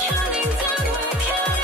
Counting down, we're counting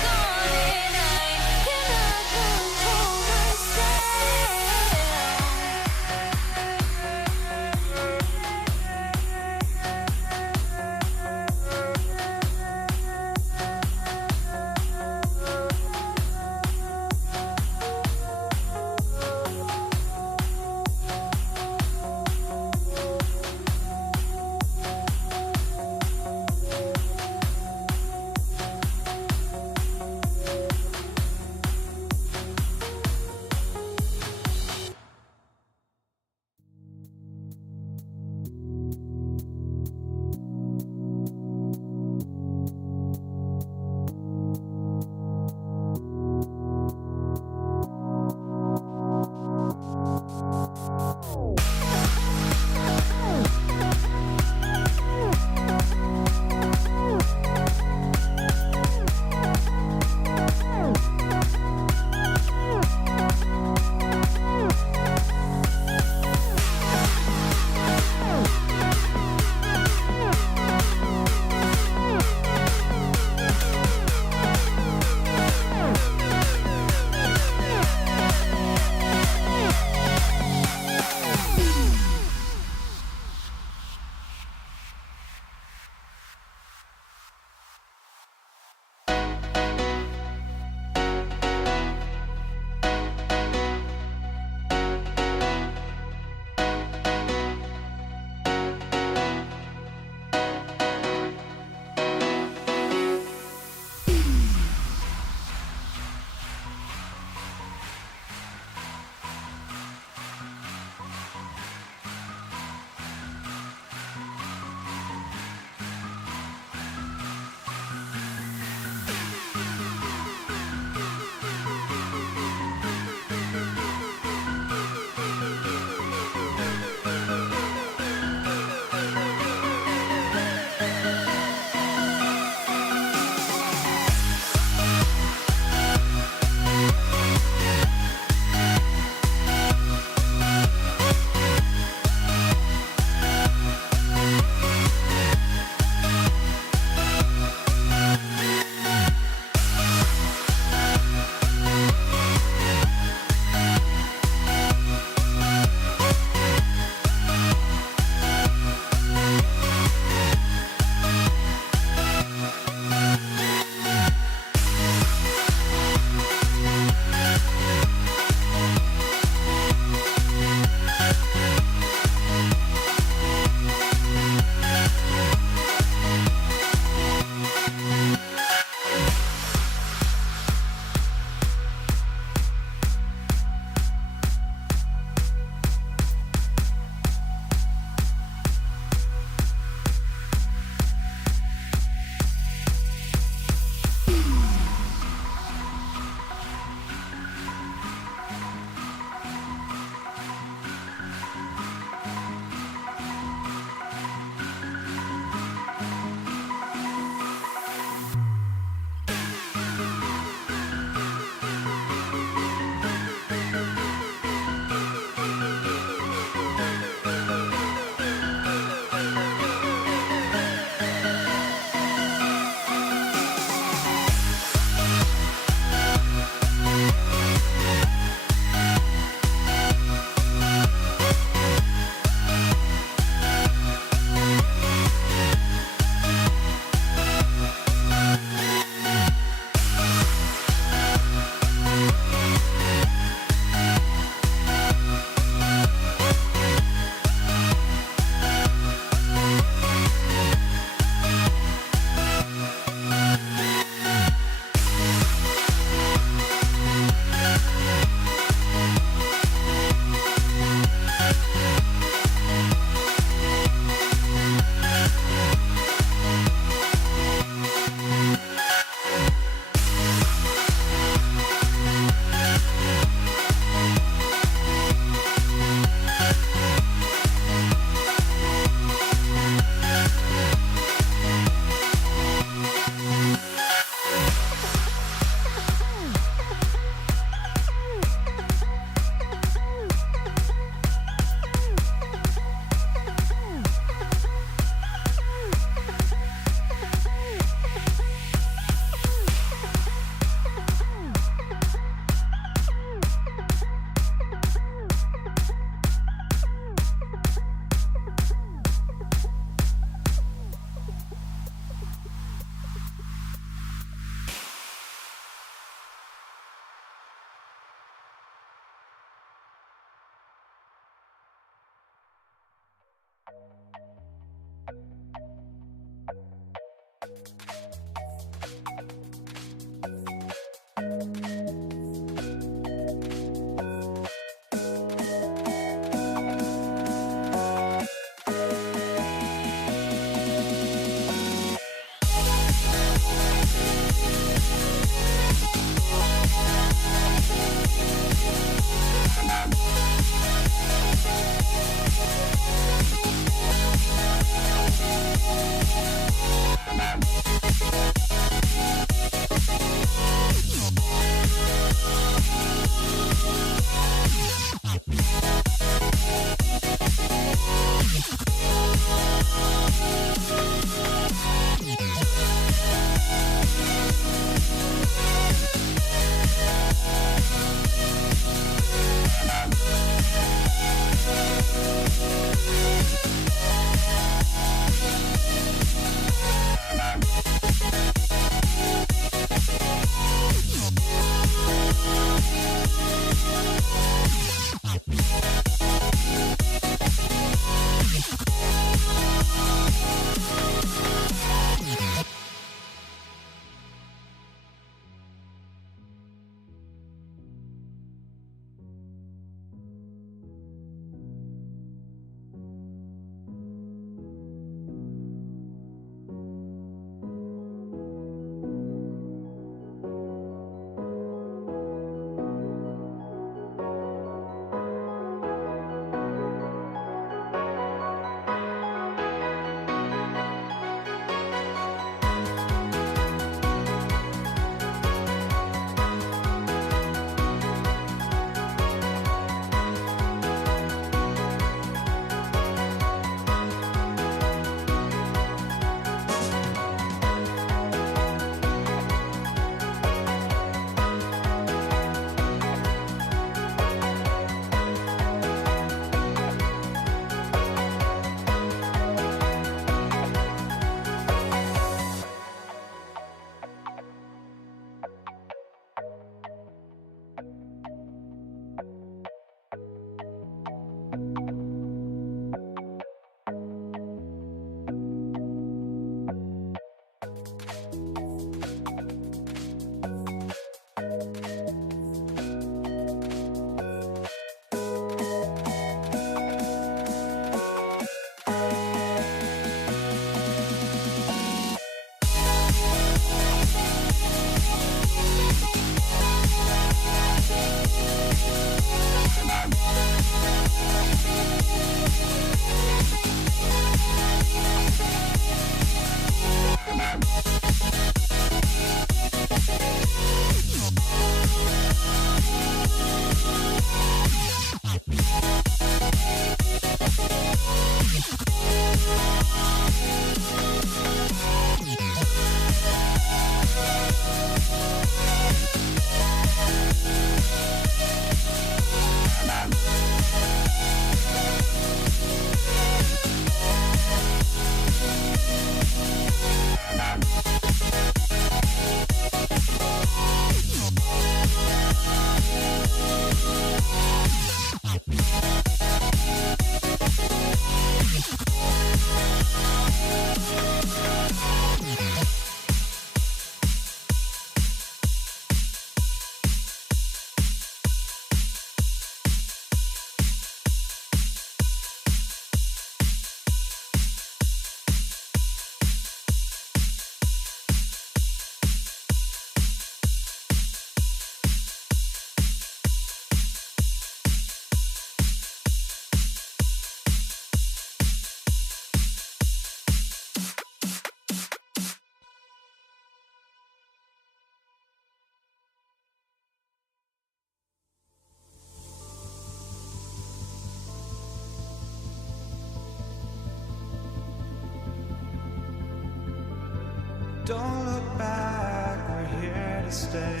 Don't look back, we're here to stay.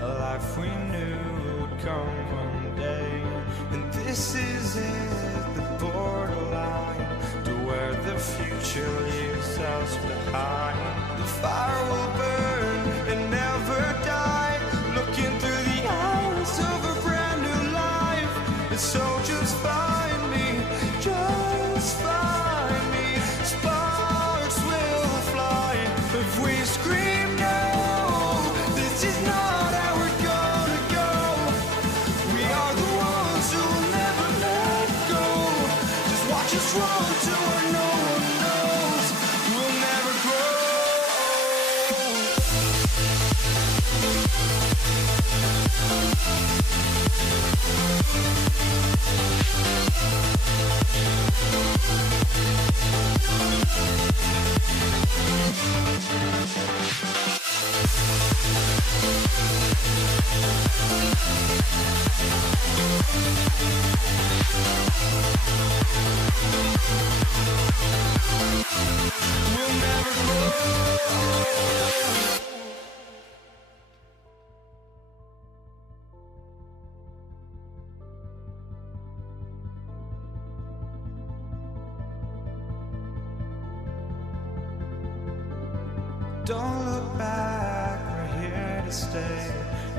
A life we knew would come one day. And this is it, the borderline to where the future leaves us behind. The fire will burn and never die, looking through the eyes of a brand new life. And so just find me, just find me. Sparks will fly if we scream no. This is not how we're gonna go. We are the ones who will never let go. Just watch us run to where no one knows. We'll never grow. We'll never grow. Don't look back, we're here to stay.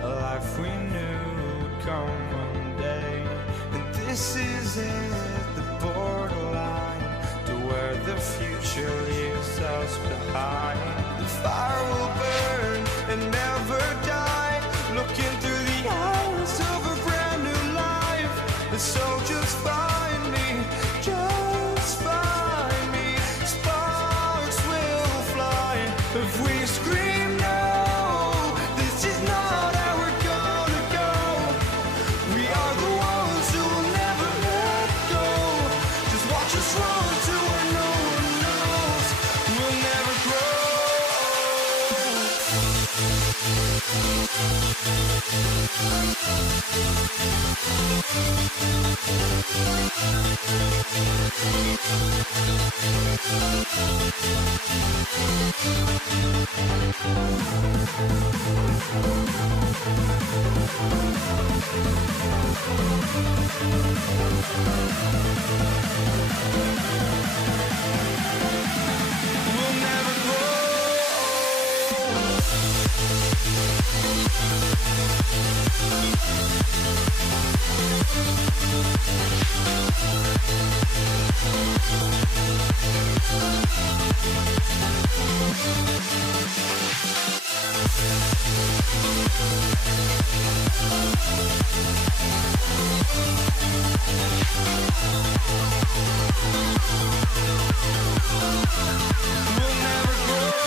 A life we knew would come one day. And this is it, the borderline to where the future leaves us behind. The fire will burn and never die, looking through the eyes of a brand new life. And so just find me, just find me. Sparks will fly if we scream no. This is not how we're gonna go. We are the ones who will never let go. Just watch us run to where no one knows. We'll never grow. We'll never grow. We'll never grow.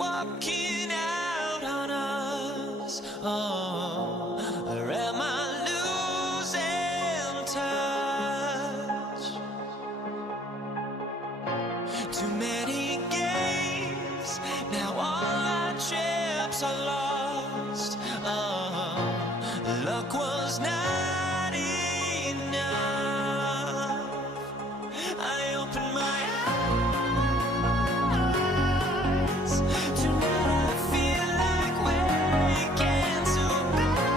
walking out on us. Oh, or am I losing touch? Too many games, now all our chips are lost. Oh, luck was not enough. I opened my eyes. Tonight I feel like waking so bad.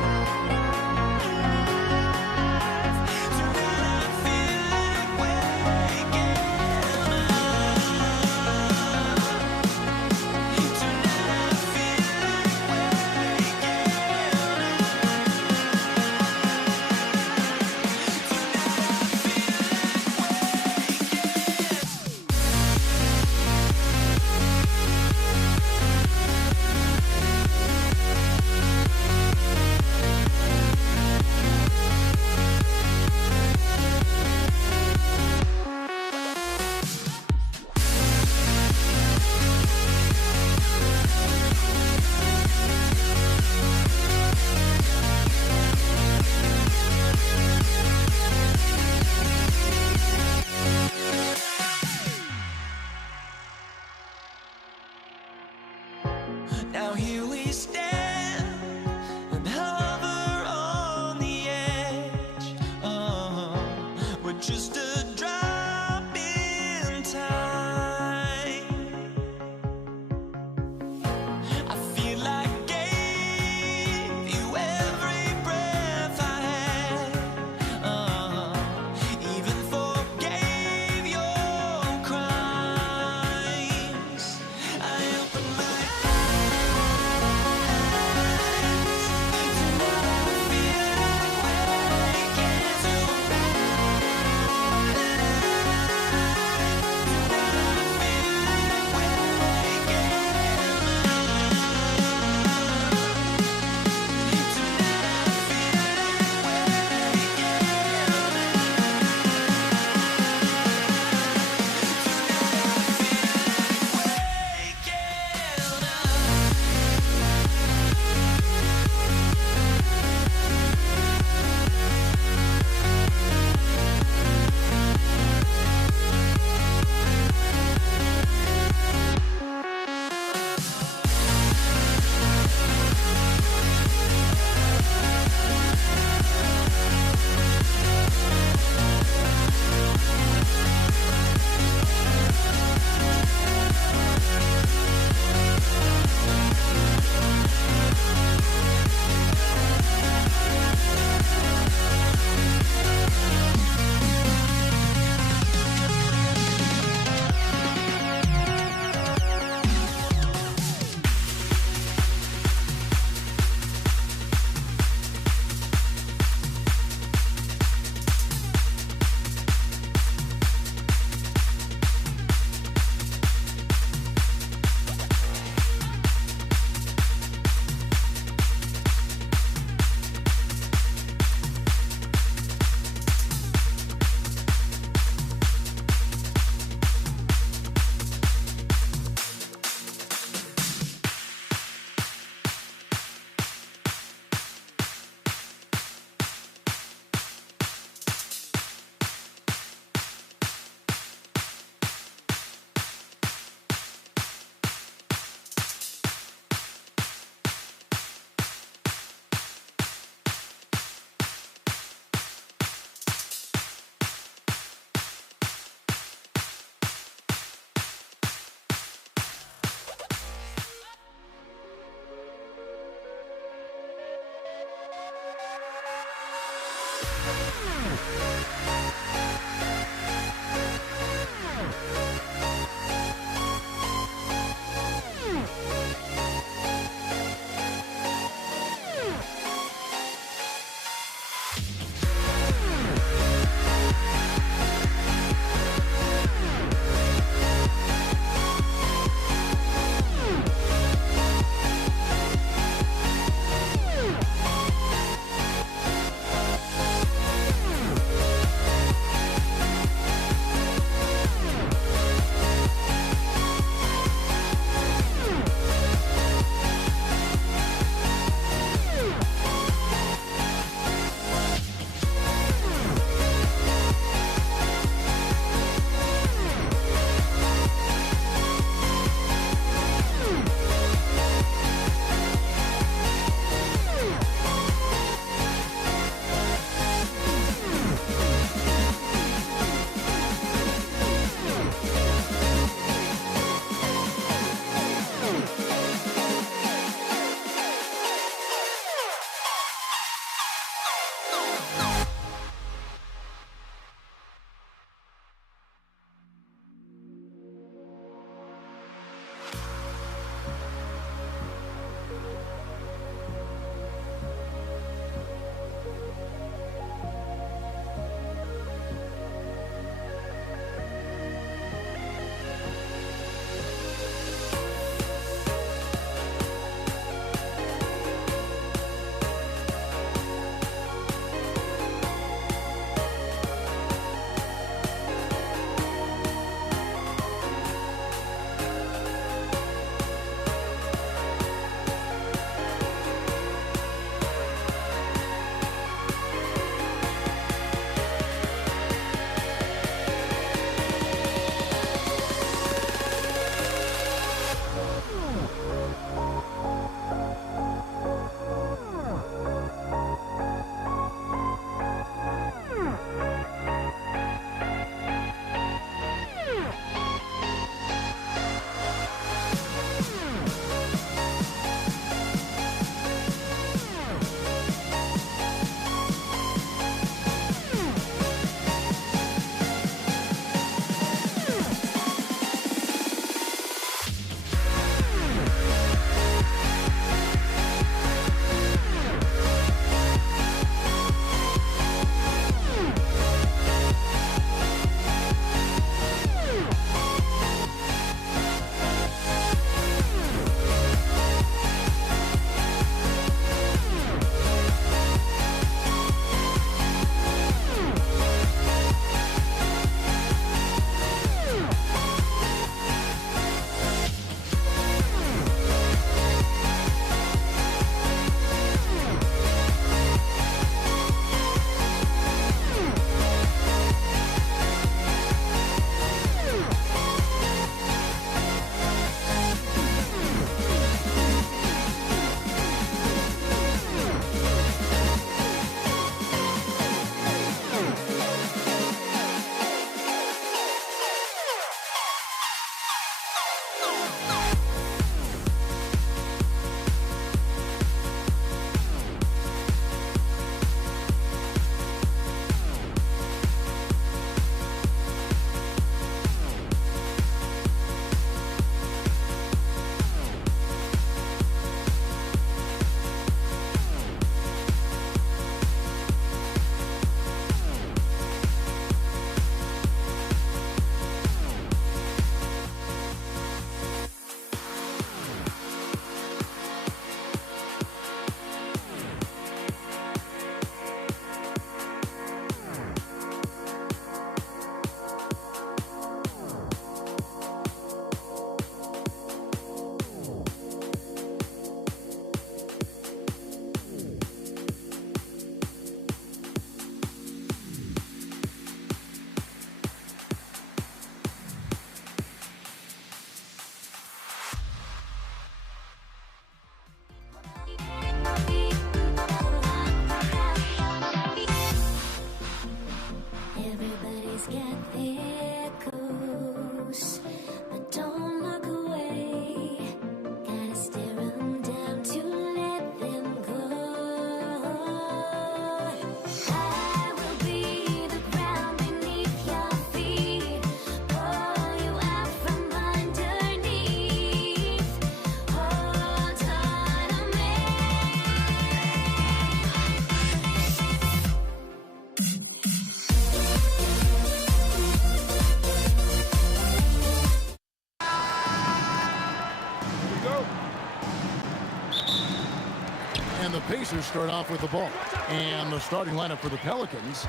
Pacers start off with the ball. And the starting lineup for the Pelicans,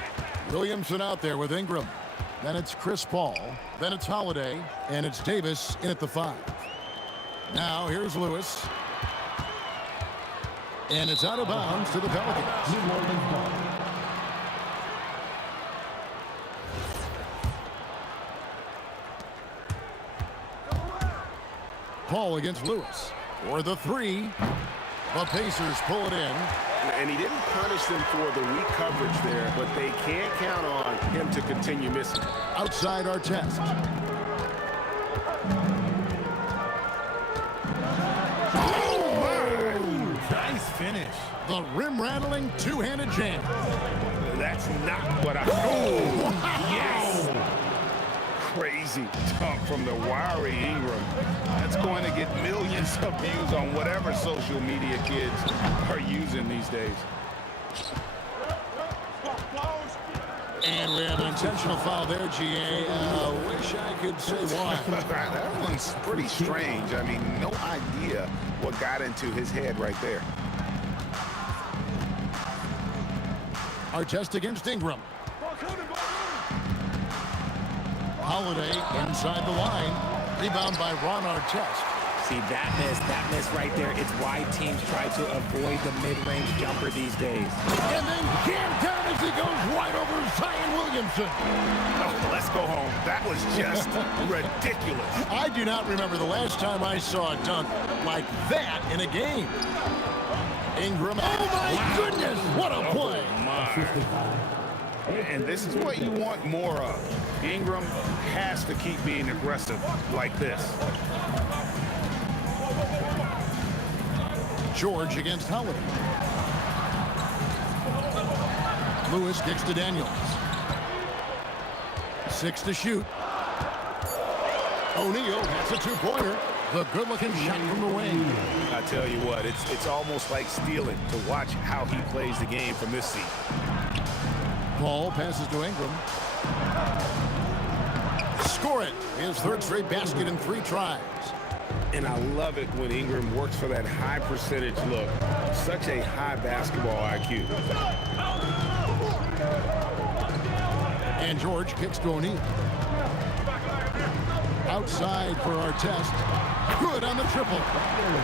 Williamson out there with Ingram. Then it's Chris Paul. Then it's Holiday. And it's Davis in at the 5. Now here's Lewis. And it's out of bounds to the Pelicans. Paul against Lewis. For the 3. The Pacers pull it in. And he didn't punish them for the weak coverage there, but they can't count on him to continue missing. Outside our test. Nice finish. The rim-rattling two-handed jam. That's not what I... Oh, wow. Yes! Crazy dunk from the wiry Ingram. That's going to get millions of views on whatever social media kids are using these days. And we have an intentional foul there, GA. Wish I could say why. That one's pretty strange. I mean, no idea what got into his head right there. Our test against Ingram. Holiday inside the line. Rebound by Ron Artest. See, that miss right there, it's why teams try to avoid the mid-range jumper these days. And then jammed down as he goes right over Zion Williamson. Oh, let's go home. That was just ridiculous. I do not remember the last time I saw a dunk like that in a game. Ingram, oh my goodness, what a play. Oh my. And this is what you want more of. Ingram has to keep being aggressive like this. George against Holiday. Lewis kicks to Daniels. 6 to shoot. O'Neal has a 2-pointer. The good-looking shot from the wing. I tell you what, it's almost like stealing to watch how he plays the game from this seat. Paul passes to Ingram. Score it. His third straight basket in 3 tries. And I love it when Ingram works for that high percentage look. Such a high basketball IQ. And George kicks to O'Neal. Outside for Artest. Good on the triple.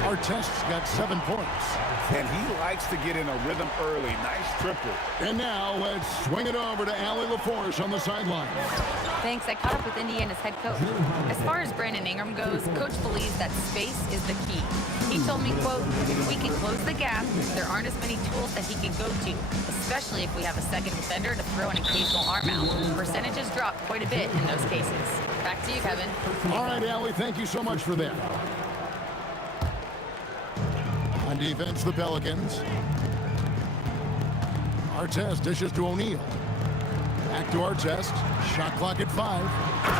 Artest's got 7 points. And he likes to get in a rhythm early. Nice triple. And now let's swing it over to Allie LaForce on the sideline. Thanks. I caught up with Indiana's head coach. As far as Brandon Ingram goes, coach believes that space is the key. He told me, quote, if we can close the gap, there aren't as many tools that he can go to, especially if we have a second defender to throw an occasional arm out. Percentages drop quite a bit in those cases. Back to you, Kevin. All right, Allie, thank you so much for that. On defense, the Pelicans. Artest dishes to O'Neal. Back to Artest. Shot clock at 5.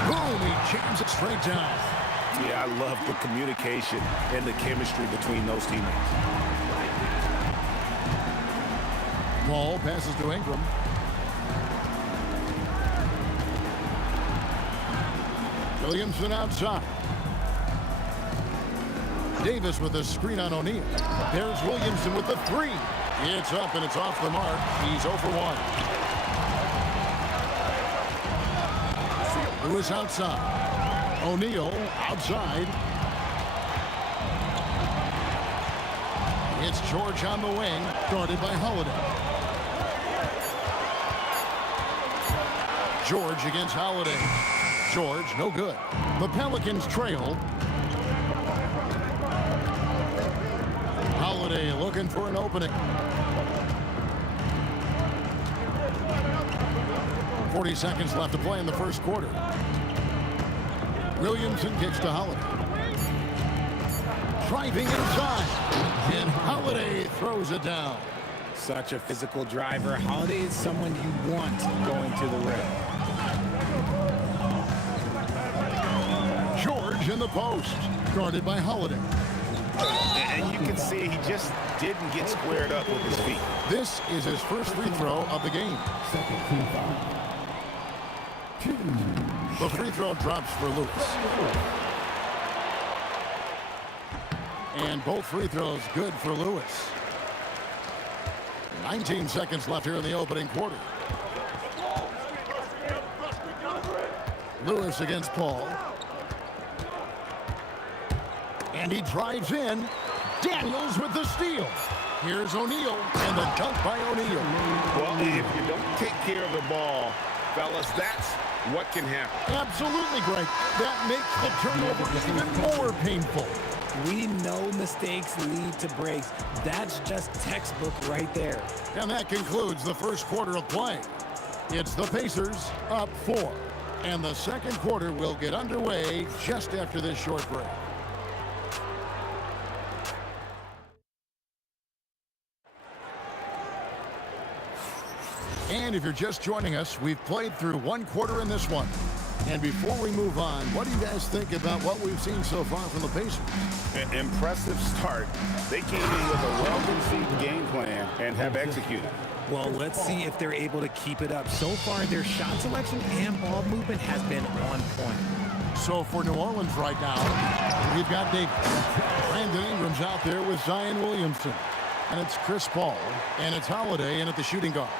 Boom, he jams it straight down. Yeah, I love the communication and the chemistry between those teammates. Paul passes to Ingram. Williamson outside. Davis with a screen on O'Neal. There's Williamson with the 3. It's up and it's off the mark. He's 0 for 1. Lewis outside. O'Neal outside. It's George on the wing, guarded by Holiday. George against Holiday. George, no good. The Pelicans trail. Holiday looking for an opening. 40 seconds left to play in the first quarter. Williamson kicks to Holiday. Driving inside. And Holiday throws it down. Such a physical driver. Holiday is someone you want going to the rim. George in the post, guarded by Holiday. And you can see he just didn't get squared up with his feet. This is his first free throw of the game. The free throw drops for Lewis. And both free throws good for Lewis. 19 seconds left here in the opening quarter. Lewis against Paul. And he drives in. Daniels with the steal. Here's O'Neal, and the dunk by O'Neal. Well, if you don't take care of the ball, fellas, that's what can happen. Absolutely, Greg. That makes the turnover even more painful. We know mistakes lead to breaks. That's just textbook right there. And that concludes the first quarter of play. It's the Pacers up 4. And the second quarter will get underway just after this short break. And if you're just joining us, we've played through one quarter in this one. And before we move on, what do you guys think about what we've seen so far from the Pacers? An impressive start. They came in with a well-conceived game plan and have executed. Well, let's see if they're able to keep it up. So far, their shot selection and ball movement has been on point. So for New Orleans right now, we've got Davis. Brandon Ingram's out there with Zion Williamson. And it's Chris Paul. And it's Holiday in at the shooting guard.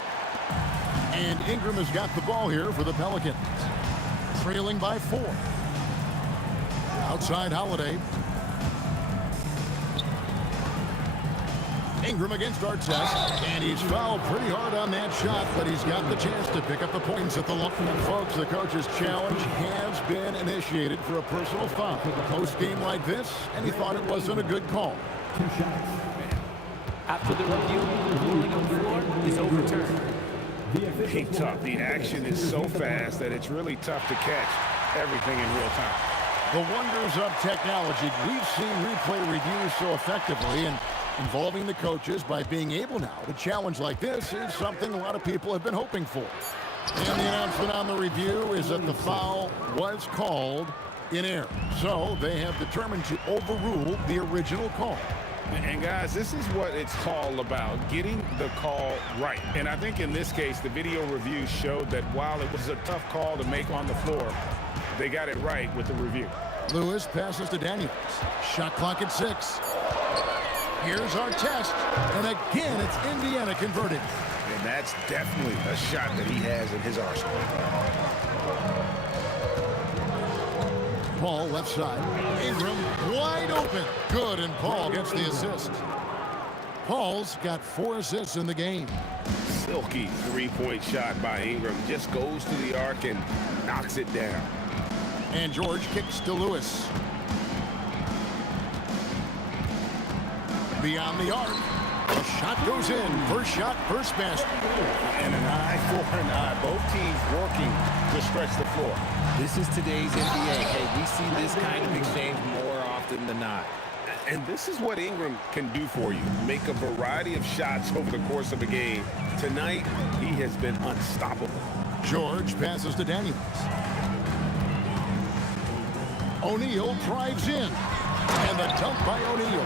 And Ingram has got the ball here for the Pelicans. Trailing by 4. Outside Holiday. Ingram against Artest, and he's fouled pretty hard on that shot, but he's got the chance to pick up the points at the line. Folks, the coach's challenge has been initiated for a personal foul. Post-game like this, and he thought it wasn't a good call. After the review, the ruling on the floor is overturned. Hey, tough. The action is so fast that it's really tough to catch everything in real time. The wonders of technology. We've seen replay reviews so effectively, and involving the coaches by being able now to challenge like this is something a lot of people have been hoping for. And the announcement on the review is that the foul was called in error. So they have determined to overrule the original call. And guys, this is what it's all about, getting the call right. And I think in this case, the video review showed that while it was a tough call to make on the floor, they got it right with the review. Lewis passes to Daniels. Shot clock at 6. Here's our test. And again, it's Indiana converted. And that's definitely a shot that he has in his arsenal. Paul left side. Ingram wide open. Good, and Paul gets the assist. Paul's got 4 assists in the game. Silky three-point shot by Ingram. Just goes to the arc and knocks it down. And George kicks to Lewis. Beyond the arc. The shot goes in. First shot, first basket. And an eye for an eye. Both teams working to stretch the floor. This is today's NBA. Hey, we see this kind of exchange more often than not. And this is what Ingram can do for you. Make a variety of shots over the course of a game. Tonight, he has been unstoppable. George passes to Daniels. O'Neal drives in. And the dunk by O'Neal.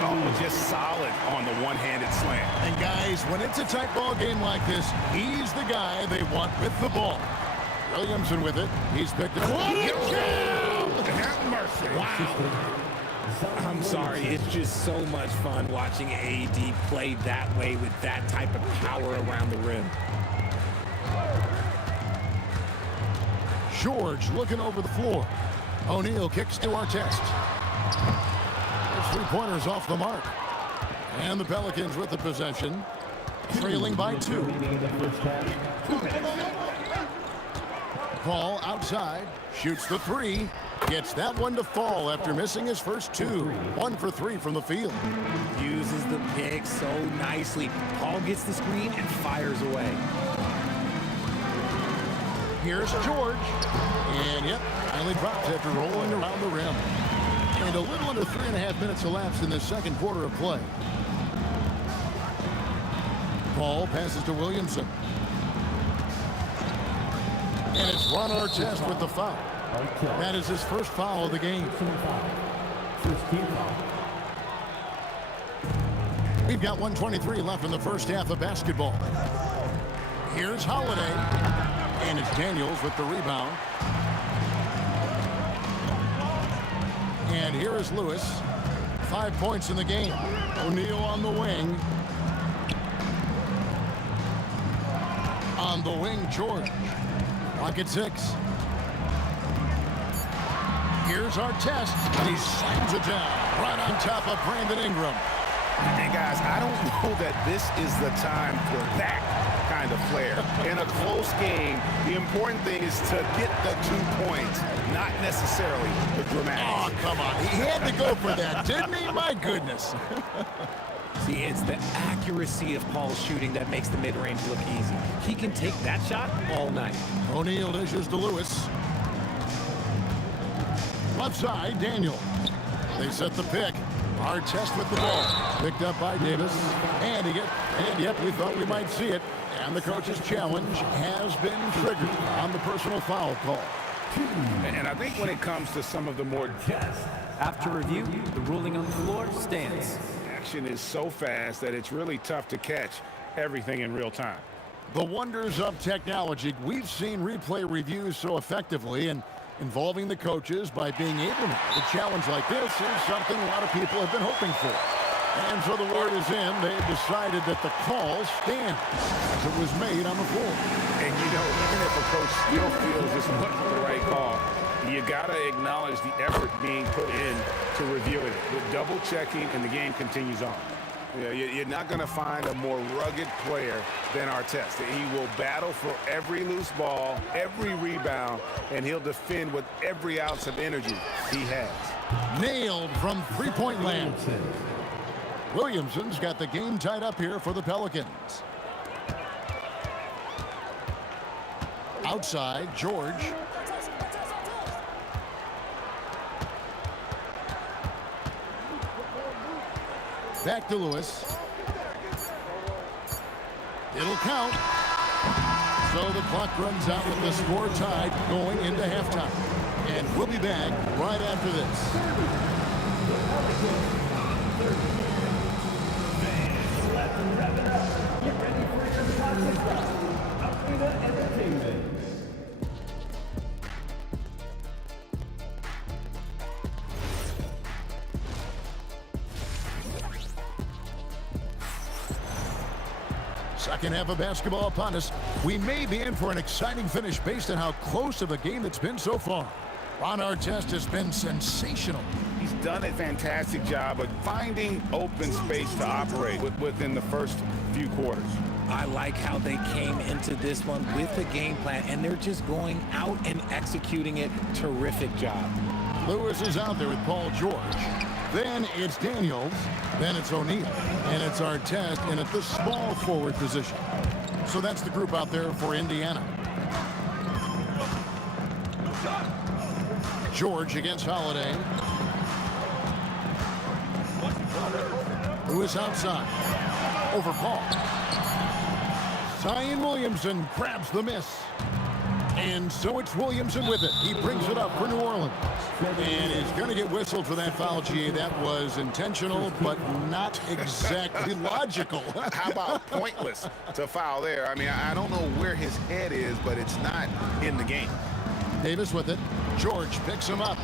Oh, just solid on the one-handed slam. And guys, when it's a tight ball game like this, he's the guy they want with the ball. Williamson with it. He's picked it. Have mercy. Wow. I'm sorry. It's just so much fun watching AD play that way with that type of power around the rim. George looking over the floor. O'Neal kicks to Artest. There's 3-pointers off the mark. And the Pelicans with the possession, trailing by 2. Paul outside, shoots the 3, gets that one to fall after missing his first 2. 1 for 3 from the field. Uses the pick so nicely. Paul gets the screen and fires away. Here's George. And yep, finally drops after rolling around the rim. And a little under 3.5 minutes elapsed in the second quarter of play. Paul passes to Williamson. And it's Ron Artest with the foul. That is his first foul of the game. We've got 1:23 left in the first half of basketball. Here's Holiday. And it's Daniels with the rebound. And here is Lewis. 5 points in the game. O'Neal on the wing. On the wing, George. Clock at 6. Here's our test, and he slams it down right on top of Brandon Ingram. And guys, I don't know that this is the time for that kind of flair. In a close game, the important thing is to get the 2 points, not necessarily the dramatics. Oh, come on. He had to go for that, didn't he? My goodness. See, it's the accuracy of Paul's shooting that makes the mid-range look easy. He can take that shot all night. O'Neal dishes to Lewis. Left side, Daniel. They set the pick. Our test with the ball. Picked up by Davis. And yep, we thought we might see it. And the coach's challenge has been triggered on the personal foul call. And I think when it comes to some of the more After review, the ruling on the floor stands. action is so fast that it's really tough to catch everything in real time. The wonders of technology. We've seen replay reviews so effectively, and involving the coaches by being able to make a challenge like this is something a lot of people have been hoping for. And so the word is in. They've decided that the call stands as it was made on the floor. And you know, even if a coach still feels this wasn't the right call, you gotta acknowledge the effort being put in to reviewing it. With double checking, and the game continues on. You know, you're not going to find a more rugged player than Artest. He will battle for every loose ball, every rebound, and he'll defend with every ounce of energy he has. Nailed from three-point land. Williamson's got the game tied up here for the Pelicans. Outside, George. Back to Lewis. It'll count. So the clock runs out with the score tied going into halftime. And we'll be back right after this. Second half of basketball upon us. We may be in for an exciting finish based on how close of a game it's been so far. Ron Artest has been sensational. He's done a fantastic job of finding open space to operate within the first few quarters. I like how they came into this one with a game plan, and they're just going out and executing it. Terrific job. Lewis is out there with Paul George. Then it's Daniels. Then it's O'Neal. And it's Artest in at the small forward position. So that's the group out there for Indiana. George against Holiday. Lewis outside. Over Paul. Zion Williamson grabs the miss. And so it's Williamson with it. He brings it up for New Orleans. And he's going to get whistled for that foul, G. That was intentional, but not exactly logical. How about pointless to foul there? I mean, I don't know where his head is, but it's not in the game. Davis with it. George picks him up.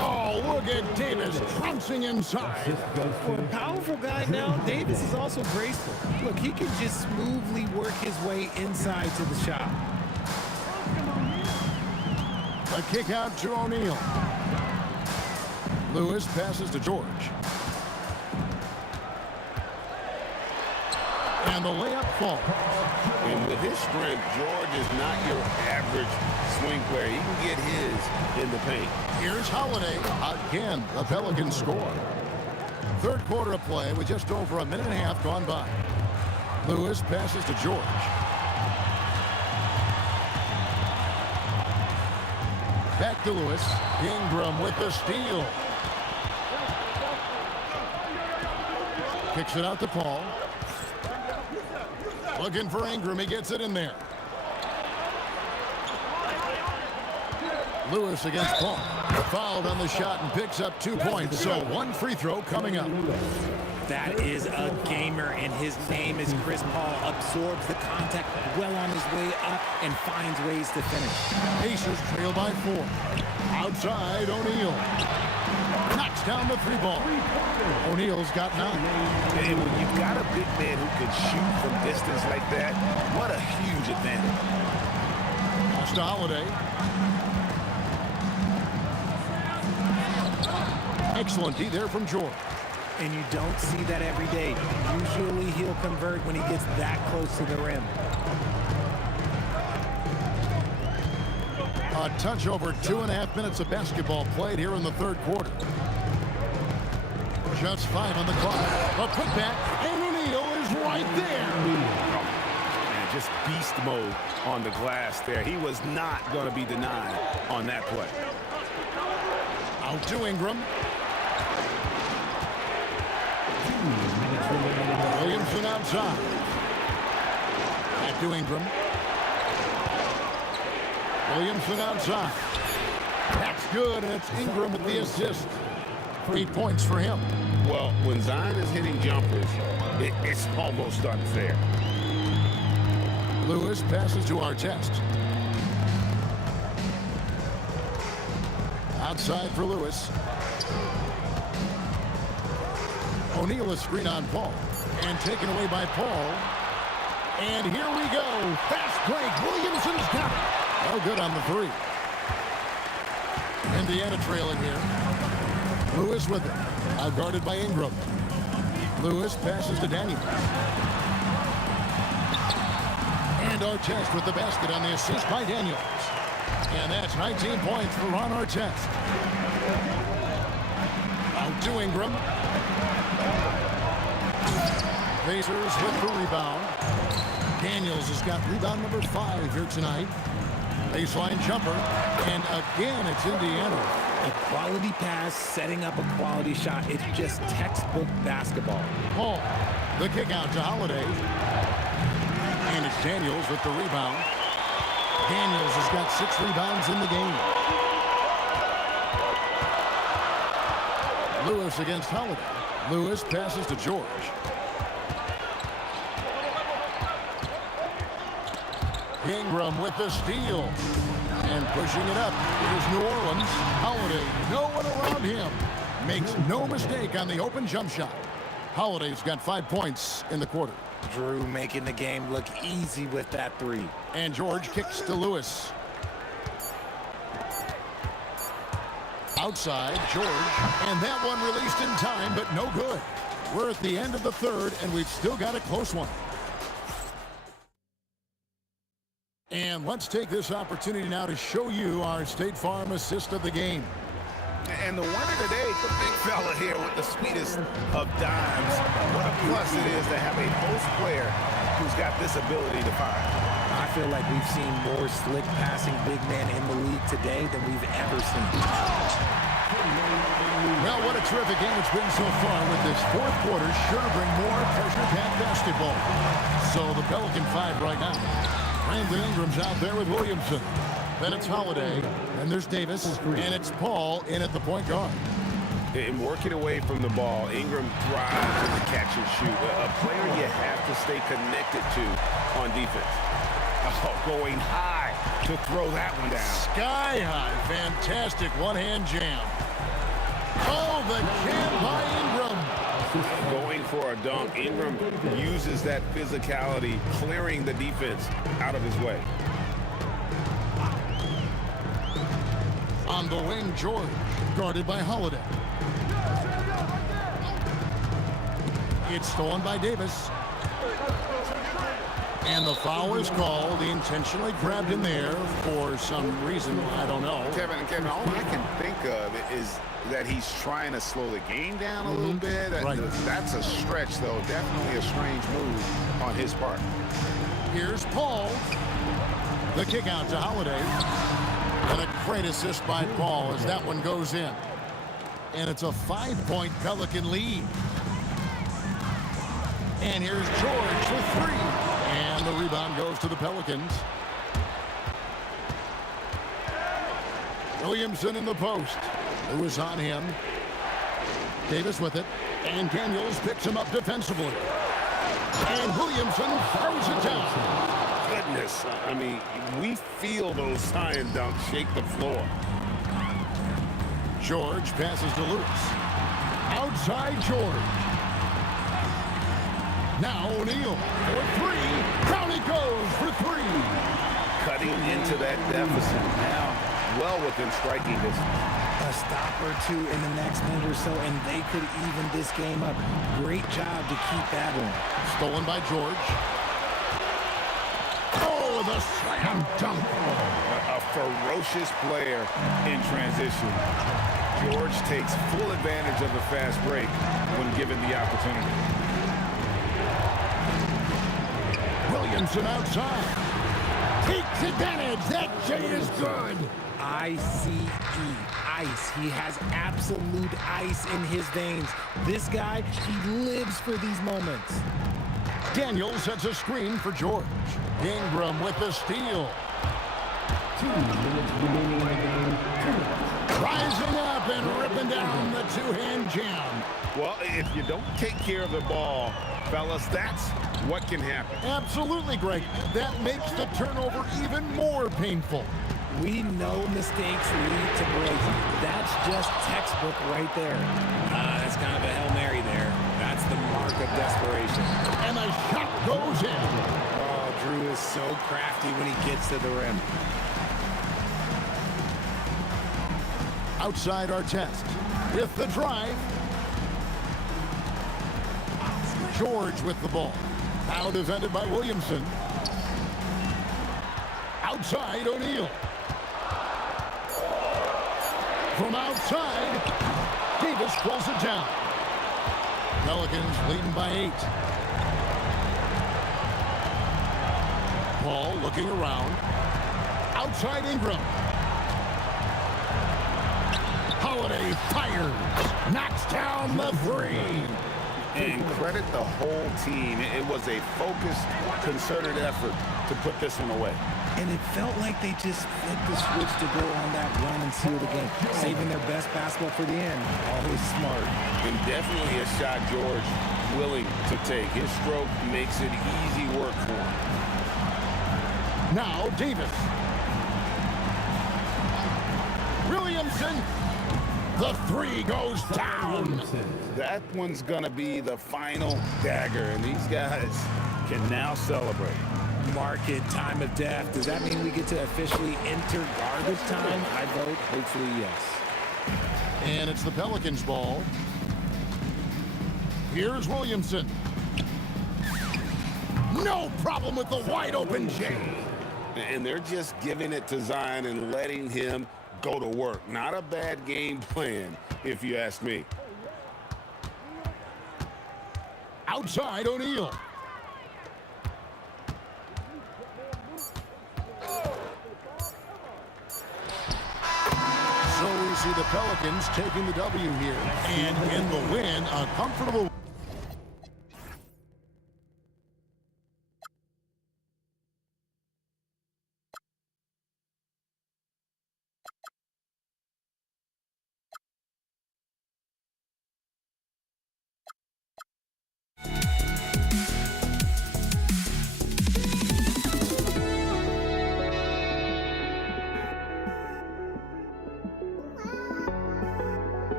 Oh, look at Davis trouncing inside. For a powerful guy now, Davis is also graceful. Look, he can just smoothly work his way inside to the shot. A kick out to O'Neal. Lewis passes to George. And the layup falls. And with his strength, George is not your average swing player. He can get his in the paint. Here's Holiday. Again, the Pelicans score. Third quarter of play with just over a minute and a half gone by. Lewis passes to George. Back to Lewis. Ingram with the steal. Kicks it out to Paul. Looking for Ingram. He gets it in there. Lewis against Paul. Fouled on the shot and picks up 2 points. So one free throw coming up. That is a gamer, and his name is Chris Paul. Absorbs the contact well on his way up and finds ways to finish. Pacers trail by 4. Outside, O'Neal. Knocks down the 3 ball. O'Neal's got 9. And when you've got a big man who can shoot from distance like that, what a huge advantage. Pass to Holiday. Excellent D there from George. And you don't see that every day. Usually he'll convert when he gets that close to the rim. A touch over 2.5 minutes of basketball played here in the third quarter. Just 5 on the clock. A putback, and O'Neal is right there. Man, just beast mode on the glass there. He was not going to be denied on that play. Out to Ingram. Williamson outside. Back to Ingram. Williamson outside. That's good, and it's Ingram with the assist. 3 points for him. Well, when Zion is hitting jumpers, it's almost unfair. Lewis passes to Artest. Outside for Lewis. O'Neal is screen on Paul. And taken away by Paul. And here we go. Fast break. Williamson's got it. Oh, good on the 3. Indiana trailing here. Lewis with it. Outguarded by Ingram. Lewis passes to Daniels. And Artest with the basket on the assist by Daniels. And that's 19 points for Ron Artest. Out to Ingram. Pacers with the rebound. Daniels has got rebound number 5 here tonight. Baseline jumper. And again, it's Indiana. A quality pass, setting up a quality shot. It's just textbook basketball. Paul, the kick out to Holiday. And it's Daniels with the rebound. Daniels has got 6 rebounds in the game. Lewis against Holiday. Lewis passes to George. Ingram with the steal. And pushing it up. Here's New Orleans. Holiday, no one around him. Makes no mistake on the open jump shot. Holiday's got 5 points in the quarter. Drew making the game look easy with that 3. And George kicks to Lewis. Outside, George. And that one released in time, but no good. We're at the end of the third, and we've still got a close one. And let's take this opportunity now to show you our State Farm assist of the game. And the winner today, the big fella here with the sweetest of dimes. What a plus it is to have a post player who's got this ability to fire. I feel like we've seen more slick passing big men in the league today than we've ever seen. Well, what a terrific game it's been so far with this fourth quarter. Sure to bring more pressure-packed basketball. So the Pelican 5 right now. Brandon Ingram's out there with Williamson. Then it's Holiday, and there's Davis, and it's Paul in at the point guard. In working away from the ball, Ingram thrives in the catch and shoot. A player you have to stay connected to on defense. Oh, going high to throw that one down. Sky high, fantastic one-hand jam. Oh, the jam by Ingram. Going for a dunk. Ingram uses that physicality, clearing the defense out of his way. On the wing, George, guarded by Holiday. It's stolen by Davis. And the foul is called. He intentionally grabbed him there for some reason. I don't know. Kevin, all I can think of is that he's trying to slow the game down a little bit. Right. That's a stretch, though. Definitely a strange move on his part. Here's Paul. The kick out to Holiday. And a great assist by Paul as that one goes in. And it's a 5-point Pelican lead. And here's George for 3. And the rebound goes to the Pelicans. Williamson in the post. Lewis on him. Davis with it. And Daniels picks him up defensively. And Williamson throws it down. Goodness, I mean, we feel those science dunks shake the floor. George passes to Lewis. Outside George. Now O'Neal for three. Down he goes for three. Cutting into that deficit now, well within striking distance. A stop or two in the next minute or so, and they could even this game up. Great job to keep that one. Stolen by George. Oh, the slam dunk. A ferocious player in transition. George takes full advantage of the fast break when given the opportunity. Williamson outside. Takes advantage. That shot is good. ICE, ice. He has absolute ice in his veins. This guy, he lives for these moments. Daniels sets a screen for George. Ingram with the steal. 2 minutes remaining in the game. Rising up and ripping down the two-hand jam. Well, if you don't take care of the ball, fellas, that's what can happen. Absolutely, Greg. That makes the turnover even more painful. We know mistakes lead to breaks. That's just textbook right there. That's kind of a Hail Mary there. That's the mark of desperation. And a shot goes in. Oh, Drew is so crafty when he gets to the rim. Outside our test with the drive. George with the ball. Now defended by Williamson. Outside O'Neal. From outside, Davis pulls it down. Pelicans leading by 8. Paul looking around. Outside Ingram. Holiday fires. Knocks down the three. And credit the whole team. It was a focused, concerted effort to put this one away. And it felt like they just flipped the switch to go on that run and seal the game. Saving their best basketball for the end. Always smart. And definitely a shot George willing to take. His stroke makes it easy work for him. Now Davis. Williamson. The three goes down. That one's going to be the final dagger, and these guys can now celebrate. Market time of death. Does that mean we get to officially enter garbage time? I vote hopefully yes. And it's the Pelicans' ball. Here's Williamson. No problem with the wide open J. And they're just giving it to Zion and letting him go to work. Not a bad game plan, if you ask me. Outside O'Neal. So we see the Pelicans taking the W here. And in the win, a comfortable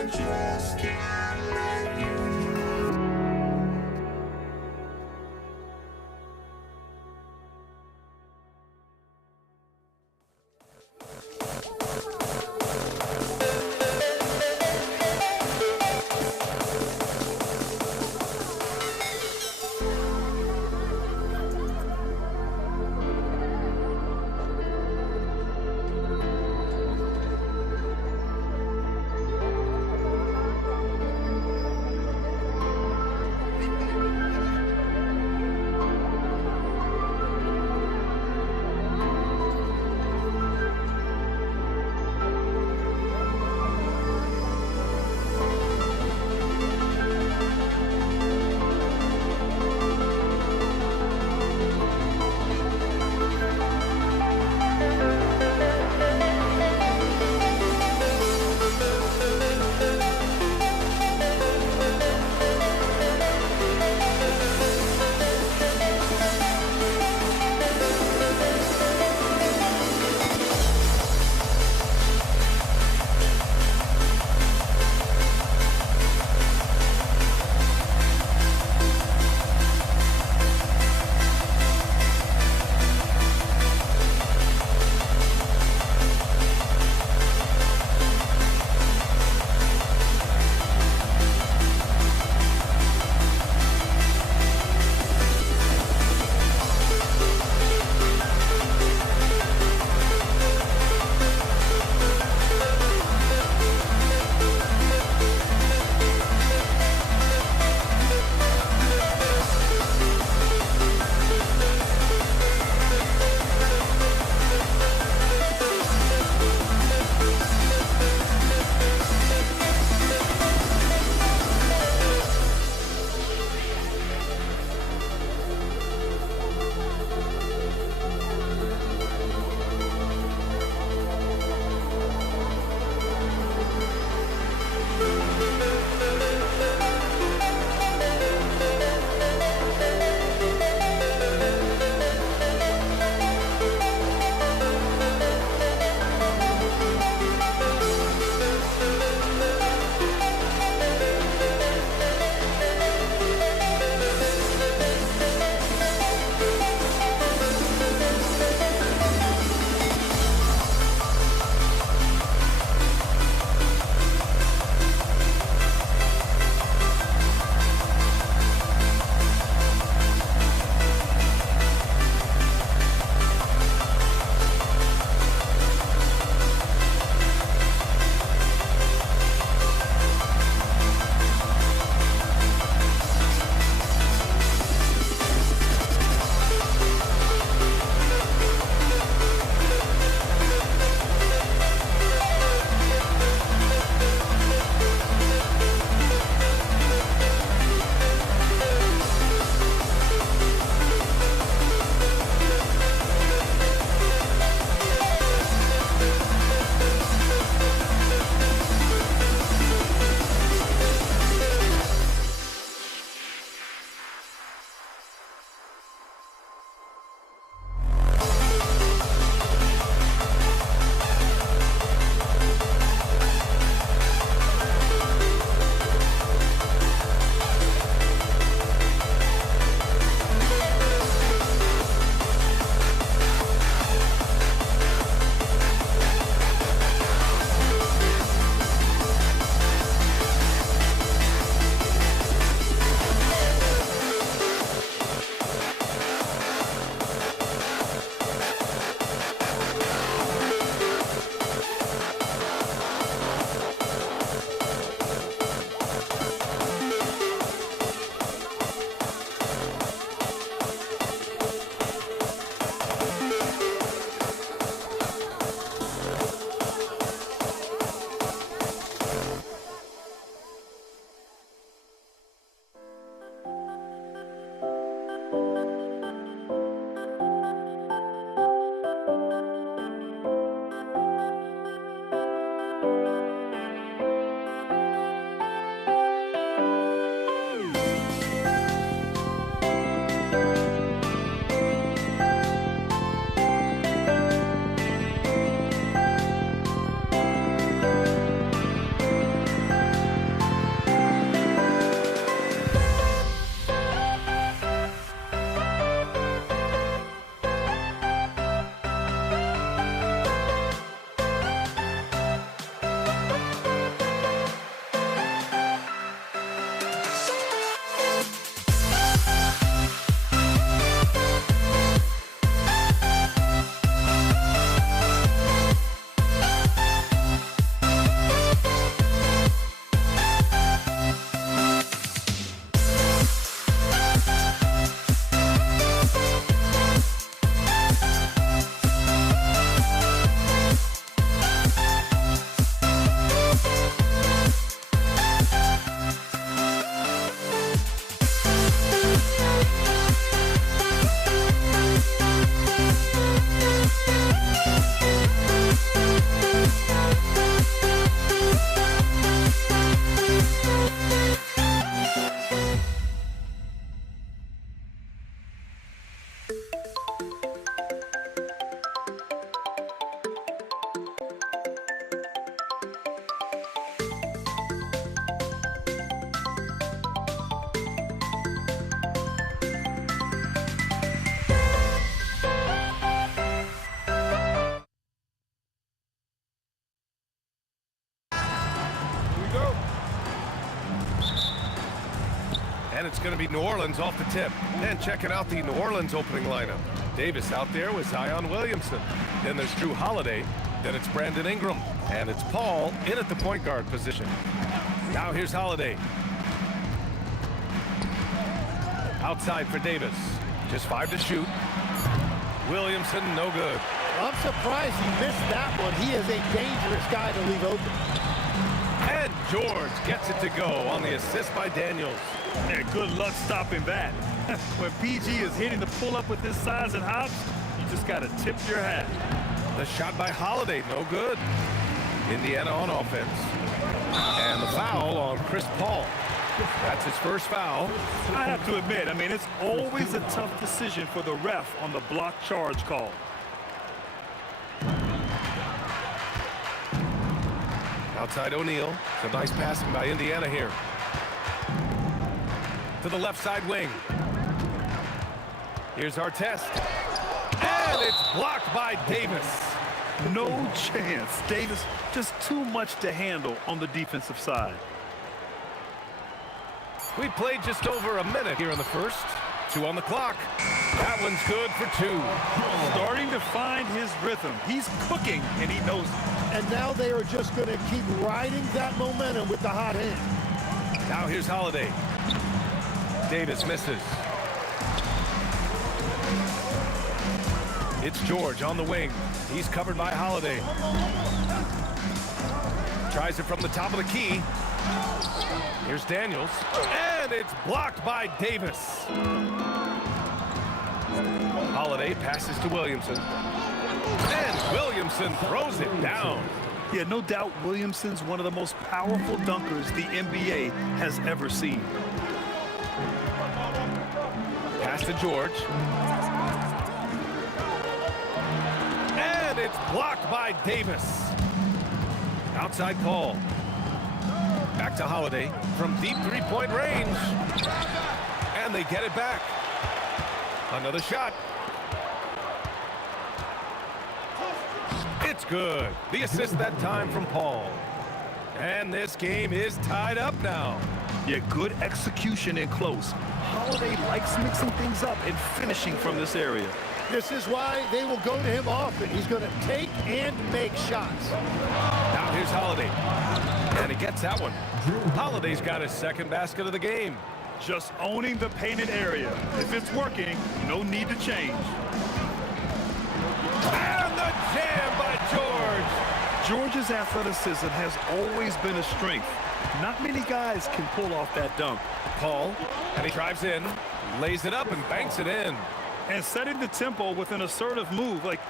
I just can't let you know. And it's going to be New Orleans off the tip. And checking out the New Orleans opening lineup. Davis out there with Zion Williamson. Then there's Drew Holiday. Then it's Brandon Ingram. And it's Paul in at the point guard position. Now here's Holiday. Outside for Davis. Just 5 to shoot. Williamson, no good. I'm surprised he missed that one. He is a dangerous guy to leave open. And George gets it to go on the assist by Daniels. Yeah, good luck stopping that. When PG is hitting the pull-up with his size and hops, you just got to tip your hat. The shot by Holiday, no good. Indiana on offense. And the foul on Chris Paul. That's his first foul. I have to admit, I mean, it's always a tough decision for the ref on the block charge call. Outside O'Neal. Some nice passing by Indiana here. To the left side wing. Here's Artest. And it's blocked by Davis. No chance. Davis just too much to handle on the defensive side. We played just over a minute here in the first. 2 on the clock. That one's good for 2. Starting to find his rhythm. He's cooking, and he knows it. And now they are just going to keep riding that momentum with the hot hand. Now here's Holiday. Davis misses. It's George on the wing. He's covered by Holiday. Tries it from the top of the key. Here's Daniels. And it's blocked by Davis. Holiday passes to Williamson. And Williamson throws it down. Yeah, no doubt Williamson's one of the most powerful dunkers the NBA has ever seen. Pass to George. And it's blocked by Davis. Outside call. Back to Holiday from deep three-point range. And they get it back. Another shot. It's good. The assist that time from Paul. And this game is tied up now. Yeah, good execution and close. Holiday likes mixing things up and finishing from this area. This is why they will go to him often. He's going to take and make shots. Now here's Holiday. And he gets that one. Holiday's got his second basket of the game. Just owning the painted area. If it's working, no need to change. And the jam by George. George's athleticism has always been a strength. Not many guys can pull off that dunk. Paul, and he drives in, lays it up and banks it in. And setting the tempo with an assertive move. Like,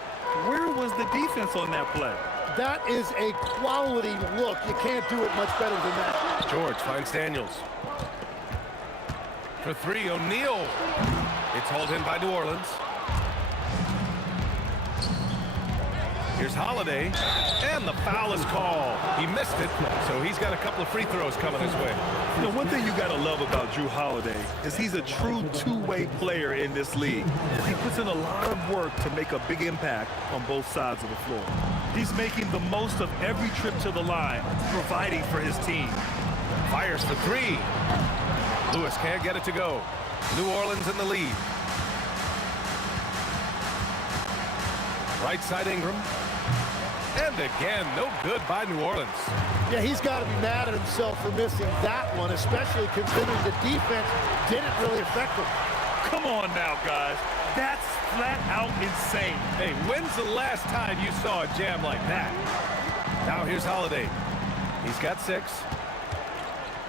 where was the defense on that play? That is a quality look. You can't do it much better than that. George finds Daniels. For 3, O'Neal. It's hauled in by New Orleans. Here's Holiday, and the foul is called. He missed it, so he's got a couple of free throws coming his way. You know, one thing you got to love about Drew Holiday is he's a true two-way player in this league. He puts in a lot of work to make a big impact on both sides of the floor. He's making the most of every trip to the line, providing for his team. Fires for 3. Lewis can't get it to go. New Orleans in the lead. Right side Ingram. And again, no good by New Orleans. Yeah, he's got to be mad at himself for missing that one, especially considering the defense didn't really affect him. Come on now, guys. That's flat out insane. Hey, when's the last time you saw a jam like that? Now here's Holiday. He's got 6.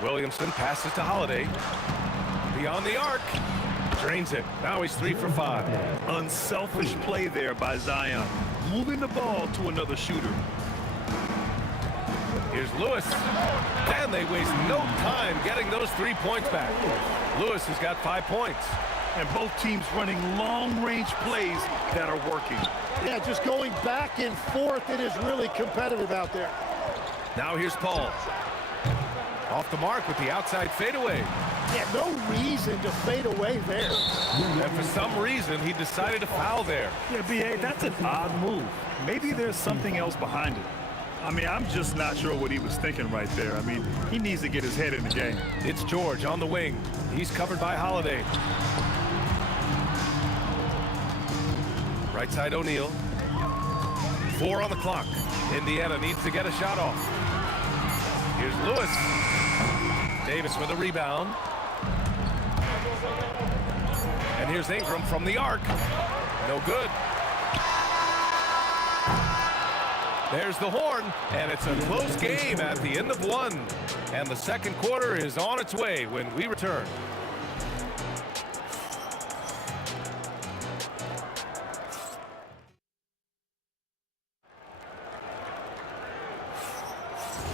Williamson passes to Holiday. Beyond the arc. Drains it. Now he's 3 for 5. Unselfish play there by Zion. Moving the ball to another shooter. Here's Lewis. And they waste no time getting those 3 points back. Lewis has got 5 points. And both teams running long-range plays that are working. Yeah, just going back and forth. It is really competitive out there. Now here's Paul. Off the mark with the outside fadeaway. Yeah, no reason to fade away there. And for some reason, he decided to foul there. Yeah, B.A., that's an odd move. Maybe there's something else behind it. I mean, I'm just not sure what he was thinking right there. I mean, he needs to get his head in the game. It's George on the wing. He's covered by Holiday. Right side O'Neal. 4 on the clock. Indiana needs to get a shot off. Here's Lewis. Davis with a rebound. And here's Ingram from the arc. No good. There's the horn, and it's a close game at the end of 1. And the second quarter is on its way when we return.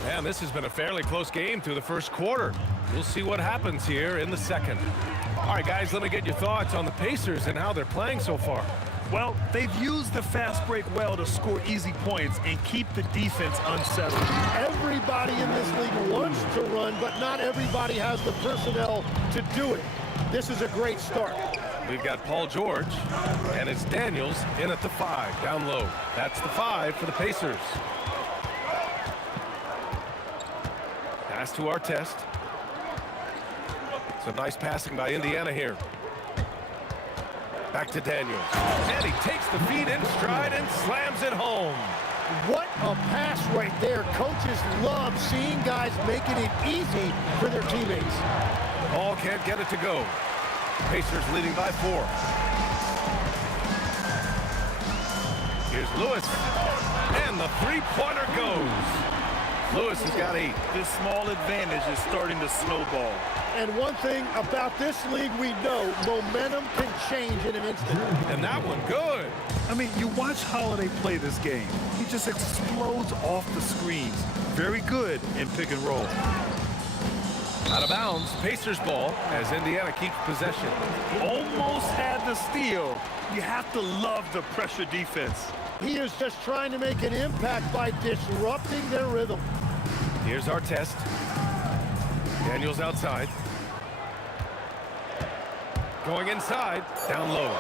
And this has been a fairly close game through the first quarter. We'll see what happens here in the second. All right, guys, let me get your thoughts on the Pacers and how they're playing so far. Well, they've used the fast break well to score easy points and keep the defense unsettled. Everybody in this league wants to run, but not everybody has the personnel to do it. This is a great start. We've got Paul George, and it's Daniels in at the 5, down low. That's the 5 for the Pacers. Pass to Artest. Some nice passing by Indiana here. Back to Daniels. And he takes the feed in stride and slams it home. What a pass right there. Coaches love seeing guys making it easy for their teammates. Ball can't get it to go. Pacers leading by 4. Here's Lewis. And the three-pointer goes. Lewis has got 8. This small advantage is starting to snowball. And one thing about this league we know, momentum can change in an instant. And that one good. I mean, you watch Holiday play this game. He just explodes off the screens. Very good in pick and roll. Out of bounds, Pacers ball as Indiana keeps possession. Almost had the steal. You have to love the pressure defense. He is just trying to make an impact by disrupting their rhythm. Here's Artest. Daniels outside. Going inside, down low.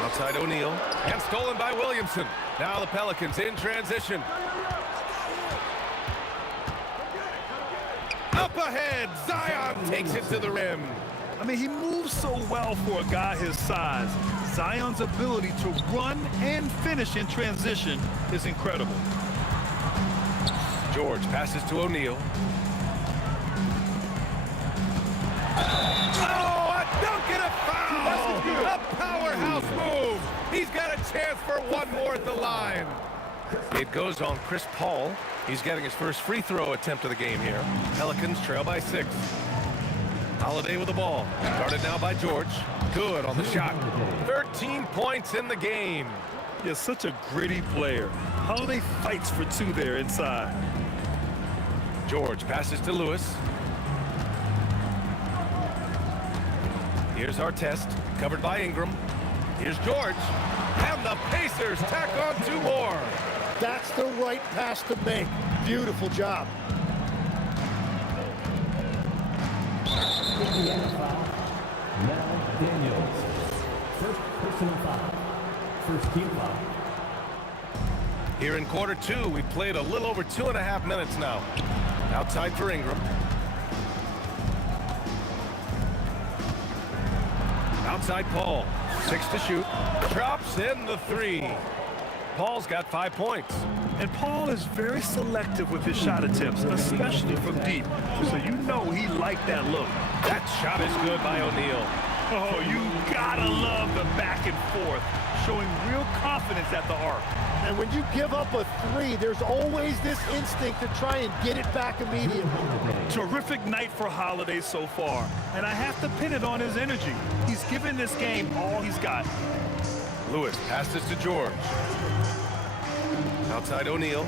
Outside O'Neal, and stolen by Williamson. Now the Pelicans in transition. Up ahead, Zion takes it to the rim. I mean, he moves so well for a guy his size. Zion's ability to run and finish in transition is incredible. George passes to O'Neal. Oh, a dunk and a foul! A powerhouse move! He's got a chance for one more at the line. It goes on Chris Paul. He's getting his first free throw attempt of the game here. Pelicans trail by 6. Holiday with the ball. Guarded now by George. Good on the shot. 13 points in the game. He's such a gritty player. Holiday fights for 2 there inside. George passes to Lewis. Here's Artest, covered by Ingram. Here's George. And the Pacers tack on 2 more. That's the right pass to make. Beautiful job. Now Daniels. First personal foul. First team foul. Here in quarter 2, we've played a little over 2.5 minutes now. Outside for Ingram. Outside Paul. 6 to shoot. Drops in the 3. Paul's got 5 points. And Paul is very selective with his shot attempts, especially from deep. So you know he liked that look. That shot is good by O'Neal. Oh, you gotta love the back and forth, showing real confidence at the arc. And when you give up a 3, there's always this instinct to try and get it back immediately. Terrific night for Holiday so far, and I have to pin it on his energy. He's given this game all he's got. Lewis passes to George. Outside O'Neal.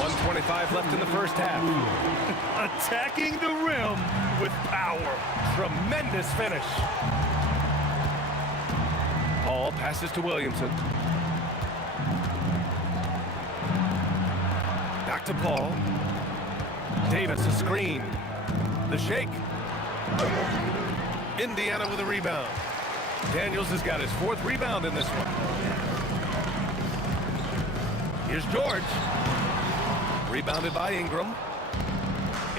1:25 left in the first half. Attacking the rim with power. Tremendous finish. Paul passes to Williamson. Back to Paul. Davis a screen. The shake. Indiana with a rebound. Daniels has got his 4th rebound in this one. Here's George. Rebounded by Ingram.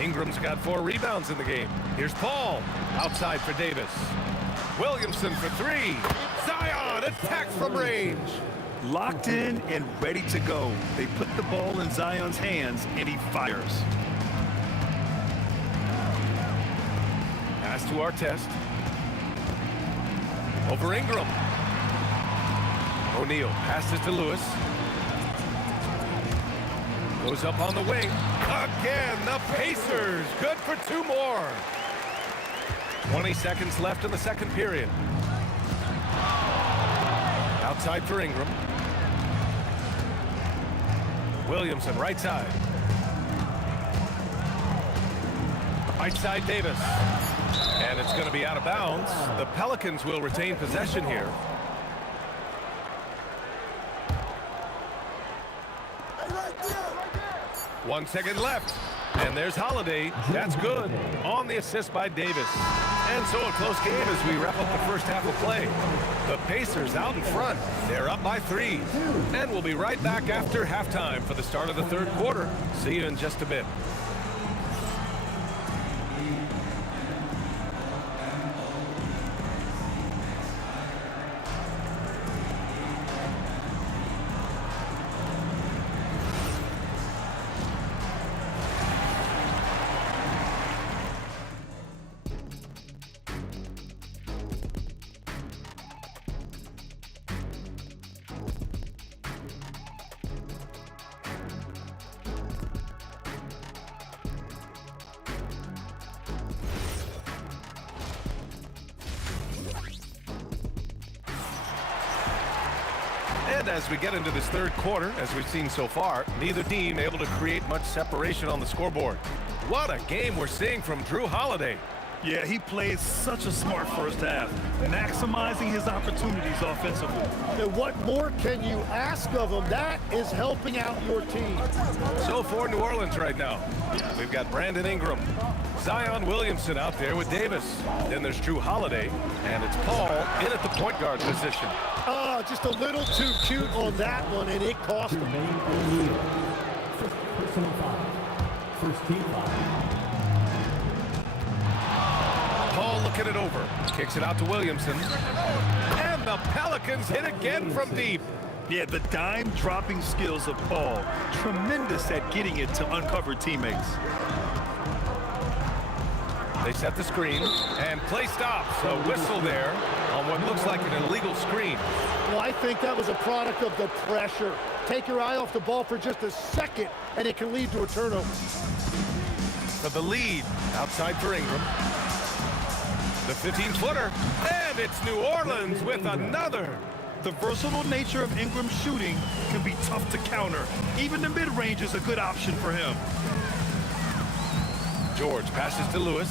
Ingram's got 4 rebounds in the game. Here's Paul. Outside for Davis. Williamson for 3. Zion attacks from range. Locked in and ready to go. They put the ball in Zion's hands, and he fires. Pass to Artest. Over Ingram. O'Neal passes to Lewis. Goes up on the wing. Again, the Pacers. Good for 2 more. 20 seconds left in the second period. Outside for Ingram. Williamson, right side. Right side, Davis. And it's going to be out of bounds. The Pelicans will retain possession here. One second left. And there's Holiday. That's good. On the assist by Davis. And so a close game as we wrap up the first half of play. The Pacers out in front. They're up by 3. And we'll be right back after halftime for the start of the third quarter. See you in just a bit. And as we get into this third quarter, as we've seen so far, neither team able to create much separation on the scoreboard. What a game we're seeing from Drew Holiday. Yeah, he played such a smart first half, maximizing his opportunities offensively. And what more can you ask of him? That is helping out your team. So for New Orleans right now, we've got Brandon Ingram, Zion Williamson out there with Davis. Then there's Drew Holiday, and it's Paul in at the point guard position. Just a little too cute on that one, and it cost him. First personal foul. First team foul. Paul looking it over. Kicks it out to Williamson. And the Pelicans hit again from deep. Yeah, the dime-dropping skills of Paul. Tremendous at getting it to uncover teammates. They set the screen, and play stops. A whistle there on what looks like an illegal screen. Well, I think that was a product of the pressure. Take your eye off the ball for just a second, and it can lead to a turnover. For the lead, outside for Ingram. The 15-footer, and it's New Orleans with another. The versatile nature of Ingram's shooting can be tough to counter. Even the mid-range is a good option for him. George passes to Lewis.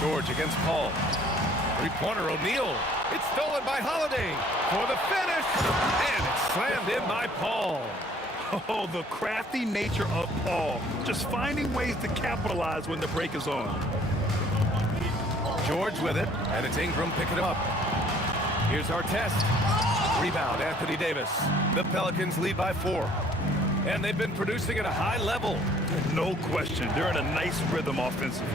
George against Paul. Three-pointer O'Neal. It's stolen by Holiday for the finish. And it's slammed in by Paul. Oh, the crafty nature of Paul. Just finding ways to capitalize when the break is on. George with it, and it's Ingram picking it up. Here's Artest. Rebound, Anthony Davis. The Pelicans lead by 4. And they've been producing at a high level. No question. They're in a nice rhythm offensively.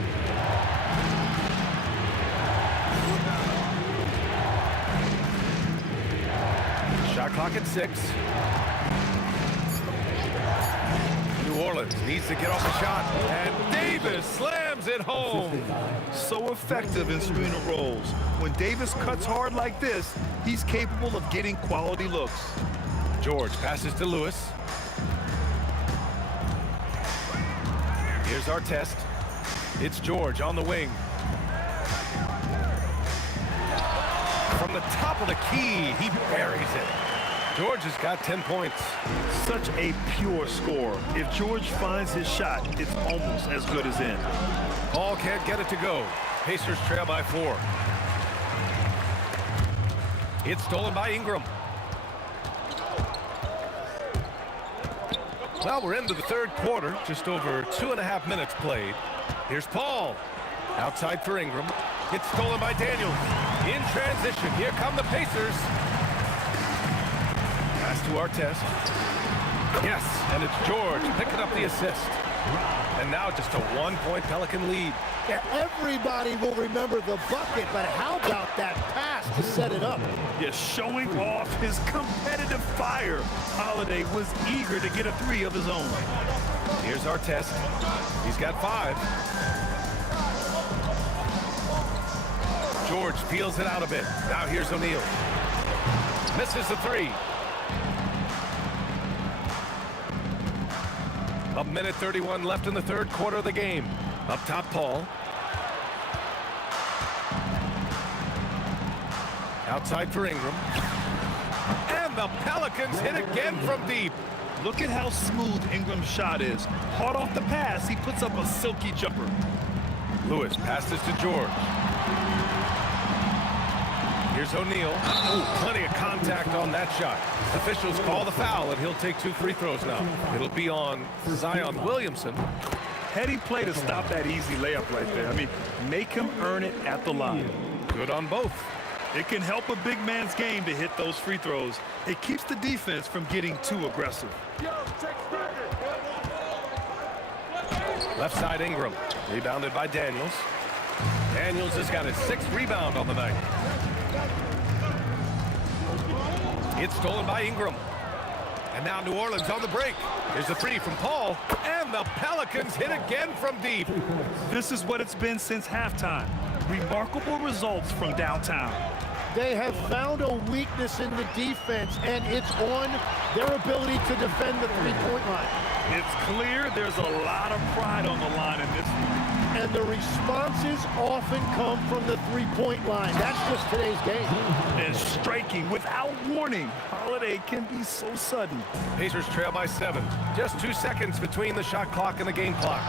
Shot clock at 6. New Orleans needs to get off the shot. And Davis slams it home. So effective in screen rolls. When Davis cuts hard like this, he's capable of getting quality looks. George passes to Lewis. Here's Artest. It's George on the wing. From the top of the key, he buries it. George has got 10 points. Such a pure score. If George finds his shot, it's almost as good as in. Paul can't get it to go. Pacers trail by 4. It's stolen by Ingram. Well, we're into the third quarter. Just over 2.5 minutes played. Here's Paul. Outside for Ingram. It's stolen by Daniels. In transition, here come the Pacers. to our test. Yes, and it's George picking up the assist. And now just a 1-point Pelican lead. Yeah, everybody will remember the bucket, but how about that pass to set it up? Yeah, showing off his competitive fire. Holiday was eager to get a three of his own. Here's our test. He's got 5. George peels it out a bit. Now here's O'Neal. Misses the 3. A minute 31 left in the third quarter of the game. Up top, Paul. Outside for Ingram. And the Pelicans hit again from deep. Look at how smooth Ingram's shot is. Hard off the pass, he puts up a silky jumper. Lewis passes to George. Here's O'Neal. Plenty of contact on that shot. Officials call the foul, and he'll take 2 free throws now. It'll be on Zion Williamson. Heady play to stop that easy layup right there. I mean, make him earn it at the line. Good on both. It can help a big man's game to hit those free throws. It keeps the defense from getting too aggressive. Left side Ingram. Rebounded by Daniels. Daniels has got his 6th rebound on the night. It's stolen by Ingram. And now New Orleans on the break. Here's the 3 from Paul. And the Pelicans hit again from deep. This is what it's been since halftime. Remarkable results from downtown. They have found a weakness in the defense, and it's on their ability to defend the three-point line. It's clear there's a lot of pride on the line in this one. And the responses often come from the three-point line. That's just today's game. And striking without warning. Holiday can be so sudden. Pacers trail by 7. Just 2 seconds between the shot clock and the game clock.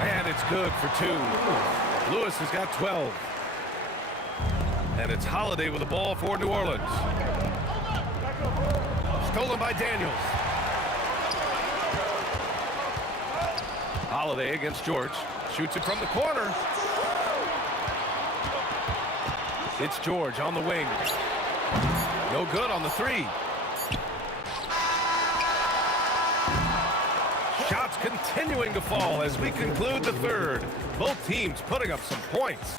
And it's good for 2. Lewis has got 12. And it's Holiday with the ball for New Orleans. Stolen by Daniels. Holiday against George. Shoots it from the corner. It's George on the wing. No good on the 3. Shots continuing to fall as we conclude the third. Both teams putting up some points.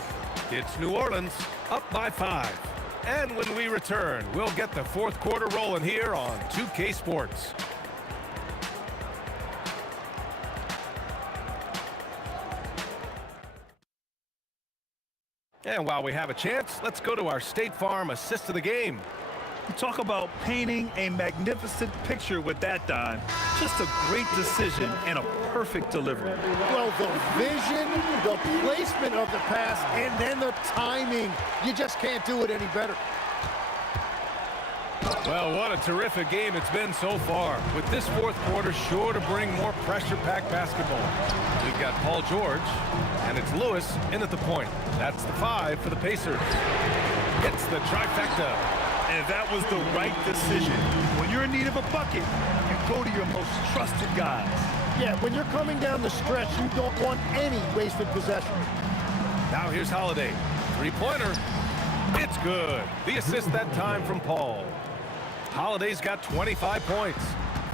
It's New Orleans up by 5. And when we return, we'll get the fourth quarter rolling here on 2K Sports. And while we have a chance, let's go to our State Farm assist of the game. You talk about painting a magnificent picture with that dime. Just a great decision and a perfect delivery. Well, the vision, the placement of the pass, and then the timing. You just can't do it any better. Well, what a terrific game it's been so far. With this fourth quarter sure to bring more pressure-packed basketball. We've got Paul George, and it's Lewis in at the point. That's the 5 for the Pacers. It's the trifecta. And that was the right decision. When you're in need of a bucket, you go to your most trusted guys. Yeah, when you're coming down the stretch, you don't want any wasted possession. Now here's Holiday. 3-pointer. It's good. The assist that time from Paul. Holiday's got 25 points.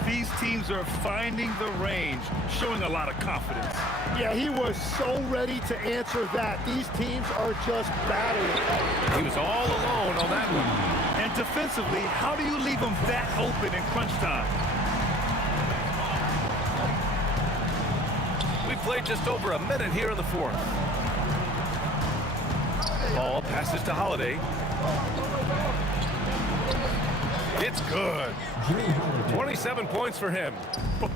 These teams are finding the range, showing a lot of confidence. Yeah, he was so ready to answer that. These teams are just battling. He was all alone on that one. And defensively, how do you leave them that open in crunch time? We played just over a minute here in the fourth. Ball passes to Holiday. It's good. 27 points for him.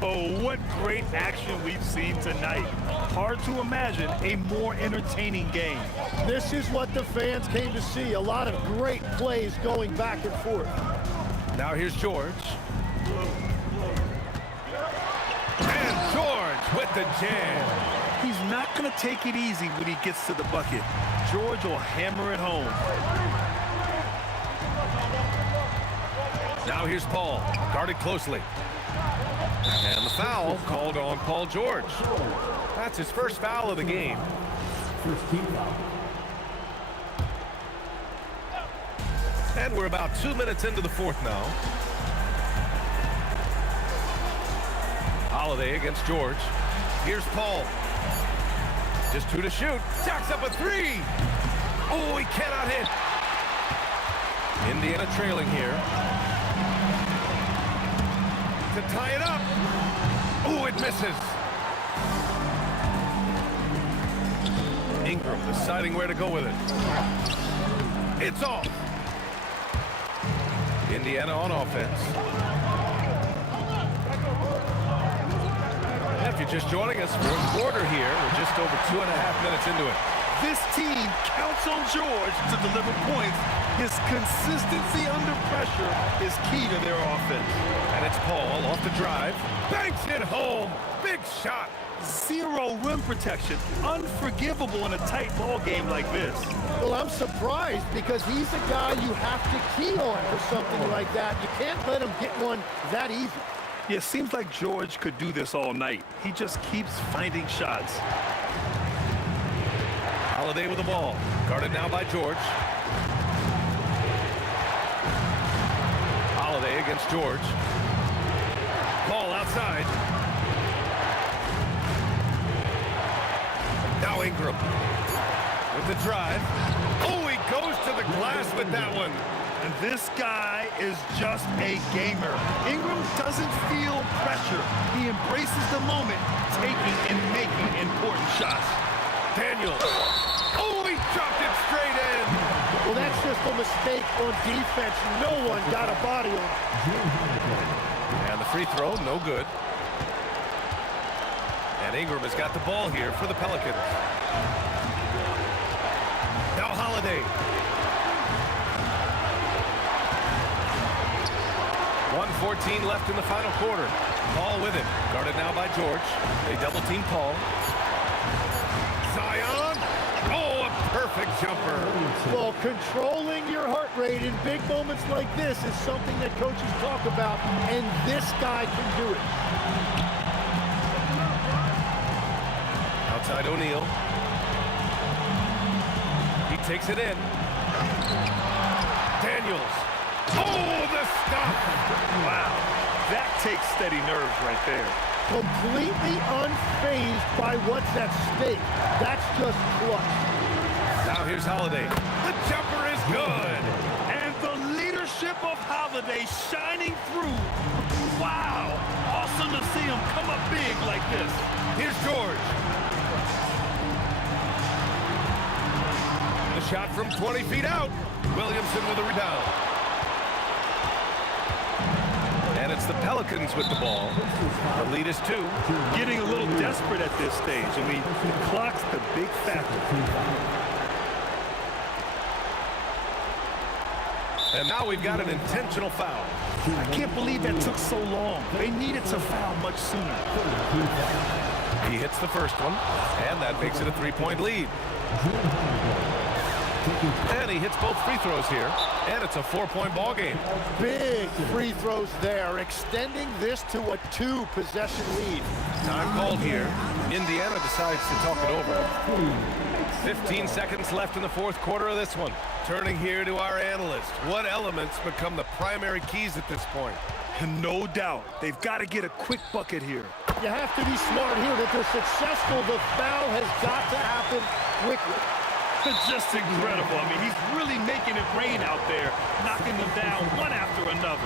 Oh, what great action we've seen tonight. Hard to imagine a more entertaining game. This is what the fans came to see. A lot of great plays going back and forth. Now here's George. And George with the jam. He's not going to take it easy when he gets to the bucket. George will hammer it home. Now here's Paul, guarded closely. And the foul called on Paul George. That's his first foul of the game. First team foul. And we're about 2 minutes into the fourth now. Holiday against George. Here's Paul. Just 2 to shoot. Jacks up a 3. Oh, he cannot hit. Indiana trailing here. To tie it up. Oh, it misses. Ingram deciding where to go with it. It's off. Indiana on offense. And if you're just joining us, fourth quarter here. We're just over 2.5 minutes into it. This team counts on George to deliver points. His consistency under pressure is key to their offense. And it's Paul off the drive. Banks it home. Big shot. Zero rim protection. Unforgivable in a tight ball game like this. Well, I'm surprised because he's a guy you have to key on for something like that. You can't let him get one that easy. Yeah, it seems like George could do this all night. He just keeps finding shots. Holiday with the ball. Guarded now by George. Holiday against George. Ball outside. Now Ingram with the drive. Oh, he goes to the glass with that one. And this guy is just a gamer. Ingram doesn't feel pressure. He embraces the moment, taking and making important shots. Daniels. Oh, he dropped it straight in. Well, that's just a mistake on defense. No one got a body on it. And the free throw, no good. And Ingram has got the ball here for the Pelicans. Now Holiday. 1:14 left in the final quarter. Paul with it. Guarded now by George. They double team Paul. Zion. Oh, a perfect jumper. Well, controlling your heart rate in big moments like this is something that coaches talk about, and this guy can do it. Outside O'Neal. He takes it in. Daniels. Oh, the stop. Wow. That takes steady nerves right there. Completely unfazed by what's at stake. That's just clutch. Now here's Holiday. The jumper is good. And the leadership of Holiday shining through. Wow. Awesome to see him come up big like this. Here's George. The shot from 20 feet out. Williamson with a rebound. And it's the Pelicans with the ball. The lead is 2. Getting a little desperate at this stage. I mean, the clock's the big factor. And now we've got an intentional foul. I can't believe that took so long. They needed to foul much sooner. He hits the first one, and that makes it a 3-point lead. And he hits both free throws here, and it's a 4-point ball game. Big free throws there, extending this to a 2-possession lead. Time called here. Indiana decides to talk it over. 15 seconds left in the fourth quarter of this one. Turning here to our analyst. What elements become the primary keys at this point? And no doubt, they've got to get a quick bucket here. You have to be smart here. If they're successful, the foul has got to happen quickly. Just incredible. I mean, he's really making it rain out there, knocking them down one after another.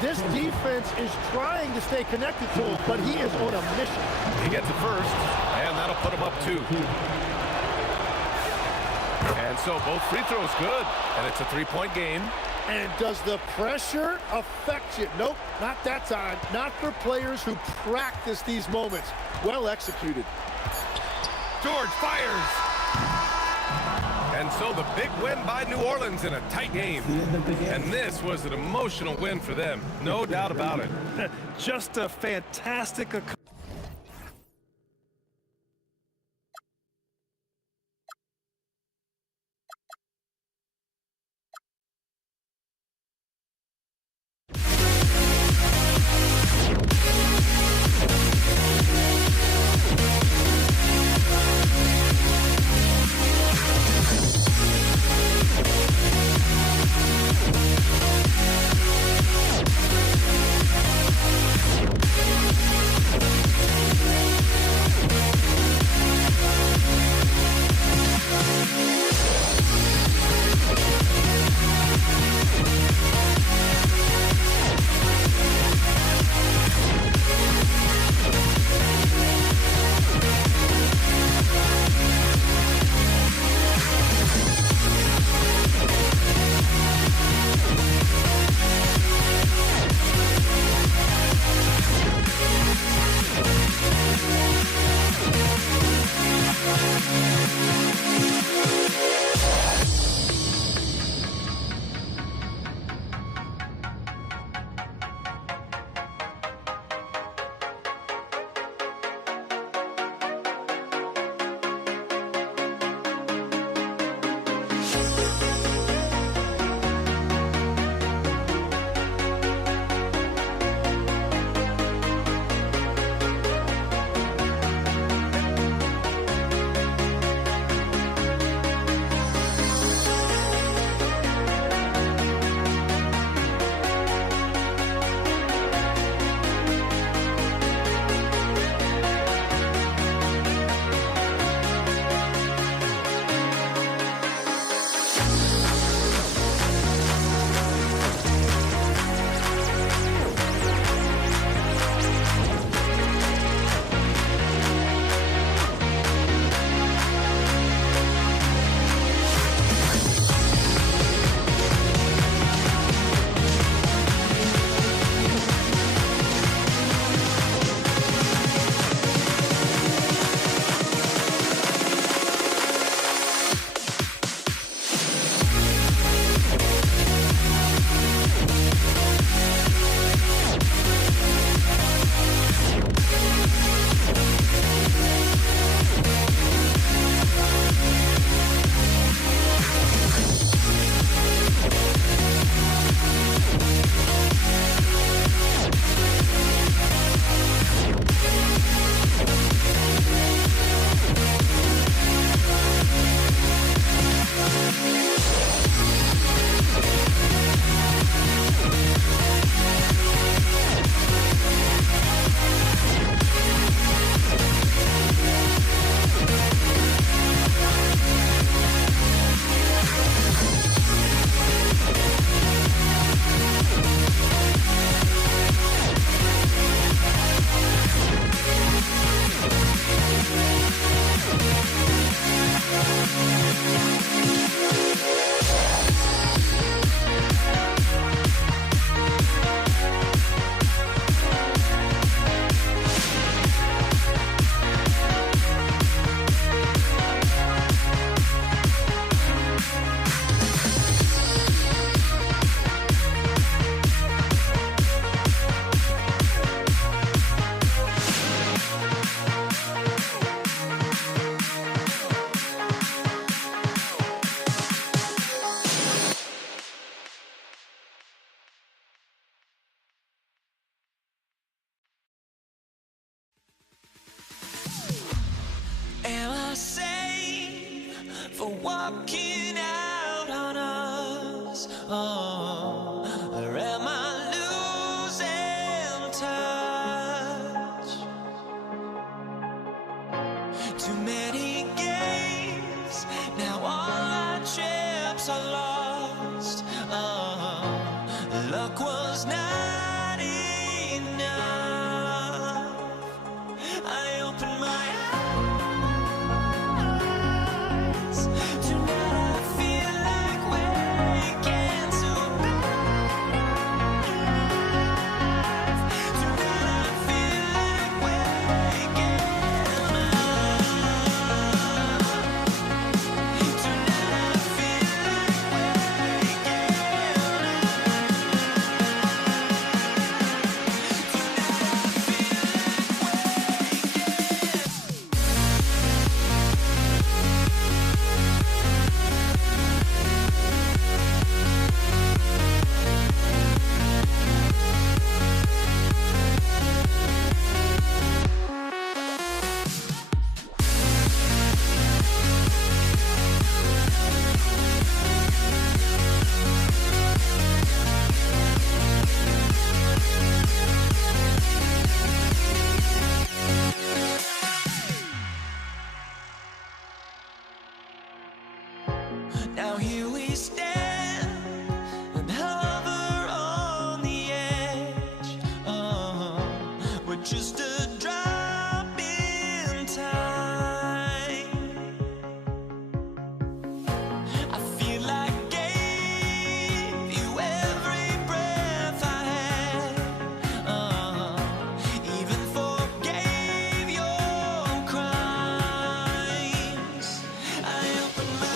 This defense is trying to stay connected to him, but he is on a mission. He gets it first, and that'll put him up 2. And so both free throws good, and it's a 3-point game. And does the pressure affect you? Nope, not that time. Not for players who practice these moments. Well executed. George fires. And so the big win by New Orleans in a tight game. And this was an emotional win for them. No doubt about it. Just a fantastic accomplishment. walking out on us? Oh, or am I losing touch? Too many games, now all our chips are lost. Oh, luck was not enough. I opened my eyes. Tonight I feel like waking to life. Tonight I feel like waking up. Tonight I feel like waking Now here we stand and hover on the edge. We're just a drop in time. I feel like I gave you every breath I had. Even forgave your crimes. I opened my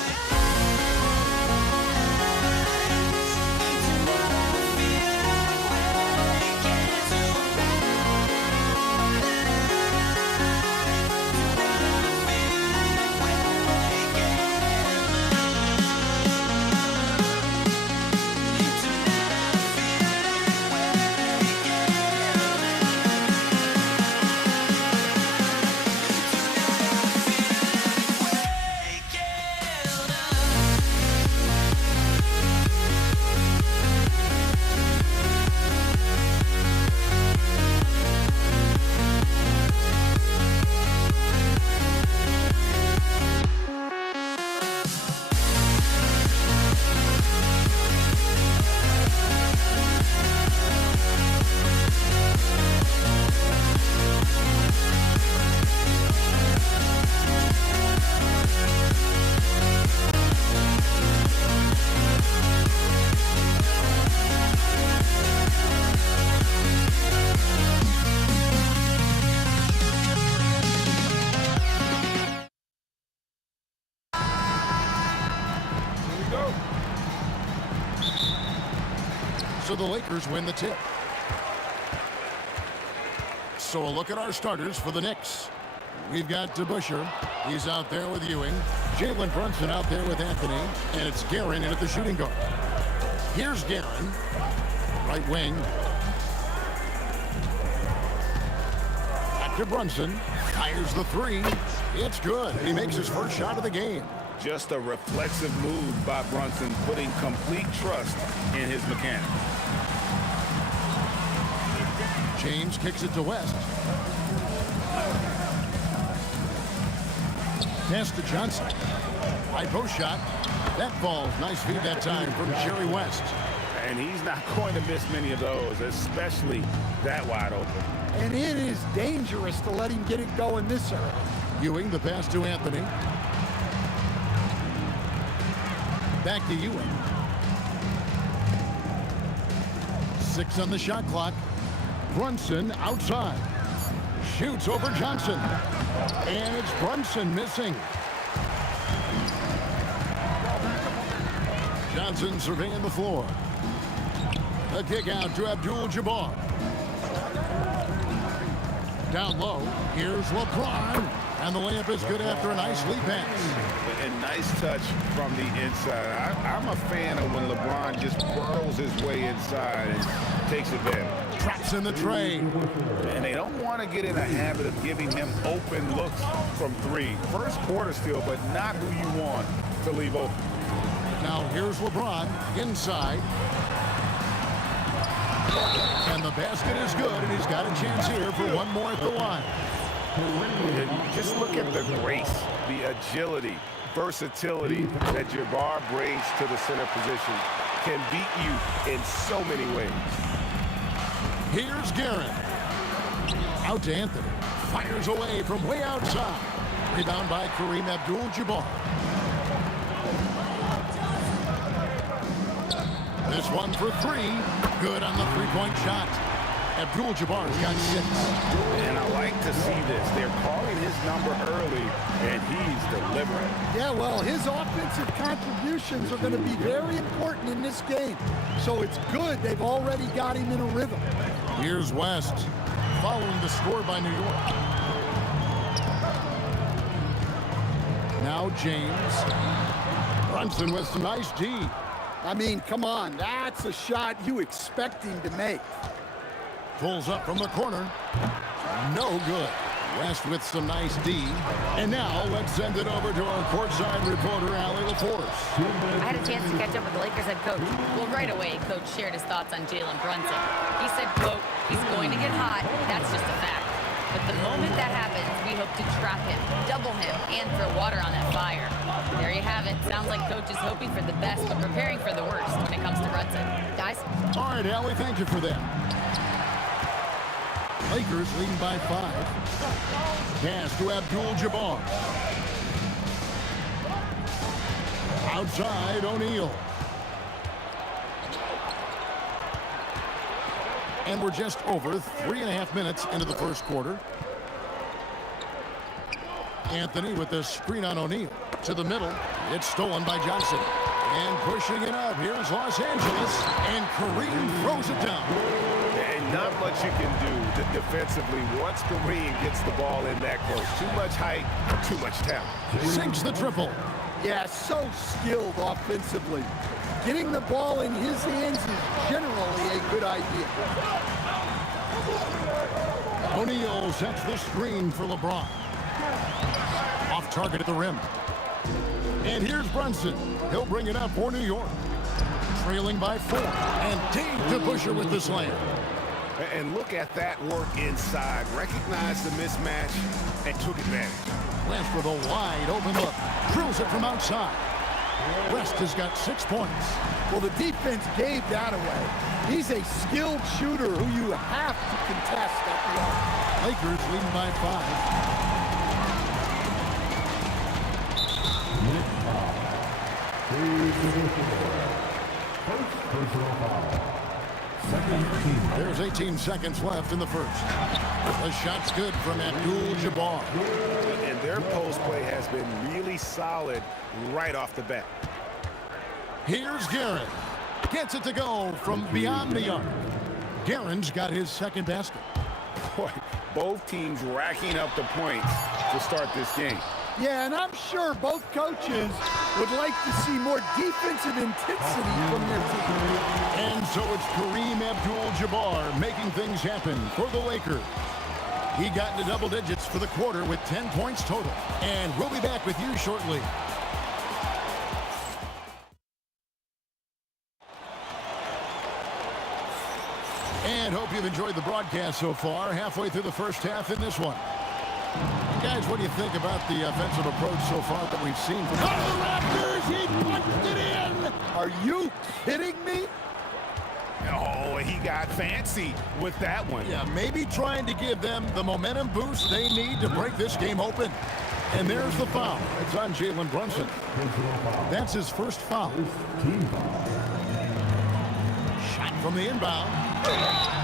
So the Lakers win the tip. So a look at our starters for the Knicks. We've got DeBusschere. He's out there with Ewing. Jalen Brunson out there with Anthony. And it's Guerin in at the shooting guard. Here's Guerin. Right wing. Back to Brunson. Fires the three. It's good. He makes his first shot of the game. Just a reflexive move by Brunson, putting complete trust in his mechanics. James kicks it to West. Pass to Johnson. High post shot. That falls. Nice feed that time from Jerry West. And he's not going to miss many of those, especially that wide open. And it is dangerous to let him get it going this early. Ewing, the pass to Anthony. Back to Ewing. 6 on the shot clock. Brunson outside. Shoots over Johnson. And it's Brunson missing. Johnson surveying the floor. A kick out to Abdul-Jabbar. Down low. Here's LeBron. And the layup is good after a nice lead pass. And nice touch from the inside. I'm a fan of when LeBron just burrows his way inside and takes advantage. Traps in the tray. And they don't want to get in a habit of giving him open looks from three. First quarter still, but not who you want to leave open. Now here's LeBron inside. And the basket is good, and he's got a chance here for one more at the line. And just look at the grace, the agility, versatility that Jabbar brings to the center position. Can beat you in so many ways. Here's Garrett. Out to Anthony. Fires away from way outside. Rebound by Kareem Abdul-Jabbar. This one for three. Good on the three-point shot. Abdul-Jabbar's got 6. And I like to see this. They're calling his number early, and he's delivering. Yeah, well, his offensive contributions are going to be very important in this game. So it's good they've already got him in a rhythm. Here's West, following the score by New York. Now James. Brunson with some nice D. I mean, come on, that's a shot you expect him to make. Pulls up from the corner. No good. West with some nice D. And now let's send it over to our courtside reporter, Allie LaForce. I had a chance to catch up with the Lakers head coach. Well, right away, coach shared his thoughts on Jalen Brunson. He said, quote, he's going to get hot. That's just a fact. But the moment that happens, we hope to trap him, double him, and throw water on that fire. There you have it. Sounds like coach is hoping for the best, but preparing for the worst when it comes to Brunson. Guys? All right, Allie, thank you for that. Lakers leading by 5. Pass to Abdul-Jabbar. Outside, O'Neal. And we're just over 3.5 minutes into the first quarter. Anthony with the screen on O'Neal. To the middle. It's stolen by Johnson. And pushing it up. Here's Los Angeles. And Kareem throws it down. And not much you can do defensively once Kareem gets the ball in that close. Too much height, too much talent. Sinks the triple. Yeah, so skilled offensively. Getting the ball in his hands is generally a good idea. O'Neal sets the screen for LeBron. Off target at the rim. And here's Brunson. He'll bring it up for New York. Trailing by 4. And Dave to Busher with the slam. And look at that work inside. Recognized the mismatch and took advantage. West with a wide open look. Drills it from outside. West has got 6 points. Well, the defense gave that away. He's a skilled shooter who you have to contest at the arc. Lakers leading by 5. There's 18 seconds left in the first. The shot's good from Abdul-Jabbar. And their post play has been really solid right off the bat. Here's Garrett. Gets it to go from beyond the arc. Guerin's got his second basket. Boy, both teams racking up the points to start this game. Yeah, and I'm sure both coaches would like to see more defensive intensity from their team. And so it's Kareem Abdul-Jabbar making things happen for the Lakers. He got into double digits for the quarter with 10 points total. And we'll be back with you shortly. And hope you've enjoyed the broadcast so far. Halfway through the first half in this one. Guys, what do you think about the offensive approach so far that we've seen from the Raptors? He punched it in! Are you kidding me? Oh, he got fancy with that one. Yeah, maybe trying to give them the momentum boost they need to break this game open. And there's the foul. It's on Jalen Brunson. That's his first foul. Shot from the inbound.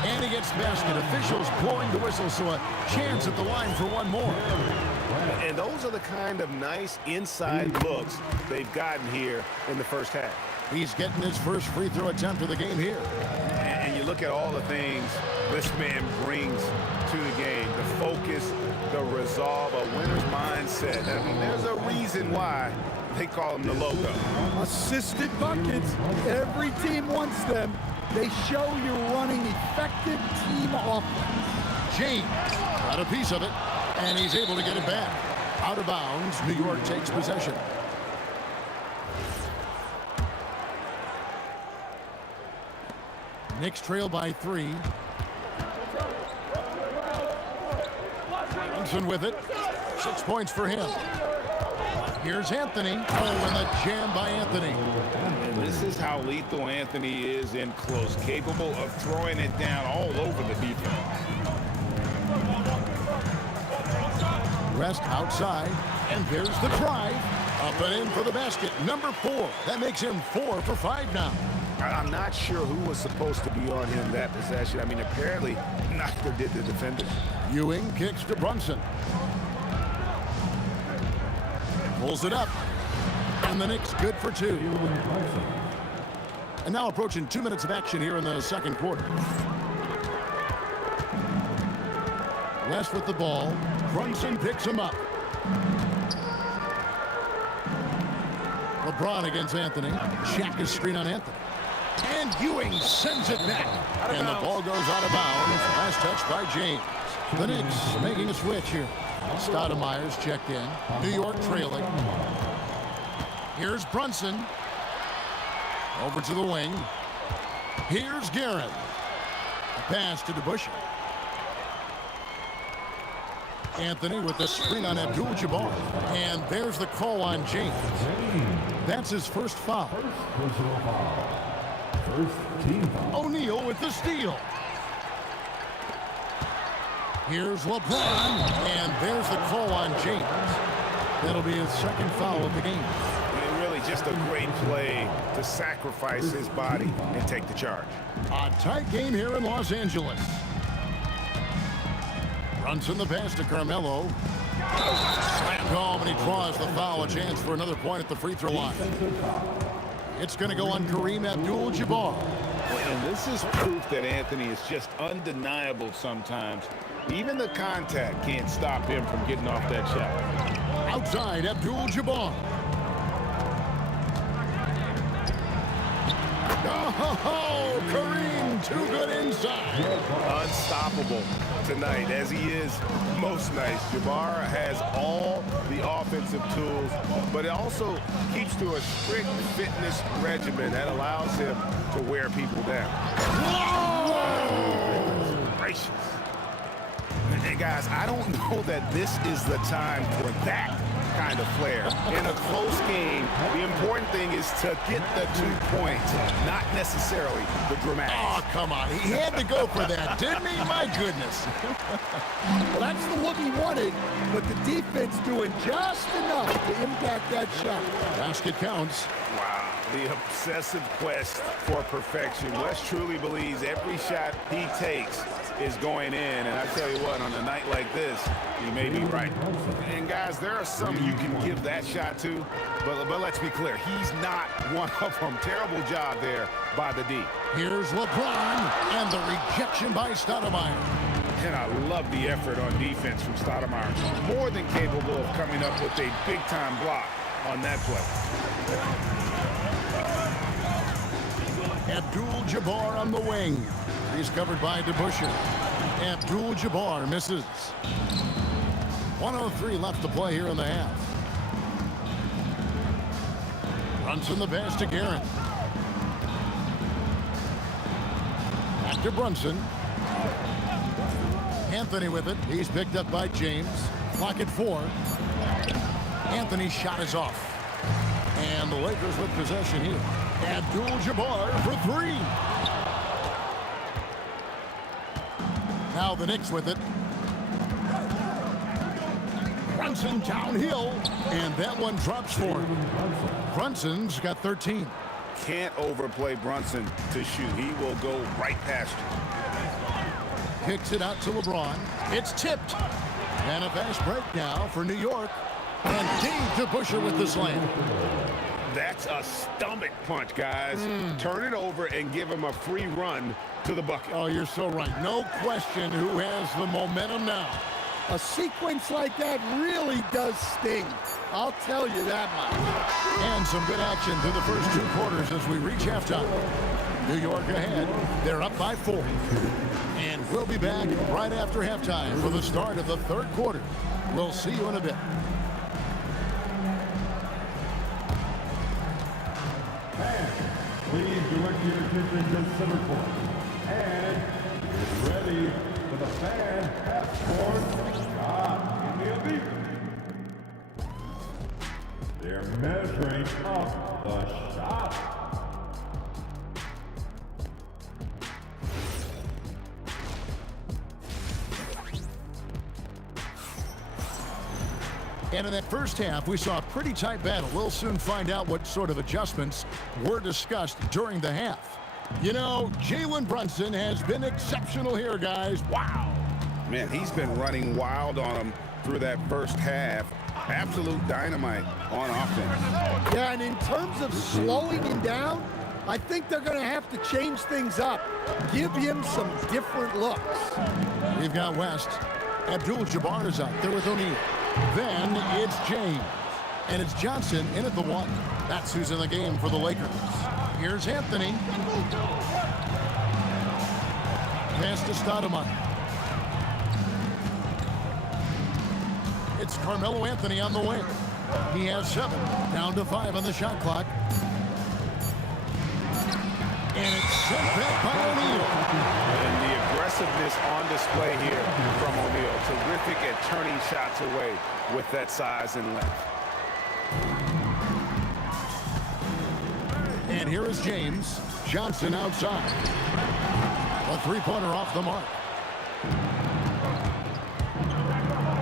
And he gets the basket. Officials blowing the whistle, so a chance at the line for one more. And those are the kind of nice inside looks they've gotten here in the first half. He's getting his first free throw attempt of the game here. And you look at all the things this man brings to the game. The focus, the resolve, a winner's mindset. I mean, there's a reason why they call him the logo. Assisted buckets. Every team wants them. They show you're running effective team offense. James got a piece of it, and he's able to get it back. Out of bounds, New York takes possession. Knicks trail by 3. Brunson with it. 6 points for him. Here's Anthony. Oh, and a jam by Anthony. And this is how lethal Anthony is in close, capable of throwing it down all over the defense. West outside, and there's the drive. Up and in for the basket, number 4. That makes him 4 for 5 now. I'm not sure who was supposed to be on him that possession. I mean, apparently neither did the defenders. Ewing kicks to Brunson. Pulls it up. And the Knicks good for 2. And now approaching 2 minutes of action here in the second quarter. West with the ball. Brunson picks him up. LeBron against Anthony. Shaq is screen on Anthony. And Ewing sends it back. And the ball goes out of bounds. Last touch by James. The Knicks making a switch here. Stoudemire's checked in. New York trailing. Here's Brunson. Over to the wing. Here's Guerin. A pass to DeBusschere. Anthony with the screen on Abdul-Jabbar. And there's the call on James. That's his first foul. First team foul. O'Neal with the steal. Here's LeBron. And there's the call on James. That'll be his second foul of the game. And really just a great play to sacrifice his body and take the charge. A tight game here in Los Angeles. Brunson the pass to Carmelo. Slammed home, and he draws the foul. A chance for another point at the free throw line. It's going to go on Kareem Abdul-Jabbar. And this is proof that Anthony is just undeniable sometimes. Even the contact can't stop him from getting off that shot. Outside, Abdul-Jabbar. Oh, Kareem, too good inside. Unstoppable tonight, as he is most nights. Jabbar has all the offensive tools, but it also keeps to a strict fitness regimen that allows him to wear people down. Whoa! Gracious. And guys, I don't know that this is the time for that kind of flair. In a close game, the important thing is to get the 2 points, not necessarily the dramatics. Oh, come on. He had to go for that, didn't he? My goodness. Well, that's the look he wanted, but the defense doing just enough to impact that shot. Basket counts. Wow, the obsessive quest for perfection. West truly believes every shot he takes is going in, and I tell you what, on a night like this, he may be right. And guys, there are some you can give that shot to, but let's be clear, he's not one of them. Terrible job there by the D. Here's LeBron, and the rejection by Stoudemire. And I love the effort on defense from Stoudemire. More than capable of coming up with a big-time block on that play. Abdul-Jabbar on the wing. He's covered by DeBusschere. Abdul-Jabbar misses. 1:03 left to play here in the half. Brunson the pass to Guerin. Back to Brunson. Anthony with it. He's picked up by James. Clock at 4. Anthony's shot is off. And the Lakers with possession here. Abdul-Jabbar for 3. Now the Knicks with it. Brunson downhill, and that one drops for him. Brunson's got 13. Can't overplay Brunson to shoot. He will go right past you. Kicks it out to LeBron. It's tipped. And a fast break now for New York. And Dave DeBusschere with the slam. That's a stomach punch, guys. Turn it over and give him a free run to the bucket. Oh, you're so right. No question who has the momentum now. A sequence like that really does sting. I'll tell you that much. And some good action through the first 2 quarters as we reach halftime. New York ahead. They're up by 4. And we'll be back right after halftime for the start of the 3rd quarter. We'll see you in a bit. Please direct your attention to center court. And get ready for the fan half-court shot in the elite. They're measuring up the shot. And in that first half, we saw a pretty tight battle. We'll soon find out what sort of adjustments were discussed during the half. You know, Jalen Brunson has been exceptional here, guys. Wow. Man, he's been running wild on him through that first half. Absolute dynamite on offense. Yeah, and in terms of slowing him down, I think they're going to have to change things up. Give him some different looks. We've got West. Abdul-Jabbar is out there with O'Neal. Then it's James. And it's Johnson in at the one. That's who's in the game for the Lakers. Here's Anthony. Pass to Stoudemire. It's Carmelo Anthony on the wing. He has 7. Down to 5 on the shot clock. And it's sent back by O'Neal. And the aggressiveness on display here from O'Neal. Terrific at turning shots away with that size and length. And here is James. Johnson outside. A three-pointer off the mark.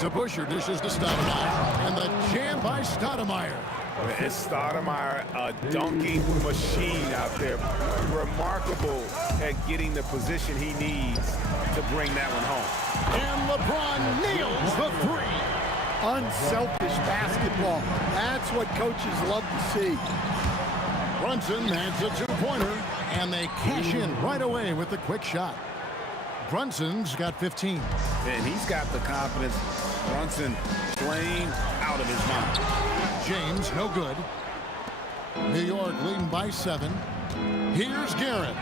To Busher, dishes to Stoudemire. And the jam by Stoudemire. It's Stoudemire, a dunking machine out there. Remarkable at getting the position he needs to bring that one home. And LeBron nails the three. Unselfish basketball. That's what coaches love to see. Brunson adds a two-pointer, and they cash in right away with the quick shot. Brunson's got 15. And he's got the confidence. Brunson playing out of his mind. James, no good. New York leading by 7. Here's Garrett.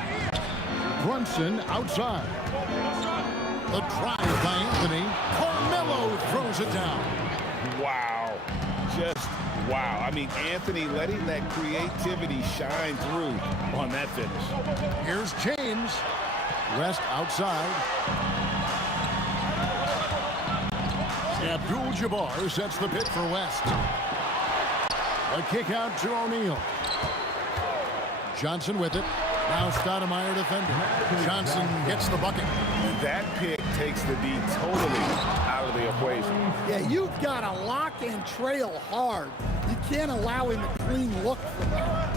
Brunson outside. The drive by Anthony. Carmelo throws it down. Wow. Just wow. I mean, Anthony letting that creativity shine through on that finish. Here's James. West outside. Abdul-Jabbar sets the pit for West. A kick out to O'Neal. Johnson with it. Now Stoudemire defending. Johnson gets the bucket. That pick takes the D totally out of the equation. Yeah, you've got to lock and trail hard. You can't allow him a clean look from that.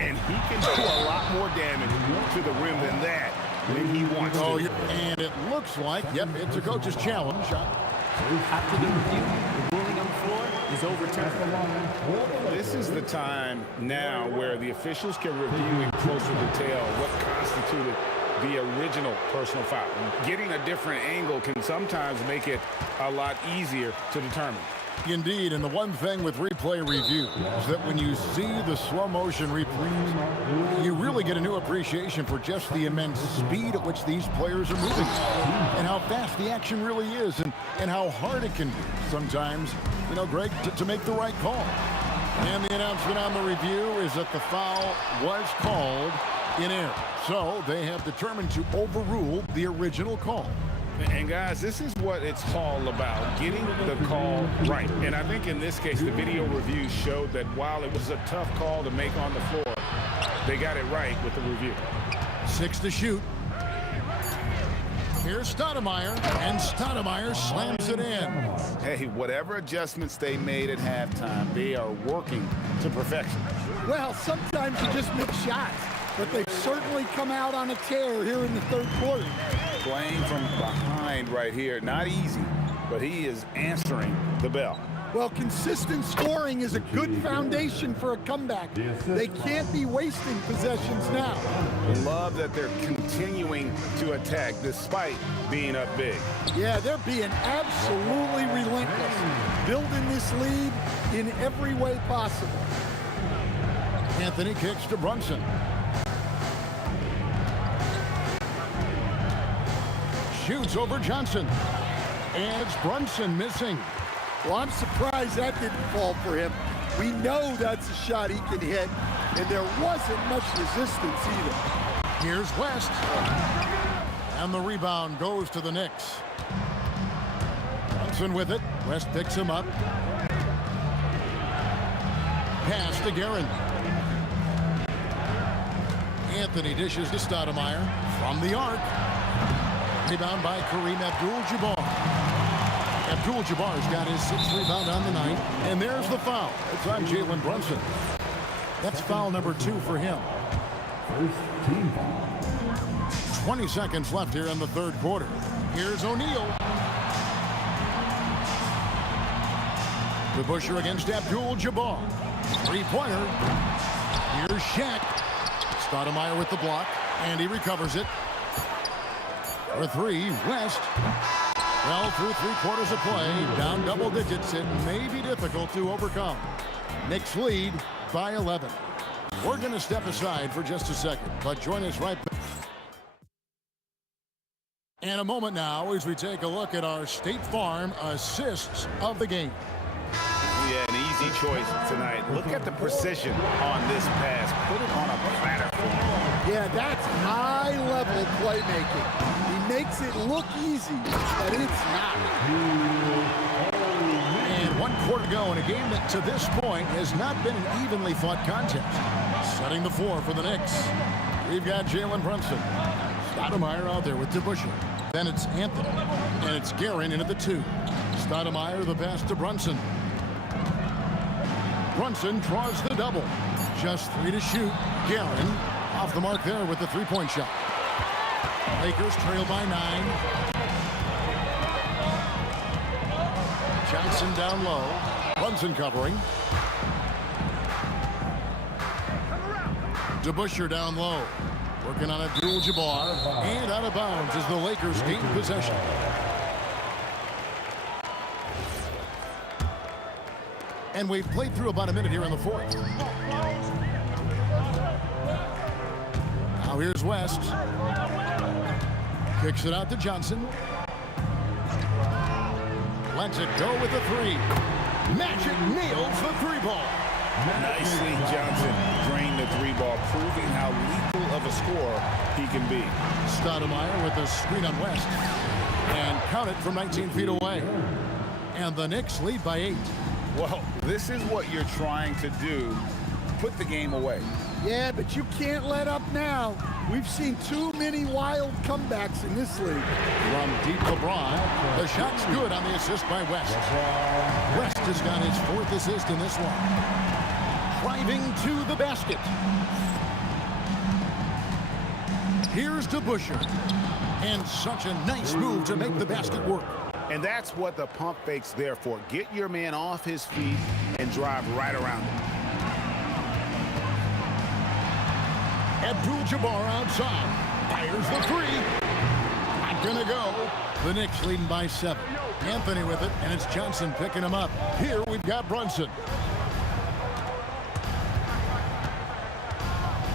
And he can do a lot more damage to the rim than that when he wants to. And it looks like, yep, it's a coach's challenge. After the review, the ruling on the floor is overturned. This is the time now where the officials can review in closer detail what constituted the original personal foul. Getting a different angle can sometimes make it a lot easier to determine. Indeed, and the one thing with replay review is that when you see the slow motion replays, you really get a new appreciation for just the immense speed at which these players are moving and how fast the action really is and how hard it can be sometimes, you know, Greg, to make the right call. And the announcement on the review is that the foul was called in error. So they have determined to overrule the original call. And guys, this is what it's all about, getting the call right. And I think in this case, the video review showed that while it was a tough call to make on the floor, they got it right with the review. 6 to shoot. Here's Stoudemire, and Stoudemire slams it in. Hey, whatever adjustments they made at halftime, they are working to perfection. Well, sometimes you just miss shots, but they've certainly come out on a tear here in the third quarter. Playing from behind right here, not easy, but he is answering the bell. Well, consistent scoring is a good foundation for a comeback. They can't be wasting possessions now. Love that they're continuing to attack despite being up big. Yeah, they're being absolutely relentless, building this lead in every way possible. Anthony kicks to Brunson. Shoots over Johnson. And it's Brunson missing. Well, I'm surprised that didn't fall for him. We know that's a shot he can hit, and there wasn't much resistance either. Here's West. And the rebound goes to the Knicks. Brunson with it. West picks him up. Pass to Guerin. Anthony dishes to Stoudemire from the arc. Rebound by Kareem Abdul-Jabbar. Abdul-Jabbar's got his 6th rebound on the night. And there's the foul. It's on Jalen Brunson. That's foul number 2 for him. First team foul. 20 seconds left here in the 3rd quarter. Here's O'Neal. DeBusschere against Abdul-Jabbar. 3-pointer. Here's Shaq. Stoudemire with the block, and he recovers it. For 3, West. Well, through 3 quarters of play, down double digits, it may be difficult to overcome. Knicks lead by 11. We're going to step aside for just a second, but join us right back. In a moment now as we take a look at our State Farm assists of the game. Yeah, an easy choice tonight. Look at the precision on this pass. Put it on a platter for him. Yeah, that's high-level playmaking. He makes it look easy, but it's not. And 1 quarter to go in a game that to this point has not been an evenly fought contest. Setting the floor for the Knicks. We've got Jalen Brunson. Stoudemire out there with DeBusschere. Then it's Anthony. And it's Guerin in at the 2. Stoudemire the pass to Brunson. Brunson draws the double. Just 3 to shoot. Guerin off the mark there with the 3-point shot. Lakers trail by 9. Johnson down low. Brunson covering. DeBusschere down low. Working on Abdul-Jabbar. And out of bounds as the Lakers gain possession. And we've played through about a minute here in the 4th. Now here's West. Kicks it out to Johnson. Lets it go with the 3. Magic nails the 3-ball. Nicely, Johnson drained the 3-ball, proving how lethal of a scorer he can be. Stoudemire with the screen on West. And count it from 19 feet away. And the Knicks lead by 8. Well, this is what you're trying to do. Put the game away. Yeah, but you can't let up now. We've seen too many wild comebacks in this league. From deep LeBron, the shot's good on the assist by West. West has got his 4th assist in this one. Driving to the basket. Here's DeBusschere. And such a nice move to make the basket work. And that's what the pump fake's there for. Get your man off his feet and drive right around him. Abdul-Jabbar outside. Fires the 3. Not gonna go. The Knicks leading by 7. Anthony with it, and it's Johnson picking him up. Here we've got Brunson.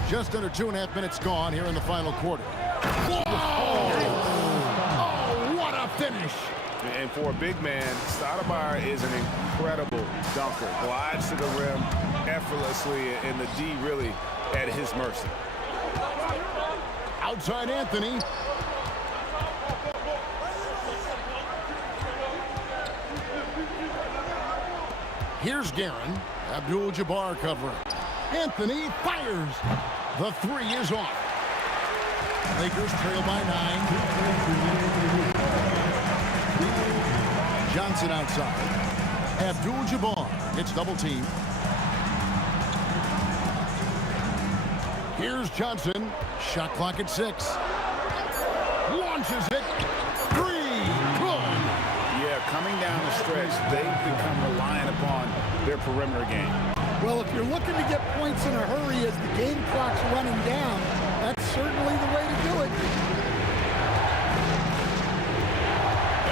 Just under 2.5 minutes gone here in the final quarter. Whoa! Oh, what a finish! And for a big man, Stoudemire is an incredible dunker. Glides to the rim effortlessly, and the D really at his mercy. Outside Anthony. Here's Guerin. Abdul-Jabbar covering. Anthony fires. The 3 is off. Lakers trail by 9. Johnson outside. Abdul-Jabbar gets double teamed. Here's Johnson. Shot clock at 6. Launches it. 3. Good. Yeah, coming down the stretch, they've become reliant upon their perimeter game. Well, if you're looking to get points in a hurry as the game clock's running down, that's certainly the way to do it.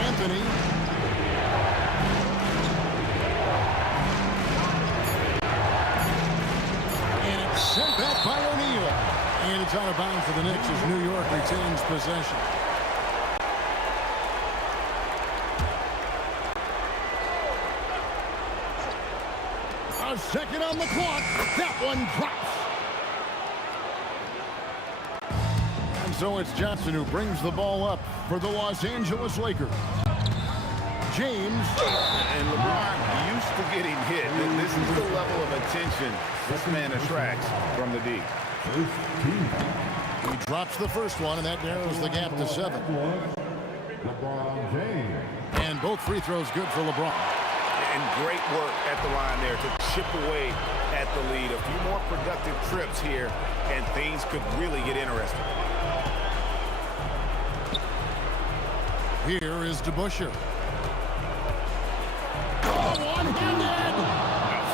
Anthony. And it's sent back by O'Neal. And it's out of bounds for the Knicks as New York retains possession. A second on the clock. That one drops. And so it's Johnson who brings the ball up for the Los Angeles Lakers. James. And LeBron used to getting hit. This is the level of attention this man attracts from the D. He drops the first one, and that narrows the gap to 7. LeBron James. And both free throws good for LeBron. And great work at the line there to chip away at the lead. A few more productive trips here, and things could really get interesting. Here is DeBusschere. One-handed!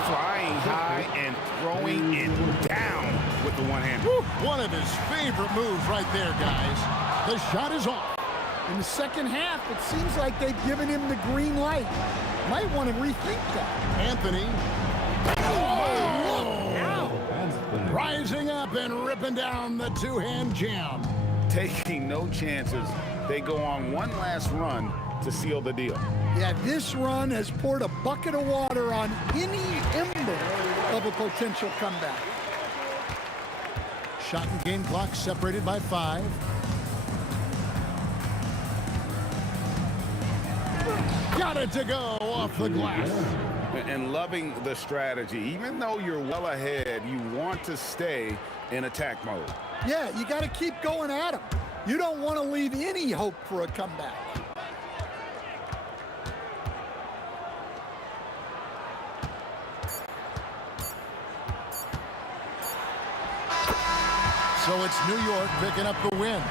Flying high and throwing it down with the one-hand. One of his favorite moves right there, guys. The shot is off. In the second half, it seems like they've given him the green light. Might want to rethink that. Anthony. Oh! Rising up and ripping down the two-hand jam. Taking no chances. They go on one last run to seal the deal. Yeah, this run has poured a bucket of water on any ember of a potential comeback. Shot and game clock separated by 5. Got it to go off the glass. And loving the strategy. Even though you're well ahead, you want to stay in attack mode. Yeah, you got to keep going at him. You don't want to leave any hope for a comeback. So it's New York picking up the win.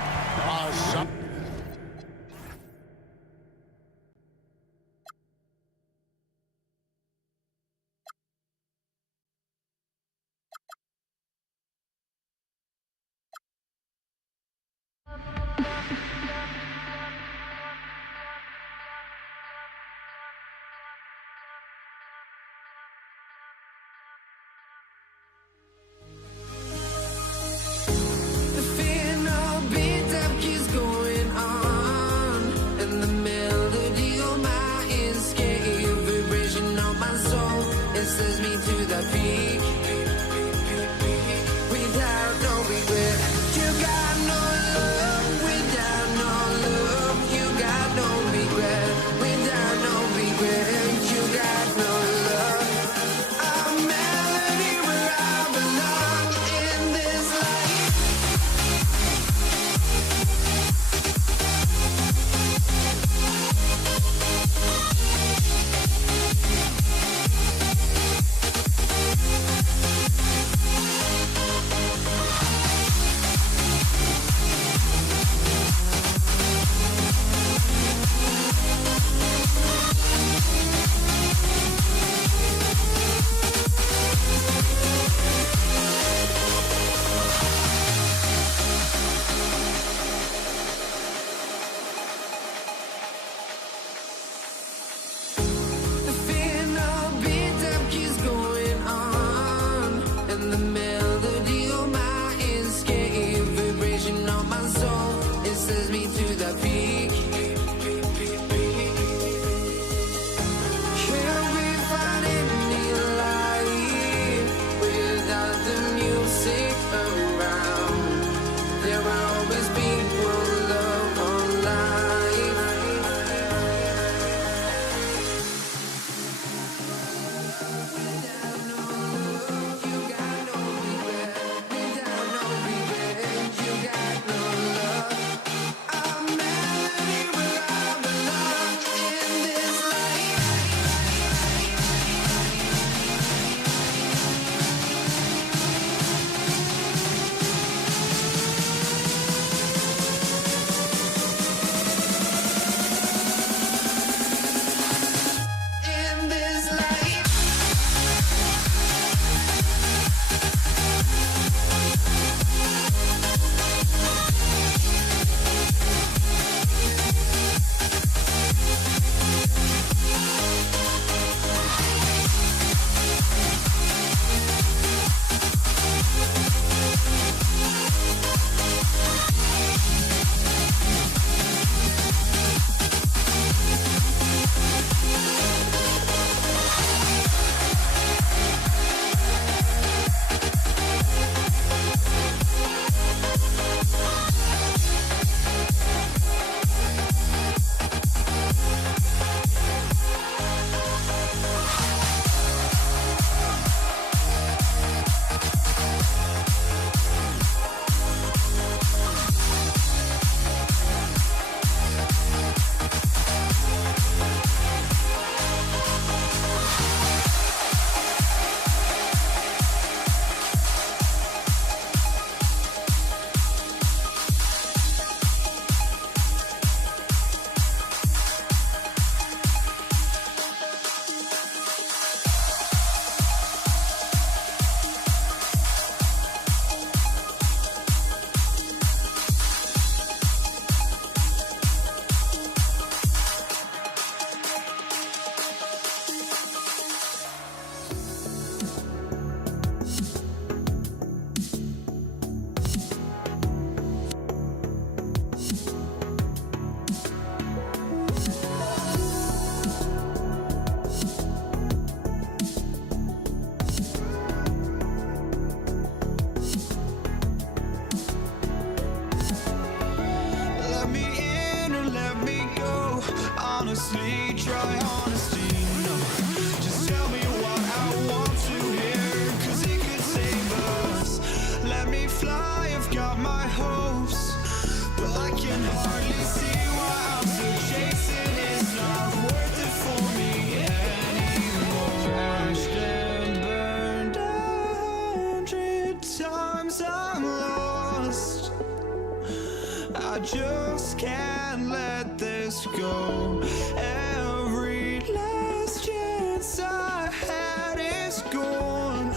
just can't let this go. Every last chance I had is gone,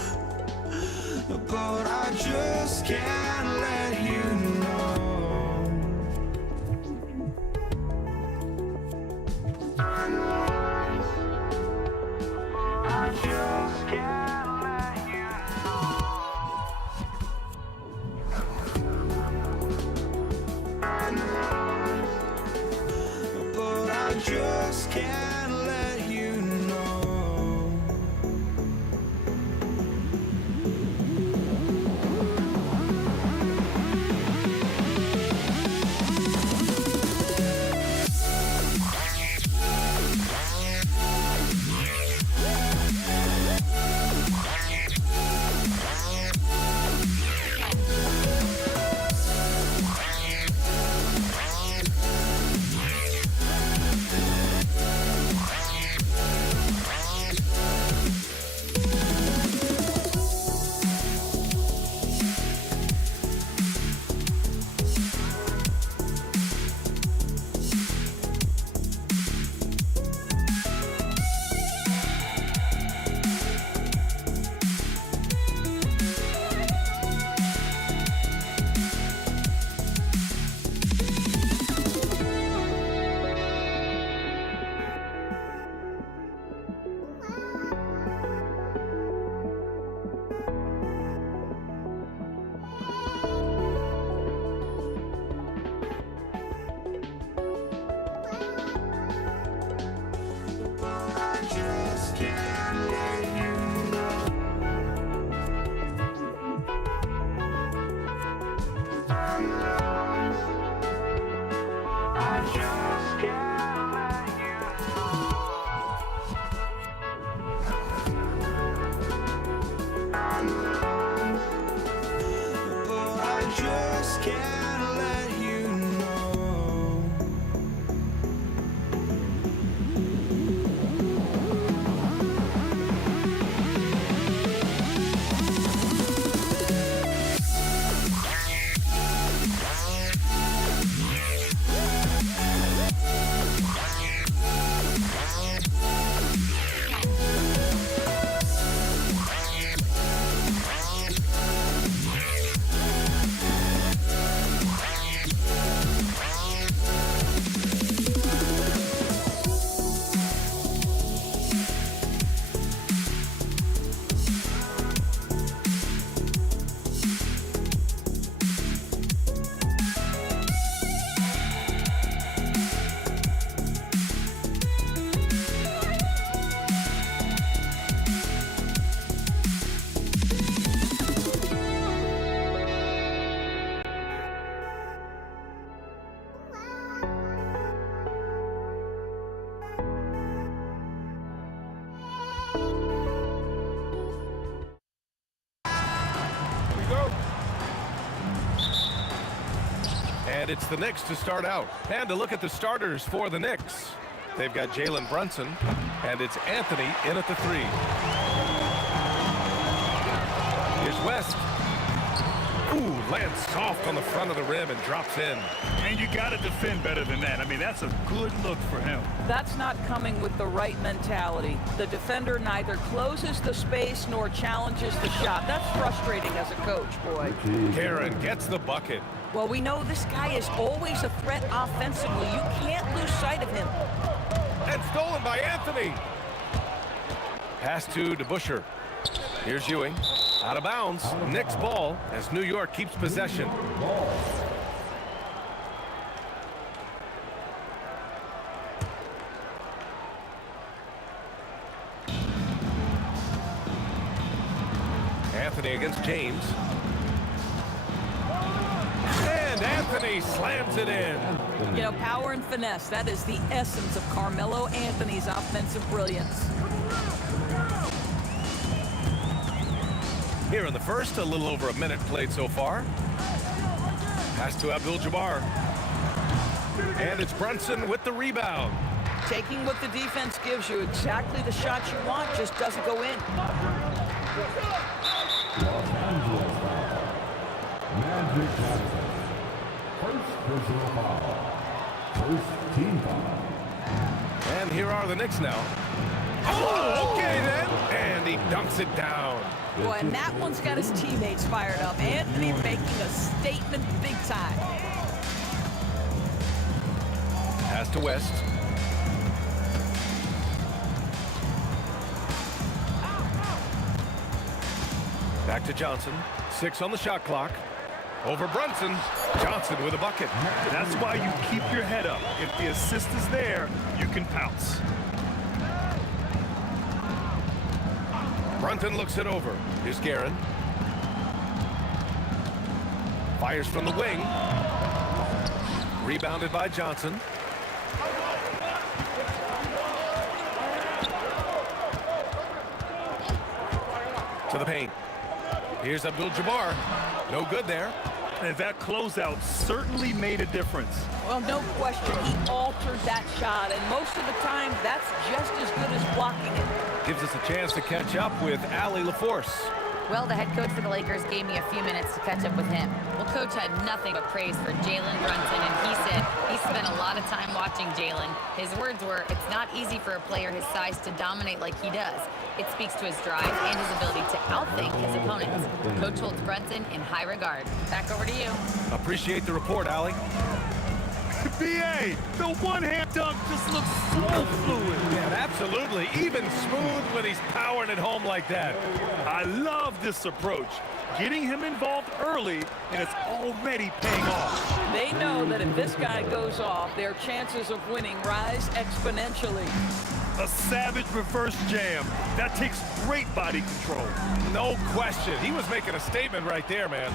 but I just can't let you know. I just can't let you know. But I just can't let you know. And it's the Knicks to start out. And to look at the starters for the Knicks. They've got Jalen Brunson, and it's Anthony in at the 3. Here's West. Ooh, lands soft on the front of the rim and drops in. And you got to defend better than that. I mean, that's a good look for him. That's not coming with the right mentality. The defender neither closes the space nor challenges the shot. That's frustrating as a coach, boy. Karen gets the bucket. Well, we know this guy is always a threat offensively. You can't lose sight of him. And stolen by Anthony. Pass to DeBusschere. Here's Ewing. Out of bounds. Knicks ball as New York keeps possession. Anthony against James. And Anthony slams it in. You know, power and finesse, that is the essence of Carmelo Anthony's offensive brilliance. Here in the first, a little over a minute played so far. Pass to Abdul-Jabbar. And it's Brunson with the rebound. Taking what the defense gives you, exactly the shot you want, just doesn't go in. Los Angeles Magic Johnson. First personal foul. First team foul. And here are the Knicks now. Oh, okay then. And he dunks it down. Boy, and that one's got his teammates fired up. Anthony making a statement big time. Pass to West. Back to Johnson. 6 on the shot clock. Over Brunson. Johnson with a bucket. That's why you keep your head up. If the assist is there, you can pounce. Brunson looks it over. Here's Guerin. Fires from the wing. Rebounded by Johnson. To the paint. Here's Abdul-Jabbar. No good there. And that closeout certainly made a difference. Well, no question, he altered that shot, and most of the time, that's just as good as blocking it. Gives us a chance to catch up with Allie LaForce. Well, the head coach for the Lakers gave me a few minutes to catch up with him. Well, coach had nothing but praise for Jalen Brunson, and he said he spent a lot of time watching Jalen. His words were, it's not easy for a player his size to dominate like he does. It speaks to his drive and his ability to outthink his opponents. Coach holds Brunson in high regard. Back over to you. Appreciate the report, Allie. B.A., the one-hand dunk just looks so fluid. Yeah, absolutely. Even smooth when he's powering it home like that. I love this approach. Getting him involved early, and it's already paying off. They know that if this guy goes off, their chances of winning rise exponentially. A savage reverse jam. That takes great body control. No question. He was making a statement right there, man.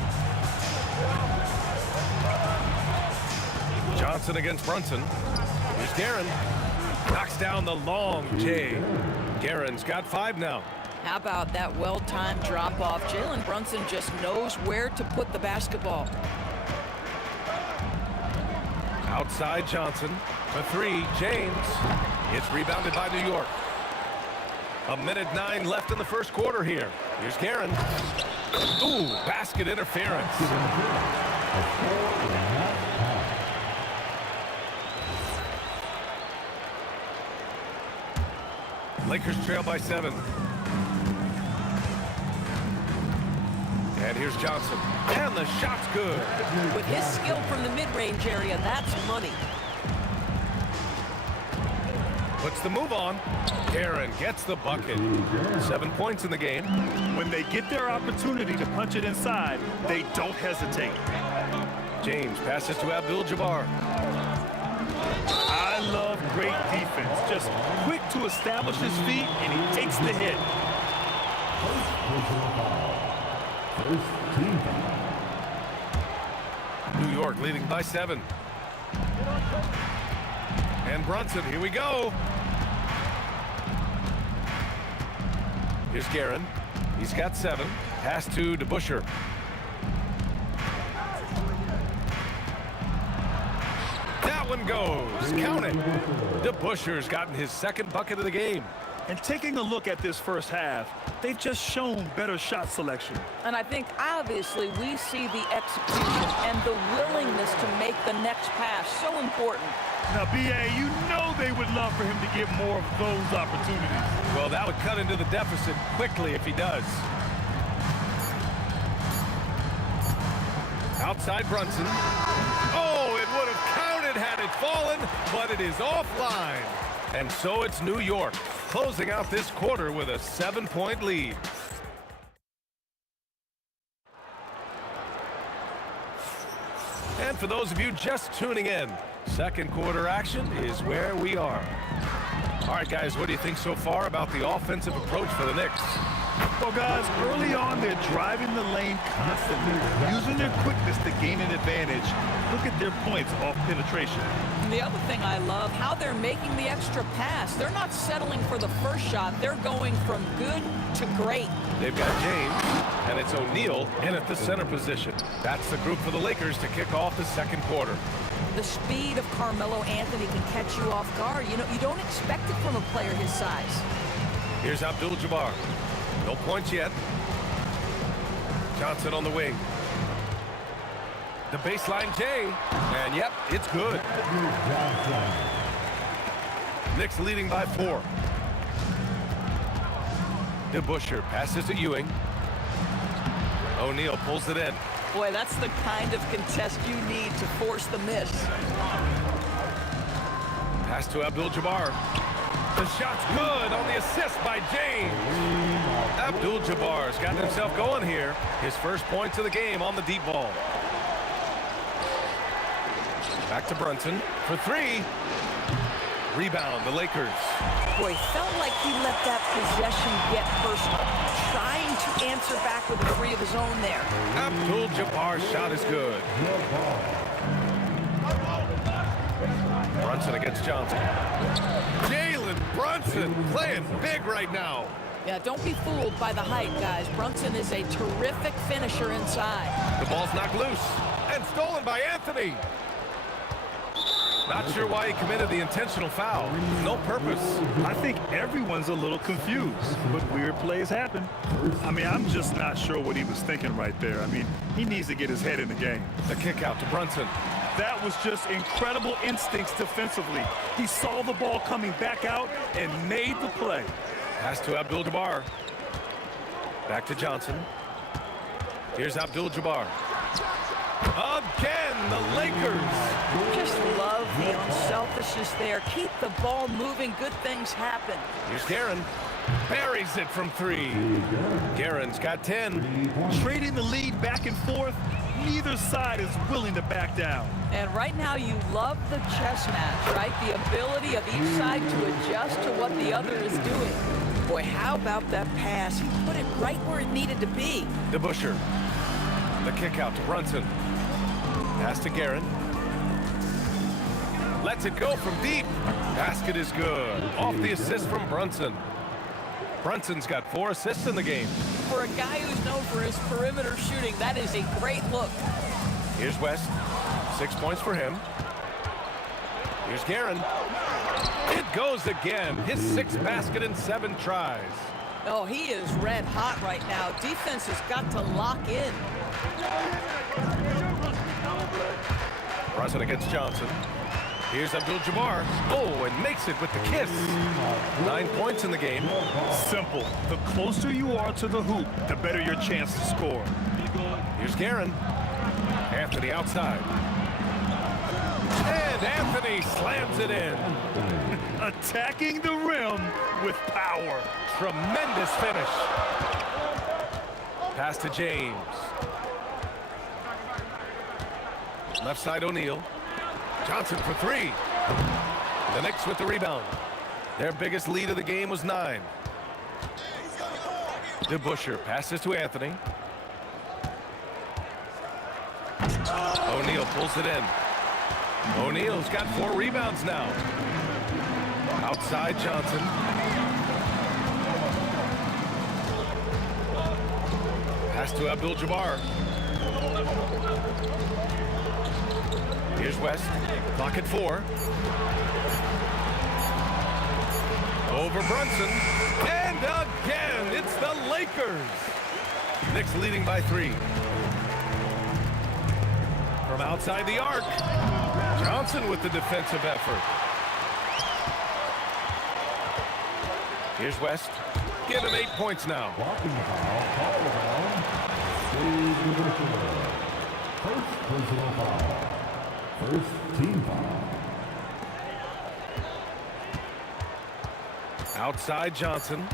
Johnson against Brunson. Here's Guerin. Knocks down the long J. Guerin's got 5 now. How about that well-timed drop-off? Jalen Brunson just knows where to put the basketball. Outside Johnson. For 3, James. It's rebounded by New York. 1:09 left in the first quarter here. Here's Guerin. Ooh, basket interference. Lakers trail by 7. And here's Johnson. And the shot's good. With his skill from the mid-range area, that's money. Puts the move on. Guerin gets the bucket. 7 points in the game. When they get their opportunity to punch it inside, they don't hesitate. James passes to Abdul-Jabbar. I love great defense. Just quick to establish his feet, and he takes the hit. First team foul. New York leading by 7. And Brunson, here we go. Here's Guerin. He's got 7. Pass to DeBusschere. That one goes. Count it. DeBusschere's gotten his 2nd bucket of the game. And taking a look at this first half, they've just shown better shot selection. And I think, obviously, we see the execution and the willingness to make the next pass so important. Now, B.A., you know they would love for him to get more of those opportunities. Well, that would cut into the deficit quickly if he does. Outside Brunson. Oh, it would have counted had it fallen, but it is offline. And so it's New York closing out this quarter with a 7-point lead. And for those of you just tuning in, second quarter action is where we are. All right, guys, what do you think so far about the offensive approach for the Knicks? Well, guys, early on, they're driving the lane constantly, using their quickness to gain an advantage. Look at their points off penetration. And the other thing I love, how they're making the extra pass. They're not settling for the first shot. They're going from good to great. They've got James, and it's O'Neal in at the center position. That's the group for the Lakers to kick off the second quarter. The speed of Carmelo Anthony can catch you off guard. You know, you don't expect it from a player his size. Here's Abdul-Jabbar. No points yet. Johnson on the wing. The baseline J. And yep, it's good. Knicks leading by 4. DeBusschere passes to Ewing. O'Neal pulls it in. Boy, that's the kind of contest you need to force the miss. Pass to Abdul-Jabbar. The shot's good on the assist by James. Abdul-Jabbar's got himself going here. His first points of the game on the deep ball. Back to Brunson for 3. Rebound, the Lakers. Boy, felt like he let that possession get personal. Trying to answer back with a 3 of his own there. Abdul-Jabbar's shot is good. Brunson against Johnson. Jalen Brunson playing big right now. Yeah, don't be fooled by the height, guys. Brunson is a terrific finisher inside. The ball's knocked loose and stolen by Anthony. Not sure why he committed the intentional foul. No purpose. I think everyone's a little confused, but weird plays happen. I mean, I'm just not sure what he was thinking right there. I mean, he needs to get his head in the game. The kick out to Brunson. That was just incredible instincts defensively. He saw the ball coming back out and made the play. Pass to Abdul-Jabbar. Back to Johnson. Here's Abdul-Jabbar. Again, the Lakers. Just love the unselfishness there. Keep the ball moving. Good things happen. Here's Guerin. Buries it from 3. Guerin's got 10. Trading the lead back and forth. Neither side is willing to back down. And right now you love the chess match, right? The ability of each side to adjust to what the other is doing. Boy, how about that pass? He put it right where it needed to be. DeBusschere. The kick out to Brunson. Pass to Guerin. Lets it go from deep. Basket is good. Off the assist from Brunson. Brunson's got 4 assists in the game. For a guy who's known for his perimeter shooting, that is a great look. Here's West. 6 points for him. Here's Guerin. It goes again. His 6th basket in 7 tries. Oh, he is red hot right now. Defense has got to lock in. Brunson against Johnson. Here's Abdul-Jabbar. Oh, and makes it with the kiss. 9 points in the game. Simple. The closer you are to the hoop, the better your chance to score. Here's Guerin. Anthony outside. And Anthony slams it in. Attacking the rim with power. Tremendous finish. Pass to James. Left side O'Neal. Johnson for 3. The Knicks with the rebound. Their biggest lead of the game was 9. DeBusschere passes to Anthony. O'Neal pulls it in. O'Neal's got 4 rebounds now. Outside Johnson. Pass to Abdul-Jabbar. Here's West. Clock at 4. Over Brunson. And again, it's the Lakers. Knicks leading by 3. From outside the arc. Johnson with the defensive effort. Here's West. Give him 8 points now. Blocking the foul, call the foul. Steve DeBusschere. First personal foul. First team foul. Outside Johnson.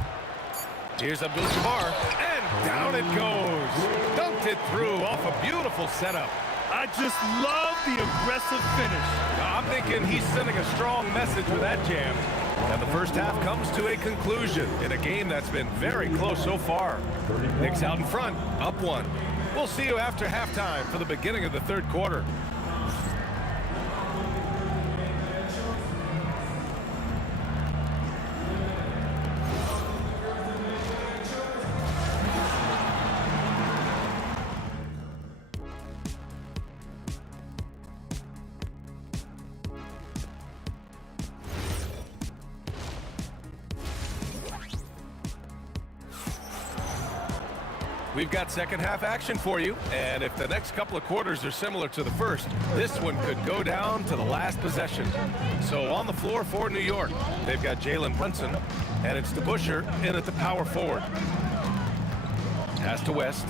Here's Abdul-Jabbar. And down it goes. Dunked it through off a beautiful setup. I just love the aggressive finish. I'm thinking he's sending a strong message with that jam. And the first half comes to a conclusion in a game that's been very close so far. Knicks out in front, up 1. We'll see you after halftime for the beginning of the 3rd quarter. We've got second half action for you, and if the next couple of quarters are similar to the first, this one could go down to the last possession. So on the floor for New York, they've got Jalen Brunson, and it's DeBusschere in at the power forward. Pass to West.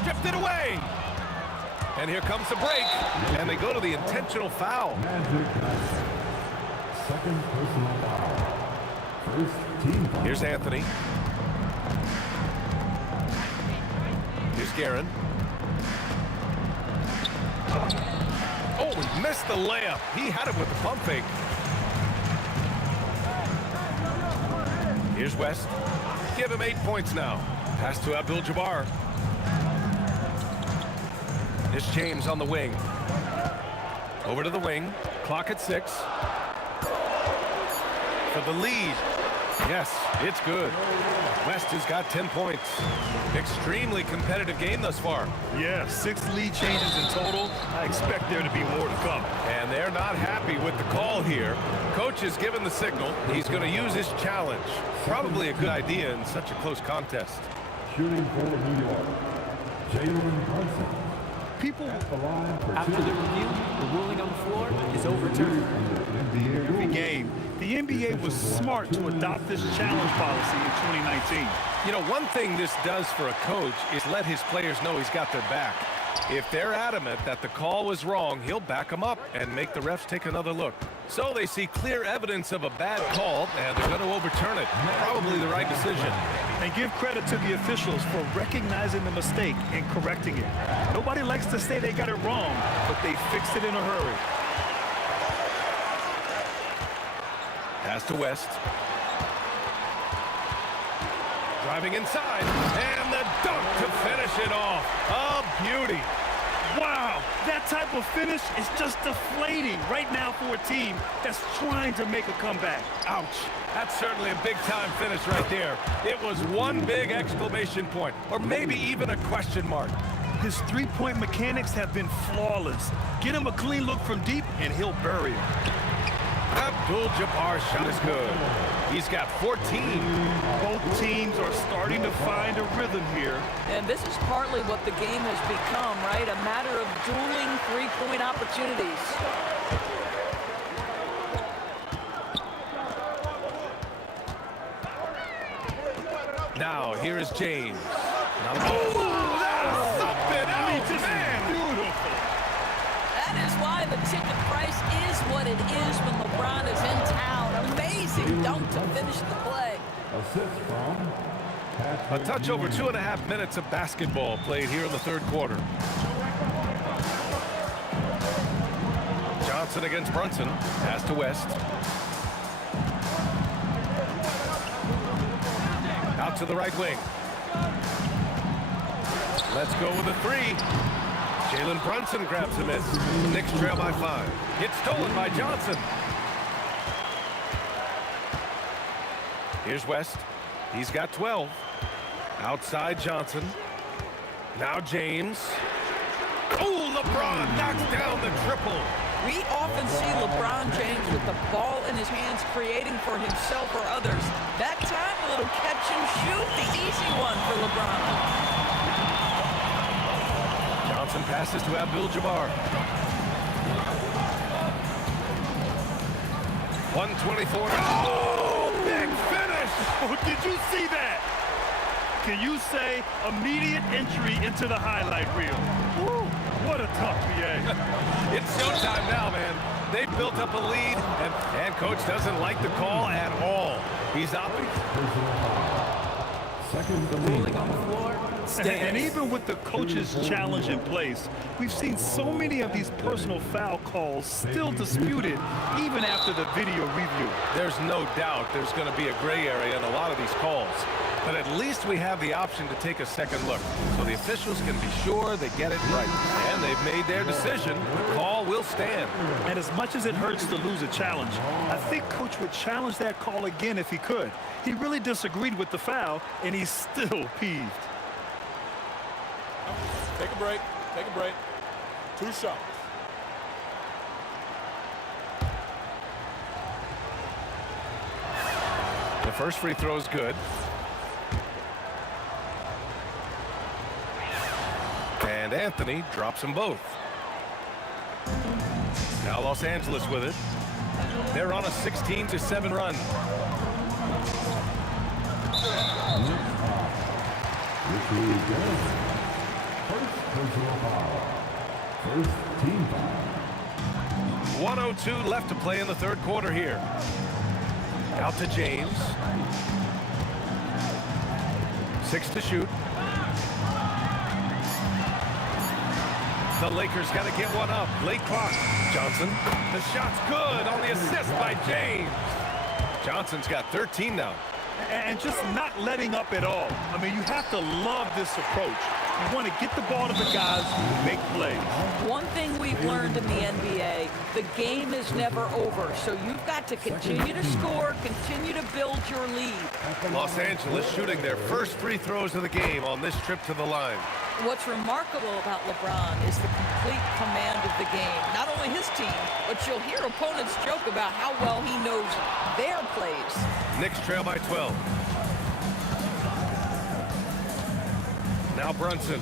Stripped it away. And here comes the break, and they go to the intentional foul. Second personal foul. First team foul. Here's Anthony. Here's Guerin. Oh, he missed the layup. He had it with the pump fake. Here's West. Give him 8 points now. Pass to Abdul-Jabbar. Here's James on the wing. Over to the wing. Clock at 6. For the lead. Yes, it's good. West has got 10 points. Extremely competitive game thus far. Yeah, 6 lead changes in total. I expect there to be more to come. And they're not happy with the call here. Coach has given the signal. He's going to use his challenge. Probably a good idea in such a close contest. Shooting for New York, Jalen Brunson. People At the line for After the review, the ruling on the floor is overturned. every game, the NBA was smart to adopt this challenge policy in 2019. You know, one thing this does for a coach is let his players know he's got their back. If they're adamant that the call was wrong, he'll back them up and make the refs take another look. So they see clear evidence of a bad call, and they're going to overturn it. Probably the right decision. And give credit to the officials for recognizing the mistake and correcting it. Nobody likes to say they got it wrong, but they fixed it in a hurry. Pass to West. Driving inside, and the dunk to finish it off. A beauty. Wow, that type of finish is just deflating right now for a team that's trying to make a comeback. Ouch. That's certainly a big-time finish right there. It was one big exclamation point, or maybe even a question mark. His three-point mechanics have been flawless. Get him a clean look from deep, and he'll bury him. Abdul-Jabbar's shot is good. He's got 14. Both teams are starting to find a rhythm here. And this is partly what the game has become, right? A matter of dueling three-point opportunities. Now, here is James. That's something else, man. Beautiful. That is why the ticket price is what it is when LeBron is in town. Amazing dunk to finish the play. Assist from A touch over 2.5 minutes of basketball played here in the third quarter. Johnson against Brunson. Pass to West. Out to the right wing. Let's go with a three. Jalen Brunson grabs the miss. Knicks trail by 5. It's stolen by Johnson. Here's West. He's got 12. Outside Johnson. Now James. Oh, LeBron knocks down the triple. We often see LeBron James with the ball in his hands creating for himself or others. That time, a little catch and shoot, the easy one for LeBron. Johnson passes to Abdul-Jabbar. 124. Oh, big finish! Oh, did you see that? Can you say immediate entry into the highlight reel? Woo, what a tough PA. It's showtime now, man. They built up a lead, and coach doesn't like the call at all. He's opting. second. The ruling on the floor stands. And even with the coach's challenge in place, we've seen so many of these personal foul calls still disputed even after the video review. There's no doubt there's going to be a gray area in a lot of these calls. But at least we have the option to take a second look, so the officials can be sure they get it right. And they've made their decision. The call will stand. And as much as it hurts to lose a challenge, I think Coach would challenge that call again if he could. He really disagreed with the foul, and he's still peeved. Take a break. Take a break. 2 shots. The first free throw is good. And Anthony drops them both. Now Los Angeles with it. They're on a 16-7 run. First personal foul. First team foul. 1:02 left to play in the third quarter here. Out to James. 6 to shoot. The Lakers got to get one up. Late clock. Johnson. The shot's good on the assist by James. Johnson's got 13 now. And just not letting up at all. I mean, you have to love this approach. You want to get the ball to the guys who make plays. One thing we've learned in the NBA, the game is never over. So you've got to continue to score, continue to build your lead. Los Angeles shooting their first free throws of the game on this trip to the line. What's remarkable about LeBron is the complete command of the game. Not only his team, but you'll hear opponents joke about how well he knows their plays. Knicks trail by 12. Now Brunson.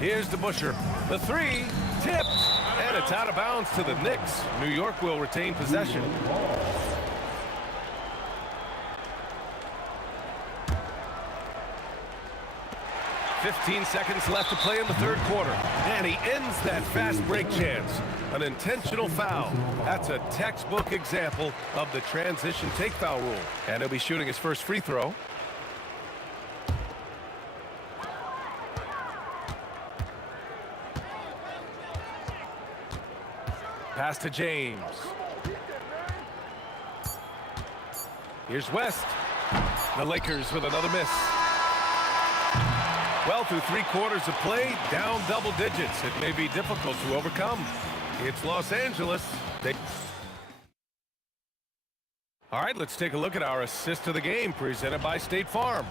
Here's DeBusschere. The three tipped, and it's out of bounds to the Knicks. New York will retain possession. "15 seconds left to play in the third quarter. And he ends that fast break chance. An intentional foul. That's a textbook example of the transition take foul rule. And he'll be shooting his first free throw. Pass to James. Here's West. The Lakers with another miss. Well, through 3 quarters of play, down double digits. It may be difficult to overcome. It's Los Angeles. All right, let's take a look at our assist of the game presented by State Farm.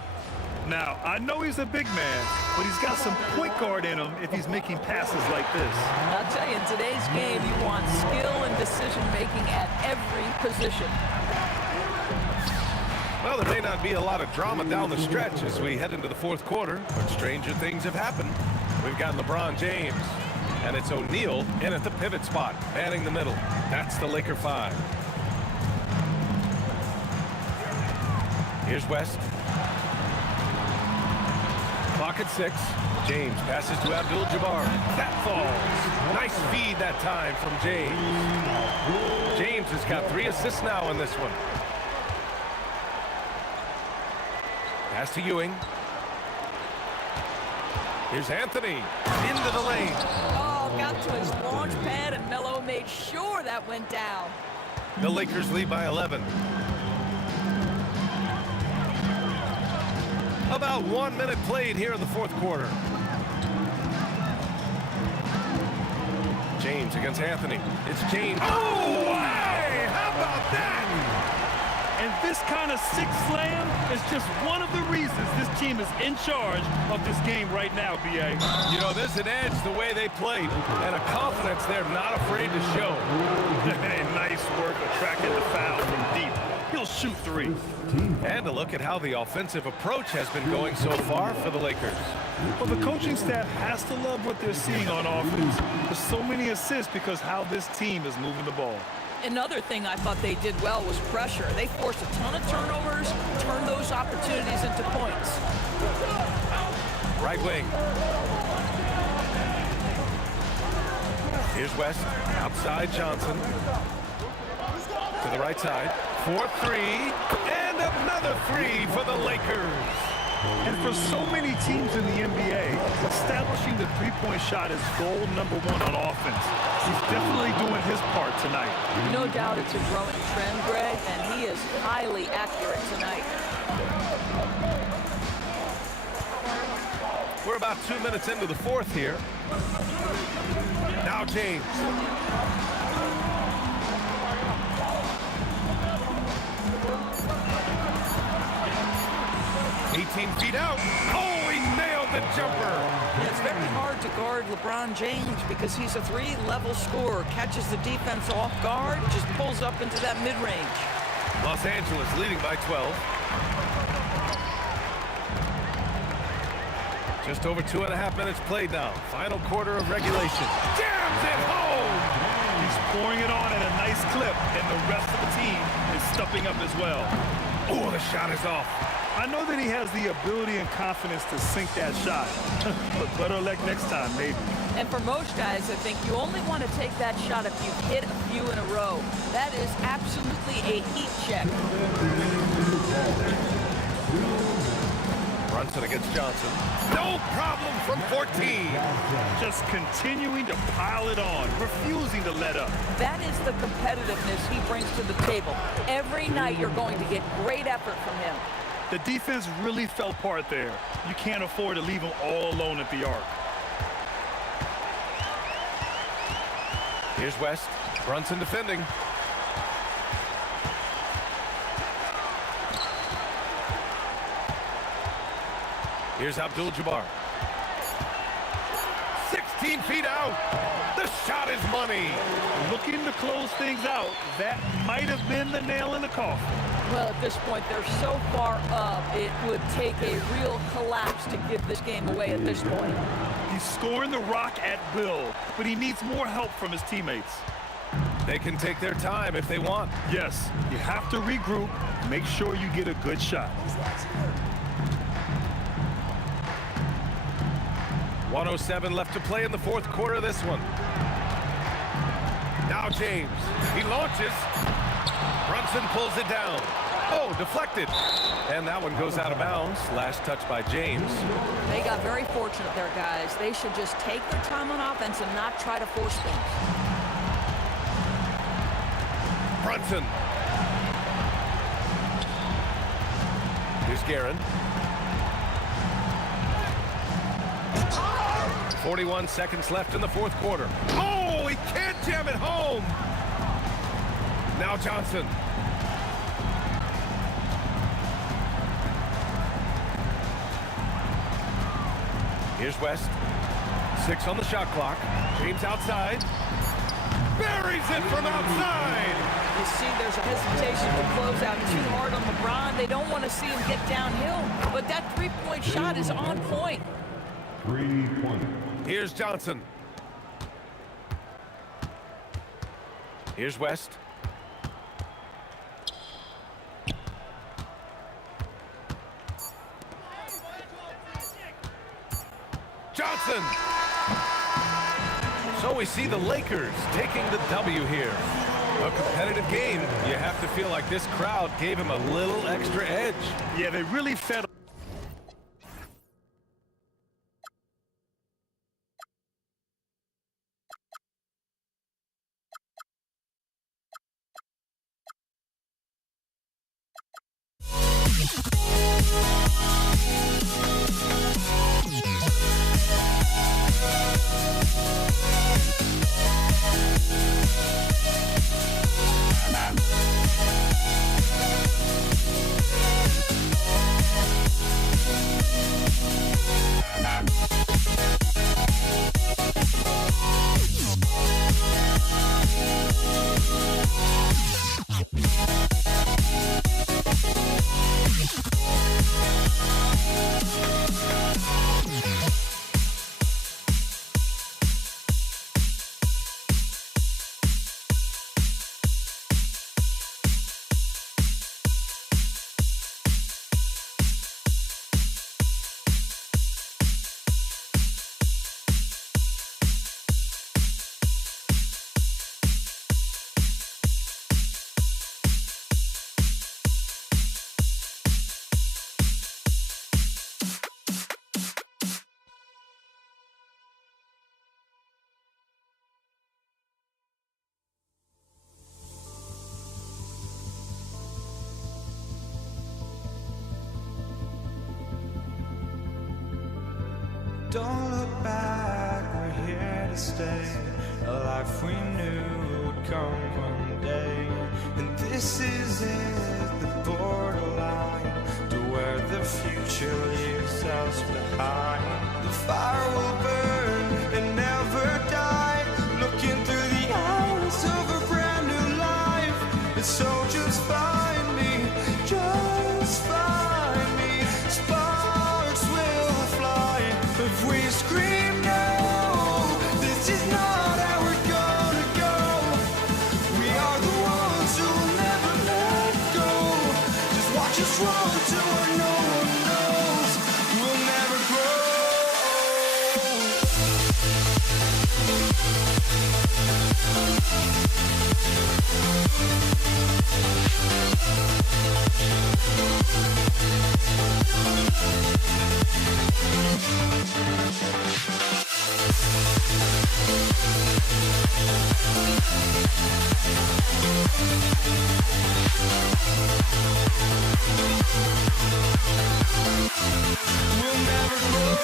Now, I know he's a big man, but he's got some point guard in him if he's making passes like this. I'll tell you, in today's game, you want skill and decision-making at every position. Well, there may not be a lot of drama down the stretch as we head into the fourth quarter, but stranger things have happened. We've got LeBron James, and it's O'Neal in at the pivot spot, manning the middle. That's the Laker 5. Here's West. Clock at 6. James passes to Abdul-Jabbar. That falls. Nice feed that time from James. James has got 3 assists now in this one. Pass to Ewing. Here's Anthony. Into the lane. Oh, got to his launch pad, and Melo made sure that went down. The Lakers lead by 11. About 1 minute played here in the fourth quarter. James against Anthony. It's James. Oh, hey! How about that? And this kind of six slam is just one of the reasons this team is in charge of this game right now, B.A. You know, there's an edge the way they played, and a confidence they're not afraid to show. Hey, nice work attracting the foul from deep. He'll shoot 3. And a look at how the offensive approach has been going so far for the Lakers. Well, the coaching staff has to love what they're seeing on offense. There's so many assists because how this team is moving the ball. Another thing I thought they did well was pressure. They forced a ton of turnovers, turned those opportunities into points. Right wing. Here's West. Outside Johnson. To the right side. 4-3. And another 3 for the Lakers. And for so many teams in the NBA, establishing the three-point shot is goal number 1 on offense. He's definitely doing his part tonight. No doubt it's a growing trend, Greg, and he is highly accurate tonight. We're about 2 minutes into the fourth here. Now James. 18 feet out. Oh, he nailed the jumper. It's very hard to guard LeBron James because he's a three-level scorer. Catches the defense off guard, just pulls up into that mid-range. Los Angeles leading by 12. Just over 2.5 minutes played now. Final quarter of regulation. Jams it home! He's pouring it on at a nice clip, and the rest of the team is stepping up as well. Oh, the shot is off. I know that he has the ability and confidence to sink that shot, but better luck next time, maybe. And for most guys, I think you only want to take that shot if you've hit a few in a row. That is absolutely a heat check. Brunson against Johnson. No problem from 14. Just continuing to pile it on, refusing to let up. That is the competitiveness he brings to the table. Every night you're going to get great effort from him. The defense really fell apart there. You can't afford to leave him all alone at the arc. Here's West. Brunson defending. Here's Abdul-Jabbar. 16 feet out. The shot is money. Looking to close things out. That might have been the nail in the coffin. Well, at this point, they're so far up, it would take a real collapse to give this game away at this point. He's scoring the rock at will, but he needs more help from his teammates. They can take their time if they want. Yes, you have to regroup, make sure you get a good shot. 1:07 left to play in the fourth quarter of this one. Now James. He launches. Brunson pulls it down. Oh, deflected. And that one goes out of bounds. Last touch by James. They got very fortunate there, guys. They should just take their time on offense and not try to force things. Brunson. Here's Guerin. 41 seconds left in the fourth quarter. Oh, he can't jam it home. Now Johnson. Here's West. 6 on the shot clock. James outside. Buries it from outside. You see, there's a hesitation to close out too hard on LeBron. They don't want to see him get downhill, but that three-point shot is on point. 3-point. Here's Johnson. Here's West. Johnson. So we see the Lakers taking the W here. A competitive game. You have to feel like this crowd gave him a little extra edge. Yeah, they really fed. Don't look back, we're here to stay. A life we knew would come one day. And this is it, the borderline to where the future leaves us behind. The fire will burn and never die, looking through the eyes of a brand new life. And so just find me, just find me. Sparks will fly if we scream no. This is not how we're gonna go. We are the ones who will never let go. Just watch us run to where no one knows. We'll never grow. We'll never grow.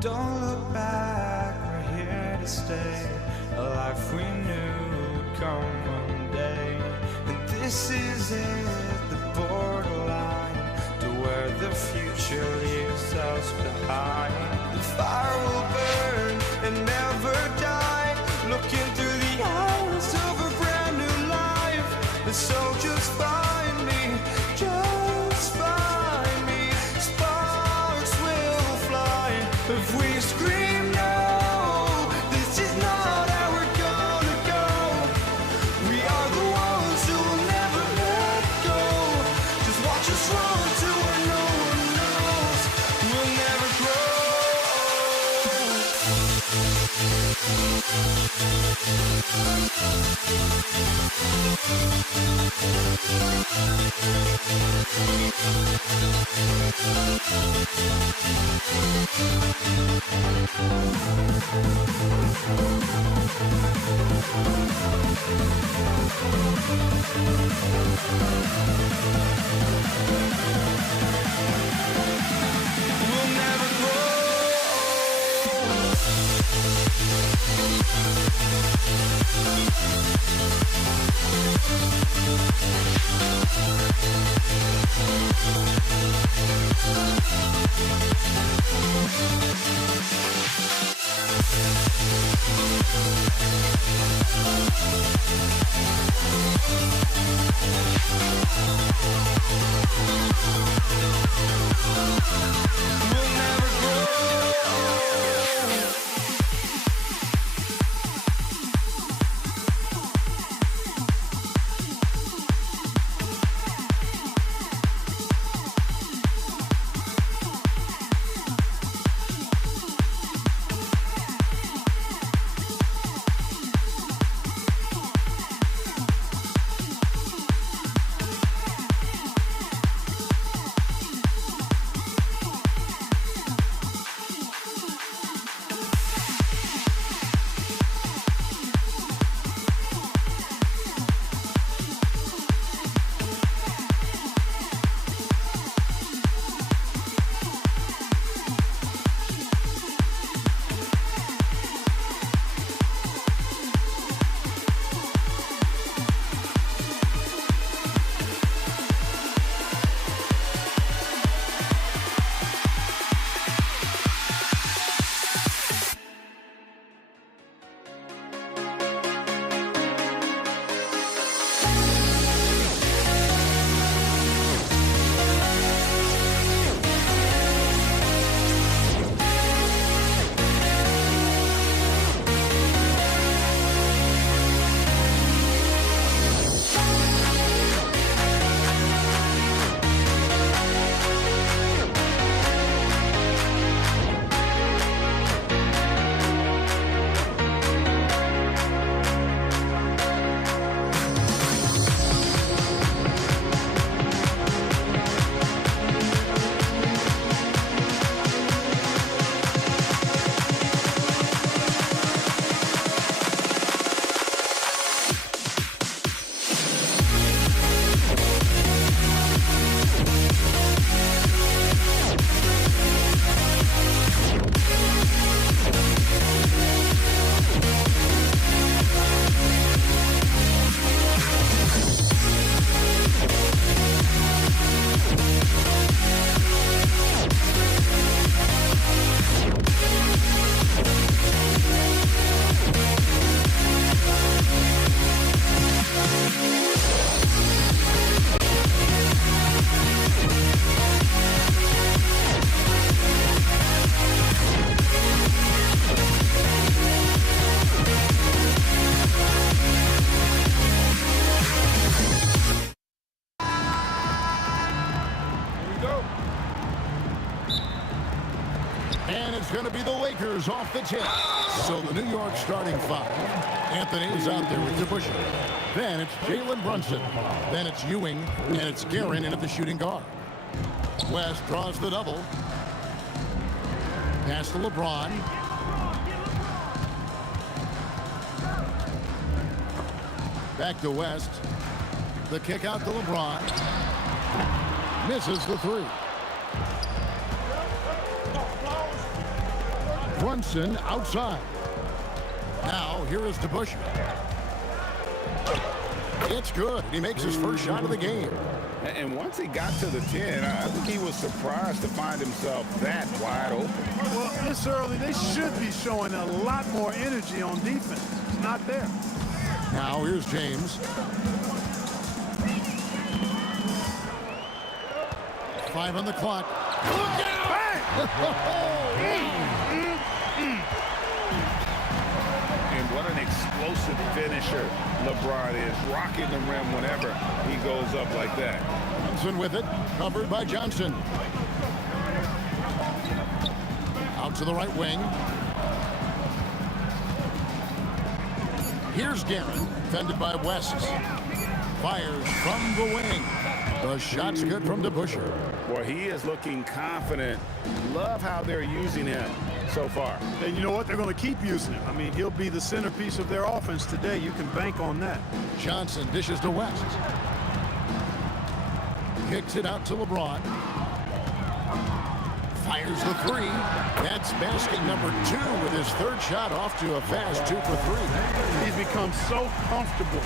Don't look back, we're here to stay. A life we knew would come one day. And this is it, the borderline to where the future leaves us behind. The fire will burn and never die, looking through the eyes of a brand new life. And so just find me, just find me. Sparks will fly if we scream no. This is not how we're gonna go. We are the ones who will never let go. Just watch us run to where no one knows. We'll never grow. We'll never grow. We'll never grow. going to be the Lakers off the tip. So the New York starting five. Anthony is out there with DeBusschere. Then it's Jalen Brunson. Then it's Ewing, and it's Guerin in at the shooting guard. West draws the double. Pass to LeBron. Back to West. The kick out to LeBron. Misses the three. Brunson outside. Now, here is DeBusschere. It's good. He makes his first shot of the game. And once he got to the 10, I think he was surprised to find himself that wide open. Well, this early, they should be showing a lot more energy on defense. It's not there. Now, here's James. 5 on the clock. Look out! And what an explosive finisher LeBron is, rocking the rim whenever he goes up like that. Johnson with it, covered by Johnson. Out to the right wing. Here's Guerin, defended by West. Fires from the wing. The shot's good from DeBusschere. Boy, he is looking confident. Love how they're using him so far. And you know what? They're going to keep using him. I mean, he'll be the centerpiece of their offense today. You can bank on that. Johnson dishes to West. Kicks it out to LeBron. Fires the three. That's basket number 2 with his third shot off to a fast 2 for 3. He's become so comfortable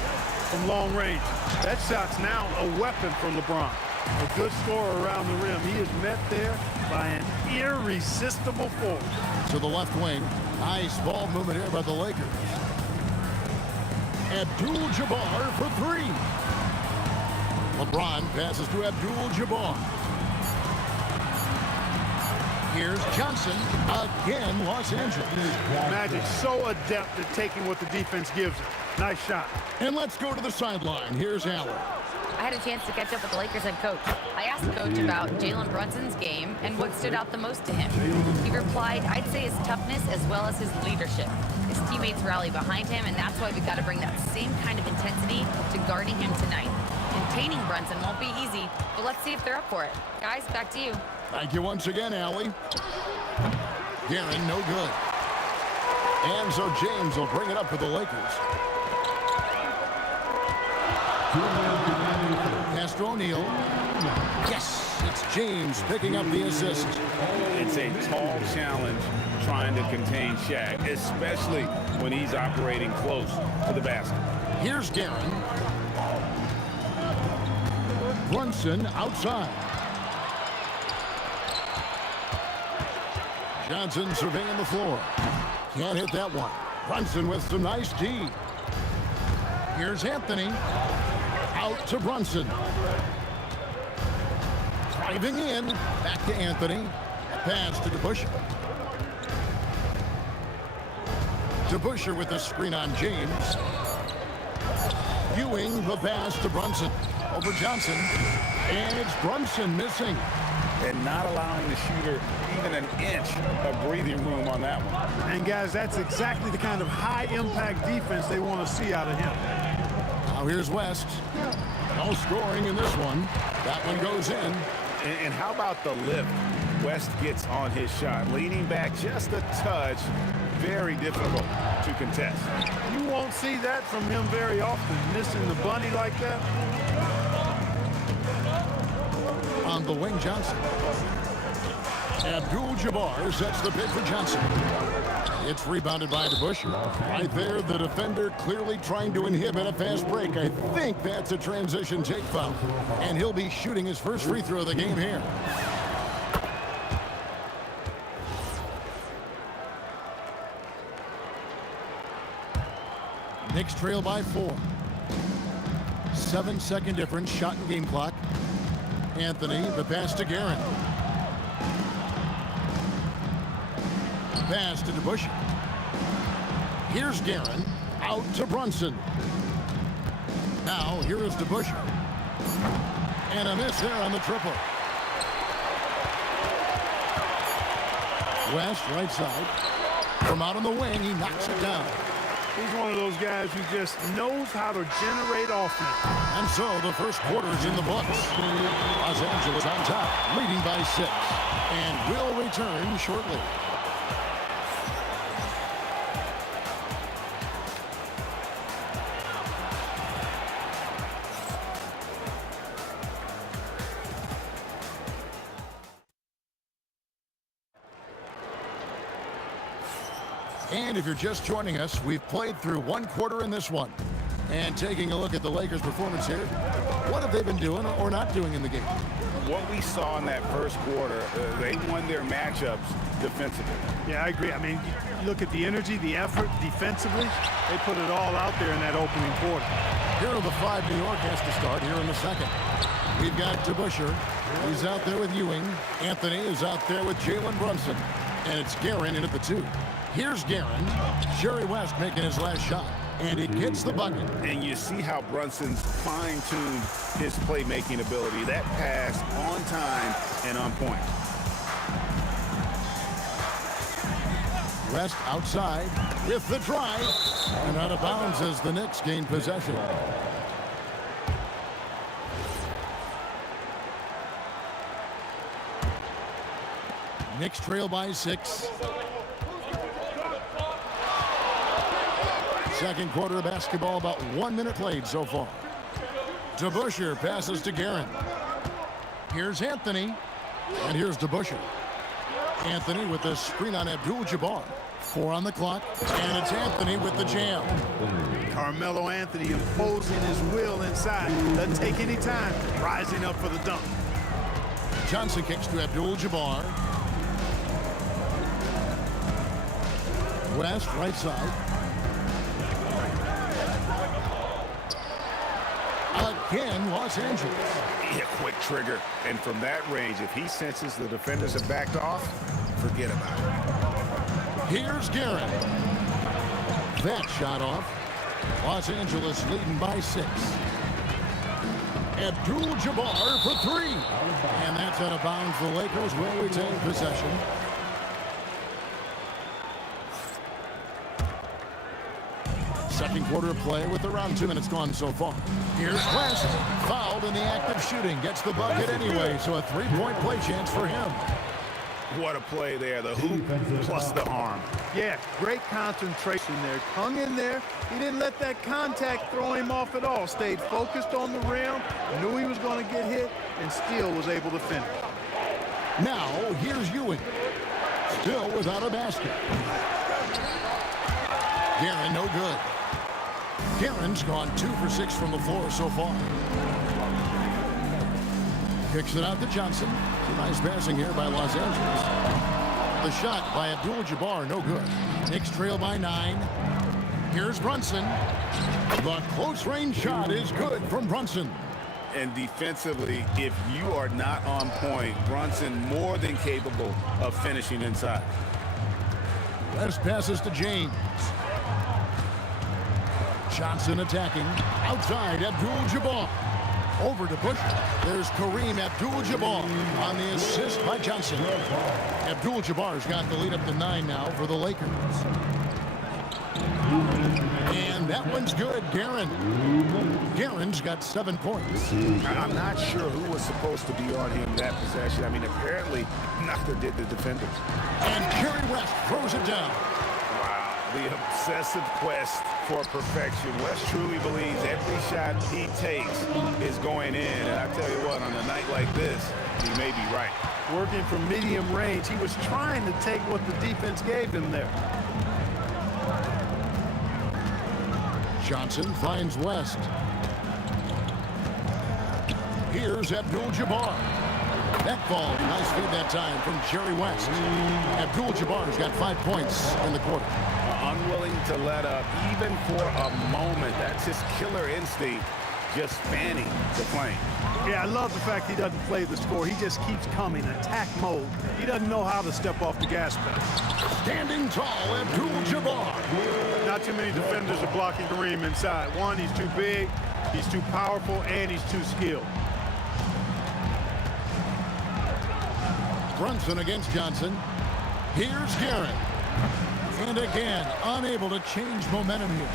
from long range. That shot's now a weapon for LeBron. A good scorer around the rim. He is met there by an irresistible force. To the left wing. Nice ball movement here by the Lakers. Abdul-Jabbar for 3. LeBron passes to Abdul-Jabbar. Here's Johnson. Again, Los Angeles. Magic so adept at taking what the defense gives him. Nice shot. And let's go to the sideline. Here's Allen. I had a chance to catch up with the Lakers head coach. I asked the coach about Jalen Brunson's game and what stood out the most to him. He replied, I'd say his toughness as well as his leadership. His teammates rally behind him, and that's why we've got to bring that same kind of intensity to guarding him tonight. Containing Brunson won't be easy, but let's see if they're up for it. Guys, back to you. Thank you once again, Allie. Guerin, no good. And so James will bring it up for the Lakers. Castro O'Neal. Yes, it's James picking up the assist. It's a tall challenge trying to contain Shaq, especially when he's operating close to the basket. Here's Guerin. Brunson outside. Johnson surveying the floor. Can't hit that one. Brunson with some nice D. Here's Anthony. Out to Brunson. Driving in. Back to Anthony. Pass to DeBusschere. DeBusschere with the screen on James. Ewing the pass to Brunson. Over Johnson. And it's Brunson missing. And not allowing the shooter even an inch of breathing room on that one. And guys, that's exactly the kind of high-impact defense they want to see out of him. Now here's West. No scoring in this one. That one goes in. And how about the lift West gets on his shot? Leaning back just a touch. Very difficult to contest. You won't see that from him very often, missing the bunny like that. On the wing, Johnson. Abdul-Jabbar sets the pick for Johnson. It's rebounded by DeBusschere. Right there, the defender clearly trying to inhibit a fast break. I think that's a transition take foul. And he'll be shooting his first free throw of the game here. Knicks trail by 4. 7-second difference, shot and game clock. Anthony, the pass to Guerin. Pass to DeBusschere. Here's Guerin, out to Brunson. Now, here is DeBusschere. And a miss there on the triple. West, right side. From out on the wing, he knocks it down. He's one of those guys who just knows how to generate offense. And so the first quarter is in the books. Los Angeles on top, leading by 6. And will return shortly. And if you're just joining us, we've played through one quarter in this one. And taking a look at the Lakers' performance here, what have they been doing or not doing in the game? What we saw in that first quarter, they won their matchups defensively. Yeah, I agree. I mean, you look at the energy, the effort defensively, they put it all out there in that opening quarter. Here are the 5 New York has to start here in the second. We've got DeBusschere. He's out there with Ewing. Anthony is out there with Jalen Brunson. And it's Guerin in at the 2. Here's Guerin. Jerry West making his last shot. And it gets the bucket. And you see how Brunson's fine-tuned his playmaking ability. That pass on time and on point. West outside with the drive. And out of bounds as the Knicks gain possession. Knicks trail by 6. Second quarter of basketball, about 1 minute played so far. DeBusschere passes to Guerin. Here's Anthony, and here's DeBusschere. Anthony with the screen on Abdul-Jabbar. 4 on the clock, and it's Anthony with the jam. Carmelo Anthony imposing his will inside. Doesn't take any time, rising up for the dunk. Johnson kicks to Abdul-Jabbar. West, right side. Again, Los Angeles. Yeah, quick trigger. And from that range, if he senses the defenders have backed off, forget about it. Here's Guerin. That shot off. Los Angeles leading by 6. Abdul-Jabbar for 3. And that's out of bounds. The Lakers will retain possession. Second quarter of play with around 2 minutes gone so far. Here's West. Fouled in the act of shooting. Gets the bucket anyway, so a 3-point play chance for him. What a play there. The hoop plus the arm. Yeah, great concentration there. Hung in there. He didn't let that contact throw him off at all. Stayed focused on the rim. Knew he was going to get hit and still was able to finish. Now, here's Ewing. Still without a basket. Guerin, no good. Guerin's gone 2 for 6 from the floor so far. Kicks it out to Johnson. Some nice passing here by Los Angeles. The shot by Abdul-Jabbar, no good. Knicks trail by 9. Here's Brunson. The close-range shot is good from Brunson. And defensively, if you are not on point, Brunson more than capable of finishing inside. West passes to James. Johnson attacking. Outside, Abdul-Jabbar. Over to Bush. There's Kareem Abdul-Jabbar on the assist by Johnson. Abdul-Jabbar's got the lead up to 9 now for the Lakers. And that one's good, Guerin. Guerin's got 7 points. I'm not sure who was supposed to be on him that possession. I mean, apparently, neither did the defenders. And Jerry West throws it down. The obsessive quest for perfection. West truly believes every shot he takes is going in. And I tell you what, on a night like this, he may be right. Working from medium range, he was trying to take what the defense gave him there. Johnson finds West. Here's Abdul-Jabbar. That ball, nice feed that time from Jerry West. Abdul-Jabbar's got 5 points in the quarter. Unwilling to let up even for a moment. That's his killer instinct, just fanning the flame. Yeah, I love the fact he doesn't play the score. He just keeps coming, attack mode. He doesn't know how to step off the gas pedal. Standing tall, Abdul-Jabbar. Not too many defenders are blocking Kareem inside. One, he's too big, he's too powerful, and he's too skilled. Brunson against Johnson. Here's Garrett. And again, unable to change momentum here.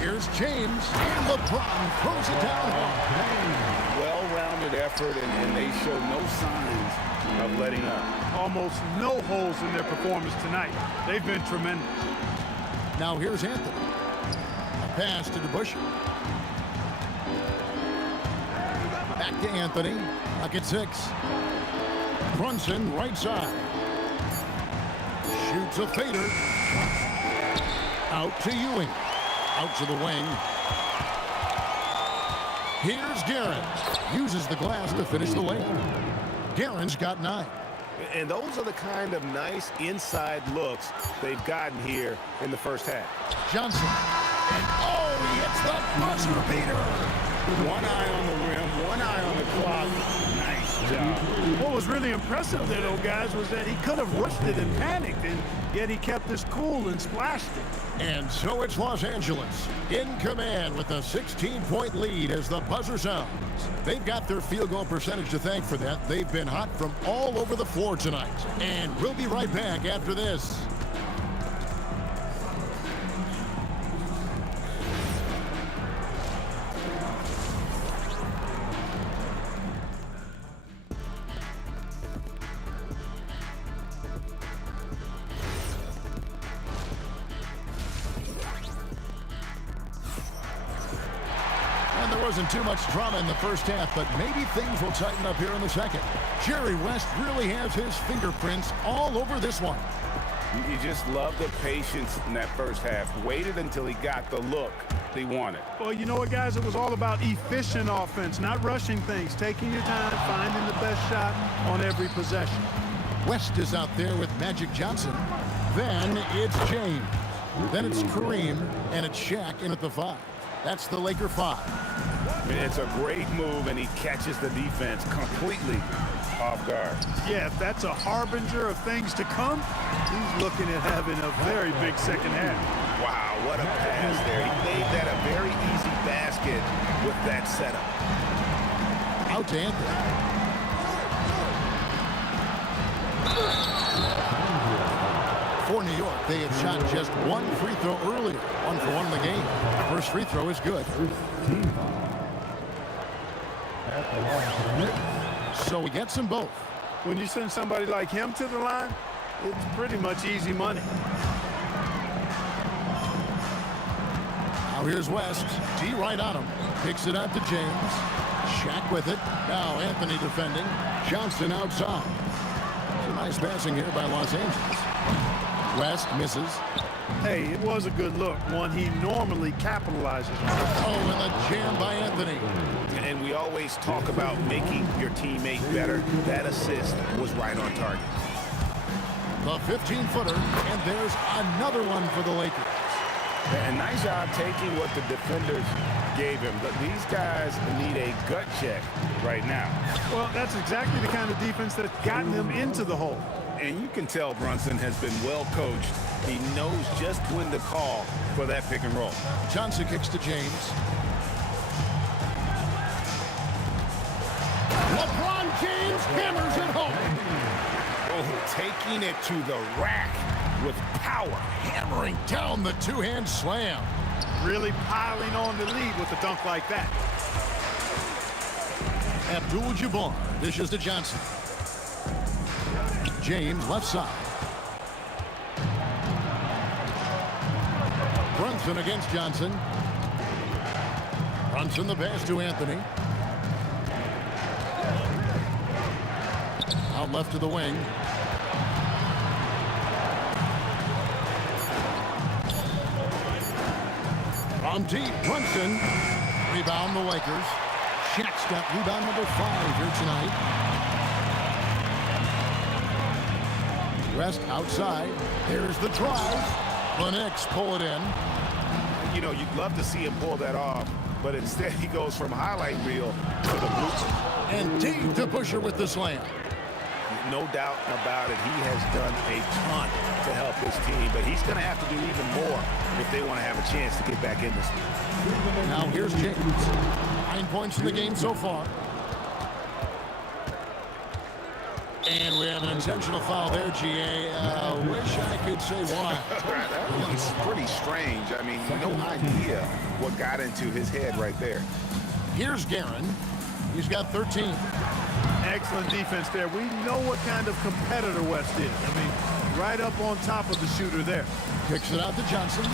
Here's James, and LeBron throws it down home. Well-rounded effort, and they show no signs of letting up. Almost no holes in their performance tonight. They've been tremendous. Now here's Anthony. A pass to DeBusschere. Back to Anthony. Back at 6. Brunson, right side. Shoots a fader. Out to Ewing. Out to the wing. Here's Garrett. Uses the glass to finish the lane. Guerin's got 9. And those are the kind of nice inside looks they've gotten here in the first half. Johnson. And oh, he hits the buzzer beater. One eye on the rim, one eye on the clock. Nice job. What was really impressive there, though, guys, was that he could have rushed it and panicked, and yet he kept his cool and splashed it. And so it's Los Angeles in command with a 16-point lead as the buzzer sounds. They've got their field goal percentage to thank for that. They've been hot from all over the floor tonight. And we'll be right back after this. Wasn't too much drama in the first half, but maybe things will tighten up here in the second. Jerry West really has his fingerprints all over this one. You just love the patience in that first half. Waited until he got the look he wanted. Well, you know what, guys? It was all about efficient offense, not rushing things, taking your time, finding the best shot on every possession. West is out there with Magic Johnson. Then it's James. Then it's Kareem, and it's Shaq in at the 5. That's the Laker 5. It's a great move, and he catches the defense completely off guard. Yeah, if that's a harbinger of things to come, he's looking at having a very big second half. Wow, what a pass there. He made that a very easy basket with that setup. Out to Anthony. For New York, they have shot just 1 free throw earlier. 1 for 1 in the game. First free throw is good. So he gets them both. When you send somebody like him to the line, it's pretty much easy money. Now here's West. D right on him. Kicks it out to James. Shaq with it. Now Anthony defending. Johnson outside. It's a nice passing here by Los Angeles. West misses. Hey, it was a good look. One he normally capitalizes on. Oh, and a jam by Anthony. And we always talk about making your teammate better. That assist was right on target. The 15-footer, and there's another one for the Lakers. And nice job taking what the defenders gave him. But these guys need a gut check right now. Well, that's exactly the kind of defense that's gotten them into the hole. And you can tell Brunson has been well coached. He knows just when to call for that pick and roll. Johnson kicks to James. LeBron James hammers it home. Oh, taking it to the rack with power. Hammering down the two-hand slam. Really piling on the lead with a dunk like that. Abdul-Jabbar dishes to Johnson. James left side. Brunson against Johnson. Brunson the pass to Anthony. Out left to the wing. From deep, Brunson. Rebound the Lakers. Shaq's got rebound number 5 here tonight. West outside. Here's the drive. The Knicks pull it in. You know, you'd love to see him pull that off, but instead he goes from highlight reel to the blue. And Dave DeBusschere with the slam. No doubt about it. He has done a ton to help his team, but he's going to have to do even more if they want to have a chance to get back in this league. Now here's James. 9 points in the game so far. And we have an intentional foul there, GA. Wish I could say why. That was pretty strange. I mean, no idea what got into his head right there. Here's Guerin. He's got 13. Excellent defense there. We know what kind of competitor West is. I mean, right up on top of the shooter there. Kicks it out to Johnson.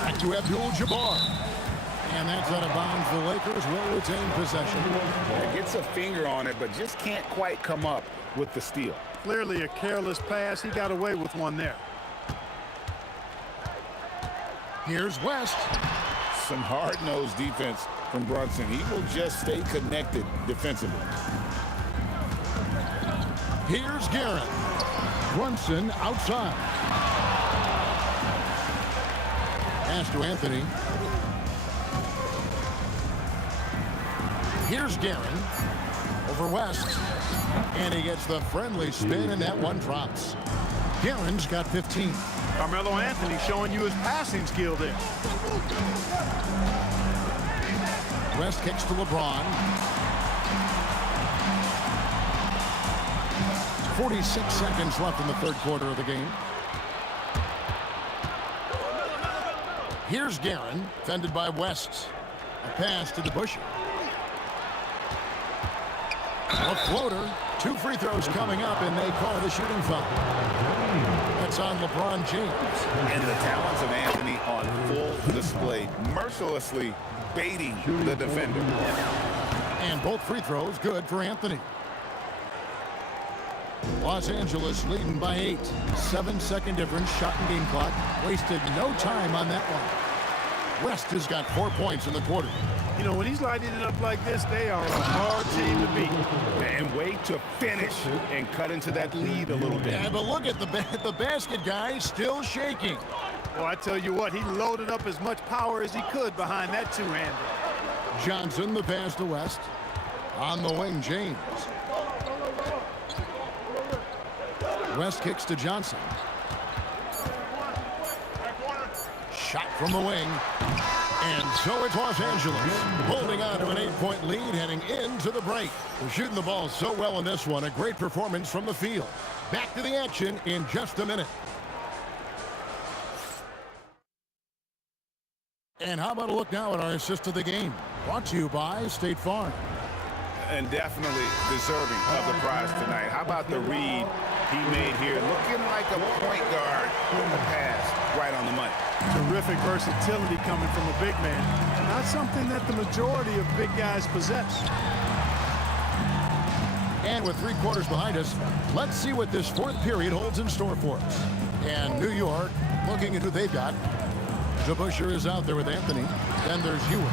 Back to Abdul-Jabbar. And that's out of bounds. The Lakers will retain possession. Yeah, gets a finger on it, but just can't quite come up with the steal. Clearly a careless pass. He got away with one there. Here's West. Some hard-nosed defense from Brunson. He will just stay connected defensively. Here's Guerin. Brunson outside. Pass to Anthony. Here's Guerin over West. And he gets the friendly spin, and that one drops. Guerin's got 15. Carmelo Anthony showing you his passing skill there. West kicks to LeBron. 46 seconds left in the third quarter of the game. Here's Guerin, fended by West. A pass to DeBusschere. A floater. 2 free throws coming up, and they call the shooting foul. That's on LeBron James. And the talents of Anthony on full display, mercilessly baiting the defender. And both free throws good for Anthony. Los Angeles leading by 8. 7-second difference, shot and game clock. Wasted no time on that one. West has got 4 points in the quarter. You know, when he's lighting it up like this, they are a hard team to beat. And wait to finish and cut into that lead a little bit. Yeah, but look at the basket guy still shaking. Well, I tell you what, he loaded up as much power as he could behind that two-hander. Johnson, the pass to West. On the wing, James. West kicks to Johnson. Shot from the wing. And so it's Los Angeles holding on to an 8-point lead heading into the break. They're shooting the ball so well in this one. A great performance from the field. Back to the action in just a minute. And how about a look now at our assist of the game? Brought to you by State Farm. And definitely deserving of the prize tonight. How about the read he made here? Looking like a point guard with the pass right on the money. Terrific versatility coming from a big man. Not something that the majority of big guys possess. And with 3 quarters behind us, let's see what this fourth period holds in store for us. And New York, looking at who they've got. DeBusschere is out there with Anthony. Then there's Ewing.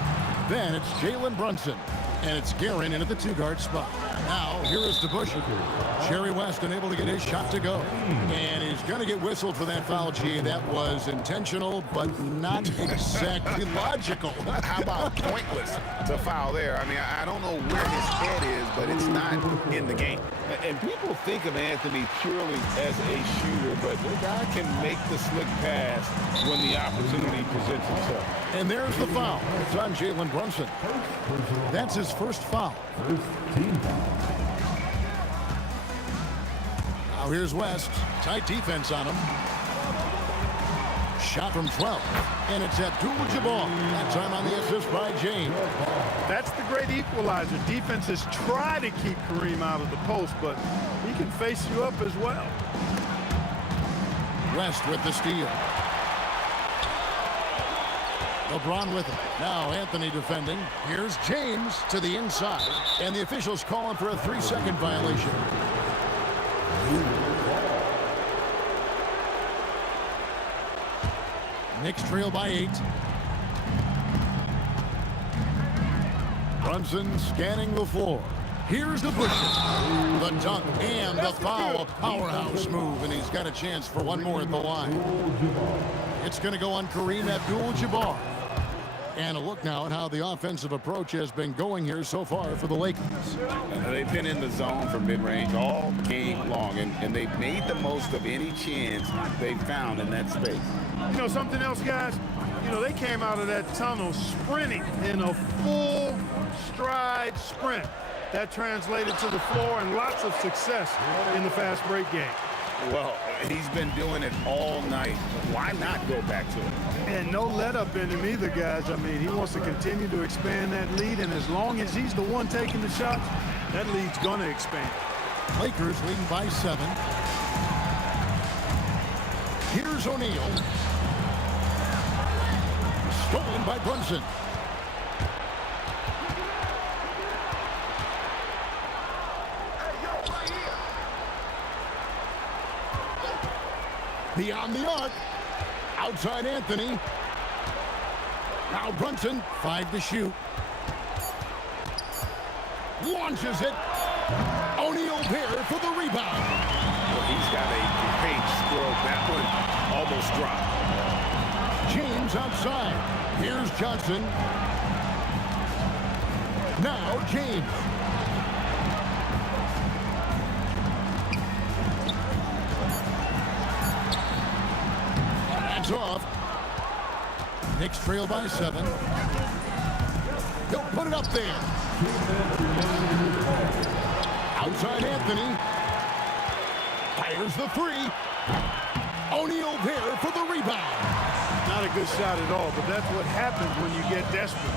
Then it's Jalen Brunson. And it's Guerin in at the 2-guard spot. Now, here is DeBusschere. Jerry West unable to get his shot to go. And he's going to get whistled for that foul, G. That was intentional, but not exactly logical. How about pointless to foul there? I mean, I don't know where his head is, but it's not in the game. And people think of Anthony purely as a shooter, but the guy can make the slick pass when the opportunity presents itself. And there's the foul. It's on Jalen Brunson. That's his first foul. First team foul. Now here's West. Tight defense on him. Shot from 12. And it's Abdul-Jabbar. That time on the assist by James. That's the great equalizer. Defenses try to keep Kareem out of the post, but he can face you up as well. West with the steal. LeBron with it. Now Anthony defending. Here's James to the inside. And the officials calling for a 3-second violation. Knicks trail by 8. Brunson scanning the floor. Here's the push. The dunk and the foul. A powerhouse move, and he's got a chance for one more at the line. It's going to go on Kareem Abdul-Jabbar. And a look now at how the offensive approach has been going here so far for the Lakers. They've been in the zone for mid-range all game long, and they've made the most of any chance they've found in that space. You know, something else, guys? You know, they came out of that tunnel sprinting in a full stride sprint. that translated to the floor and lots of success in the fast break game. Well, he's been doing it all night. Why not go back to it? And no let-up in him either, guys. I mean, he wants to continue to expand that lead, and as long as he's the one taking the shots, that lead's going to expand. Lakers leading by 7. Here's O'Neal. Stolen by Brunson. Beyond the arc. Outside Anthony. Now Brunson, 5 to shoot. Launches it. O'Neal there for the rebound. Well, he's got a great stroke. That one almost dropped. James outside. Here's Johnson. Now James. That's off. Knicks trail by 7. He'll put it up there. Outside Anthony. Fires the 3. O'Neal there for the rebound. Not a good shot at all, but that's what happens when you get desperate.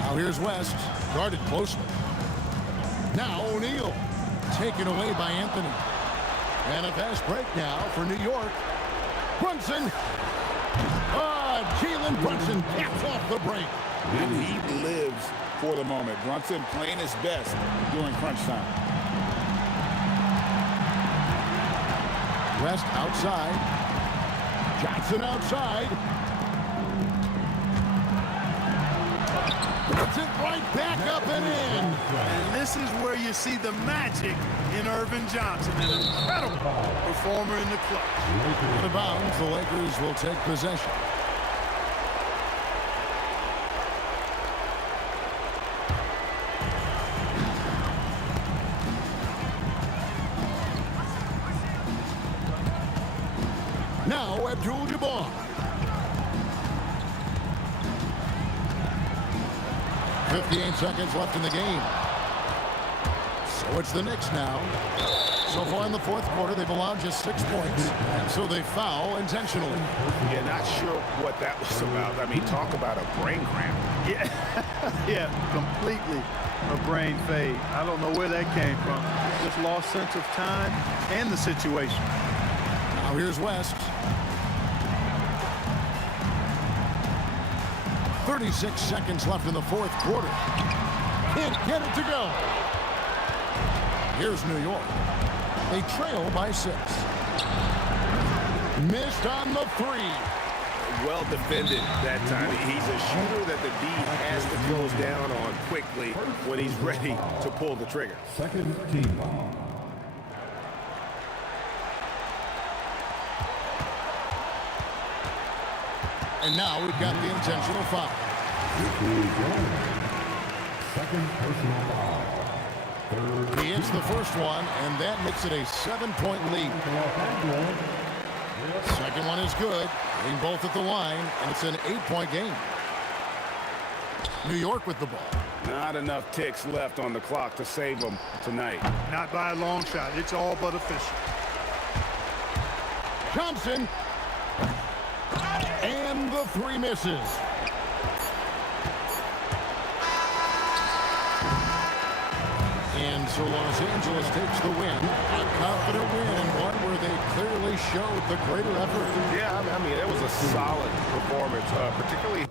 Now here's West, guarded closely. Now O'Neal, taken away by Anthony. And a fast break now for New York. Brunson. Jalen Brunson caps off the break. And he lives for the moment. Brunson playing his best during crunch time. West outside. Johnson outside. Puts it right back up and in. And this is where you see the magic in Irvin Johnson, an incredible performer in the clutch. Out of bounds, the Lakers will take possession. Now Abdul-Jabbar. 58 seconds left in the game. So it's the Knicks now. So far in the fourth quarter, they've allowed just 6 points. And so they foul intentionally. Yeah, not sure what that was about. I mean, talk about a brain cramp. Yeah, completely a brain fade. I don't know where that came from. Just lost sense of time and the situation. Now here's West. 36 seconds left in the fourth quarter. Can't get it to go. Here's New York. They trail by 6. Missed on the 3. Well defended that time. He's a shooter that the D has to close down on quickly when he's ready to pull the trigger. Second team foul. And now we've got the intentional foul. Second personal foul. He hits the first one, and that makes it a 7-point lead. Second one is good. Hitting both at the line, and it's an 8-point game. New York with the ball. Not enough ticks left on the clock to save them tonight. Not by a long shot. It's all but official. Thompson. And the 3 misses. And so Los Angeles takes the win. A confident win, and one where they clearly showed the greater effort. Yeah, I mean, it was a solid performance, particularly.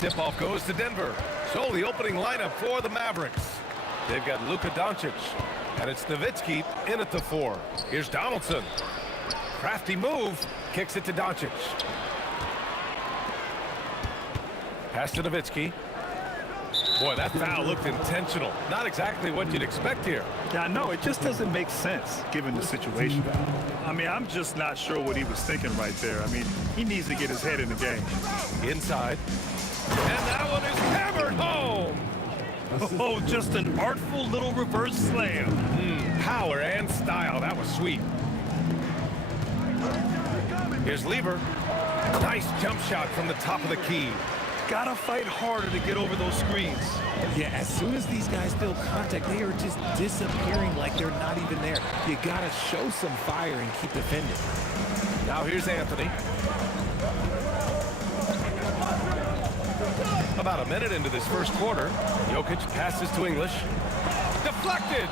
Tip-off goes to Denver. So the opening lineup for the Mavericks. They've got Luka Doncic, and it's Nowitzki in at the 4. Here's Donaldson. Crafty move, kicks it to Doncic. Pass to Nowitzki. Boy, that foul looked intentional. Not exactly what you'd expect here. Yeah, no, it just doesn't make sense given the situation. I mean, I'm just not sure what he was thinking right there. I mean, he needs to get his head in the game. Inside. And that one is hammered home. Oh, just an artful little reverse slam. Power and style. That was sweet. Here's Lever. Nice jump shot from the top of the key. Gotta fight harder to get over those screens. Yeah, as soon as these guys feel contact, they are just disappearing like they're not even there. You gotta show some fire and keep defending. Now here's Anthony. About a minute into this first quarter, Jokic passes to English. Deflected!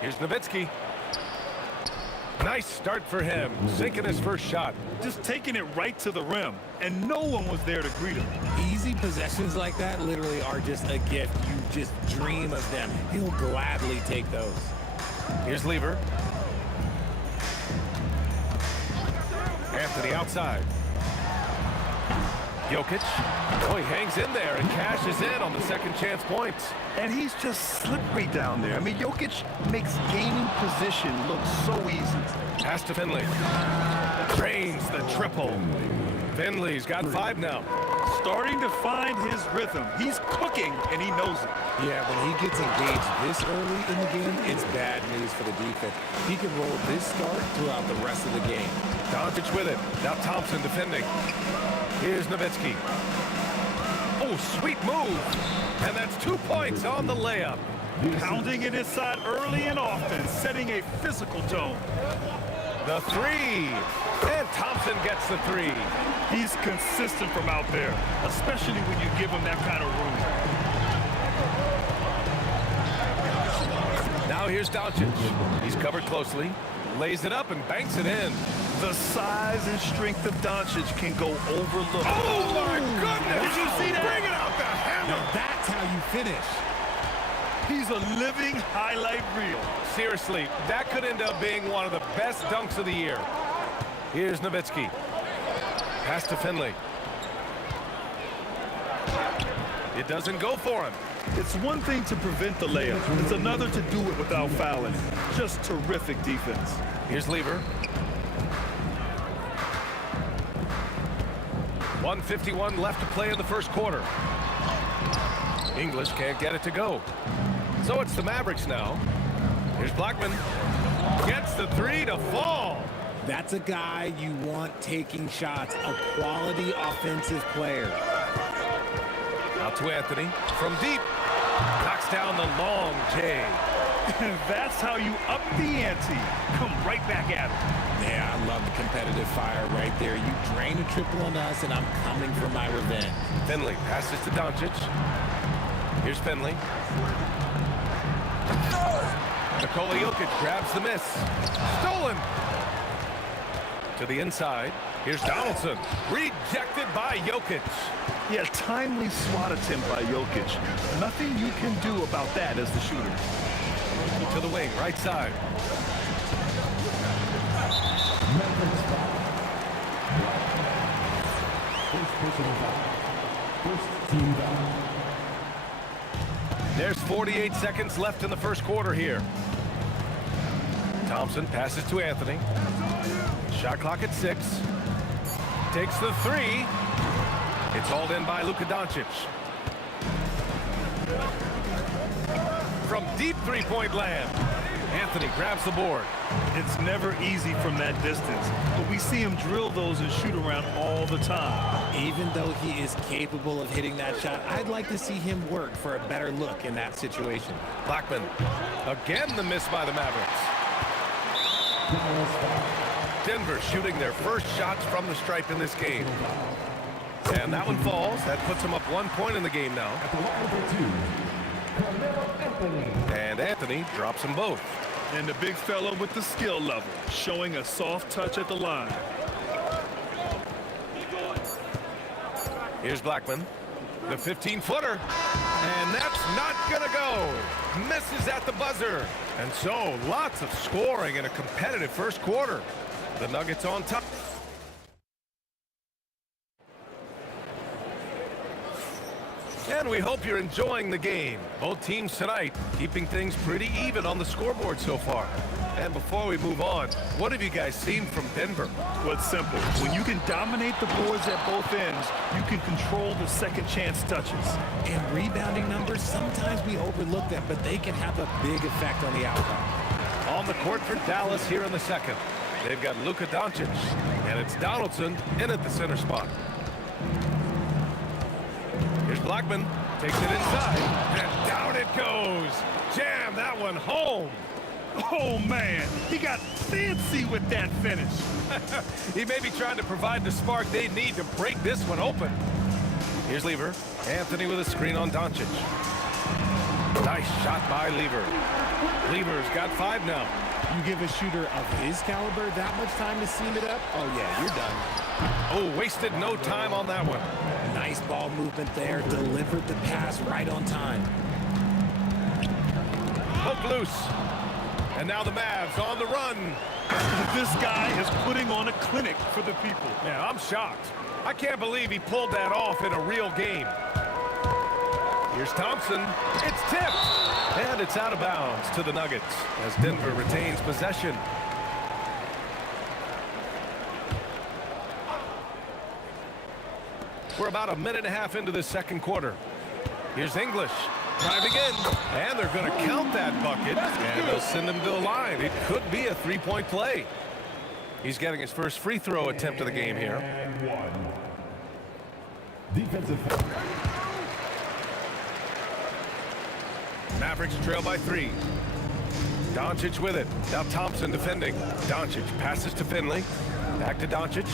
Here's Nowitzki. Nice start for him, sinking his first shot. Just taking it right to the rim, and no one was there to greet him. Easy possessions like that literally are just a gift. You just dream of them. He'll gladly take those. Here's Lever. Anthony outside. Jokic. Oh, he hangs in there and cashes in on the second chance points. And he's just slippery down there. I mean, Jokic makes gaining position look so easy. Pass to Finley. Drains the triple. Finley's got 5 now. Starting to find his rhythm. He's cooking, and he knows it. Yeah, when he gets engaged this early in the game, it's bad news for the defense. He can roll this start throughout the rest of the game. Doncic with it. Now Thompson defending. Here's Nowitzki. Oh, sweet move. And that's 2 points on the layup. Pounding it inside early and often, setting a physical tone. The 3. And Thompson gets the 3. He's consistent from out there, especially when you give him that kind of room. Now here's Doncic. He's covered closely, lays it up and banks it in. The size and strength of Doncic can go overlooked. Oh my goodness! Did you see that? Bring it out the hammer! Now that's how you finish. He's a living highlight reel. Seriously, that could end up being one of the best dunks of the year. Here's Nowitzki. Pass to Finley. It doesn't go for him. It's one thing to prevent the layup. It's another to do it without fouling. Just terrific defense. Here's Lever. 1:51 left to play in the first quarter. English can't get it to go. So it's the Mavericks now. Here's Blackman. Gets the 3 to fall. That's a guy you want taking shots, a quality offensive player. Out to Anthony from deep. Knocks down the long J. That's how you up the ante. Come right back at him. Yeah, I love the competitive fire right there. You drain a triple on us, and I'm coming for my revenge. Finley passes to Doncic. Here's Finley. Nikola Jokic grabs the miss. Stolen. To the inside. Here's Donaldson. Rejected by Jokic. Yeah, timely swat attempt by Jokic. Nothing you can do about that as the shooter. To the wing, right side. There's 48 seconds left in the first quarter here. Thompson passes to Anthony. Shot clock at 6. Takes the 3. It's hauled in by Luka Doncic. From deep three-point land, Anthony grabs the board. It's never easy from that distance, but we see him drill those and shoot around all the time. Even though he is capable of hitting that shot, I'd like to see him work for a better look in that situation. Blackman. Again the miss by the Mavericks. Denver shooting their first shots from the stripe in this game. And that one falls. That puts them up 1 point in the game now. And Anthony drops them both. And the big fella with the skill level, showing a soft touch at the line. Here's Blackman. The 15-footer. And that's not gonna go. Misses at the buzzer. And so lots of scoring in a competitive first quarter. The Nuggets on top. And we hope you're enjoying the game. Both teams tonight keeping things pretty even on the scoreboard so far. And before we move on, what have you guys seen from Denver? Well, it's simple. When you can dominate the boards at both ends, you can control the second chance touches. And rebounding numbers, sometimes we overlook them, but they can have a big effect on the outcome. On the court for Dallas here in the second. They've got Luka Doncic, and it's Donaldson in at the center spot. Here's Blackman, takes it inside, and down it goes. Jam that one home. Oh, man, he got fancy with that finish. He may be trying to provide the spark they need to break this one open. Here's Lever. Anthony with a screen on Doncic. Nice shot by Lever. Lever's got 5 now. You give a shooter of his caliber that much time to seam it up, oh yeah, you're done. Oh, wasted no time on that one. Nice ball movement there, delivered the pass right on time. Hook loose. And now the Mavs on the run. This guy is putting on a clinic for the people. Yeah, I'm shocked. I can't believe he pulled that off in a real game. Here's Thompson. It's tipped. And it's out of bounds to the Nuggets as Denver retains possession. We're about a minute and a half into the second quarter. Here's English. Driving in. And they're going to count that bucket. And they'll send him to the line. It could be a three-point play. He's getting his first free throw attempt of the game here. And one. Defensive. Mavericks trail by 3. Doncic with it. Now Thompson defending. Doncic passes to Finley. Back to Doncic.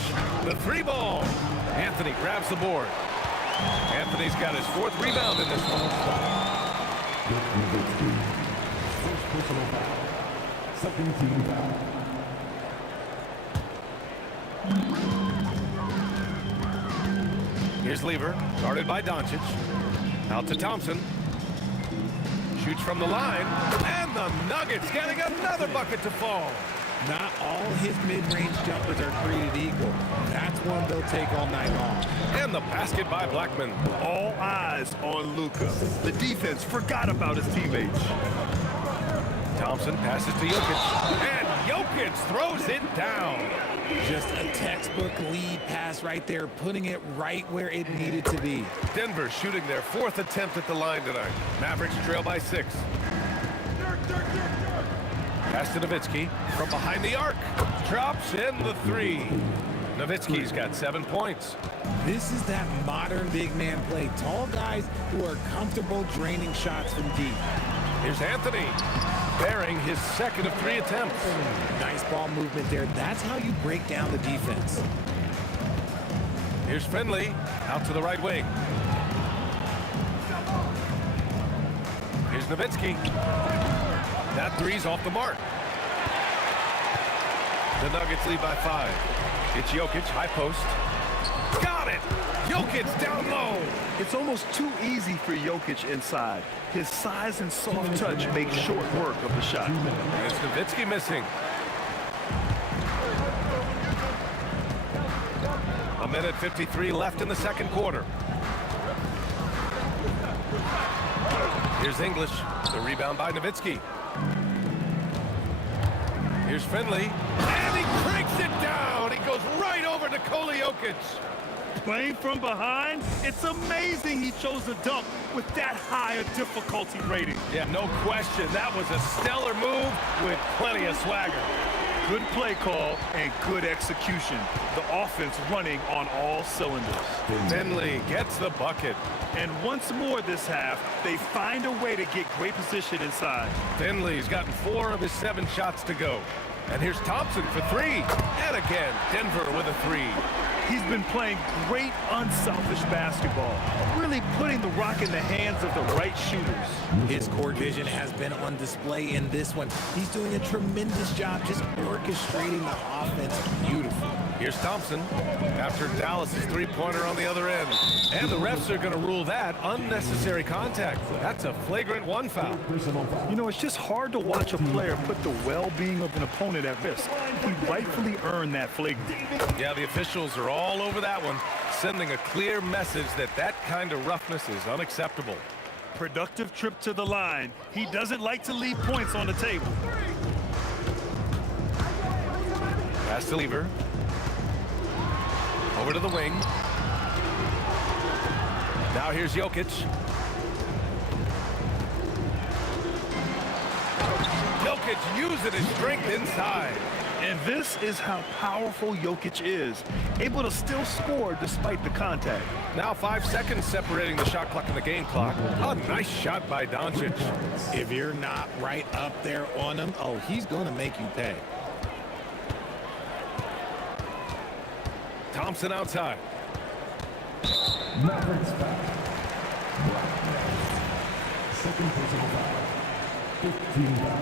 The 3-ball. Anthony grabs the board. Anthony's got his 4th rebound in this one. First personal foul. Second team foul. Here's Lever, guarded by Doncic. Out to Thompson. Shoots from the line. And the Nuggets getting another bucket to fall. Not all his mid-range jumpers are created equal. That's one they'll take all night long. And the basket by Blackman. All eyes on Luka. The defense forgot about his teammates. Thompson passes to Jokic. And Jokic throws it down. Just a textbook lead pass right there, putting it right where it needed to be. Denver shooting their 4th attempt at the line tonight. Mavericks trail by 6. Pass to Nowitzki from behind the arc. Drops in the 3. Nowitzki's got 7 points. This is that modern big man play. Tall guys who are comfortable draining shots from deep. Here's Anthony, bearing his 2nd of 3 attempts. Nice ball movement there. That's how you break down the defense. Here's Finley, out to the right wing. Here's Nowitzki. That 3's off the mark. The Nuggets lead by 5. It's Jokic, high post. Got it! Jokic down low. It's almost too easy for Jokic inside. His size and soft touch make short work of the shot. And it's Nowitzki missing. A minute 53 left in the second quarter. Here's English. The rebound by Nowitzki. Here's Finley. And he cranks it down. He goes right over Nikola Jokic. Playing from behind, it's amazing he chose a dunk with that higher difficulty rating. Yeah, no question. That was a stellar move with plenty of swagger. Good play call and good execution. The offense running on all cylinders. Finley gets the bucket. And once more this half, they find a way to get great position inside. Finley's gotten 4 of his 7 shots to go. And here's Thompson for 3. And again, Denver with a 3. He's been playing great unselfish basketball, really putting the rock in the hands of the right shooters. His court vision has been on display in this one. He's doing a tremendous job just orchestrating the offense beautifully. Here's Thompson after Dallas's 3-pointer on the other end. And the refs are going to rule that unnecessary contact. That's a flagrant 1 foul. You know, it's just hard to watch a player put the well-being of an opponent at risk. He rightfully earned that flagrant. Yeah, the officials are all over that one, sending a clear message that that kind of roughness is unacceptable. Productive trip to the line. He doesn't like to leave points on the table. Pass to Lever. Over to the wing. Now here's Jokic. Jokic using his strength inside. And this is how powerful Jokic is, able to still score despite the contact. Now 5 seconds separating the shot clock and the game clock. A nice shot by Doncic. If you're not right up there on him, oh, he's going to make you pay. Thompson outside. Mavericks foul. Second personal foul. 15 foul.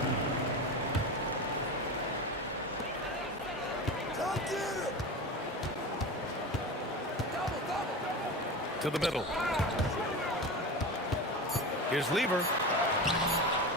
To the middle. Here's Lever.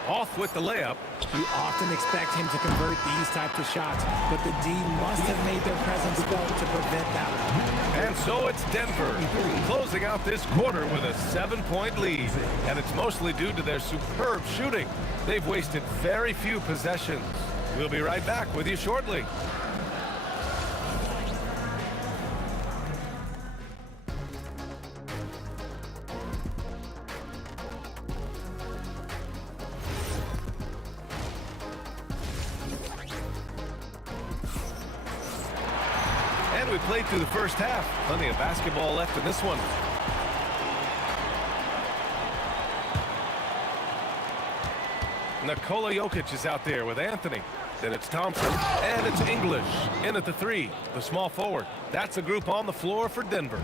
Off with the layup. You often expect him to convert these types of shots, but the D must have made their presence felt to prevent that one. And so it's Denver closing out this quarter with a 7-point lead. And it's mostly due to their superb shooting. They've wasted very few possessions. We'll be right back with you shortly. And we played through the first half. Plenty of basketball left in this one. Nikola Jokic is out there with Anthony. Then it's Thompson, and it's English in at the 3, the small forward. That's a group on the floor for Denver.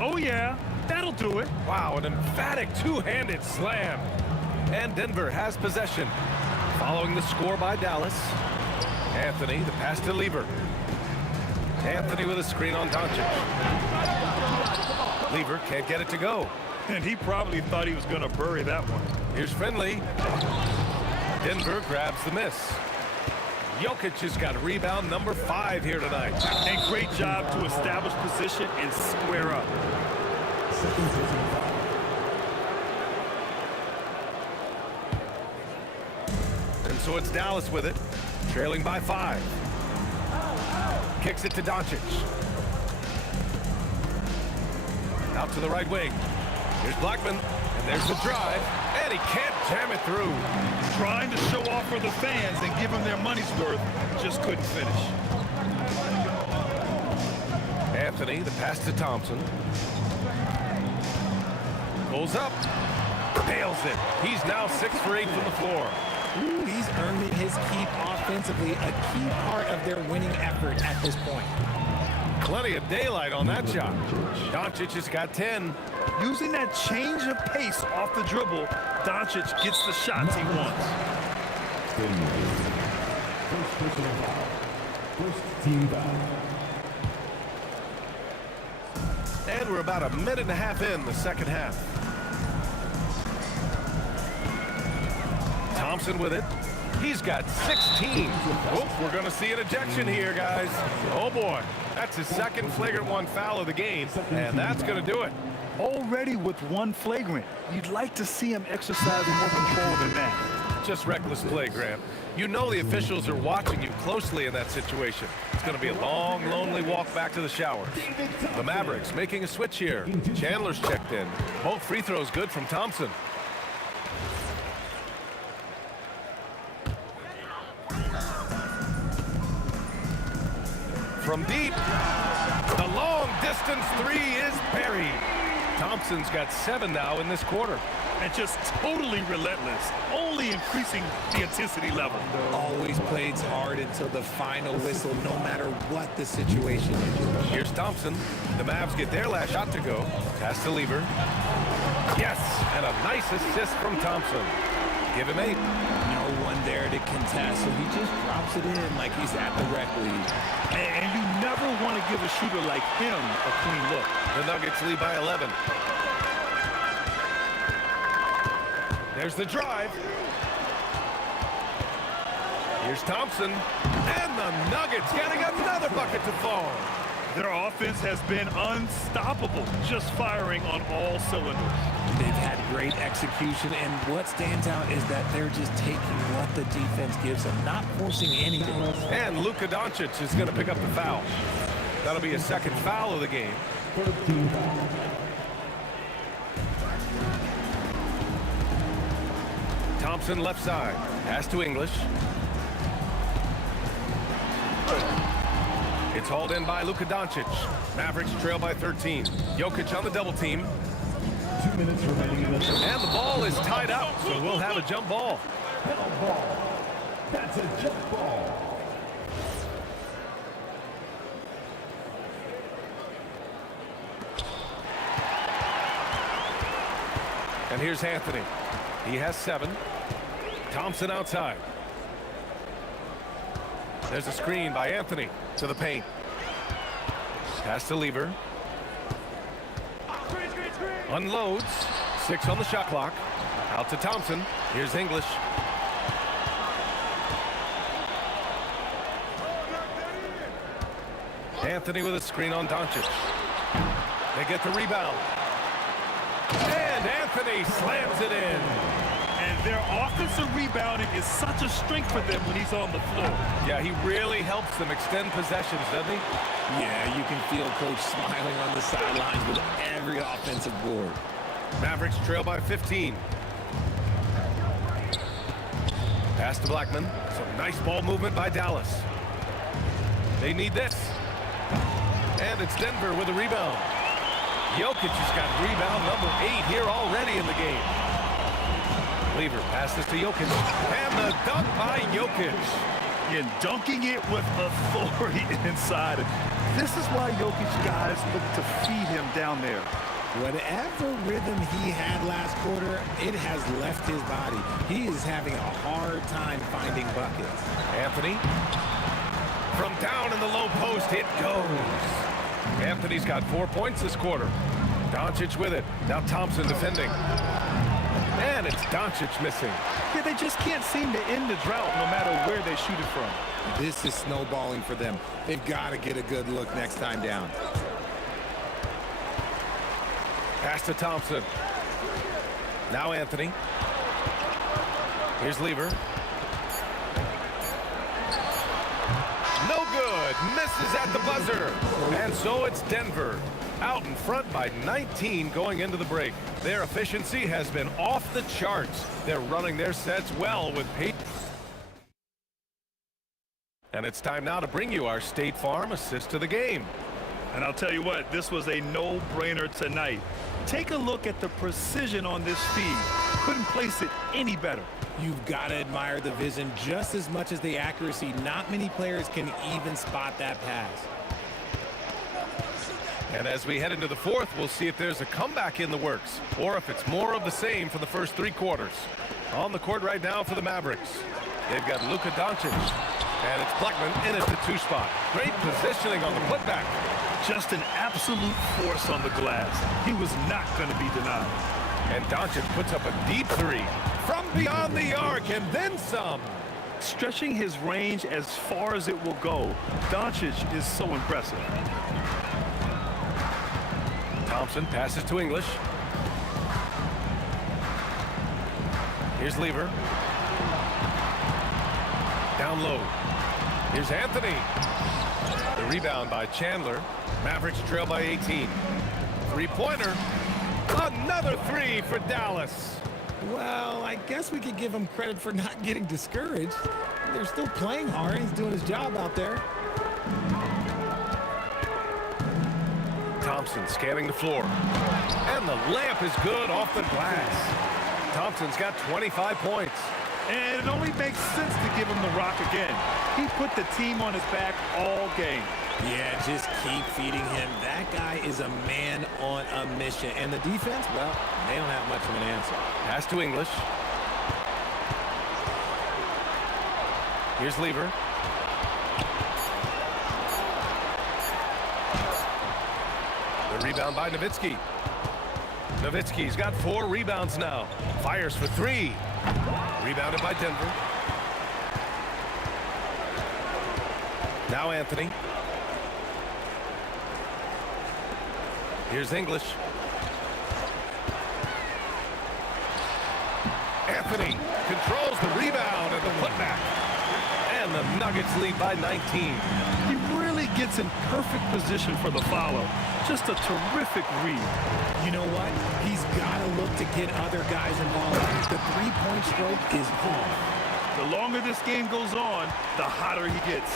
Oh, yeah, that'll do it. Wow, an emphatic two-handed slam. And Denver has possession. Following the score by Dallas. Anthony, the pass to Lever. Anthony with a screen on Doncic. Lever can't get it to go. And he probably thought he was going to bury that one. Here's Finley. Denver grabs the miss. Jokic has got rebound number 5 here tonight. And great job to establish position and square up. And so it's Dallas with it, trailing by 5. Kicks it to Doncic. Out to the right wing. Here's Blackman, and there's the drive, and he can't jam it through. Trying to show off for the fans and give them their money's worth, just couldn't finish. Anthony, the pass to Thompson. Pulls up, nails it. He's now 6 for 8 from the floor. Ooh, he's earned his keep offensively, a key part of their winning effort at this point. Plenty of daylight on that shot. Doncic has got 10. Using that change of pace off the dribble, Doncic gets the shots he wants. First personal foul. First team foul. And we're about a minute and a half in the second half. Thompson with it. He's got 16. Oh, we're going to see an ejection here, guys. Oh, boy. That's his second flagrant 1 foul of the game, and that's going to do it. Already with 1 flagrant, you'd like to see him exercising more control than that. Just reckless play, Grant. You know the officials are watching you closely in that situation. It's going to be a long, lonely walk back to the showers. The Mavericks making a switch here. Chandler's checked in. Both free throws good from Thompson. From deep, the long distance 3 is buried. Thompson's got 7 now in this quarter. And just totally relentless, only increasing the intensity level. Always plays hard until the final whistle, no matter what the situation is. Here's Thompson. The Mavs get their last shot to go. Pass to Lever. Yes, and a nice assist from Thompson. Give him 8. No one there to contest, so he just drops it in like he's at the rec league. And you never want to give a shooter like him a clean look. The Nuggets lead by 11. There's the drive. Here's Thompson. And the Nuggets getting another bucket to fall. Their offense has been unstoppable, just firing on all cylinders. They've had great execution, and what stands out is that they're just taking what the defense gives them, not forcing anything. And Luka Doncic is going to pick up the foul. That'll be his second foul of the game. Thompson left side. Pass to English. It's hauled in by Luka Doncic. Mavericks trail by 13. Jokic on the double team. 2 minutes remaining in the third. And the ball is tied up, so we'll have a jump ball. Ball. That's a jump ball. And here's Anthony. He has 7. Thompson outside. There's a screen by Anthony to the paint. Pass to Lever. Unloads. 6 on the shot clock. Out to Thompson. Here's English. Anthony with a screen on Doncic. They get the rebound. And Anthony slams it in. And their offensive rebounding is such a strength for them when he's on the floor. Yeah, he really helps them extend possessions, doesn't he? Yeah, you can feel Coach smiling on the sidelines with every offensive board. Mavericks trail by 15. Pass to Blackman. Some nice ball movement by Dallas. They need this. And it's Denver with a rebound. Jokic has got rebound number 8 here already in the game. Lever passes to Jokic. And the dunk by Jokic. And dunking it with authority inside. This is why Jokic guys look to feed him down there. Whatever rhythm he had last quarter, it has left his body. He is having a hard time finding buckets. Anthony. From down in the low post, it goes. Anthony's got 4 points this quarter. Doncic with it. Now Thompson defending. And it's Doncic missing. Yeah, they just can't seem to end the drought no matter where they shoot it from. This is snowballing for them. They've got to get a good look next time down. Pass to Thompson. Now Anthony. Here's Lever. No good. Misses at the buzzer. And so it's Denver. Out in front by 19 going into the break. Their efficiency has been off the charts. They're running their sets well with pace. And it's time now to bring you our State Farm assist to the game. And I'll tell you what, this was a no-brainer tonight. Take a look at the precision on this feed. Couldn't place it any better. You've got to admire the vision just as much as the accuracy. Not many players can even spot that pass. And as we head into the fourth, we'll see if there's a comeback in the works or if it's more of the same for the first 3 quarters. On the court right now for the Mavericks, they've got Luka Doncic. And it's Blackman in at the 2 spot. Great positioning on the putback. Just an absolute force on the glass. He was not going to be denied. And Doncic puts up a deep 3 from beyond the arc and then some. Stretching his range as far as it will go, Doncic is so impressive. Thompson passes to English. Here's Lever. Down low. Here's Anthony. The rebound by Chandler. Mavericks trail by 18. 3-pointer. Another 3 for Dallas. Well, I guess we could give him credit for not getting discouraged. They're still playing hard. He's doing his job out there. Thompson scanning the floor. And the layup is good off the glass. Thompson's got 25 points. And it only makes sense to give him the rock again. He put the team on his back all game. Yeah, just keep feeding him. That guy is a man on a mission. And the defense, well, they don't have much of an answer. Pass to English. Here's Lever. The rebound by Nowitzki. Nowitzki's got 4 rebounds now. Fires for 3. Rebounded by Denver. Now Anthony. Here's English. Anthony controls the rebound and the putback. And the Nuggets lead by 19. He really gets in perfect position for the follow. Just a terrific read. You know what? He's got to look to get other guys involved. The three-point stroke is home. The longer this game goes on, the hotter he gets.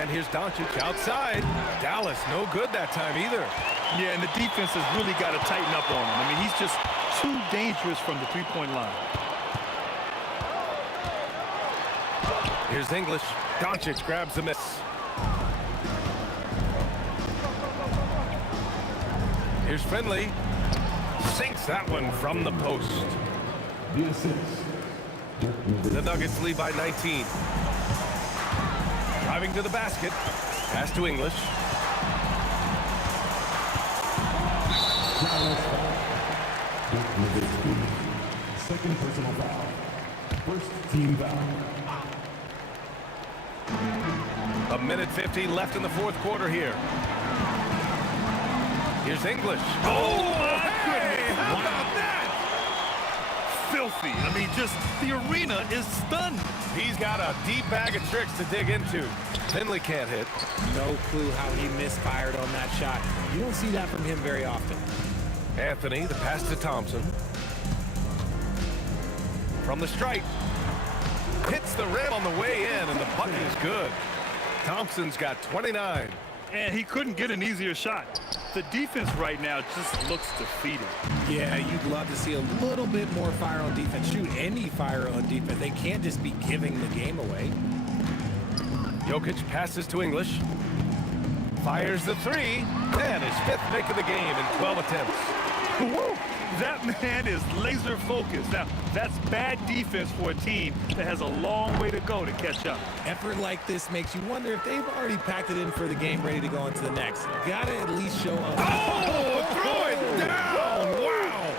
And here's Doncic outside. Dallas no good that time either. Yeah, and the defense has really got to tighten up on him. I mean, he's just too dangerous from the three-point line. Here's English. Doncic grabs the miss. Here's Finley. Sinks that one from the post. The assist. The Nuggets lead by 19. Driving to the basket. Pass to English. Second personal foul. First team foul. A minute 15 left in the fourth quarter here. Here's English. Oh, my goodness. How about that? Filthy. I mean, just the arena is stunned. He's got a deep bag of tricks to dig into. Finley can't hit. No clue how he misfired on that shot. You don't see that from him very often. Anthony, the pass to Thompson. From the stripe. Hits the rim on the way in, and the bucket is good. Thompson's got 29. And he couldn't get an easier shot. The defense right now just looks defeated. Yeah, you'd love to see a little bit more fire on defense. Shoot, any fire on defense. They can't just be giving the game away. Jokic passes to English. Fires the three. And his fifth make of the game in 12 attempts. Woo! That man is laser focused. Now, that's bad defense for a team that has a long way to go to catch up. Effort like this makes you wonder if they've already packed it in for the game, ready to go into the next. Gotta at least show up. Oh, throw it down! Wow!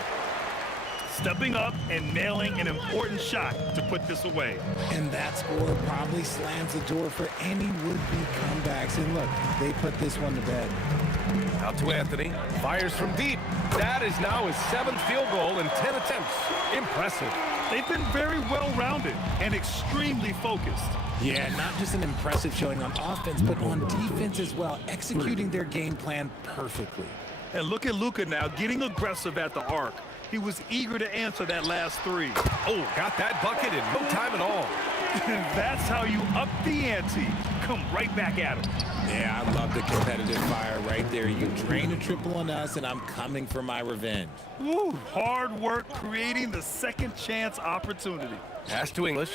Stepping up and nailing an important shot to put this away. And that score probably slams the door for any would-be comebacks. And look, they put this one to bed. Out to Anthony. Fires from deep. That is now his 7th field goal in 10 attempts. Impressive. They've been very well-rounded and extremely focused. Yeah, not just an impressive showing on offense, but on defense as well, executing their game plan perfectly. And look at Luka now getting aggressive at the arc. He was eager to answer that last three. Oh, got that bucket in no time at all. And that's how you up the ante. Come right back at him. Yeah, I love the competitive fire right there. You drain a triple on us, and I'm coming for my revenge. Woo, hard work creating the second chance opportunity. Pass to English.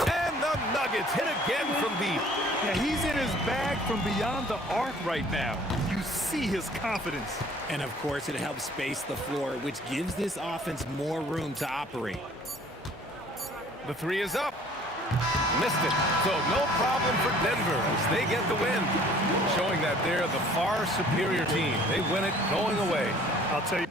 And the Nuggets hit again from deep. Yeah, he's in his bag from beyond the arc right now. You see his confidence. And of course, it helps space the floor, which gives this offense more room to operate. The three is up. Missed it. So no problem for Denver as they get the win. Showing that they're the far superior team. They win it going away. I'll tell you.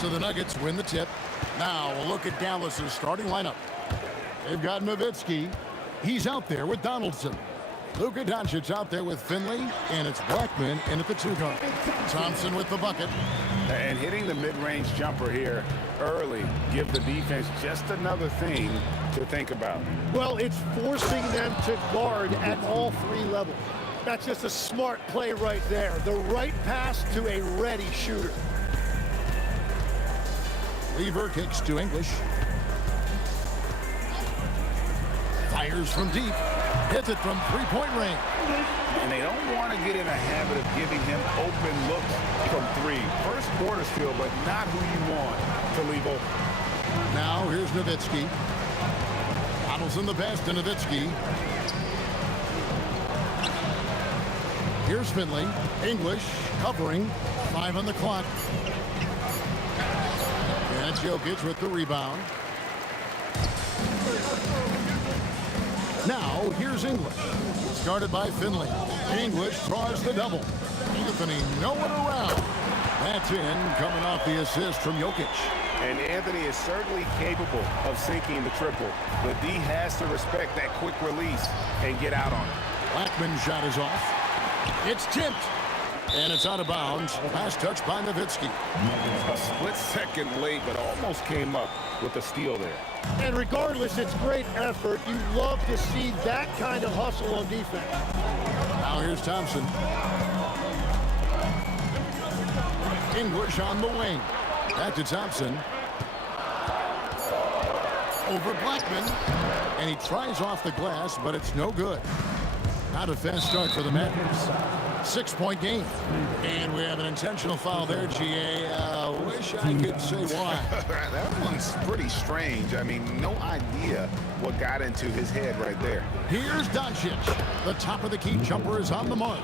So the Nuggets win the tip. Now a look at Dallas's starting lineup. They've got Nowitzki. He's out there with Donaldson. Luka Doncic out there with Finley, and it's Blackman in at the 2 guard. Thompson with the bucket. And hitting the mid-range jumper here early give the defense just another thing to think about. Well, it's forcing them to guard at all 3 levels. That's just a smart play right there. The right pass to a ready shooter. Lever kicks to English. Fires from deep. Hits it from 3-point range. And they don't want to get in a habit of giving him open looks from 3. First quarter still, but not who you want to leave open. Now here's Nowitzki. Donaldson the pass to Nowitzki. Here's Finley. English covering. 5 on the clock. And it's Jokic with the rebound. Now here's English. Started by Finley. English draws the double. Anthony nowhere around. That's in, coming off the assist from Jokic. And Anthony is certainly capable of sinking the triple. But D has to respect that quick release and get out on it. Blackman's shot is off. It's tipped. And it's out of bounds. Last touch by Nowitzki. A split second late, but almost came up with a steal there. And regardless, it's great effort. You love to see that kind of hustle on defense. Now here's Thompson. English on the wing. Back to Thompson. Over Blackman. And he tries off the glass, but it's no good. Not a fast start for the Mavericks. 6-point game. And we have an intentional foul there, GA. Wish I could say why. That one's pretty strange. I mean, no idea what got into his head right there. Here's Doncic. The top of the key jumper is on the mark.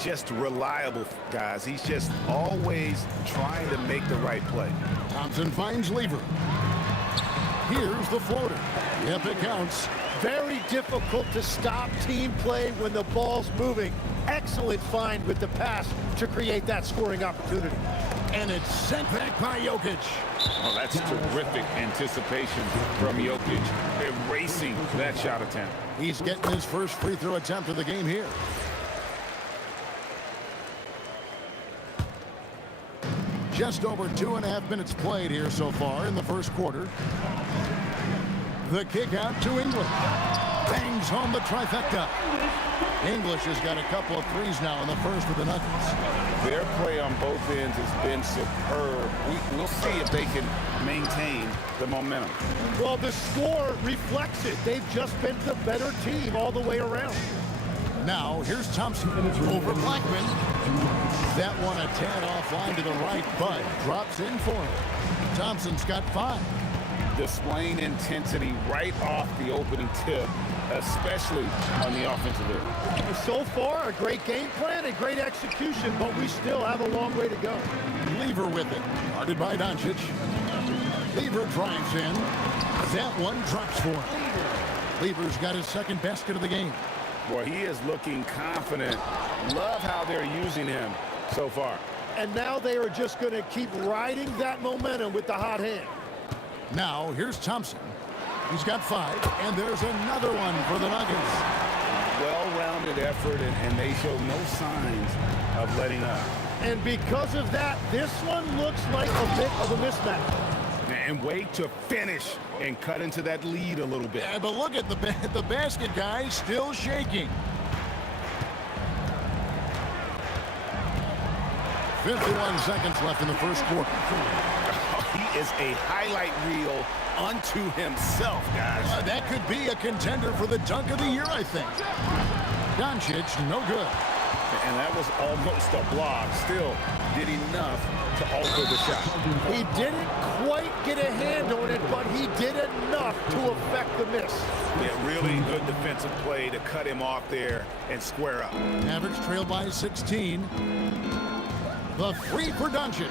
Just reliable, guys. He's just always trying to make the right play. Thompson finds Lever. Here's the floater. Yep, it counts. Very difficult to stop team play when the ball's moving. Excellent find with the pass to create that scoring opportunity. And it's sent back by Jokic. Oh, that's terrific anticipation from Jokic, erasing that shot attempt. He's getting his first free throw attempt of the game here. Just over 2.5 minutes played here so far in the first quarter. The kick out to English. Bangs home the trifecta. English has got a couple of threes now in the first of the Nuggets. Their play on both ends has been superb. We'll see if they can maintain the momentum. Well, the score reflects it. They've just been the better team all the way around. Now, here's Thompson over Blackman. That one a tad offline to the right, but drops in for him. Thompson's got 5. Displaying intensity right off the opening tip, especially on the offensive end. So far, a great game plan and great execution, but we still have a long way to go. Lever with it. Guarded by Doncic. Lever drives in. That one drops for him. Lever's got his second basket of the game. Boy, he is looking confident. Love how they're using him so far. And now they are just going to keep riding that momentum with the hot hand. Now, here's Thompson. He's got 5, and there's another one for the Nuggets. Well-rounded effort, and they show no signs of letting up. And because of that, this one looks like a bit of a mismatch. And wait to finish and cut into that lead a little bit. Yeah, but look at the basket, guys, still shaking. 51 seconds left in the first quarter. He is a highlight reel unto himself, guys. That could be a contender for the dunk of the year, I think. Doncic, no good. And that was almost a block. Still did enough to alter the shot. He didn't quite get a hand on it, but he did enough to affect the miss. Yeah, really good defensive play to cut him off there and square up. Mavericks trail by 16. The 3 for Doncic.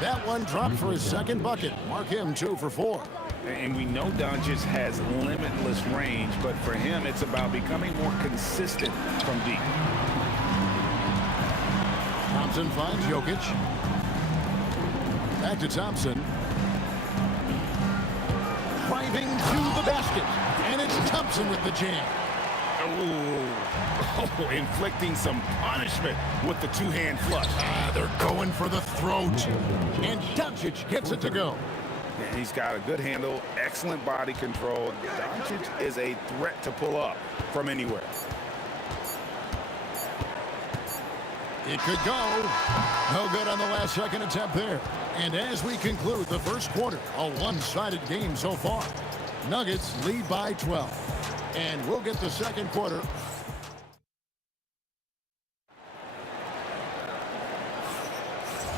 That one dropped for his second bucket. Mark him 2 for 4. And we know Doncic has limitless range, but for him, it's about becoming more consistent from deep. Thompson finds Jokic. Back to Thompson. Driving to the basket. And it's Thompson with the jam. Oh, inflicting some punishment with the two-hand flush. They're going for the throat. And Doncic gets it to go. And he's got a good handle, excellent body control. Doncic is a threat to pull up from anywhere. It could go. No good on the last second attempt there. And as we conclude the first quarter, a one-sided game so far. Nuggets lead by 12. And we'll get the second quarter.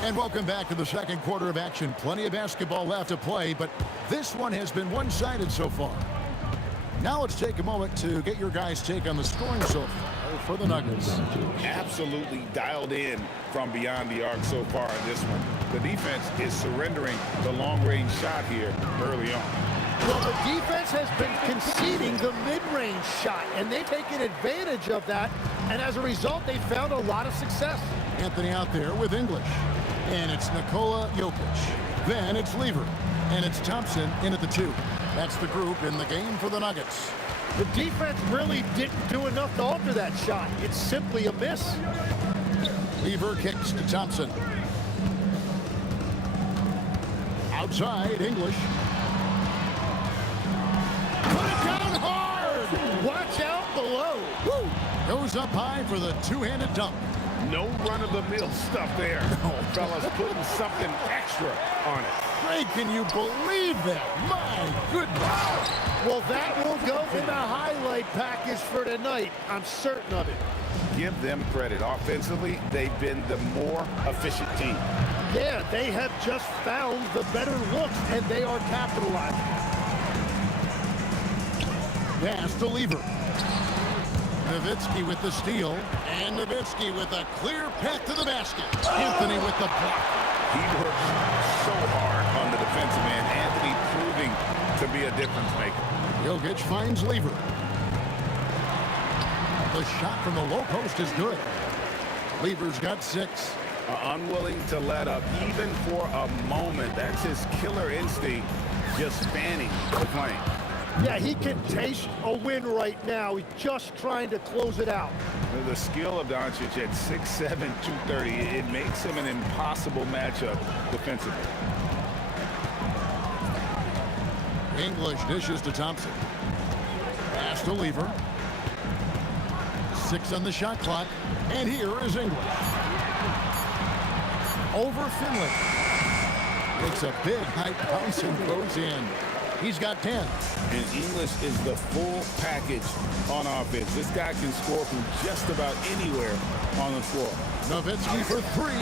And welcome back to the second quarter of action. Plenty of basketball left to play, but this one has been one-sided so far. Now let's take a moment to get your guys' take on the scoring so far for the Nuggets. Absolutely dialed in from beyond the arc so far in this one. The defense is surrendering the long-range shot here early on. Well, the defense has been conceding the mid-range shot, and they've taken advantage of that, and as a result, they found a lot of success. Anthony out there with English, and it's Nikola Jokic. Then it's Lever, and it's Thompson in at the 2. That's the group in the game for the Nuggets. The defense really didn't do enough to alter that shot. It's simply a miss. Lever kicks to Thompson. Outside, English. Put it down hard! Watch out below. Woo! Goes up high for the two-handed dunk. No run-of-the-mill stuff there. Oh, fellas putting something extra on it. Ray, can you believe that? My goodness. Well, that will go in the highlight package for tonight. I'm certain of it. Give them credit. Offensively, they've been the more efficient team. Yeah, they have just found the better looks, and they are capitalizing. Pass to Lever. Nowitzki with the steal, and Nowitzki with a clear path to the basket. Anthony with the block. He works so hard on the defensive end. Anthony proving to be a difference maker. Jokic finds Lever. The shot from the low post is good. Lever's got 6. Unwilling to let up even for a moment. That's his killer instinct, just spanning the plane. Yeah, he can taste a win right now. He's just trying to close it out. The skill of Doncic at 6'7", 230, it makes him an impossible matchup defensively. English dishes to Thompson. Pass to Lever. 6 on the shot clock. And here is English. Over Finley. It's a big height bounce and goes in. He's got 10. And English is the full package on offense. This guy can score from just about anywhere on the floor. Nowitzki for 3.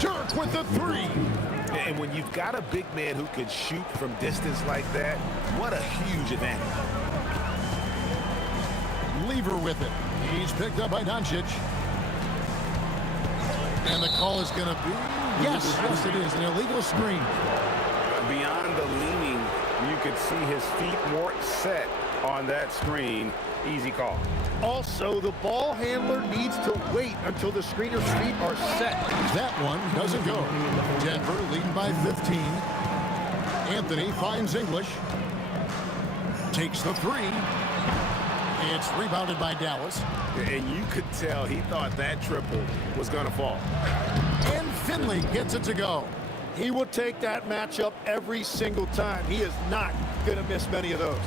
Dirk with the 3. And when you've got a big man who can shoot from distance like that, what a huge advantage. Lever with it. He's picked up by Doncic. And the call is going to be, yes, it is, an illegal screen. Beyond the leaning, you could see his feet weren't set on that screen. Easy call. Also, the ball handler needs to wait until the screener's feet are set. That one doesn't go. Denver leading by 15. Anthony finds English. Takes the 3. It's rebounded by Dallas. And you could tell he thought that triple was going to fall. And Finley gets it to go. He will take that matchup every single time. He is not going to miss many of those.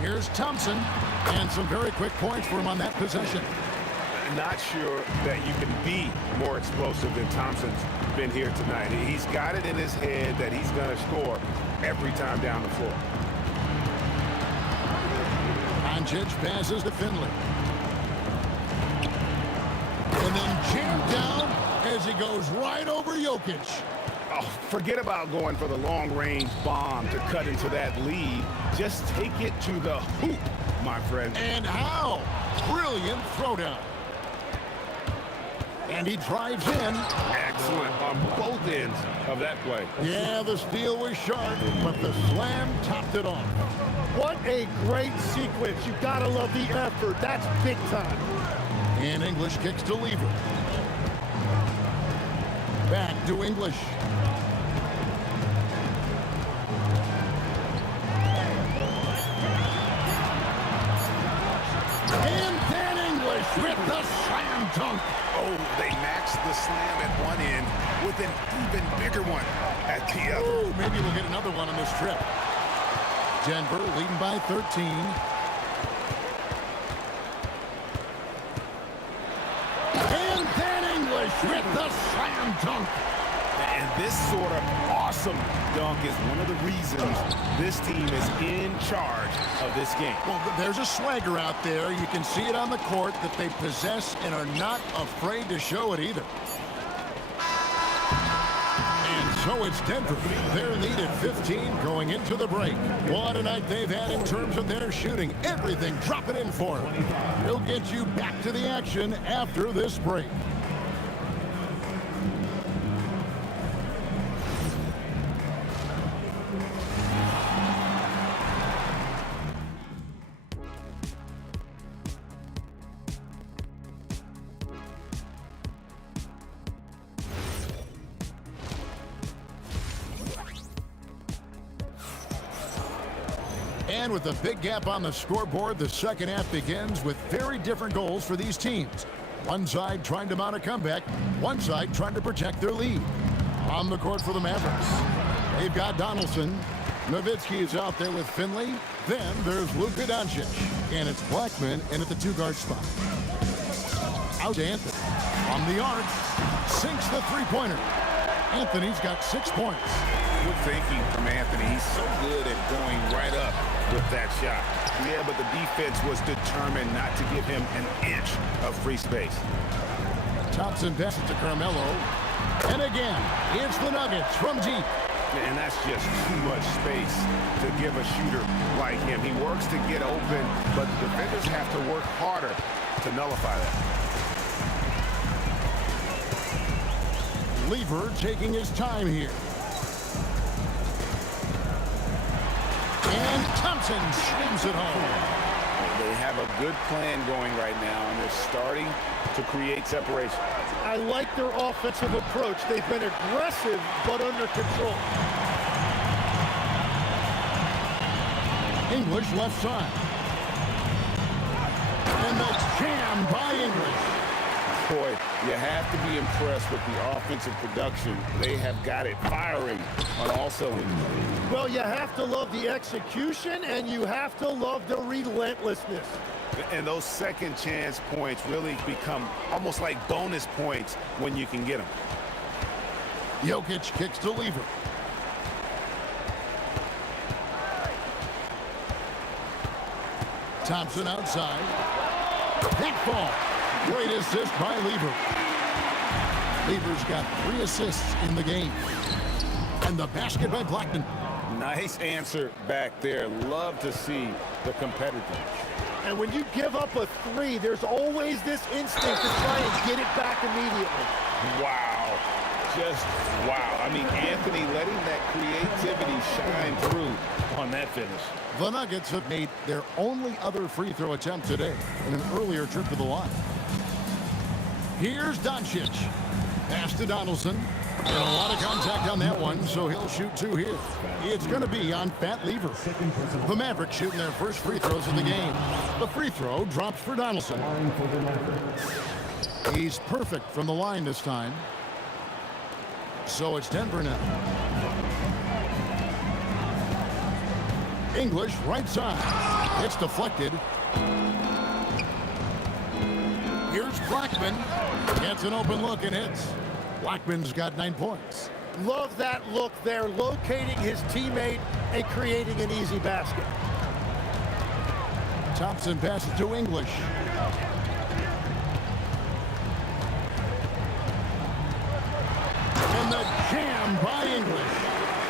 Here's Thompson, and some very quick points for him on that possession. Not sure that you can be more explosive than Thompson's been here tonight. He's got it in his head that he's going to score every time down the floor. Doncic passes to Finley. And then jammed down as he goes right over Jokic. Oh, forget about going for the long-range bomb to cut into that lead. Just take it to the hoop, my friend. And how? Brilliant throwdown. And he drives in. Excellent on both ends of that play. Yeah, the steal was sharp, but the slam topped it off. What a great sequence. You gotta love the effort. That's big time. And English kicks to Lever. Back to English. And then English with the slam dunk. Oh, they matched the slam at one end with an even bigger one at the other. Ooh, maybe we'll get another one on this trip. Denver leading by 13. And then English with the slam dunk. And this sort of awesome dunk is one of the reasons this team is in charge of this game. Well, there's a swagger out there. You can see it on the court that they possess and are not afraid to show it either. And so it's Denver. Their lead at 15 going into the break. What a night they've had in terms of their shooting. Everything dropping in for them. We'll get you back to the action after this break. And with a big gap on the scoreboard, the second half begins with very different goals for these teams. One side trying to mount a comeback, one side trying to protect their lead. On the court for the Mavericks, they've got Donaldson. Nowitzki is out there with Finley. Then there's Luka Doncic. And it's Blackman in at the 2-guard spot. Out to Anthony. On the arc, sinks the three-pointer. Anthony's got 6 points. Good thinking from Anthony. He's so good at going right up with that shot. Yeah, but the defense was determined not to give him an inch of free space. Thompson passes to Carmelo. And again, it's the Nuggets from deep. And that's just too much space to give a shooter like him. He works to get open, but the defenders have to work harder to nullify that. Lever taking his time here. And Thompson slams it home. They have a good plan going right now, and they're starting to create separation. I like their offensive approach. They've been aggressive, but under control. English left side. And that's jammed by English. Boy, you have to be impressed with the offensive production. They have got it firing on all cylinders. Well, you have to love the execution, and you have to love the relentlessness. And those second chance points really become almost like bonus points when you can get them. Jokic kicks to Lever. Thompson outside. That ball. Great assist by Lever. Lever's got 3 assists in the game. And the basket by Blackman. Nice answer back there. Love to see the competitors. And when you give up a 3, there's always this instinct to try and get it back immediately. Wow. Just wow. I mean, Anthony letting that creativity shine through on that finish. The Nuggets have made their only other free throw attempt today in an earlier trip to the line. Here's Doncic. Pass to Donaldson. And a lot of contact on that one, so he'll shoot 2 here. It's going to be on Pat Lever. The Mavericks shooting their first free throws of the game. The free throw drops for Donaldson. He's perfect from the line this time. So it's Denver now. English right side. It's deflected. Here's Blackman. Gets an open look and hits. Blackman's got 9 points. Love that look there, locating his teammate and creating an easy basket. Thompson passes to English. And the jam by English.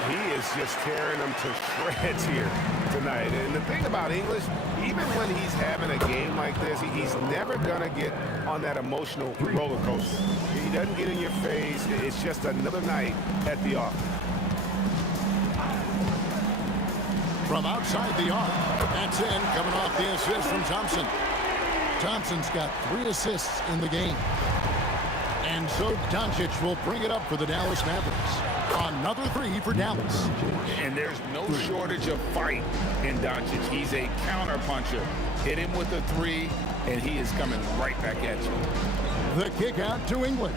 He is just tearing them to shreds here tonight. And the thing about English, even when he's having a game like this, he's never going to get on that emotional roller coaster. He doesn't get in your face. It's just another night at the office. From outside the arc, that's in, coming off the assist from Thompson. Thompson's got 3 assists in the game. And so Doncic will bring it up for the Dallas Mavericks. Another 3 for Dallas. And there's no shortage of fight in Doncic. He's a counter-puncher. Hit him with a 3, and he is coming right back at you. The kick out to English.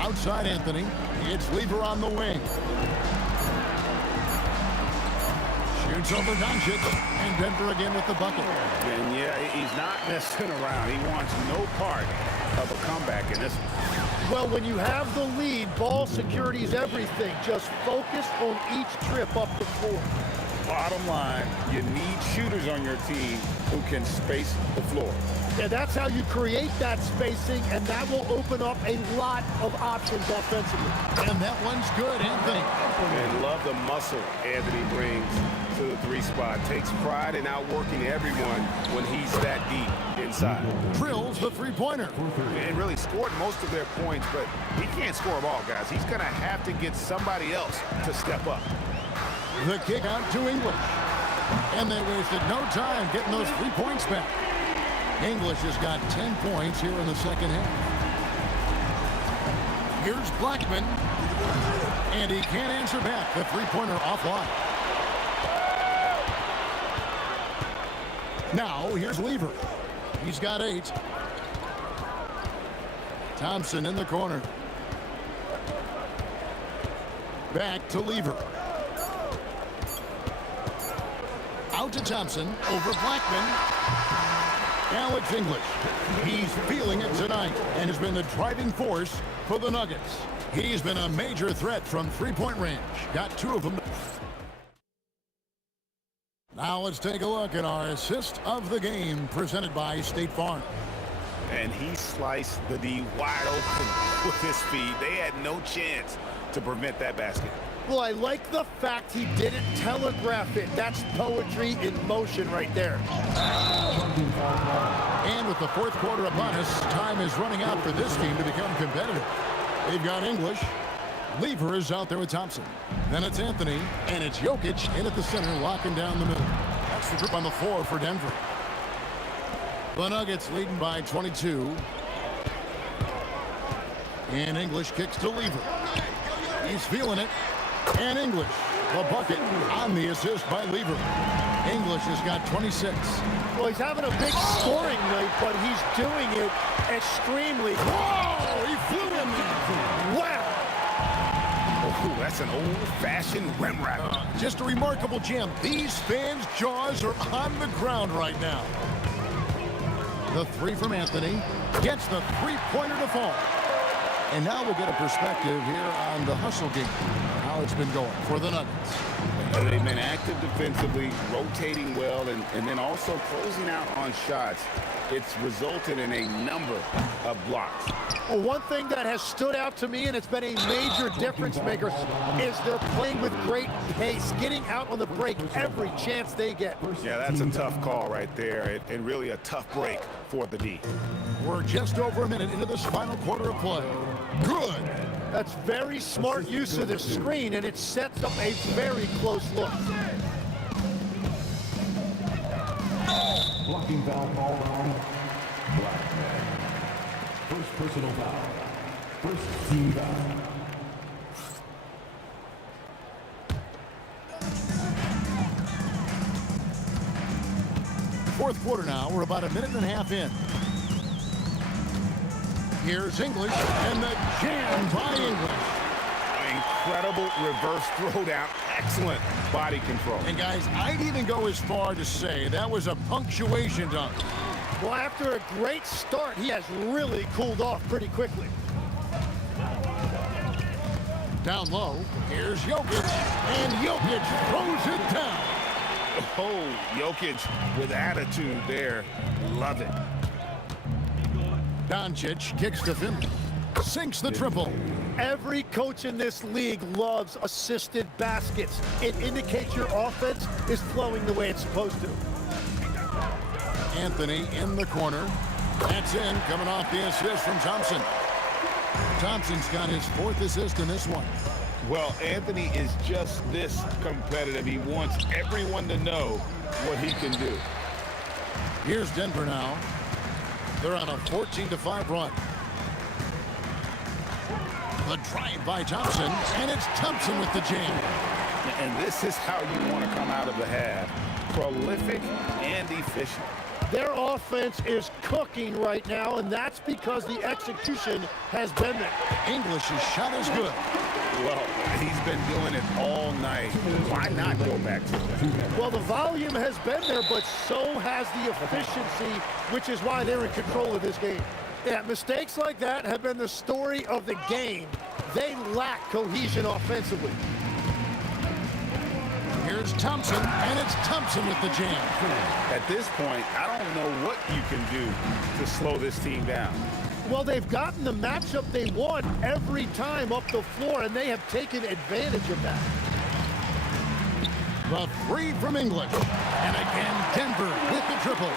Outside Anthony. It's Lever on the wing. Shoots over Doncic. And Denver again with the bucket. And yeah, he's not messing around. He wants no part of a comeback in this one. Well, when you have the lead, ball security is everything. Just focus on each trip up the floor. Bottom line, you need shooters on your team who can space the floor. And that's how you create that spacing, and that will open up a lot of options offensively. And that one's good, Anthony. And love the muscle Anthony brings to the 3 spot. Takes pride in outworking everyone when he's that deep inside. Drills the 3-pointer. And really scored most of their points, but he can't score them all, guys. He's going to have to get somebody else to step up. The kick out to English. And they wasted no time getting those 3 points back. English has got 10 points here in the second half. Here's Blackman. And he can't answer back. The 3-pointer offline. Now, here's Lever. He's got 8. Thompson in the corner. Back to Lever. Out to Thompson. Over Blackman. Alex English. He's feeling it tonight and has been the driving force for the Nuggets. He's been a major threat from 3-point range. Got 2 of them. Now let's take a look at our assist of the game presented by State Farm. And he sliced the D wide open with his feet. They had no chance to prevent that basket. Well, I like the fact he didn't telegraph it. That's poetry in motion right there. And with the 4th quarter upon us, time is running out for this team to become competitive. They've got English. Lever is out there with Thompson. Then it's Anthony, and it's Jokic in at the center, locking down the middle. That's the group on the floor for Denver. The Nuggets leading by 22. And English kicks to Lever. He's feeling it. And English, the bucket on the assist by Lever. English has got 26. Well, he's having a big scoring night, but he's doing it extremely. Whoa! He flew in there. Wow! Oh, that's an old-fashioned rim wrap. Just a remarkable jam. These fans' jaws are on the ground right now. The 3 from Anthony gets the 3-pointer to fall. And now we'll get a perspective here on the hustle game. How how it's been going for the Nuggets. They've been active defensively, rotating well, and then also closing out on shots. It's resulted in a number of blocks. Well, one thing that has stood out to me, and it's been a major difference maker, is they're playing with great pace, getting out on the break every chance they get. Yeah, that's a tough call right there, and really a tough break for the D. We're just over a minute into this final quarter of play. Good. That's very smart use of the screen, and it sets up a very close look. Blocking foul call on Blackman. First personal foul. First team foul. Fourth quarter now. We're about a minute and a half in. Here's English, and the jam by English. Incredible reverse throwdown. Excellent body control. And guys, I'd even go as far to say that was a punctuation dunk. Well, after a great start, he has really cooled off pretty quickly. Down low, here's Jokic, and Jokic throws it down. Oh, Jokic with attitude there. Love it. Doncic kicks to Finley. Sinks the triple. Every coach in this league loves assisted baskets. It indicates your offense is flowing the way it's supposed to. Anthony in the corner. That's in, coming off the assist from Thompson. Thompson's got his fourth assist in this one. Well, Anthony is just this competitive. He wants everyone to know what he can do. Here's Denver now. They're on a 14-5 run. The drive by Thompson, and it's Thompson with the jam. And this is how you want to come out of the half. Prolific and efficient. Their offense is cooking right now, and that's because the execution has been there. English's shot is good. Well, he's been doing it all night. Why not go back to it? Well, the volume has been there, but so has the efficiency, which is why they're in control of this game. Yeah, mistakes like that have been the story of the game. They lack cohesion offensively. Here's Thompson, and it's Thompson with the jam. At this point, I don't know what you can do to slow this team down. Well, they've gotten the matchup they want every time up the floor, and they have taken advantage of that. The three from English. And again, Denver with the triple.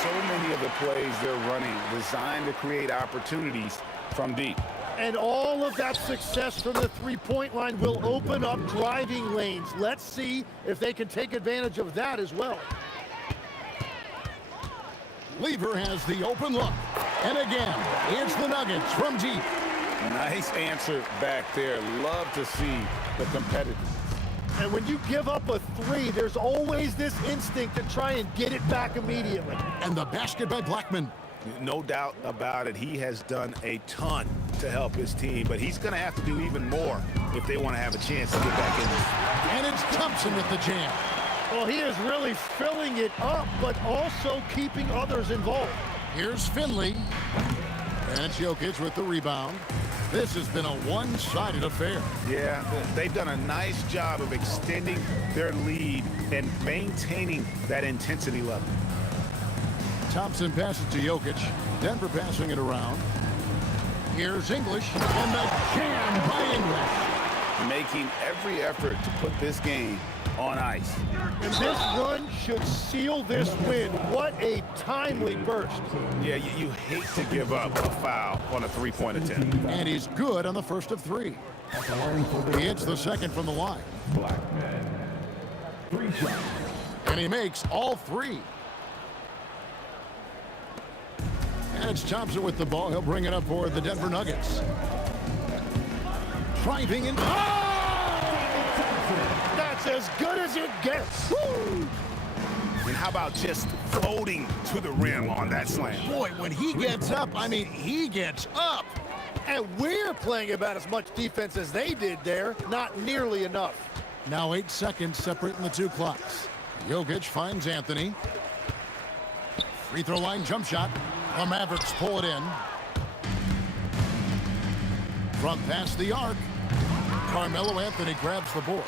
So many of the plays they're running designed to create opportunities from deep. And all of that success from the three-point line will open up driving lanes. Let's see if they can take advantage of that as well. Lever has the open look. And again, it's the Nuggets from deep. Nice answer back there. Love to see the competitiveness. And when you give up a three, there's always this instinct to try and get it back immediately. And the basket by Blackman. No doubt about it. He has done a ton to help his team, but he's going to have to do even more if they want to have a chance to get back in this. And it's Thompson with the jam. Well, he is really filling it up, but also keeping others involved. Here's Finley. And it's Jokic with the rebound. This has been a one-sided affair. Yeah, they've done a nice job of extending their lead and maintaining that intensity level. Thompson passes to Jokic. Denver passing it around. Here's English, and the jam by English. Making every effort to put this game on ice. And this run should seal this win. What a timely burst. Yeah, you hate to give up a foul on a three-point attempt. And he's good on the first of three. He hits the second from the line. Blackman. 3 shots. And he makes all three. And it's Thompson with the ball. He'll bring it up for the Denver Nuggets. Driving in. Oh! That's as good as it gets. Woo! And how about just floating to the rim on that slam? Boy, when he gets up, I mean, he gets up. And we're playing about as much defense as they did there. Not nearly enough. Now 8 seconds separating the two clocks. Jokic finds Anthony. Free throw line jump shot. The Mavericks pull it in. From past the arc. Carmelo Anthony grabs the board.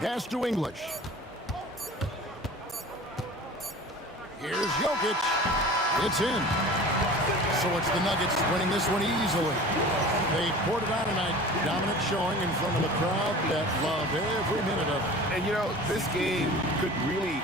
Pass to English. Here's Jokic. It's in. So it's the Nuggets winning this one easily. They poured it out tonight. Dominant showing in front of a crowd that loved every minute of it. And, you know, this game could really...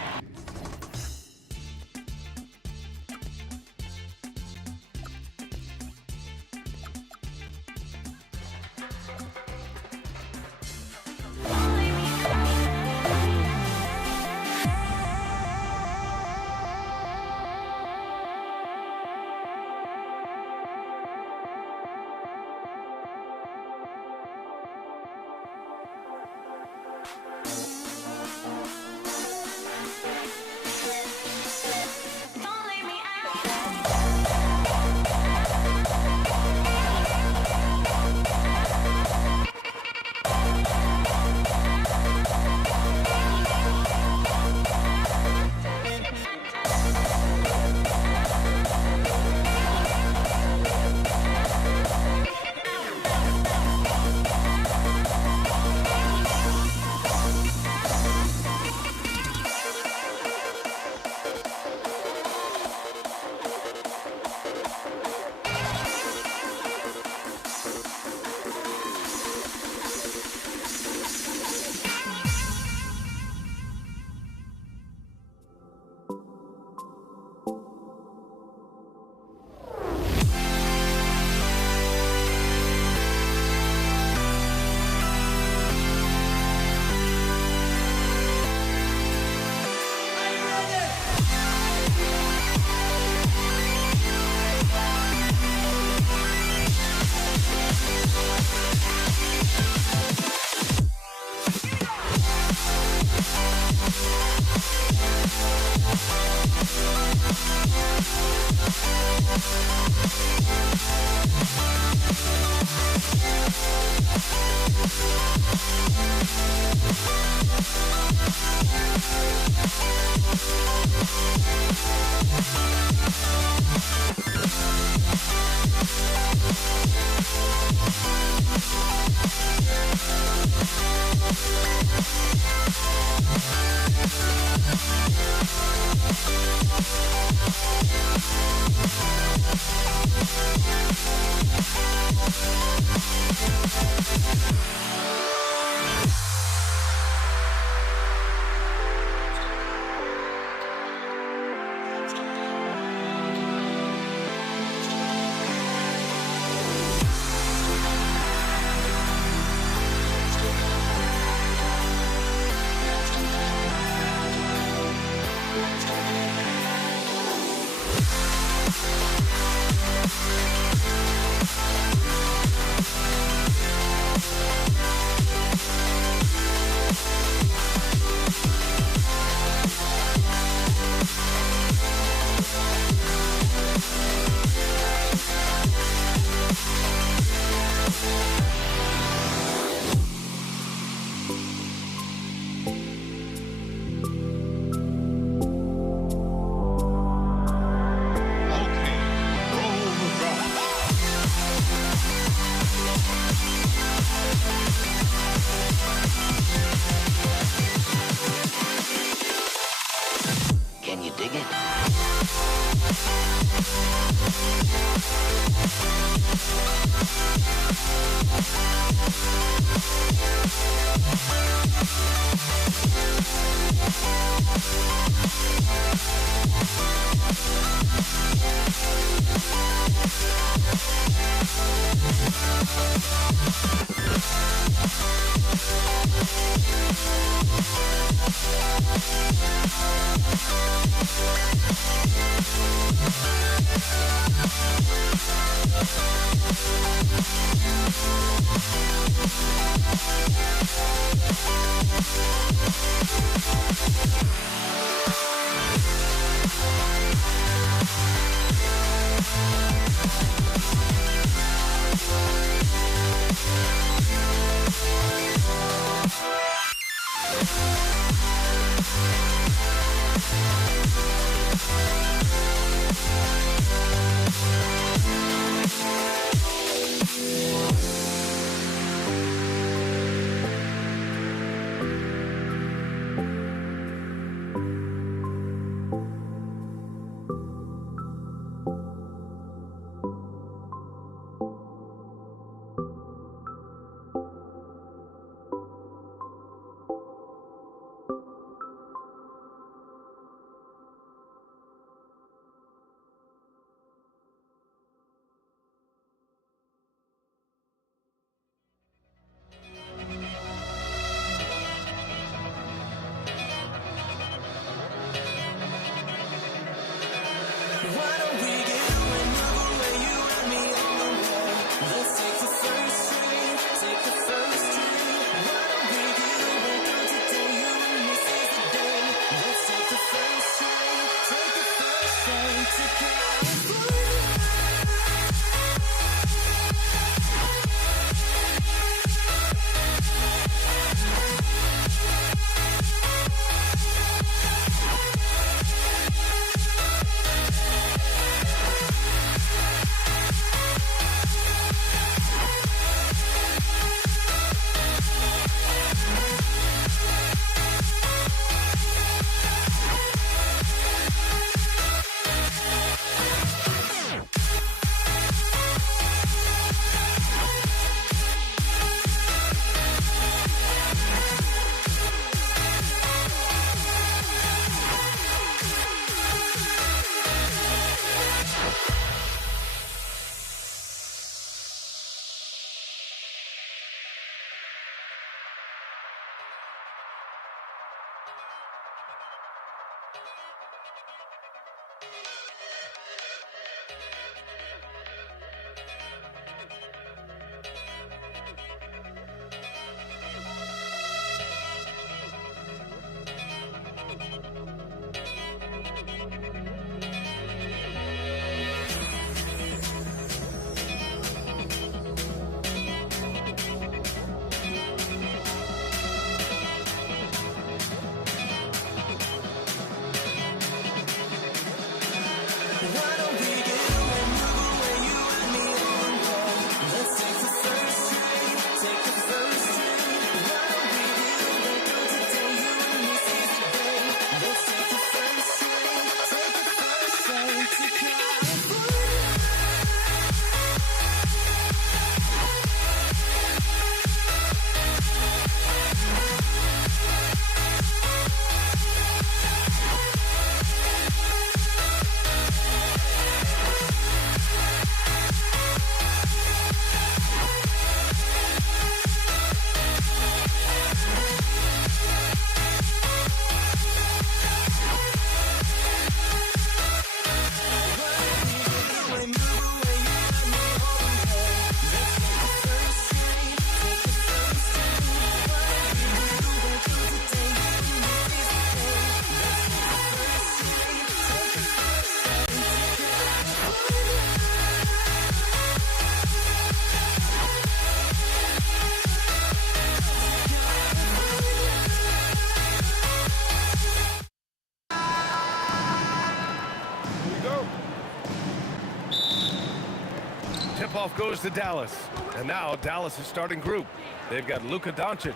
Tip-off goes to Dallas. And now Dallas is starting group. They've got Luka Doncic.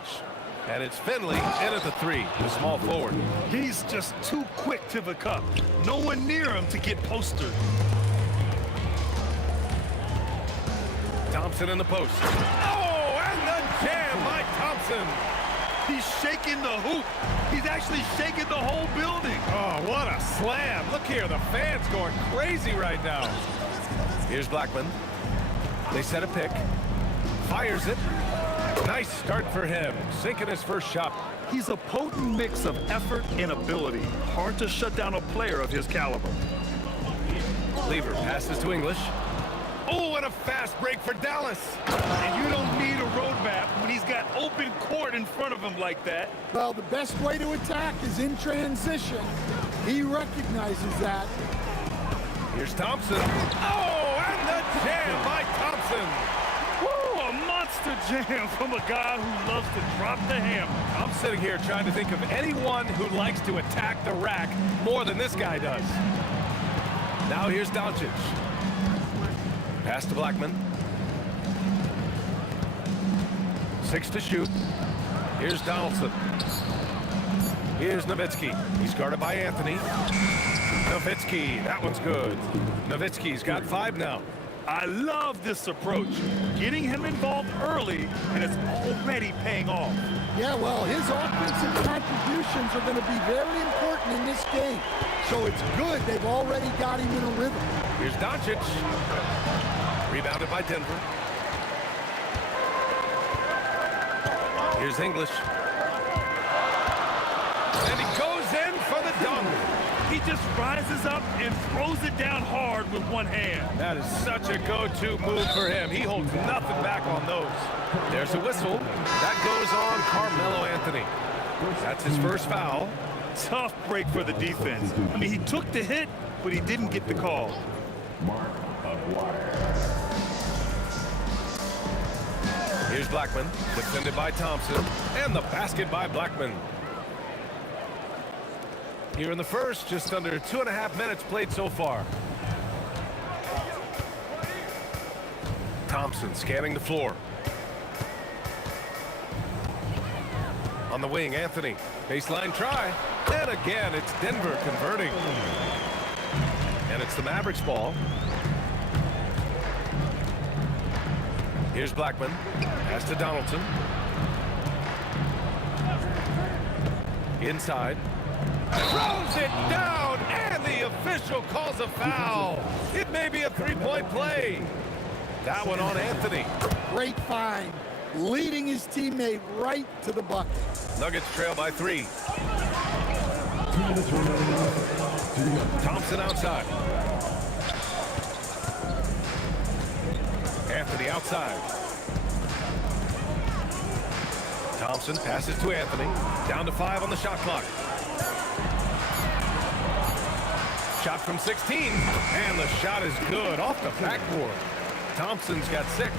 And it's Finley in at the 3, the small forward. He's just too quick to the cup. No one near him to get postered. Thompson in the post. Oh, and the jam by Thompson. He's shaking the hoop. He's actually shaking the whole building. Oh, what a slam. Look here, the fans going crazy right now. Here's Blackman. They set a pick. Fires it. Nice start for him. Sinking his first shot. He's a potent mix of effort and ability. Hard to shut down a player of his caliber. Lever passes to English. Oh, and a fast break for Dallas. And you don't need a roadmap when he's got open court in front of him like that. Well, the best way to attack is in transition. He recognizes that. Here's Thompson. Oh, and the jam by Thompson. Woo, a monster jam from a guy who loves to drop the hammer. I'm sitting here trying to think of anyone who likes to attack the rack more than this guy does. Now here's Doncic. Pass to Blackman. 6 to shoot. Here's Donaldson. Here's Nowitzki. He's guarded by Anthony. Nowitzki, that one's good. Nowitzki's got 5 now. I love this approach. Getting him involved early, and it's already paying off. Yeah, well, his offensive contributions are going to be very important in this game. So it's good they've already got him in a rhythm. Here's Doncic. Rebounded by Denver. Here's English. And he goes in for the dunk. He just rises up and throws it down hard with one hand. That is such a go-to move for him. He holds nothing back on those. There's a whistle. That goes on Carmelo Anthony. That's his first foul. Tough break for the defense. I mean, he took the hit, but he didn't get the call. Here's Blackman, defended by Thompson, and the basket by Blackman. Here in the first, just under 2.5 minutes played so far. Thompson scanning the floor. On the wing, Anthony. Baseline try. And again, it's Denver converting. And it's the Mavericks ball. Here's Blackman. Pass to Donaldson. Inside. Throws it down, and the official calls a foul. It may be a three-point play. That one on Anthony. Great find, leading his teammate right to the bucket. Nuggets trail by 3. Thompson outside. Anthony outside. Thompson passes to Anthony. Down to 5 on the shot clock. Shot from 16. And the shot is good off the backboard. Thompson's got 6.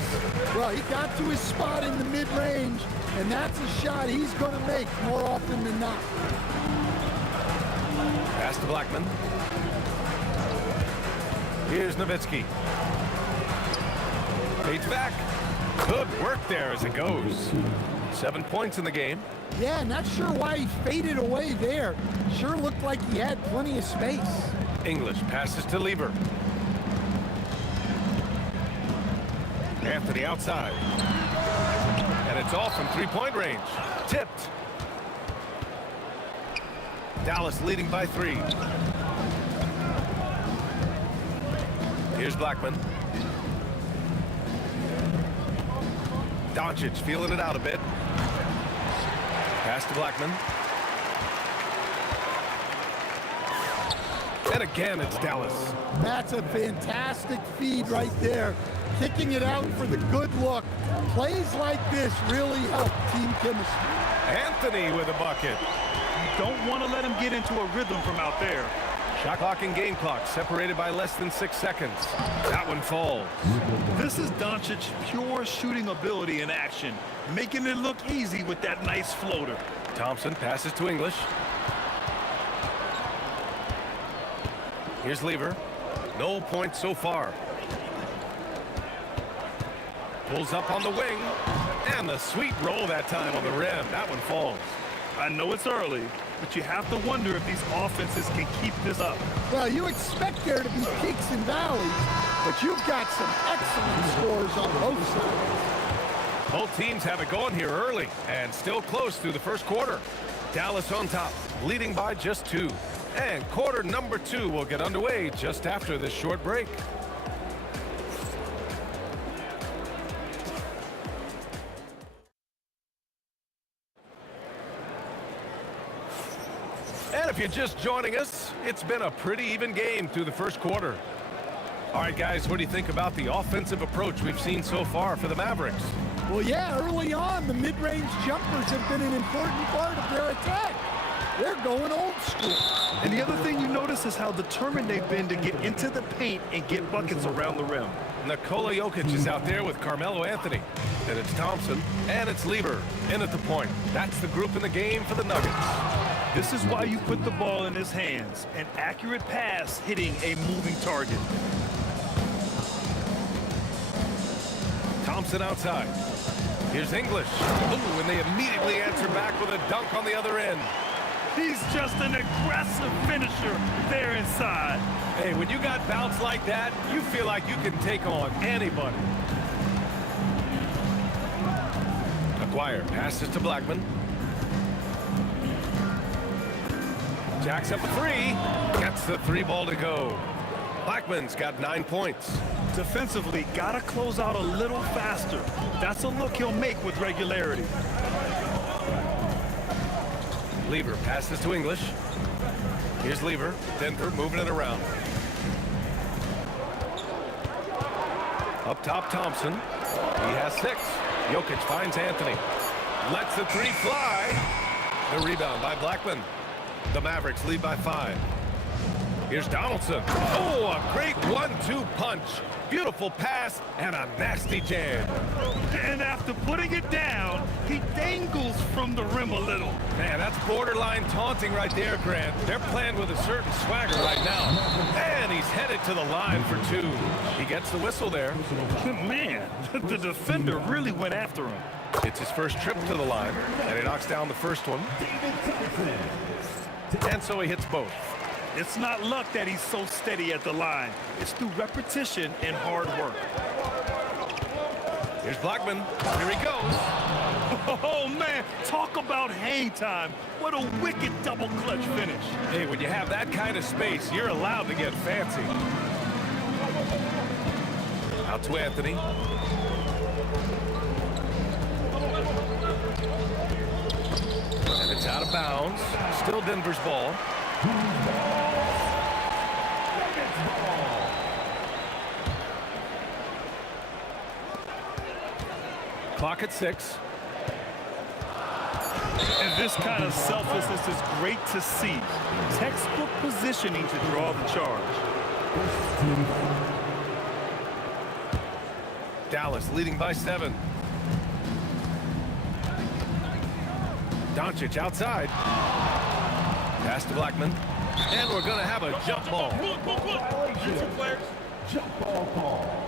Well, he got to his spot in the mid-range, and that's a shot he's going to make more often than not. Pass to Blackman. Here's Nowitzki. Fades back. Good work there as it goes. 7 points in the game. Yeah, not sure why he faded away there. Sure looked like he had plenty of space. English passes to Lieber. Anthony outside. And it's off from three-point range. Tipped. Dallas leading by 3. Here's Blackman. Doncic feeling it out a bit. Pass to Blackman. And again, it's Dallas. That's a fantastic feed right there. Kicking it out for the good look. Plays like this really help team chemistry. Anthony with a bucket. You don't want to let him get into a rhythm from out there. Shot clock and game clock separated by less than 6 seconds. That one falls. This is Doncic's pure shooting ability in action, making it look easy with that nice floater. Thompson passes to English. Here's Lieber. No points so far. Pulls up on the wing. And the sweet roll that time on the rim. That one falls. I know it's early, but you have to wonder if these offenses can keep this up. Well, you expect there to be peaks and valleys, but you've got some excellent scores on both sides. Both teams have it going here early and still close through the first quarter. Dallas on top, leading by just 2. And quarter number 2 will get underway just after this short break. And if you're just joining us, it's been a pretty even game through the first quarter. All right, guys, what do you think about the offensive approach we've seen so far for the Mavericks? Well, yeah, early on, the mid-range jumpers have been an important part of their attack. They're going old school. And the other thing you notice is how determined they've been to get into the paint and get buckets around the rim. Nikola Jokic is out there with Carmelo Anthony. And it's Thompson, and it's Lieber in at the point. That's the group in the game for the Nuggets. This is why you put the ball in his hands. An accurate pass hitting a moving target. Thompson outside. Here's English. Ooh, and they immediately answer back with a dunk on the other end. He's just an aggressive finisher there inside. Hey, when you got bounce like that, you feel like you can take on anybody. McGuire passes to Blackman. Jacks up a 3. Gets the 3 ball to go. Blackman's got 9 points. Defensively, gotta close out a little faster. That's a look he'll make with regularity. Lieber passes to English. Here's Lieber. Denver moving it around. Up top, Thompson. He has 6. Jokic finds Anthony. Lets the 3 fly. The rebound by Blackman. The Mavericks lead by 5. Here's Donaldson. Oh, a great 1-2 punch. Beautiful pass and a nasty jam. And after putting it down, he dangles from the rim a little. Man, that's borderline taunting right there, Grant. They're playing with a certain swagger right now. And he's headed to the line for 2. He gets the whistle there. Man, the defender really went after him. It's his first trip to the line, and he knocks down the first one. And so he hits both. It's not luck that he's so steady at the line. It's through repetition and hard work. Here's Blackman. Here he goes. Oh, man. Talk about hang time. What a wicked double clutch finish. Hey, when you have that kind of space, you're allowed to get fancy. Out to Anthony. And it's out of bounds. Still Denver's ball. Clock at 6. And this kind of selflessness is great to see. Textbook positioning to draw the charge. Dallas leading by 7. Doncic outside. Pass to Blackman. And we're going to have a jump ball. Jump ball call.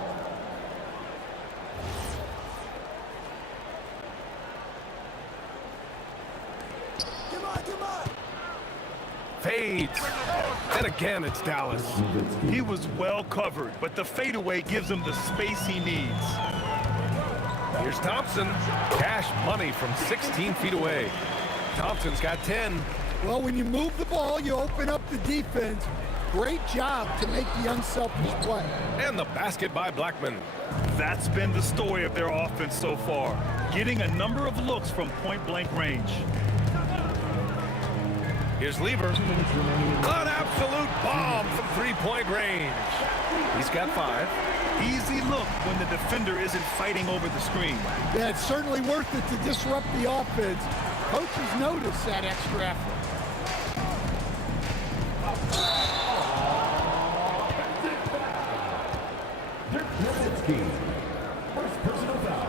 Fades. And again, it's Dallas. He was well covered, but the fadeaway gives him the space he needs. Here's Thompson. Cash money from 16 feet away. Thompson's got 10. Well, when you move the ball, you open up the defense. Great job to make the unselfish play. And the basket by Blackman. That's been the story of their offense so far, getting a number of looks from point-blank range. Here's Lever. An absolute bomb from three-point range. He's got 5. Easy look when the defender isn't fighting over the screen. Yeah, it's certainly worth it to disrupt the offense. Coaches notice that extra effort. First personal foul.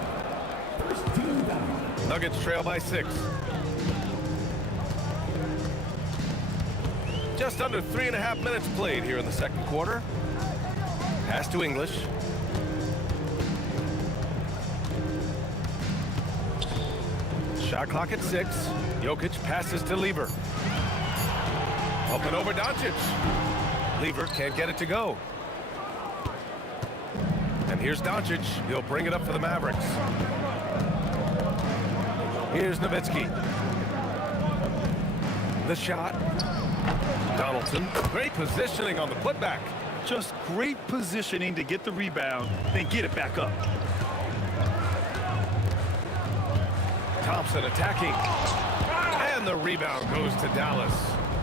First team foul. Nuggets trail by 6. Just under 3.5 minutes played here in the second quarter. Pass to English. Shot clock at 6. Jokic passes to Lever. Up and over Doncic. Lever can't get it to go. And here's Doncic. He'll bring it up for the Mavericks. Here's Nowitzki. The shot. Donaldson. Great positioning on the putback. Just great positioning to get the rebound, then get it back up. Thompson attacking. And the rebound goes to Dallas.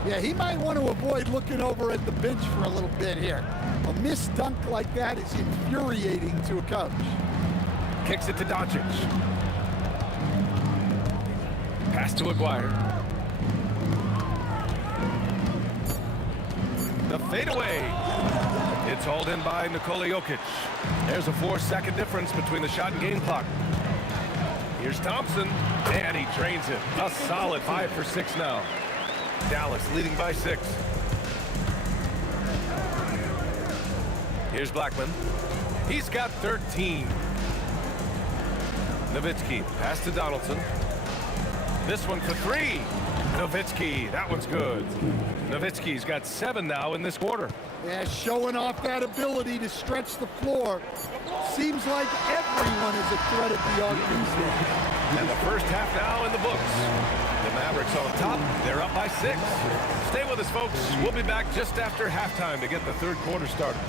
Yeah, he might want to avoid looking over at the bench for a little bit here. A missed dunk like that is infuriating to a coach. Kicks it to Doncic. Pass to Aguirre. The fadeaway. It's hauled in by Nikola Jokic. There's a 4-second difference between the shot and game clock. Here's Thompson, and he drains it. A solid 5 for 6 now. Dallas leading by 6. Here's Blackman. He's got 13. Nowitzki, pass to Donaldson. This one for 3. Nowitzki, that one's good. Nowitzki's got 7 now in this quarter. Yeah, showing off that ability to stretch the floor. Seems like everyone is a threat at the offense. And the first half now in the books. The Mavericks on top. They're up by 6. Stay with us, folks. We'll be back just after halftime to get the third quarter started.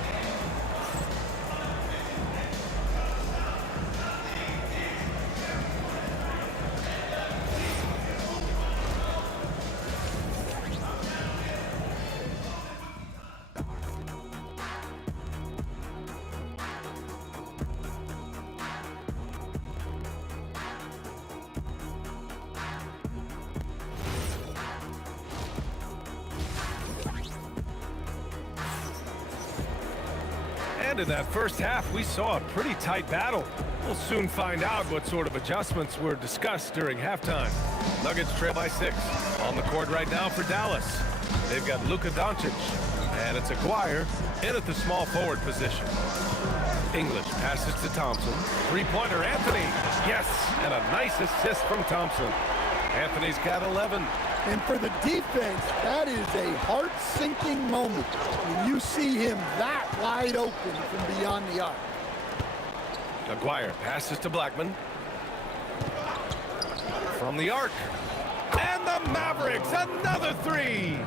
And in that first half, we saw a pretty tight battle. We'll soon find out what sort of adjustments were discussed during halftime. Nuggets trail by 6. On the court right now for Dallas. They've got Luka Doncic. And it's Aguirre in at the small forward position. English passes to Thompson. Three-pointer, Anthony. Yes, and a nice assist from Thompson. Anthony's got 11. And for the defense, that is a heart-sinking moment when you see him that wide open from beyond the arc. Aguirre passes to Blackman. From the arc. And the Mavericks, another 3.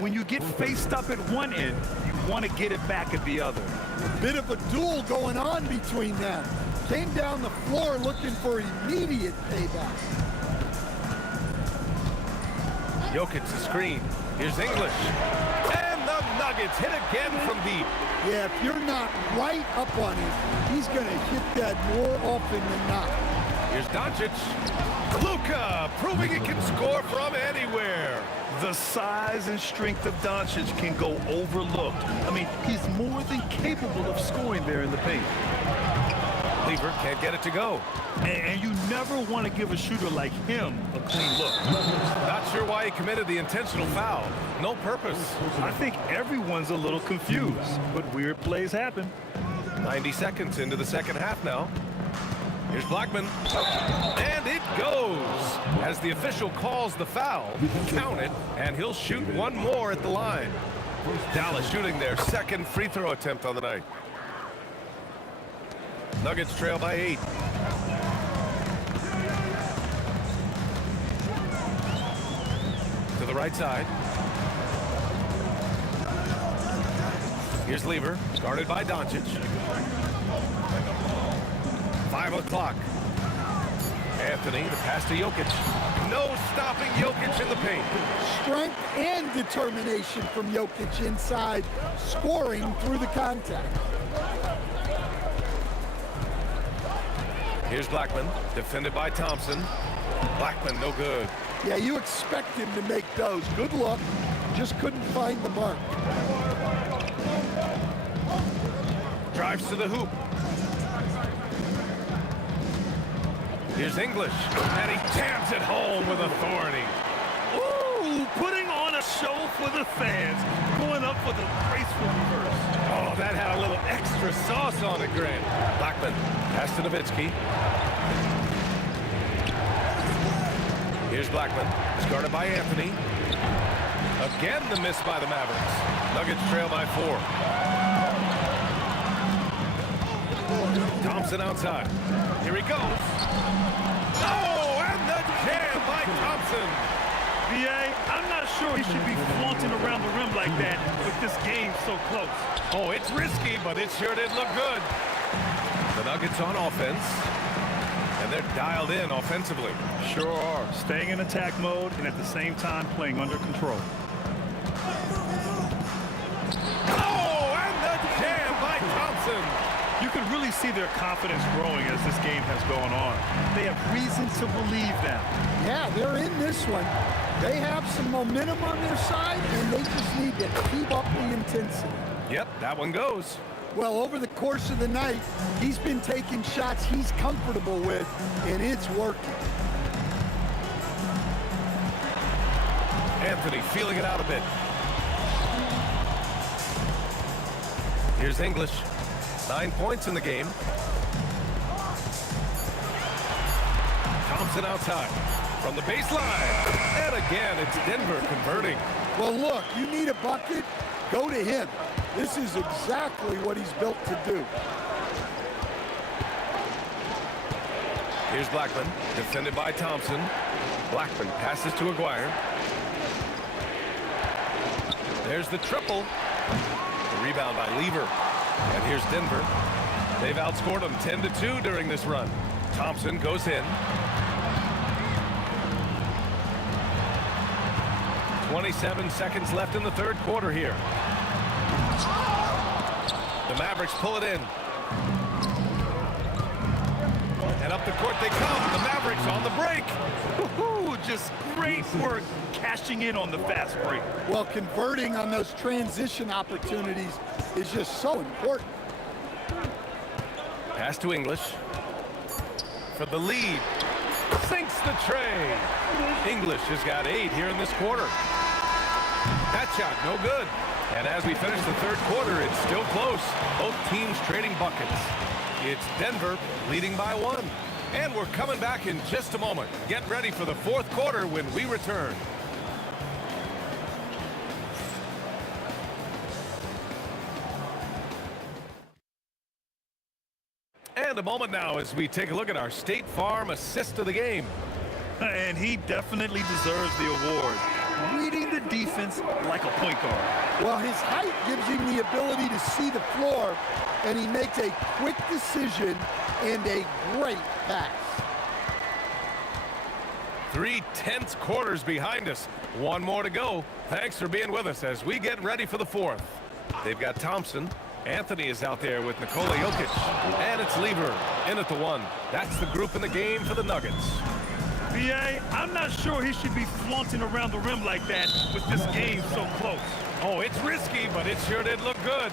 When you get faced up at one end, you want to get it back at the other. A bit of a duel going on between them. Came down the floor looking for immediate payback. Jokic the screen. Here's English. And the Nuggets hit again from deep. Yeah, if you're not right up on him, he's going to hit that more often than not. Here's Doncic. Luka proving he can score from anywhere. The size and strength of Doncic can go overlooked. I mean, he's more than capable of scoring there in the paint. Lever can't get it to go. And you never want to give a shooter like him a clean look. Not sure why he committed the intentional foul. No purpose. I think everyone's a little confused, but weird plays happen. 90 seconds into the second half now. Here's Blackman. And it goes. As the official calls the foul, count it, and he'll shoot one more at the line. Dallas shooting their second free throw attempt on the night. Nuggets trail by 8. To the right side. Here's Lever, guarded by Doncic. 5 o'clock. Anthony, the pass to Jokic. No stopping Jokic in the paint. Strength and determination from Jokic inside, scoring through the contact. Here's Blackman, defended by Thompson. Blackman, no good. Yeah, you expect him to make those. Good luck. Just couldn't find the mark. Drives to the hoop. Here's English, and he jams it home with authority. Ooh, putting on a show for the fans. Going up for the graceful reverse. Oh, that had a little extra sauce on it, Grant. Blackman, pass to Nowitzki. Here's Blackman. He's guarded by Anthony. Again, the miss by the Mavericks. Nuggets trail by 4. Thompson outside. Here he goes. Oh, and the jam by Thompson. B.A., I'm not sure he should be flaunting around the rim like that with this game so close. Oh, it's risky, but it sure did look good. The Nuggets on offense. And they're dialed in offensively. Sure are. Staying in attack mode and at the same time playing under control. Oh, and the jam by Thompson. You can really see their confidence growing as this game has gone on. They have reason to believe now. Yeah, they're in this one. They have some momentum on their side, and they just need to keep up the intensity. Yep, that one goes. Well, over the course of the night, he's been taking shots he's comfortable with, and it's working. Anthony feeling it out a bit. Here's English. 9 points in the game. Thompson outside from the baseline. And again, it's Denver converting. Well, look, you need a bucket, go to him. This is exactly what he's built to do. Here's Blackman, defended by Thompson. Blackman passes to Aguirre. There's the triple. The rebound by Lever. And here's Denver. They've outscored them 10-2 during this run. Thompson goes in. 27 seconds left in the third quarter here. The Mavericks pull it in. And up the court they come. The Mavericks on the break. Woo-hoo, just great work cashing in on the fast break. Well, converting on those transition opportunities is just so important. Pass to English. For the lead. Sinks the tray. English has got 8 here in this quarter. That shot, no good. And as we finish the third quarter, it's still close. Both teams trading buckets. It's Denver leading by 1. And we're coming back in just a moment. Get ready for the fourth quarter when we return. And a moment now as we take a look at our State Farm assist of the game. And he definitely deserves the award. Reading the defense like a point guard. Well, his height gives him the ability to see the floor, and he makes a quick decision and a great pass. 3 tense quarters behind us. One more to go. Thanks for being with us as we get ready for the fourth. They've got Thompson. Anthony is out there with Nikola Jokic. And it's Lever in at the 1. That's the group in the game for the Nuggets. B.A., I'm not sure he should be flaunting around the rim like that with this game so close. Oh, it's risky, but it sure did look good.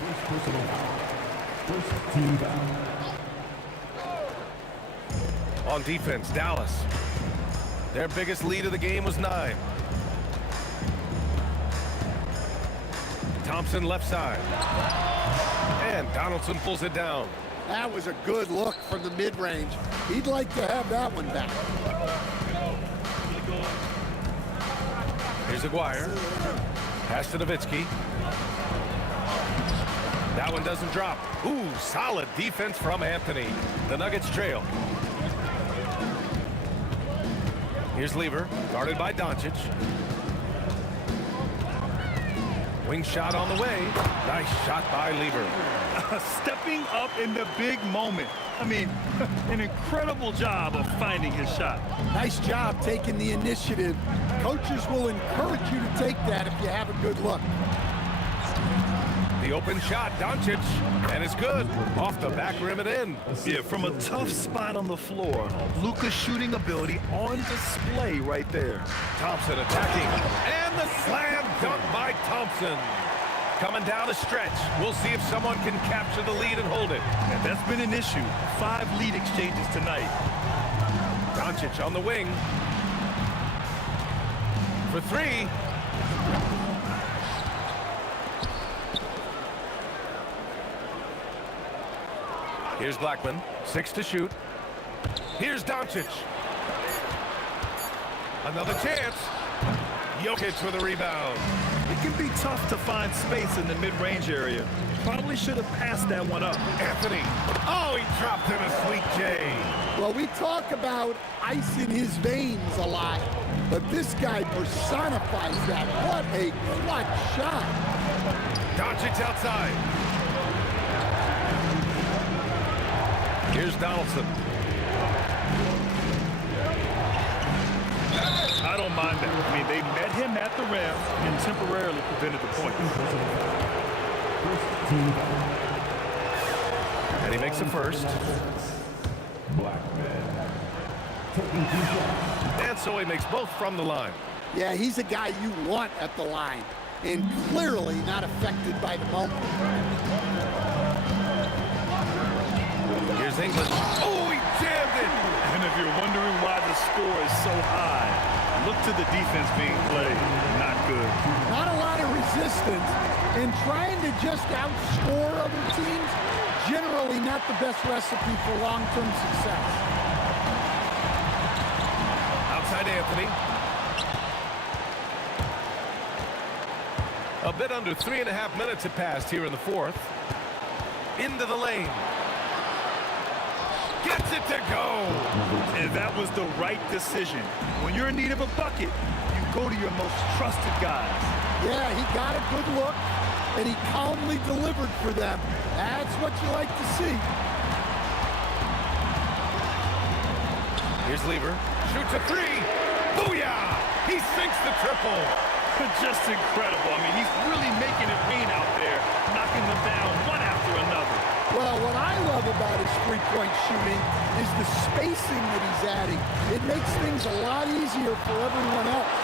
First team foul. On defense, Dallas. Their biggest lead of the game was 9. Thompson left side. And Donaldson pulls it down. That was a good look from the mid-range. He'd like to have that one back. Here's Aguirre. Pass to Nowitzki. That one doesn't drop. Ooh, solid defense from Anthony. The Nuggets trail. Here's Lever, guarded by Doncic. Wing shot on the way. Nice shot by Lever. Stepping up in the big moment. I mean, an incredible job of finding his shot. Nice job taking the initiative. Coaches will encourage you to take that if you have a good look. The open shot, Doncic, and it's good. Off the back rim and in. Yeah, from a tough spot on the floor, Luka's shooting ability on display right there. Thompson attacking, and the slam dunk by Thompson. Coming down the stretch. We'll see if someone can capture the lead and hold it. And that's been an issue. 5 lead exchanges tonight. Doncic on the wing. For 3. Here's Blackman. 6 to shoot. Here's Doncic. Another chance. Jokic with a rebound. It can be tough to find space in the mid-range area. Probably should have passed that one up. Anthony. Oh, he dropped him a sweet J. Well, we talk about ice in his veins a lot, but this guy personifies that. What a clutch shot. Doncic outside. Here's Donaldson. I don't mind that. I mean, they met him at the rim and temporarily prevented the point. And he makes the first. And so he makes both from the line. Yeah, he's a guy you want at the line, and clearly not affected by the moment. Here's English. Oh, he jammed it! And if you're wondering why the score is so high, look to the defense being played. Not good. Not a lot of resistance, and trying to just outscore other teams, generally not the best recipe for long-term success. Outside Anthony. A bit under 3.5 minutes have passed here in the fourth. Into the lane. Gets it to go. And that was the right decision. When you're in need of a bucket, you go to your most trusted guys. Yeah, he got a good look, and he calmly delivered for them. That's what you like to see. Here's Lever. Shoots a 3. Booyah! He sinks the triple. Just incredible. I mean, he's really making it rain out there, knocking them down one after another. Well, what I love about his three-point shooting is the spacing that he's adding. It makes things a lot easier for everyone else.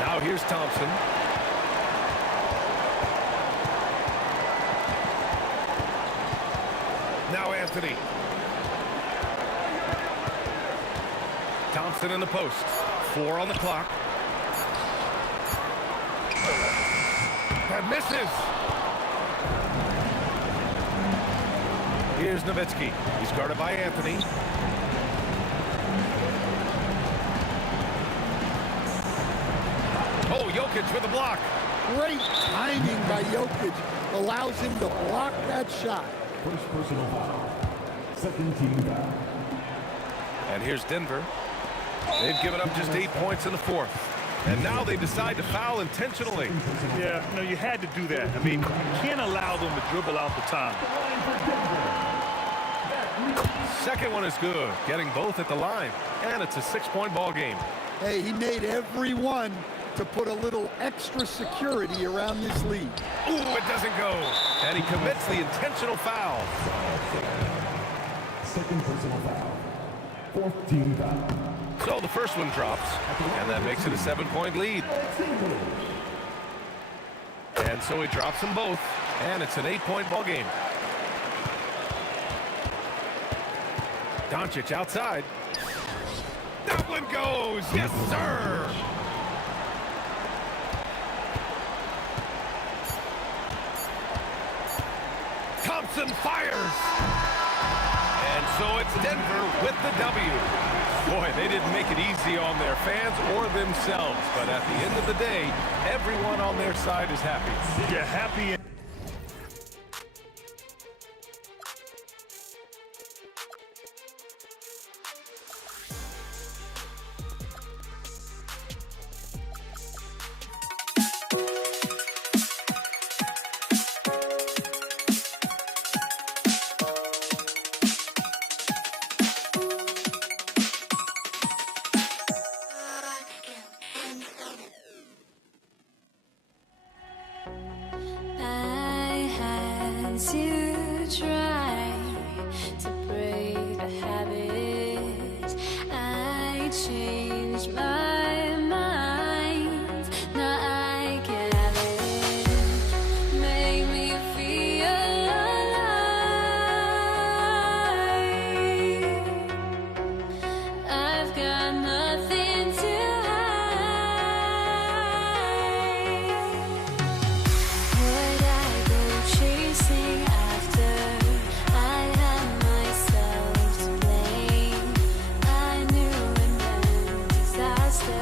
Now here's Thompson. Now Anthony. Thompson in the post. 4 on the clock. That misses. Here's Nowitzki. He's guarded by Anthony. Oh, Jokic with a block. Great timing by Jokic allows him to block that shot. First personal foul. Second team foul. And here's Denver. They've given up just 8 points in the fourth. And now they decide to foul intentionally. Yeah, no, you had to do that. I mean, you can't allow them to dribble out the time. Second one is good, getting both at the line. And it's a 6-point ball game. Hey, he made every one to put a little extra security around this lead. Ooh, it doesn't go. And he commits the intentional foul. Second personal foul. Fourth team foul. So the first one drops, and that makes it a 7-point lead. And so he drops them both, and it's an 8-point ball game. Doncic outside. That one goes. Yes, sir. Thompson fires. And so it's Denver with the W. Boy, they didn't make it easy on their fans or themselves. But at the end of the day, everyone on their side is happy. Yeah, happy. To try to break the habit, I changed my mind. Now I get it. Make me feel alive. I've got nothing to hide. Would I go chasing after? I had myself to blame. I knew it meant disaster.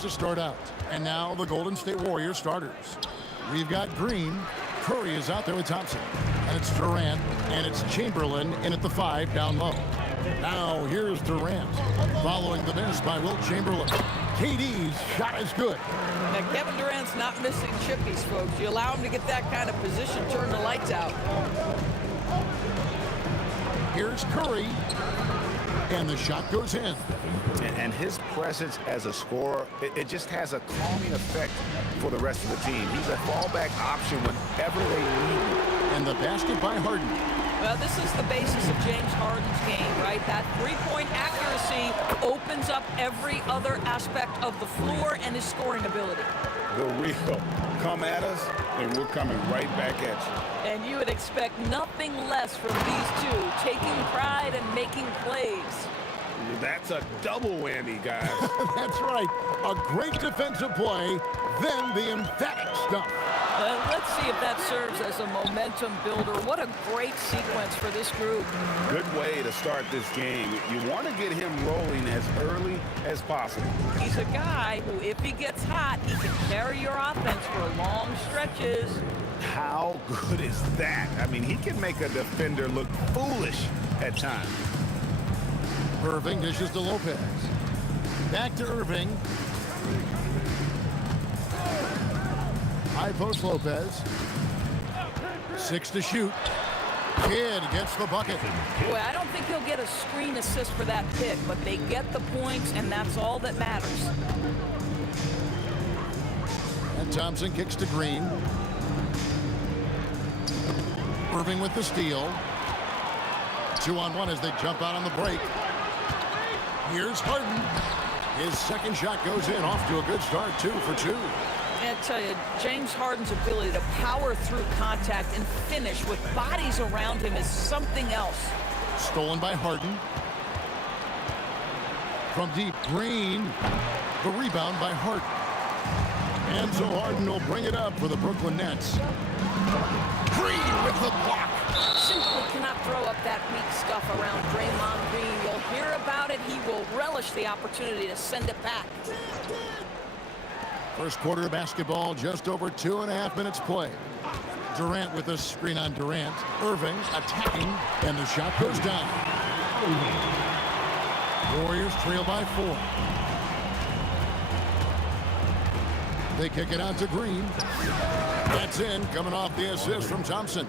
Warriors to start out. And now the Golden State Warriors starters. We've got Green. Curry is out there with Thompson. And it's Durant. And it's Chamberlain in at the 5 down low. Now here's Durant. Following the miss by Wilt Chamberlain. KD's shot is good. Now, Kevin Durant's not missing chippies, folks. You allow him to get that kind of position, turn the lights out. Here's Curry. And the shot goes in. And his presence as a scorer, it just has a calming effect for the rest of the team. He's a fallback option whenever they need him. And the basket by Harden. Well, this is the basis of James Harden's game, right? That three-point accuracy opens up every other aspect of the floor and his scoring ability. The real come at us, and we're coming right back at you. And you would expect nothing less from these two, taking pride and making plays. That's a double whammy, guys. That's right. A great defensive play, then the emphatic stuff. Let's see if that serves as a momentum builder. What a great sequence for this group. Good way to start this game. You want to get him rolling as early as possible. He's a guy who, if he gets hot, he can carry your offense for long stretches. How good is that? I mean, he can make a defender look foolish at times. Irving dishes to Lopez. Back to Irving. High post Lopez. 6 to shoot. Kidd gets the bucket. Boy, I don't think he'll get a screen assist for that pick, but they get the points, and that's all that matters. And Thompson kicks to Green. Irving with the steal. 2-on-1 as they jump out on the break. Here's Harden. His second shot goes in, off to a good start, 2 for 2. I tell you, James Harden's ability to power through contact and finish with bodies around him is something else. Stolen by Harden. From deep, Green. The rebound by Harden. And so Harden will bring it up for the Brooklyn Nets. Green with the block. Simply cannot throw up that weak stuff around Draymond Green. You'll hear about it. He will relish the opportunity to send it back. First quarter of basketball, just over 2.5 minutes play. Durant with a screen on Durant. Irving attacking, and the shot goes down. Warriors trail by 4. They kick it out to Green. That's in, coming off the assist from Thompson.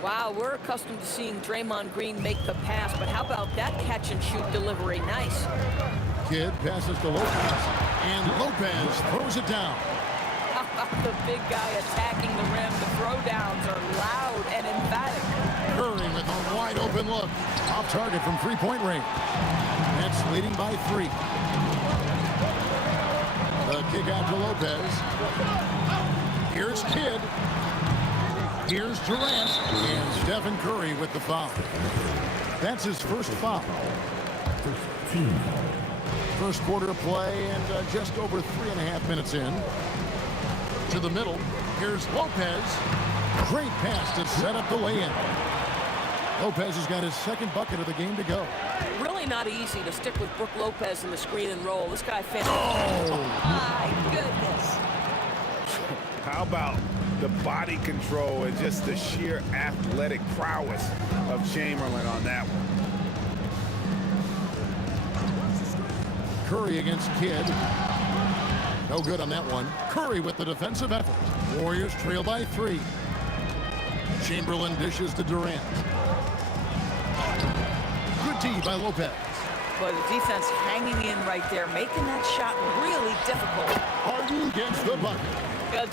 Wow, we're accustomed to seeing Draymond Green make the pass, but how about that catch-and-shoot delivery? Nice. Kidd passes to Lopez, and Lopez throws it down. How about the big guy attacking the rim? The throwdowns are loud and emphatic. Curry with a wide-open look. Off target from three-point range. Nets leading by 3. The kick out to Lopez. Here's Kidd. Here's Durant. And Stephen Curry with the foul. That's his first foul. First quarter of play and just over 3.5 minutes in. To the middle. Here's Lopez. Great pass to set up the lay-in. Lopez has got his second bucket of the game to go. Really not easy to stick with Brook Lopez in the screen and roll. This guy finished. Oh, my goodness. How about the body control and just the sheer athletic prowess of Chamberlain on that one? Curry against Kidd. No good on that one. Curry with the defensive effort. Warriors trail by 3. Chamberlain dishes to Durant. Good D by Lopez. Boy, the defense hanging in right there, making that shot really difficult. Harden gets the bucket.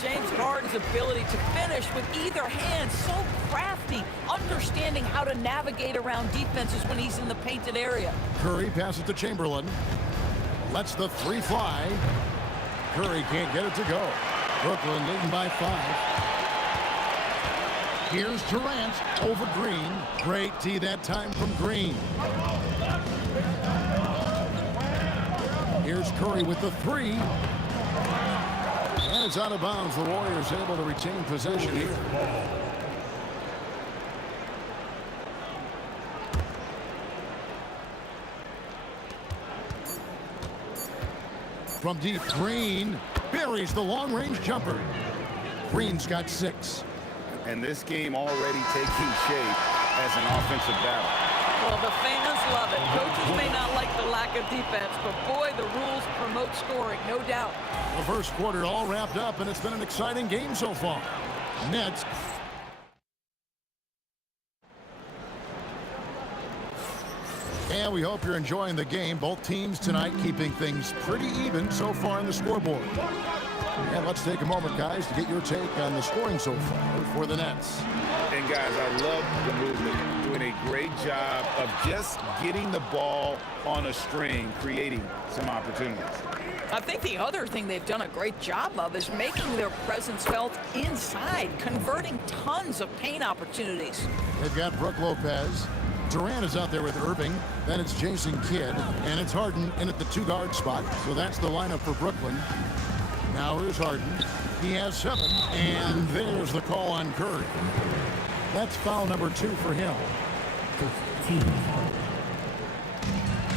James Harden's ability to finish with either hand, so crafty, understanding how to navigate around defenses when he's in the painted area. Curry passes to Chamberlain. Lets the 3 fly. Curry can't get it to go. Brooklyn leading by 5. Here's Durant over Green. Great D that time from Green. Here's Curry with the 3. And it's out of bounds. The Warriors able to retain possession here. From deep, Green buries the long-range jumper. Green's got 6. And this game already taking shape as an offensive battle. Well, the fans love it. Coaches may not like the lack of defense, but boy, the rules promote scoring, no doubt. The first quarter all wrapped up, and it's been an exciting game so far. Nets. And we hope you're enjoying the game. Both teams tonight keeping things pretty even so far on the scoreboard. And let's take a moment, guys, to get your take on the scoring so far for the Nets. And guys, I love the movement. Doing a great job of just getting the ball on a string, creating some opportunities. I think the other thing they've done a great job of is making their presence felt inside, converting tons of paint opportunities. They've got Brook Lopez. Durant is out there with Irving. Then it's Jason Kidd. And it's Harden in at the 2-guard spot. So that's the lineup for Brooklyn. Now here's Harden. He has 7. And there's the call on Curry. That's foul number 2 for him.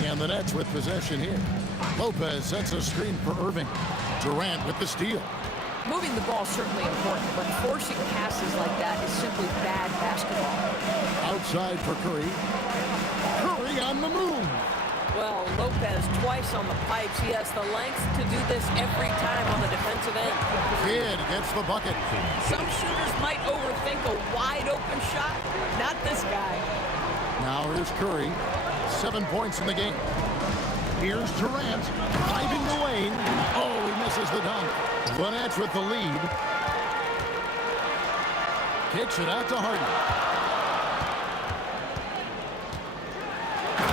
And the Nets with possession here. Lopez sets a screen for Irving. Durant with the steal. Moving the ball is certainly important, but forcing passes like that is simply bad basketball. Outside for Curry. Curry on the move. Well, Lopez twice on the pipes. He has the length to do this every time on the defensive end. Kidd gets the bucket. Some shooters might overthink a wide-open shot. Not this guy. Now here's Curry. 7 points in the game. Here's Durant driving the lane. Oh, he misses the dunk. The Nets with the lead. Kicks it out to Harden.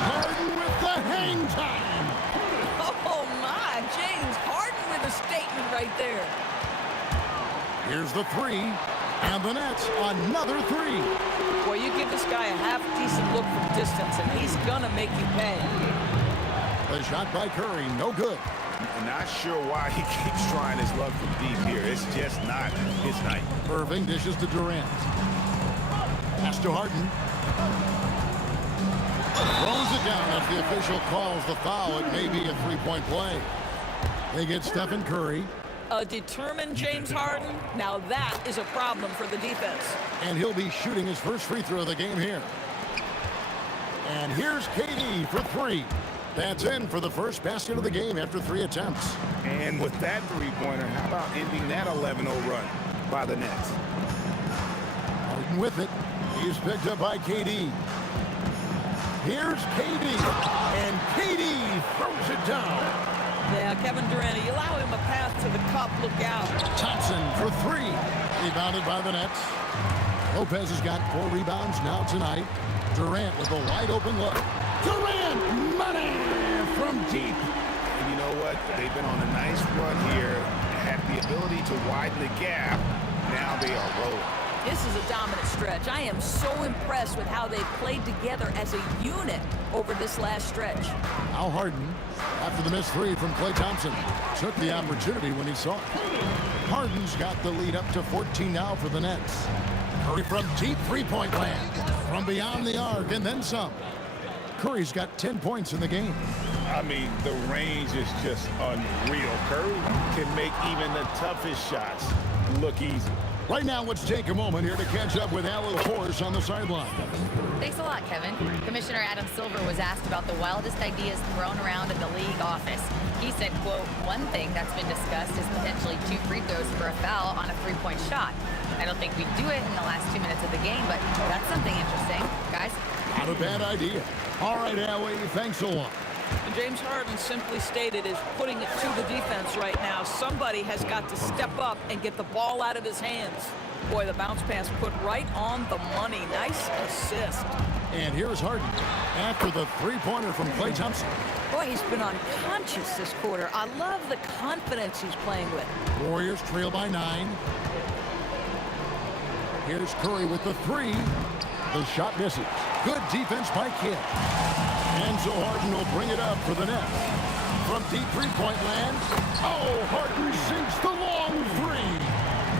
Harden with the hang time. Oh, my. James Harden with a statement right there. Here's the 3. And the Nets, another 3. Boy, you give this guy a half-decent look from distance, and he's going to make you pay. The shot by Curry, no good. Not sure why he keeps trying his luck from deep here. It's just not his night. Irving dishes to Durant. Pass to Harden. Throws it down as the official calls the foul. It may be a 3-point play. They get Stephen Curry. A determined James Harden? Now that is a problem for the defense. And he'll be shooting his first free throw of the game here. And here's KD for 3. That's in for the first basket of the game after 3 attempts. And with that 3-pointer, how about ending that 11-0 run by the Nets? Harden with it. He's picked up by KD. Here's KD. And KD throws it down. Yeah, Kevin Durant, you allow him a path to the cup, look out. Thompson for 3. Rebounded by the Nets. Lopez has got 4 rebounds now tonight. Durant with a wide open look. Durant, money from deep. And you know what? They've been on a nice run here. Had the ability to widen the gap. Now they are rolling. This is a dominant stretch. I am so impressed with how they've played together as a unit over this last stretch. Now Harden, after the missed 3 from Klay Thompson, took the opportunity when he saw it. Harden's got the lead up to 14 now for the Nets. Curry from deep 3-point land, from beyond the arc, and then some. Curry's got 10 points in the game. I mean, the range is just unreal. Curry can make even the toughest shots look easy. Right now, let's take a moment here to catch up with Alan Force on the sideline. Thanks a lot, Kevin. Commissioner Adam Silver was asked about the wildest ideas thrown around in the league office. He said, quote, one thing that's been discussed is potentially 2 free throws for a foul on a 3-point shot. I don't think we'd do it in the last 2 minutes of the game, but that's something interesting. Guys? Not a bad idea. All right, Allie, thanks a lot. And James Harden simply stated is putting it to the defense right now. Somebody has got to step up and get the ball out of his hands. Boy, the bounce pass put right on the money. Nice assist. And here's Harden after the 3-pointer from Klay Thompson. Boy, he's been unconscious this quarter. I love the confidence he's playing with. Warriors trail by 9. Here's Curry with the 3. The shot misses. Good defense by Kidd. And so Harden will bring it up for the Nets. From deep 3-point land. Oh, Harden sinks the long 3.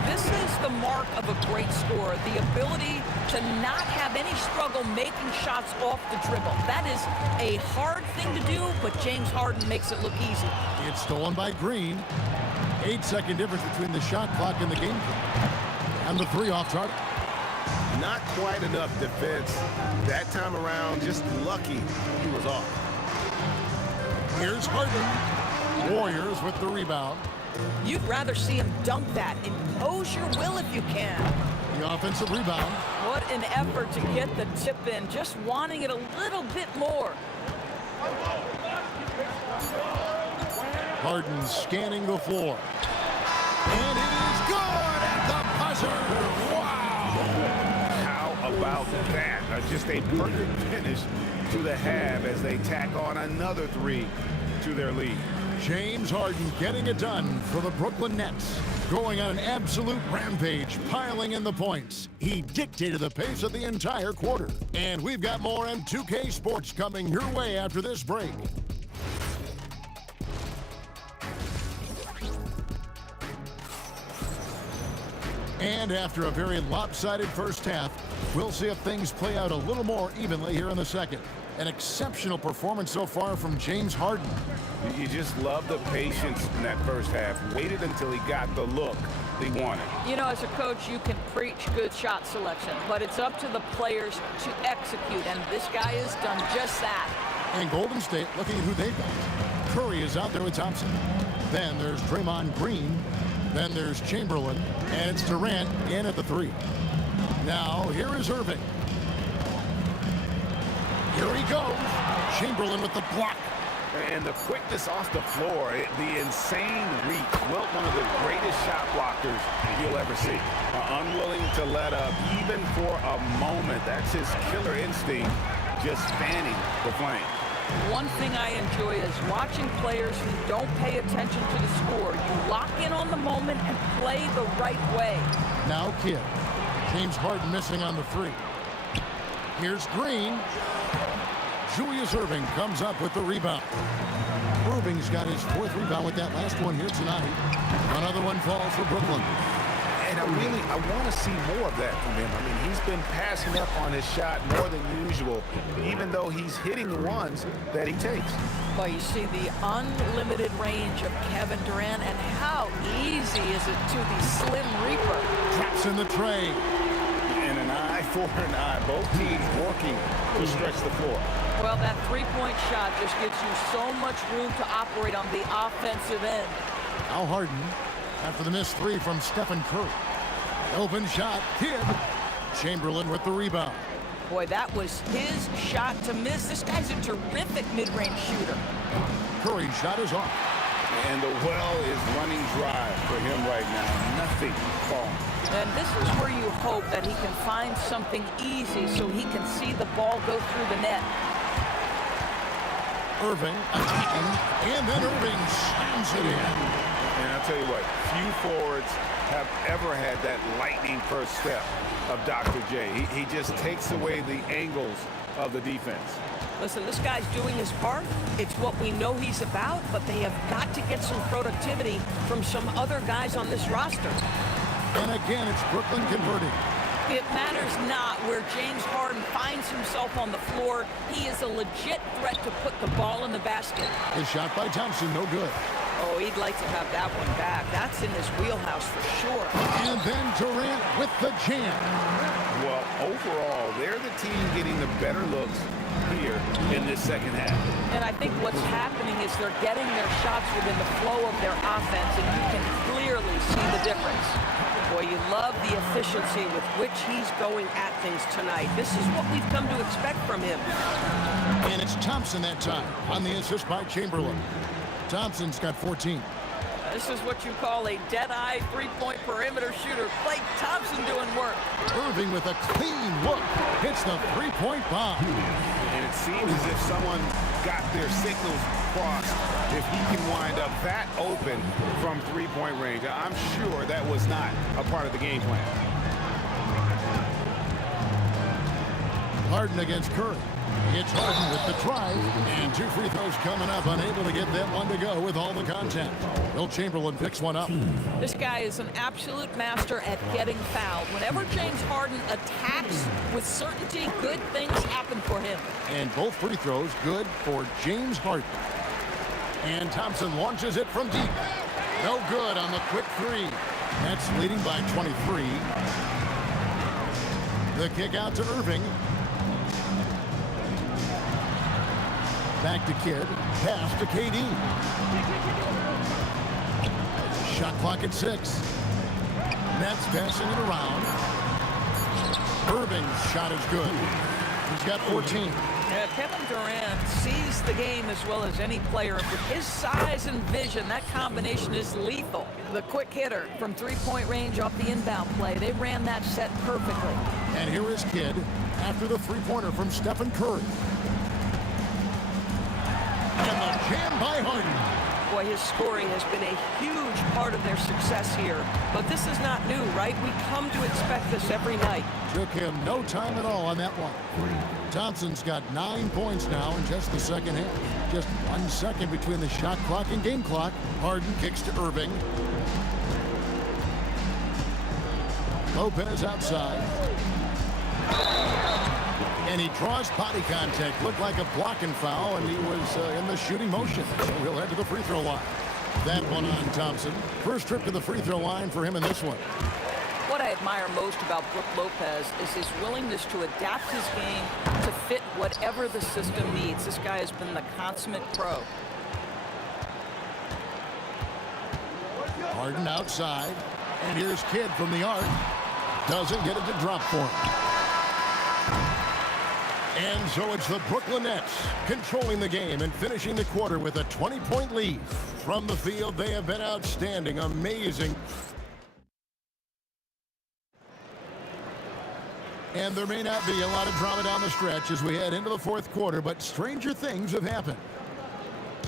This is the mark of a great scorer, the ability to not have any struggle making shots off the dribble. That is a hard thing to do, but James Harden makes it look easy. It's stolen by Green. 8-second difference between the shot clock and the game clock. And the three off target. Not quite enough defense that time around. Just lucky he was off. Here's Harden. Warriors with the rebound. You'd rather see him dunk that. Impose your will if you can. The offensive rebound. What an effort to get the tip in. Just wanting it a little bit more. Harden scanning the floor. And it is good at the buzzer. Wow! How about that? Just a perfect finish to the half as they tack on another three to their lead. James Harden getting it done for the Brooklyn Nets. Going on an absolute rampage, piling in the points. He dictated the pace of the entire quarter. And we've got more M2K Sports coming your way after this break. And after a very lopsided first half, we'll see if things play out a little more evenly here in the second. An exceptional performance so far from James Harden. You just love the patience in that first half. Waited until he got the look he wanted. You know, as a coach, you can preach good shot selection, but it's up to the players to execute, and this guy has done just that. And Golden State looking at who they've got. Curry is out there with Thompson. Then there's Draymond Green. Then there's Chamberlain, and it's Durant in at the three. Now, here is Irving. Here he goes. Chamberlain with the block. And the quickness off the floor, the insane reach. Wilt, one of the greatest shot blockers you'll ever see. Unwilling to let up even for a moment. That's his killer instinct, just fanning the flame. One thing I enjoy is watching players who don't pay attention to the score. You lock in on the moment and play the right way. Now Kidd. James Harden missing on the three. Here's Green. Julius Irving comes up with the rebound. Irving's got his fourth rebound with that last one here tonight. Another one falls for Brooklyn. And I want to see more of that from him. I mean, he's been passing up on his shot more than usual, even though he's hitting the ones that he takes. Well, you see the unlimited range of Kevin Durant, and how easy is it to the Slim Reaper? Traps in the tray. And an eye for an eye. Both teams working to stretch the floor. Well, that three-point shot just gives you so much room to operate on the offensive end. Now Harden, after the missed three from Stephen Curry. Open shot, Kidd. Chamberlain with the rebound. Boy, that was his shot to miss. This guy's a terrific mid-range shooter. Curry's shot is off. And the well is running dry for him right now. Nothing falling. And this is where you hope that he can find something easy so he can see the ball go through the net. Irving attacking, and then Irving slams it in. And I'll tell you what, few forwards have ever had that lightning first step of Dr. J. He just takes away the angles of the defense. Listen, this guy's doing his part. It's what we know he's about, but they have got to get some productivity from some other guys on this roster. And again, it's Brooklyn converting. It matters not where James Harden finds himself on the floor. He is a legit threat to put the ball in the basket. The shot by Thompson, no good. Oh, he'd like to have that one back. That's in his wheelhouse for sure. And then Durant with the jam. Well, overall, they're the team getting the better looks here in this second half. And I think what's happening is they're getting their shots within the flow of their offense, and you can clearly see the difference. Boy, you love the efficiency with which he's going at things tonight. This is what we've come to expect from him. And it's Thompson that time on the assist by Chamberlain. Thompson's got 14. This is what you call a dead-eye three-point perimeter shooter. Klay Thompson doing work. Irving with a clean look hits the three-point bomb. And it seems as if someone got their signals crossed. If he can wind up that open from three-point range, I'm sure that was not a part of the game plan. Harden against Curry. It's Harden with the drive, and 2 free throws coming up, unable to get that one to go with all the contact. Will Chamberlain picks one up. This guy is an absolute master at getting fouled. Whenever James Harden attacks with certainty, good things happen for him. And both free throws good for James Harden. And Thompson launches it from deep. No good on the quick three. That's leading by 23. The kick out to Irving. Back to Kidd. Pass to KD. Shot clock at 6. Nets passing it around. Irving's shot is good. He's got 14. Yeah, Kevin Durant sees the game as well as any player. With his size and vision, that combination is lethal. The quick hitter from three-point range off the inbound play. They ran that set perfectly. And here is Kidd after the three-pointer from Stephen Curry. And the jam by Harden. Boy, his scoring has been a huge part of their success here. But this is not new, right? We come to expect this every night. Took him no time at all on that one. Thompson's got 9 points now in just the second half. Just 1 second between the shot clock and game clock. Harden kicks to Irving. Lopez outside. And he draws body contact. Looked like a blocking foul, and he was in the shooting motion. So he'll head to the free throw line. That one on Thompson. First trip to the free throw line for him in this one. What I admire most about Brook Lopez is his willingness to adapt his game to fit whatever the system needs. This guy has been the consummate pro. Harden outside. And here's Kidd from the arc. Doesn't get it to drop for him. And so it's the Brooklyn Nets controlling the game and finishing the quarter with a 20-point lead. From the field, they have been outstanding, amazing. And there may not be a lot of drama down the stretch as we head into the fourth quarter, but stranger things have happened.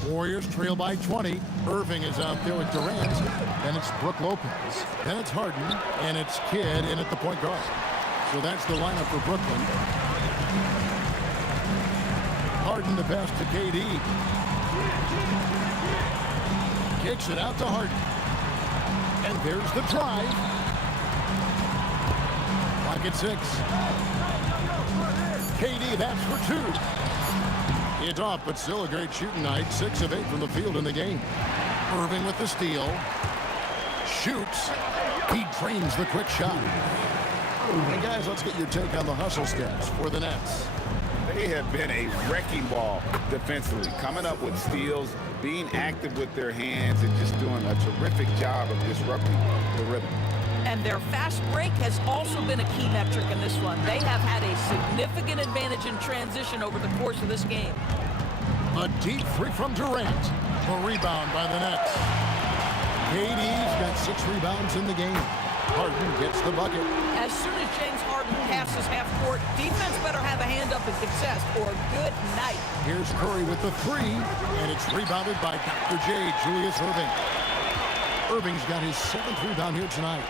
Warriors trail by 20. Irving is out there with Durant. Then it's Brook Lopez. Then it's Harden. And it's Kidd in at the point guard. So that's the lineup for Brooklyn. Harden the pass to KD. Kicks it out to Harden. And there's the drive. Clock at 6. KD, that's for 2. It's off, but still a great shooting night. 6 of 8 from the field in the game. Irving with the steal. Shoots. He drains the quick shot. And guys, let's get your take on the hustle stats for the Nets. They have been a wrecking ball defensively, coming up with steals, being active with their hands, and just doing a terrific job of disrupting the rhythm. And their fast break has also been a key metric in this one. They have had a significant advantage in transition over the course of this game. A deep three from Durant. A rebound by the Nets. KD's got 6 rebounds in the game. Harden gets the bucket. As soon as James Harden passes half court, defense better have a hand up and contest, or good night. Here's Curry with the 3, and it's rebounded by Dr. J, Julius Irving. Irving's got his 7th rebound here tonight.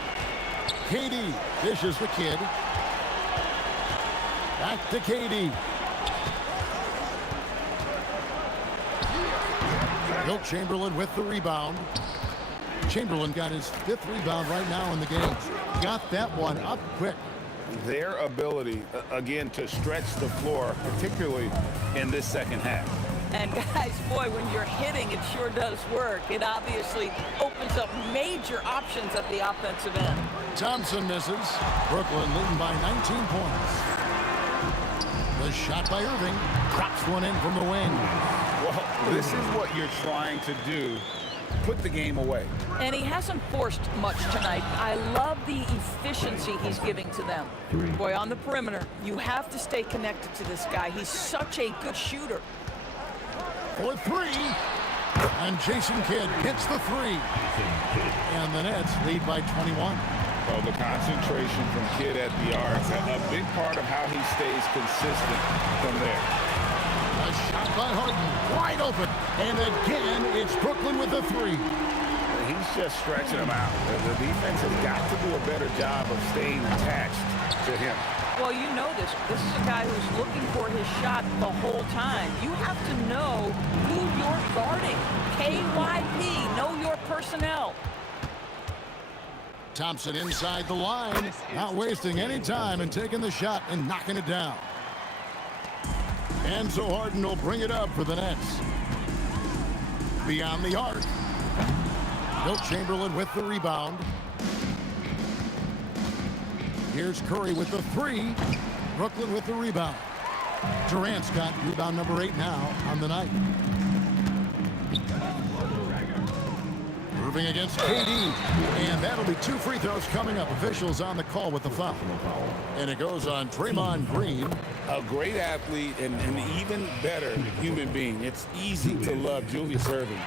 KD dishes the Kidd. Back to KD. Wilt Chamberlain with the rebound. Chamberlain got his 5th rebound right now in the game. Got that one up quick. Their ability, again, to stretch the floor, particularly in this second half. And guys, boy, when you're hitting, it sure does work. It obviously opens up major options at the offensive end. Thompson misses. Brooklyn leading by 19 points. The shot by Irving. Drops one in from the wing. Well, this is what you're trying to do. Put the game away. And he hasn't forced much tonight. I love the efficiency he's giving to them. Boy, on the perimeter, you have to stay connected to this guy. He's such a good shooter. For 3. And Jason Kidd hits the 3. And the Nets lead by 21. Well, the concentration from Kidd at the arc, a big part of how he stays consistent from there. A shot by Harden, wide open. And again, it's Brooklyn with the 3. He's just stretching them out. The defense has got to do a better job of staying attached to him. Well, you know this. This is a guy who's looking for his shot the whole time. You have to know who you're guarding. KYP, know your personnel. Thompson inside the line, not wasting any time and taking the shot and knocking it down. And so Harden will bring it up for the Nets. Beyond the arc. Wilt Chamberlain with the rebound. Here's Curry with the three. Brooklyn with the rebound. Durant's got rebound number 8 now on the night. Irving against KD. And that'll be 2 free throws coming up. Officials on the call with the foul. And it goes on Draymond Green. A great athlete and an even better human being. It's easy to love Julius Irving.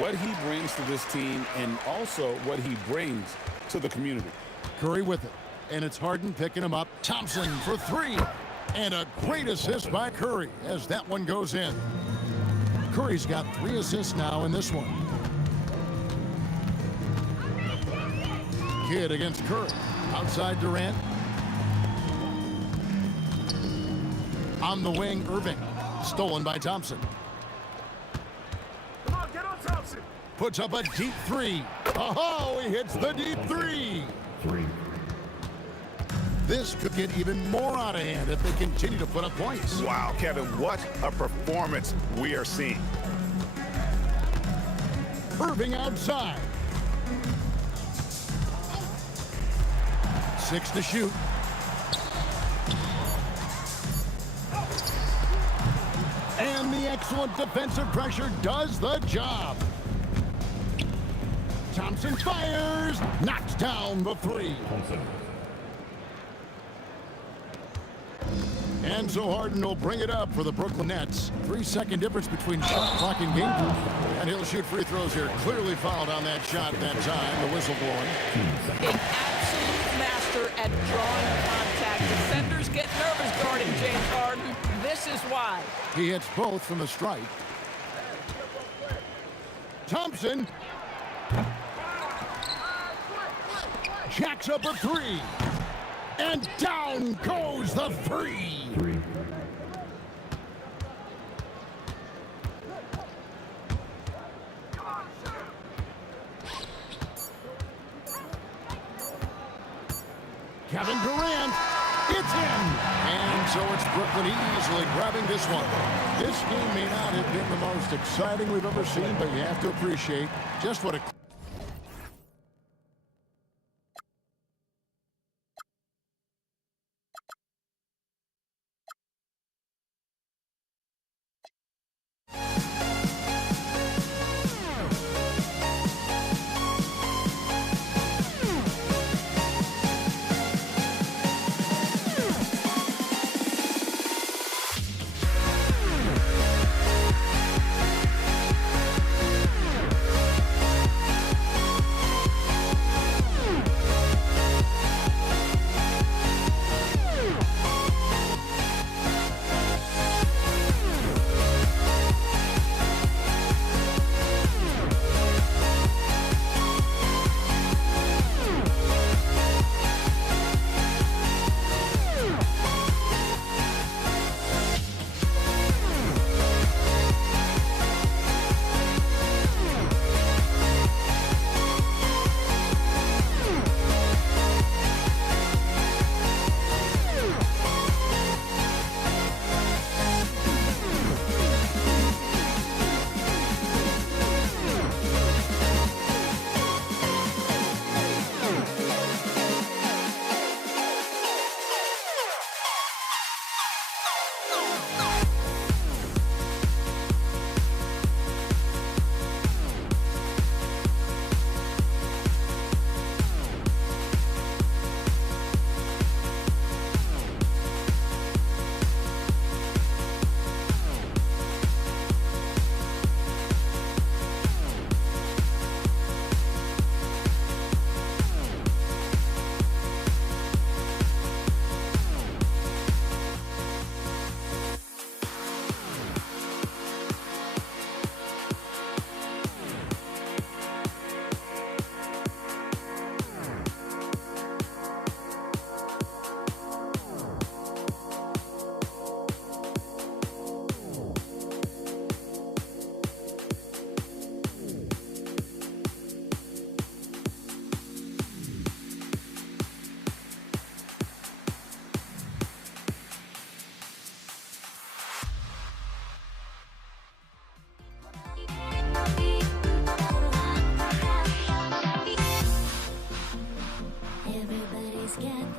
What he brings to this team and also what he brings to the community. Curry with it. And it's Harden picking him up. Thompson for 3. And a great assist by Curry as that one goes in. Curry's got 3 assists now in this one. Kidd against Curry. Outside Durant. On the wing, Irving. Stolen by Thompson. Come on, get on Thompson. Puts up a deep 3. Oh, he hits the deep 3. This could get even more out of hand if they continue to put up points. Wow, Kevin, what a performance we are seeing. Irving outside. 6 to shoot. And the excellent defensive pressure does the job. Thompson fires, knocks down the 3. And so Harden will bring it up for the Brooklyn Nets. 3-second difference between shot clock and game clock. And he'll shoot free throws here. Clearly fouled on that shot that time. The whistle blowing. An absolute master at drawing contact. Defenders get nervous guarding James Harden. This is why. He hits both from the stripe. Thompson. Jacks up a 3. And down goes the 3. Kevin Durant, it's in. And so it's Brooklyn easily grabbing this one. This game may not have been the most exciting we've ever seen, but you have to appreciate just what a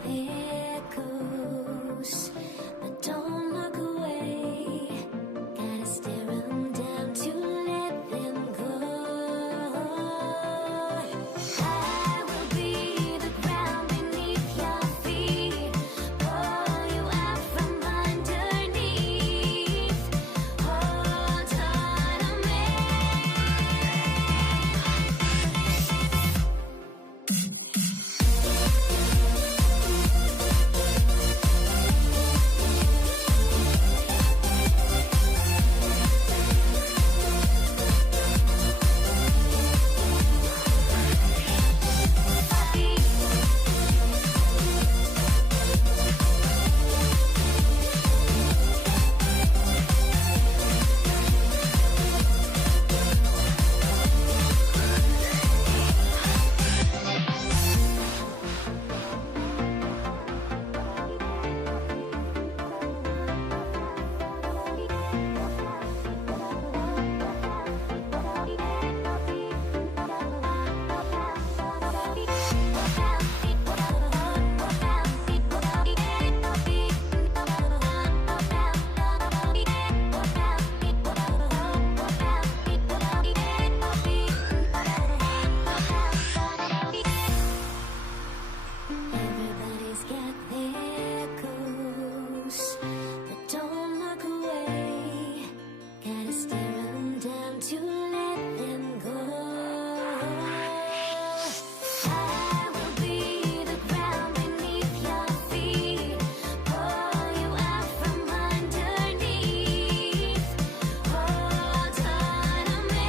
there goes. But don't look away. Gotta stare them down to let them go. I will be the ground beneath your feet. Pull you out from underneath. Hold on to me. Everybody's got their goals, but don't look away. Gotta stare them down to let them go. I will be the ground beneath your feet. Pull you out from underneath. Hold on to me.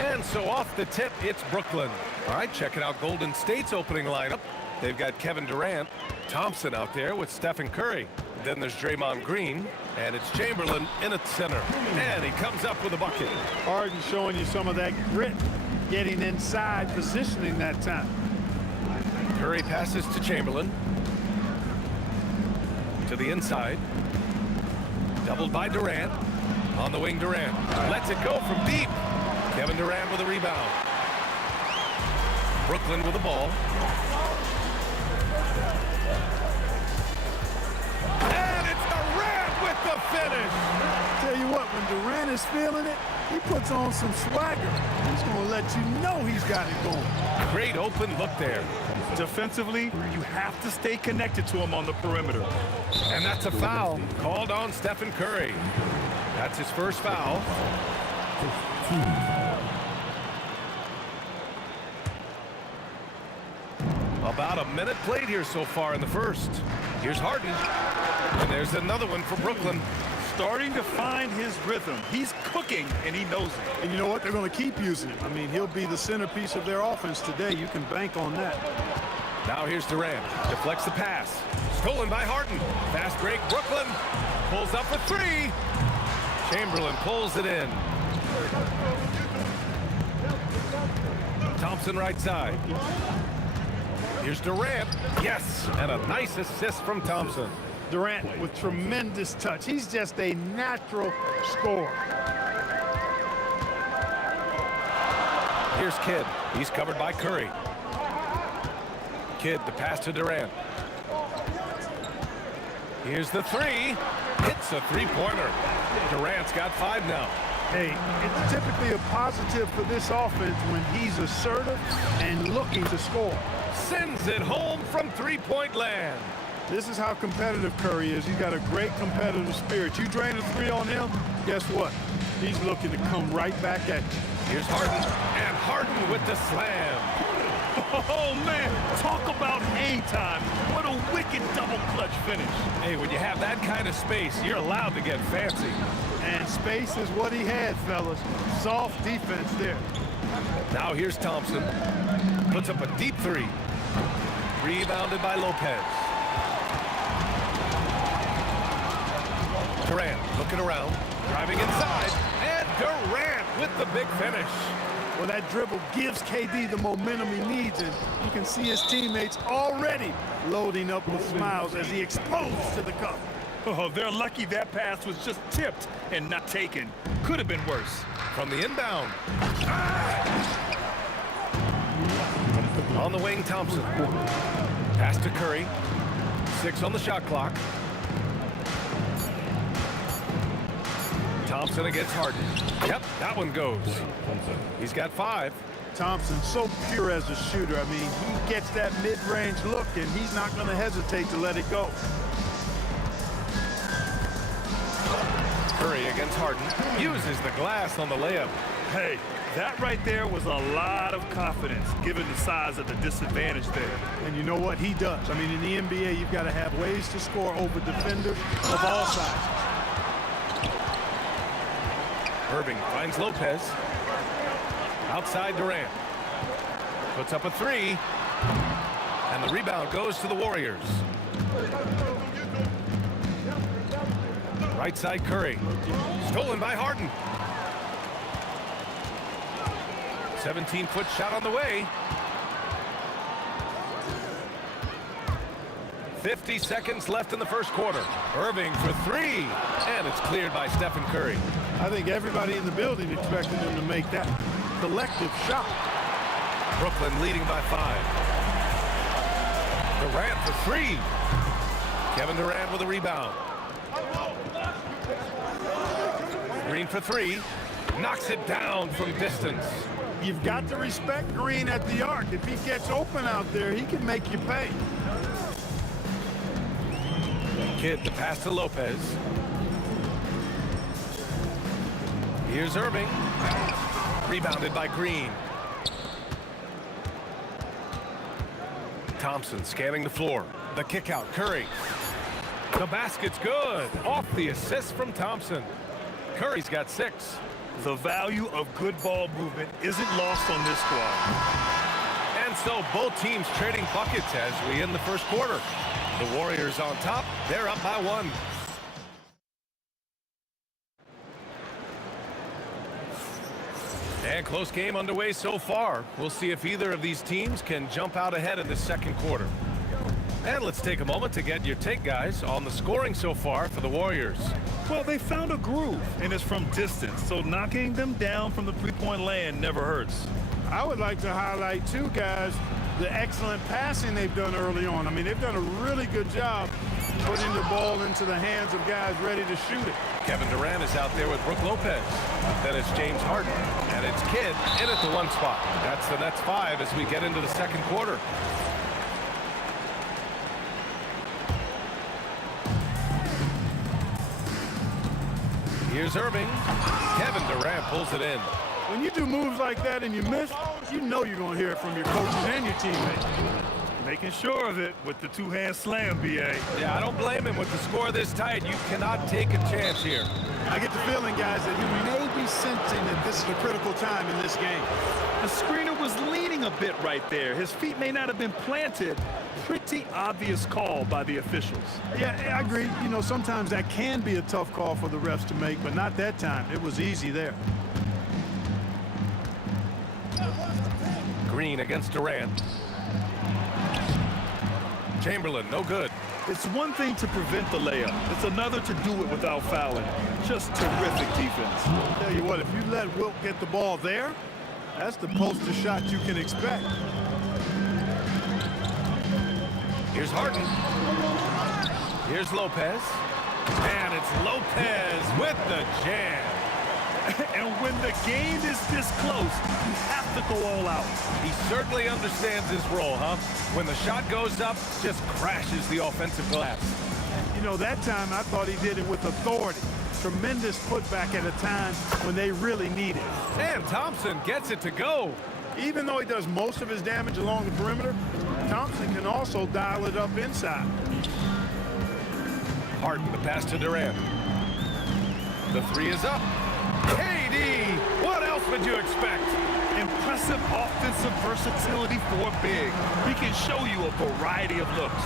And so off the tip, it's Brooklyn. All right, checking out Golden State's opening lineup. They've got Kevin Durant, Thompson out there with Stephen Curry. Then there's Draymond Green, and it's Chamberlain in at center. And he comes up with a bucket. Harden showing you some of that grit, getting inside, positioning that time. Curry passes to Chamberlain. To the inside. Doubled by Durant. On the wing, Durant lets it go from deep. Kevin Durant with a rebound. Brooklyn with the ball. And it's Durant with the finish. Tell you what, when Durant is feeling it, he puts on some swagger. He's going to let you know he's got it going. Great open look there. Defensively, you have to stay connected to him on the perimeter. And that's a foul called on Stephen Curry. That's his first foul. About a minute played here so far in the first. Here's Harden. And there's another one for Brooklyn. Starting to find his rhythm. He's cooking, and he knows it. And you know what? They're going to keep using him. I mean, he'll be the centerpiece of their offense today. You can bank on that. Now here's Durant. Deflects the pass. Stolen by Harden. Fast break. Brooklyn pulls up a three. Chamberlain pulls it in. Thompson right side. Here's Durant. Yes, and a nice assist from Thompson. Durant with tremendous touch. He's just a natural scorer. Here's Kidd. He's covered by Curry. Kidd, the pass to Durant. Here's the three. Hits a three-pointer. Durant's got 5 now. Hey, it's typically a positive for this offense when he's assertive and looking to score. Sends it home from three-point land. This is how competitive Curry is. He's got a great competitive spirit. You drain a three on him, guess what? He's looking to come right back at you. Here's Harden, and Harden with the slam. Oh, man, talk about hang time. What a wicked double clutch finish. Hey, when you have that kind of space, you're allowed to get fancy. And space is what he had, fellas. Soft defense there. Now here's Thompson. Puts up a deep three. Rebounded by Lopez. Durant looking around, driving inside, and Durant with the big finish. Well, that dribble gives KD the momentum he needs, and you can see his teammates already loading up with smiles as he explodes to the cup. Oh, they're lucky that pass was just tipped and not taken. Could have been worse. From the inbound. On the wing, Thompson. Pass to Curry. 6 on the shot clock. Thompson against Harden. Yep, that one goes. He's got 5. Thompson, so pure as a shooter. I mean, he gets that mid-range look, and he's not going to hesitate to let it go. Curry against Harden. Uses the glass on the layup. Hey, that right there was a lot of confidence, given the size of the disadvantage there. And you know what? He does. I mean, in the NBA, you've got to have ways to score over defenders of all sizes. Irving finds Lopez. Outside Durant. Puts up a three. And the rebound goes to the Warriors. Right side Curry. Stolen by Harden. 17-foot shot on the way. 50 seconds left in the first quarter. Irving for 3. And it's cleared by Stephen Curry. I think everybody in the building expected him to make that collective shot. Brooklyn leading by 5. Durant for 3. Kevin Durant with a rebound. Green for 3. Knocks it down from distance. You've got to respect Green at the arc. If he gets open out there, he can make you pay. Kidd, the pass to Lopez. Here's Irving. Rebounded by Green. Thompson scanning the floor. The kick out, Curry. The basket's good. Off the assist from Thompson. Curry's got 6. The value of good ball movement isn't lost on this squad. And so both teams trading buckets as we end the first quarter. The Warriors on top. They're up by 1. And close game underway so far. We'll see if either of these teams can jump out ahead in the second quarter. And let's take a moment to get your take, guys, on the scoring so far for the Warriors. Well, they found a groove, and it's from distance, so knocking them down from the three-point land never hurts. I would like to highlight, too, guys, the excellent passing they've done early on. I mean, they've done a really good job putting the ball into the hands of guys ready to shoot it. Kevin Durant is out there with Brook Lopez. Then it's James Harden. And it's Kidd in at the 1 spot. That's the Nets 5 as we get into the second quarter. Here's Irving. Kevin Durant pulls it in. When you do moves like that and you miss, you know you're going to hear it from your coaches and your teammates. Making sure of it with the two-hand slam, B.A. Yeah, I don't blame him with the score this tight. You cannot take a chance here. I get the feeling, guys, that he may be sensing that this is a critical time in this game. The screener was leaning a bit right there. His feet may not have been planted. Pretty obvious call by the officials. Yeah, I agree. You know, sometimes that can be a tough call for the refs to make, but not that time. It was easy there. Green against Durant. Chamberlain, no good. It's one thing to prevent the layup. It's another to do it without fouling. Just terrific defense. I'll tell you what, if you let Wilt get the ball there, that's the poster shot you can expect. Here's Harden. Here's Lopez. And it's Lopez with the jam. And when the game is this close, you have to go all out. He certainly understands his role, huh? When the shot goes up, just crashes the offensive glass. You know, that time I thought he did it with authority. Tremendous putback at a time when they really need it. And Thompson gets it to go. Even though he does most of his damage along the perimeter, Thompson can also dial it up inside. Harden, the pass to Durant. The 3 is up. KD, what else would you expect? Impressive offensive versatility for big. He can show you a variety of looks.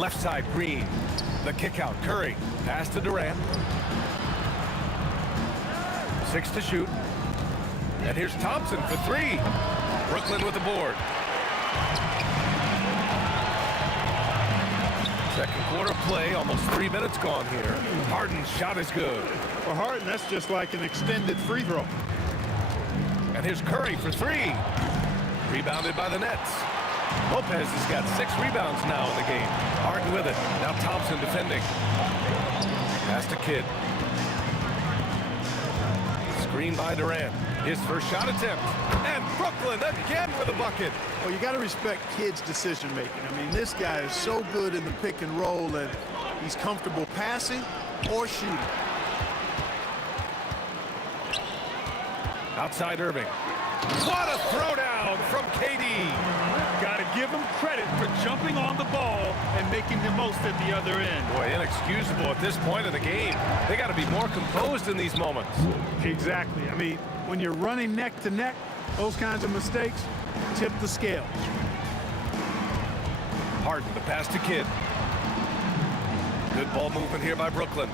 Left side, Green. The kick out, Curry. Pass to Durant. 6 to shoot. And here's Thompson for 3. Brooklyn with the board. Second quarter play, almost 3 minutes gone here. Harden's shot is good. For Harden, that's just like an extended free throw. And here's Curry for 3. Rebounded by the Nets. Lopez has got 6 rebounds now in the game. Harden with it. Now Thompson defending. Pass to Kidd. Screen by Durant. His first shot attempt. And Brooklyn again with a bucket. Well, you got to respect Kidd's decision making. I mean, this guy is so good in the pick and roll, and he's comfortable passing or shooting. Outside Irving. What a throwdown from KD. Got to give him credit for jumping on the ball and making the most at the other end. Boy, inexcusable at this point in the game. They got to be more composed in these moments. Exactly. I mean, when you're running neck to neck, those kinds of mistakes tip the scale. Harden, the pass to Kidd. Good ball movement here by Brooklyn.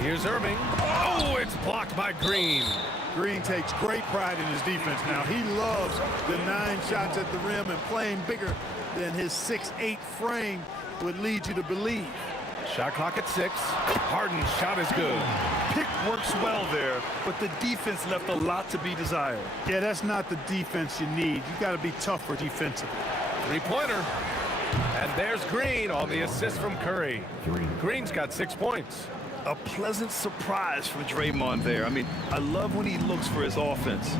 Here's Irving. Oh, it's blocked by Green. Green takes great pride in his defense now. He loves the 9 shots at the rim and playing bigger than his 6'8" frame would lead you to believe. Shot clock at 6. Harden's shot is good. Pick works well there, but the defense left a lot to be desired. Yeah, that's not the defense you need. You got to be tougher defensively. 3-pointer. And there's Green on the assist from Curry. Green's got 6 points. A pleasant surprise from Draymond there. I mean, I love when he looks for his offense.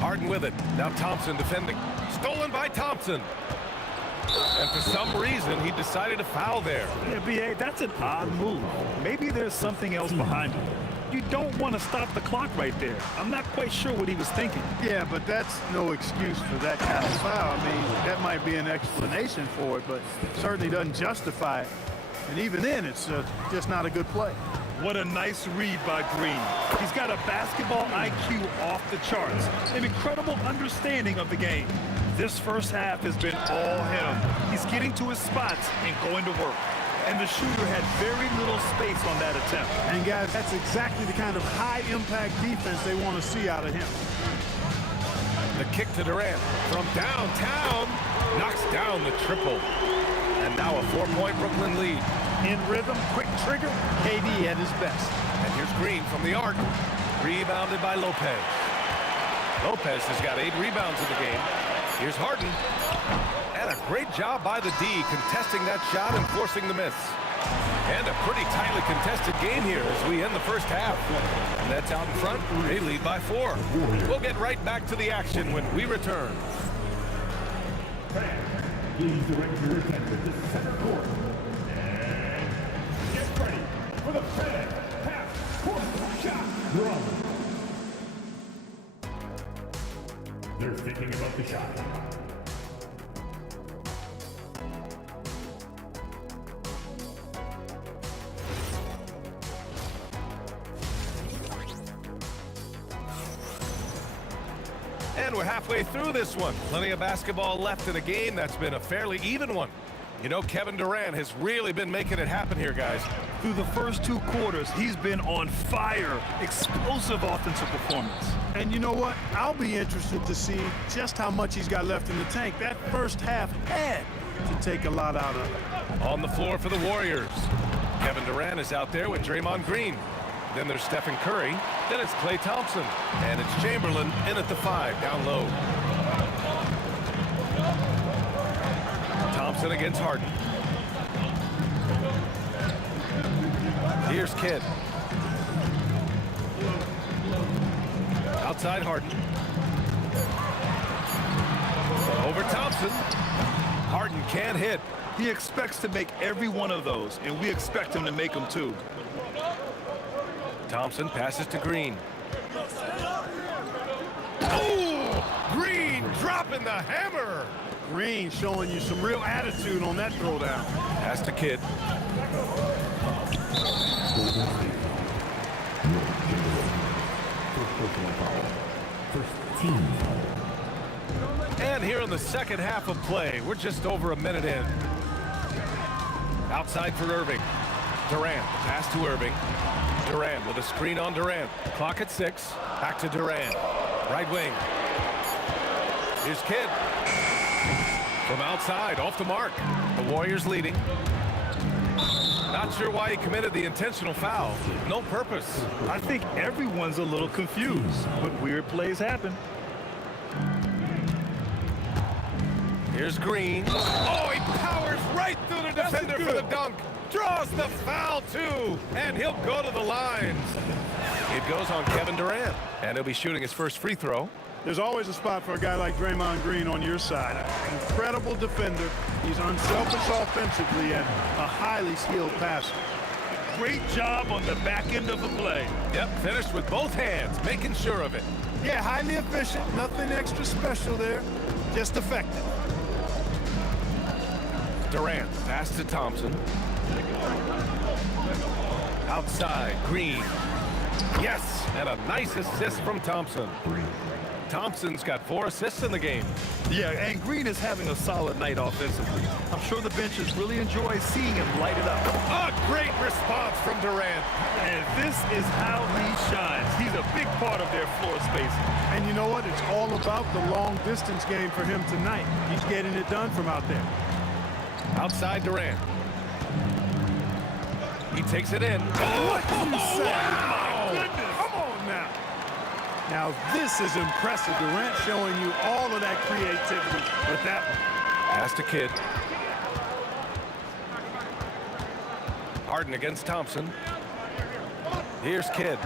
Harden with it. Now Thompson defending. Stolen by Thompson. And for some reason, he decided to foul there. Yeah, B.A., that's an odd move. Maybe there's something else behind it. You don't want to stop the clock right there. I'm not quite sure what he was thinking. Yeah, but that's no excuse for that kind of foul. I mean, that might be an explanation for it, but certainly doesn't justify it. And even then, it's just not a good play. What a nice read by Green. He's got a basketball IQ off the charts, an incredible understanding of the game. This first half has been all him. He's getting to his spots and going to work. And the shooter had very little space on that attempt. And guys, that's exactly the kind of high-impact defense they want to see out of him. The kick to Durant from downtown knocks down the triple. And now a 4-point Brooklyn lead. In rhythm, quick trigger, KD at his best. And here's Green from the arc. Rebounded by Lopez. Lopez has got 8 rebounds in the game. Here's Harden. And a great job by the D contesting that shot and forcing the miss. And a pretty tightly contested game here as we end the first half. And that's out in front. They lead by 4. We'll get right back to the action when we return. Please direct your attention to center court. And get ready for the FedEx half-court shot run. They're thinking about the shot. And we're halfway through this one. Plenty of basketball left in a game that's been a fairly even one. You know, Kevin Durant has really been making it happen here, guys. Through the first 2 quarters, he's been on fire. Explosive offensive performance. And you know what? I'll be interested to see just how much he's got left in the tank. That first half had to take a lot out of it. On the floor for the Warriors. Kevin Durant is out there with Draymond Green. Then there's Stephen Curry. Then it's Klay Thompson. And it's Chamberlain in at the 5, down low. Thompson against Harden. Here's Kidd. Outside Harden. Over Thompson. Harden can't hit. He expects to make every one of those, and we expect him to make them too. Thompson passes to Green. Oh! Green dropping the hammer! Green showing you some real attitude on that throwdown. Pass to Kidd. First team foul. And here in the second half of play, we're just over a minute in. Outside for Irving. Durant, pass to Irving. Durant with a screen on Durant. Clock at 6. Back to Durant. Right wing. Here's Kidd. From outside, off the mark. The Warriors leading. Not sure why he committed the intentional foul. No purpose. I think everyone's a little confused, but weird plays happen. Here's Green. Oh, he powers right through the defender for the dunk. Draws the foul, too. And he'll go to the lines. It goes on Kevin Durant. And he'll be shooting his first free throw. There's always a spot for a guy like Draymond Green on your side. Incredible defender. He's unselfish offensively and a highly skilled passer. Great job on the back end of the play. Yep, finished with both hands, making sure of it. Yeah, highly efficient. Nothing extra special there. Just effective. Durant, pass to Thompson. Outside, Green. Yes, and a nice assist from Thompson. Thompson's got 4 assists in the game. Yeah, and Green is having a solid night offensively. I'm sure the benches really enjoy seeing him light it up. A great response from Durant. And this is how he shines. He's a big part of their floor spacing. And you know what? It's all about the long distance game for him tonight. He's getting it done from out there. Outside Durant. He takes it in. What did you say? Wow! Goodness. Come on now. Now this is impressive. Durant showing you all of that creativity with that one. Pass to Kidd. Harden against Thompson. Here's Kidd.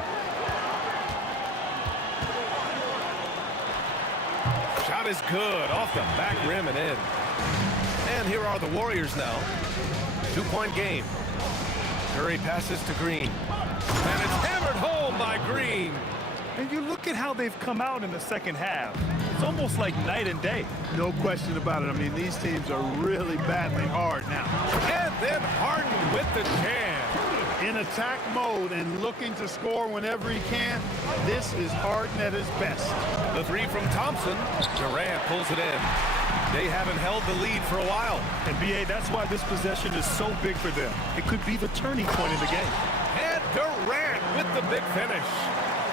Shot is good. Off the back rim and in. And here are the Warriors now. 2-point game. Curry passes to Green. And it's hammered home by Green. And you look at how they've come out in the second half. It's almost like night and day. No question about it. I mean, these teams are really battling hard now. And then Harden with the jam. In attack mode and looking to score whenever he can, this is Harden at his best. The three from Thompson. Durant pulls it in. They haven't held the lead for a while. And B.A., that's why this possession is so big for them. It could be the turning point in the game. And Durant with the big finish.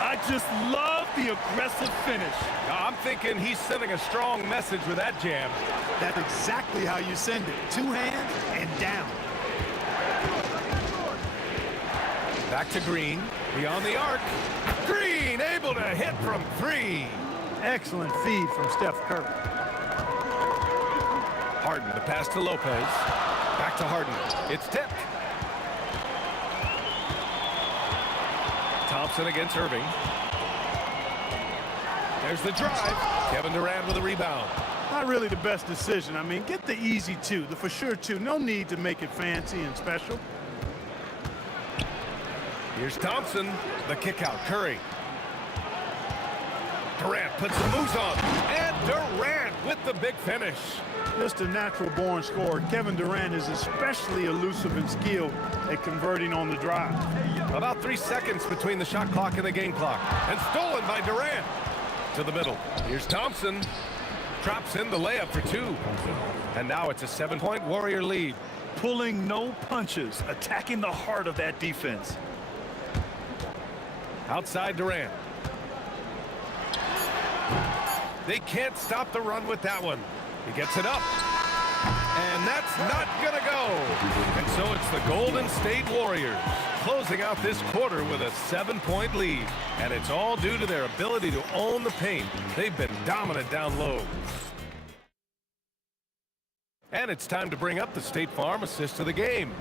I just love the aggressive finish. I'm thinking he's sending a strong message with that jam. That's exactly how you send it. Two hands and down. Back to Green, beyond the arc. Green able to hit from three. Excellent feed from Steph Curry. Harden to pass to Lopez. Back to Harden. It's tipped. Thompson against Irving. There's the drive. Kevin Durant with a rebound. Not really the best decision. I mean, get the easy two, the for sure two. No need to make it fancy and special. Here's Thompson, the kick out, Curry. Durant puts some moves on, and Durant with the big finish. Just a natural-born scorer. Kevin Durant is especially elusive and skilled at converting on the drive. About 3 seconds between the shot clock and the game clock, and stolen by Durant. To the middle, here's Thompson. Drops in the layup for two. And now it's a 7-point Warrior lead. Pulling no punches, attacking the heart of that defense. Outside Durant. They can't stop the run with that one. He gets it up. And that's not gonna go. And so it's the Golden State Warriors closing out this quarter with a 7-point lead. And it's all due to their ability to own the paint. They've been dominant down low. And it's time to bring up the State Farm assist of the game.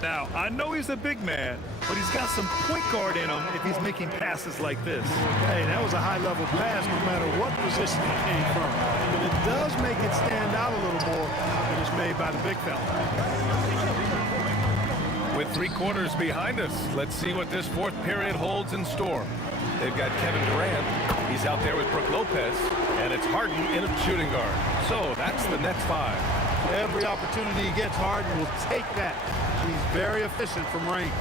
Now, I know he's a big man, but he's got some point guard in him if he's making passes like this. Hey, that was a high-level pass no matter what position it came from. But it does make it stand out a little more when it's made by the big fella. With 3 quarters behind us, let's see what this fourth period holds in store. They've got Kevin Durant. He's out there with Brook Lopez. And it's Harden in a shooting guard. So that's the next 5. Every opportunity he gets, Harden will take that. He's very efficient from range.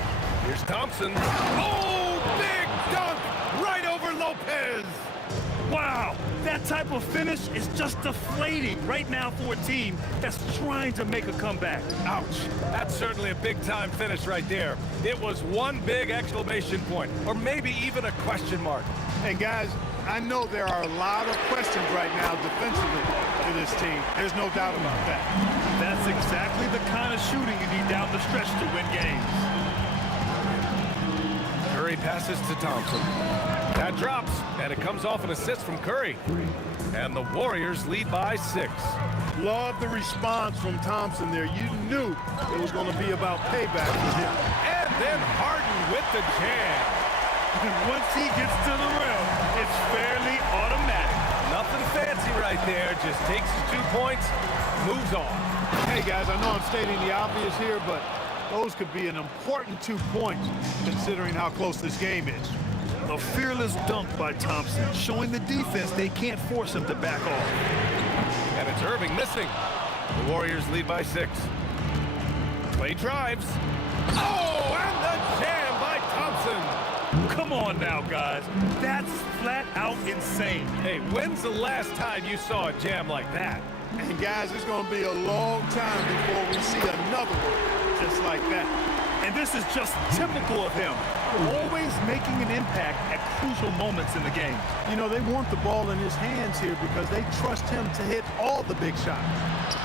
Here's Thompson. Oh, big dunk right over Lopez. Wow, that type of finish is just deflating right now for a team that's trying to make a comeback. Ouch. That's certainly a big-time finish right there. It was one big exclamation point, or maybe even a question mark. And guys, I know there are a lot of questions right now defensively for this team. There's no doubt about that. That's exactly the kind of shooting you need down the stretch to win games. Curry passes to Thompson. That drops, and it comes off an assist from Curry. And the Warriors lead by 6. Love the response from Thompson there. You knew it was going to be about payback for him. And then Harden with the jam. And once he gets to the rim, it's fairly automatic. Nothing fancy right there. Just takes his 2 points, moves on. Hey, guys, I know I'm stating the obvious here, but those could be an important 2 points considering how close this game is. A fearless dunk by Thompson, showing the defense they can't force him to back off. And it's Irving missing. The Warriors lead by 6. Clay drives. Oh, and the jam by Thompson. Come on now, guys. That's flat out insane. Hey, when's the last time you saw a jam like that? And guys, it's going to be a long time before we see another one just like that. And this is just typical of him. Always making an impact at crucial moments in the game. You know, they want the ball in his hands here because they trust him to hit all the big shots.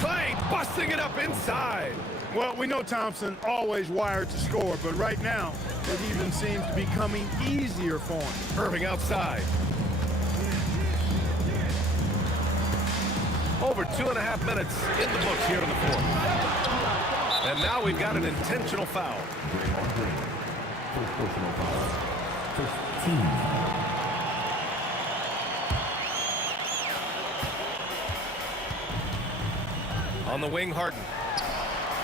Clay busting it up inside. Well, we know Thompson always wired to score, but right now, it even seems to be coming easier for him. Irving outside. Over 2.5 minutes in the books here in the fourth. And now we've got an intentional foul. First personal foul. First team. On the wing, Harden.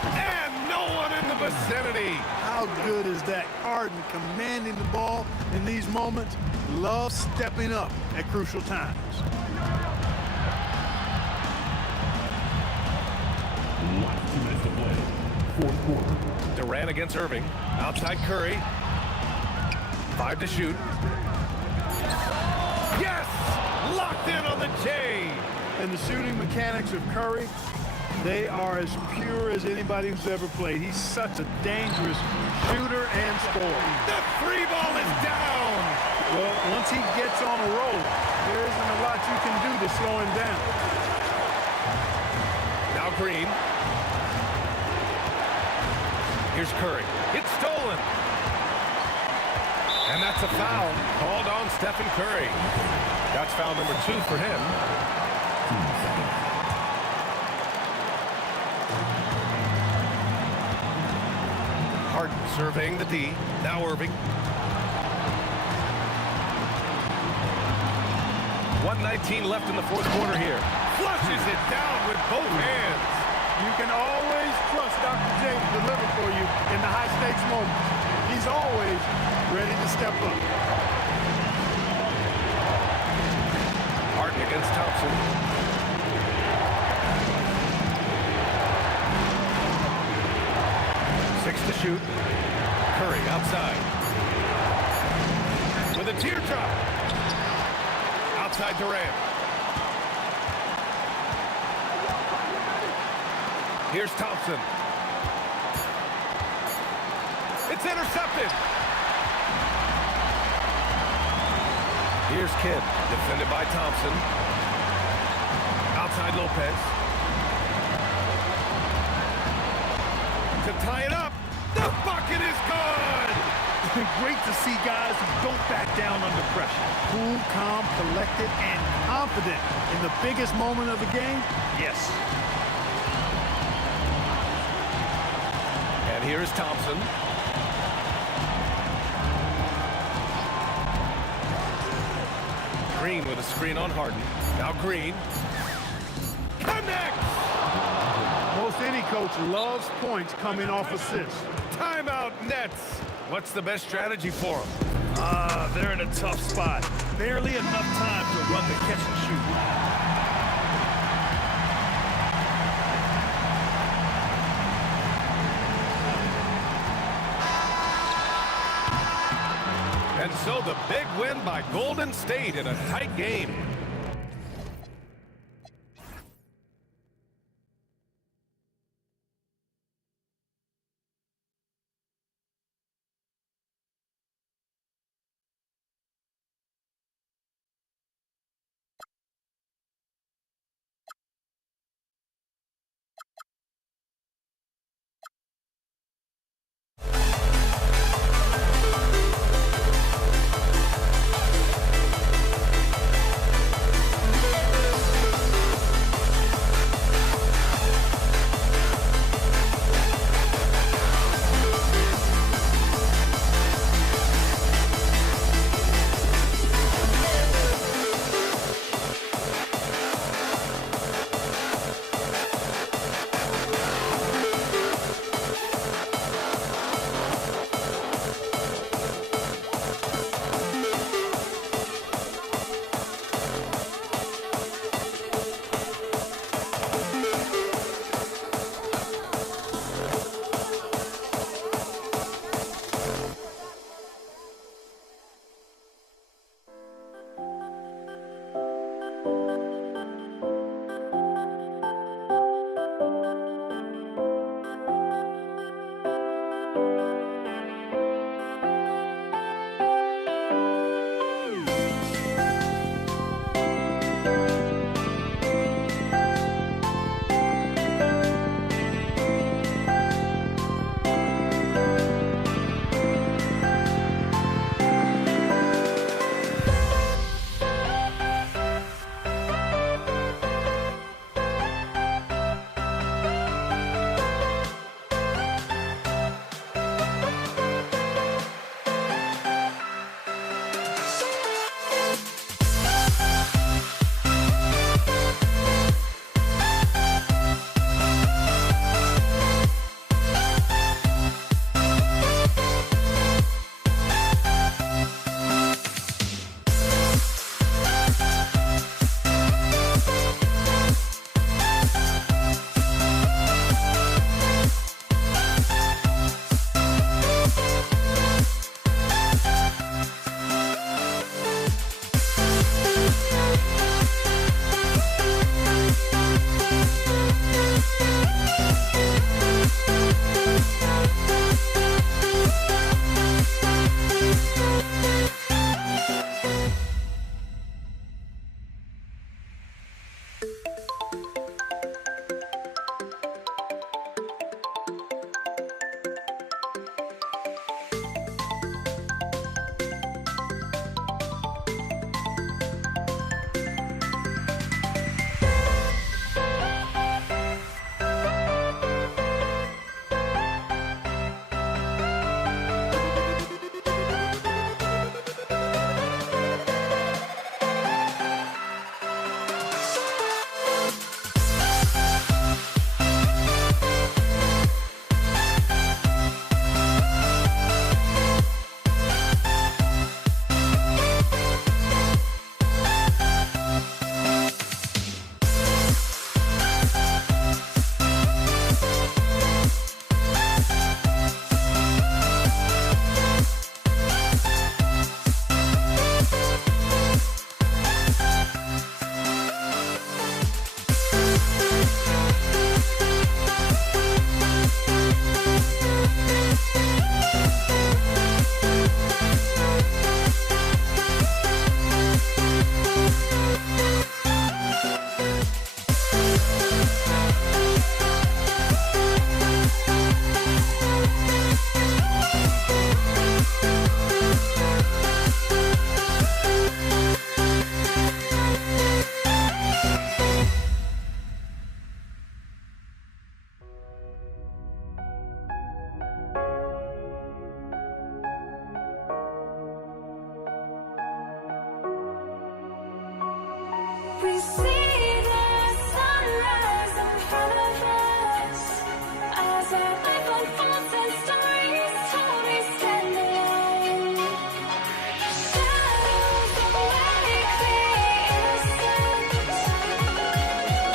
And no one in the vicinity. How good is that? Harden commanding the ball in these moments. Love stepping up at crucial times. Last 2 minutes to play. Fourth quarter. Durant against Irving. Outside Curry. 5 to shoot. Yes! Locked in on the J. And the shooting mechanics of Curry, they are as pure as anybody who's ever played. He's such a dangerous shooter and scorer. The free ball is down. Well, once he gets on a roll, there isn't a lot you can do to slow him down. Now Green. Here's Curry. It's stolen. And that's a foul called on Stephen Curry. That's foul number 2 for him. Harden surveying the D. Now Irving. 1:19 left in the fourth quarter here. Flushes it down with both hands. You can always trust Dr. J to deliver for you in the high-stakes moments. He's always ready to step up. Harden against Thompson. Six to shoot. Curry outside. With a teardrop. Outside Durant. Here's Thompson. It's intercepted. Here's Kidd, defended by Thompson. Outside Lopez. To tie it up. The bucket is good. It's been great to see guys who don't back down under pressure. Cool, calm, collected, and confident in the biggest moment of the game. Yes. And here's Thompson. Green with a screen on Harden. Now Green. Connects! Most any coach loves points coming off assists. Timeout Nets. What's the best strategy for them? They're in a tough spot. Barely enough time to run the catch and shoot. And so the big win by Golden State in a tight game. We see the sunrise in front of us as our life unfolds and stories told, we stand alone. Shadows awake the innocence,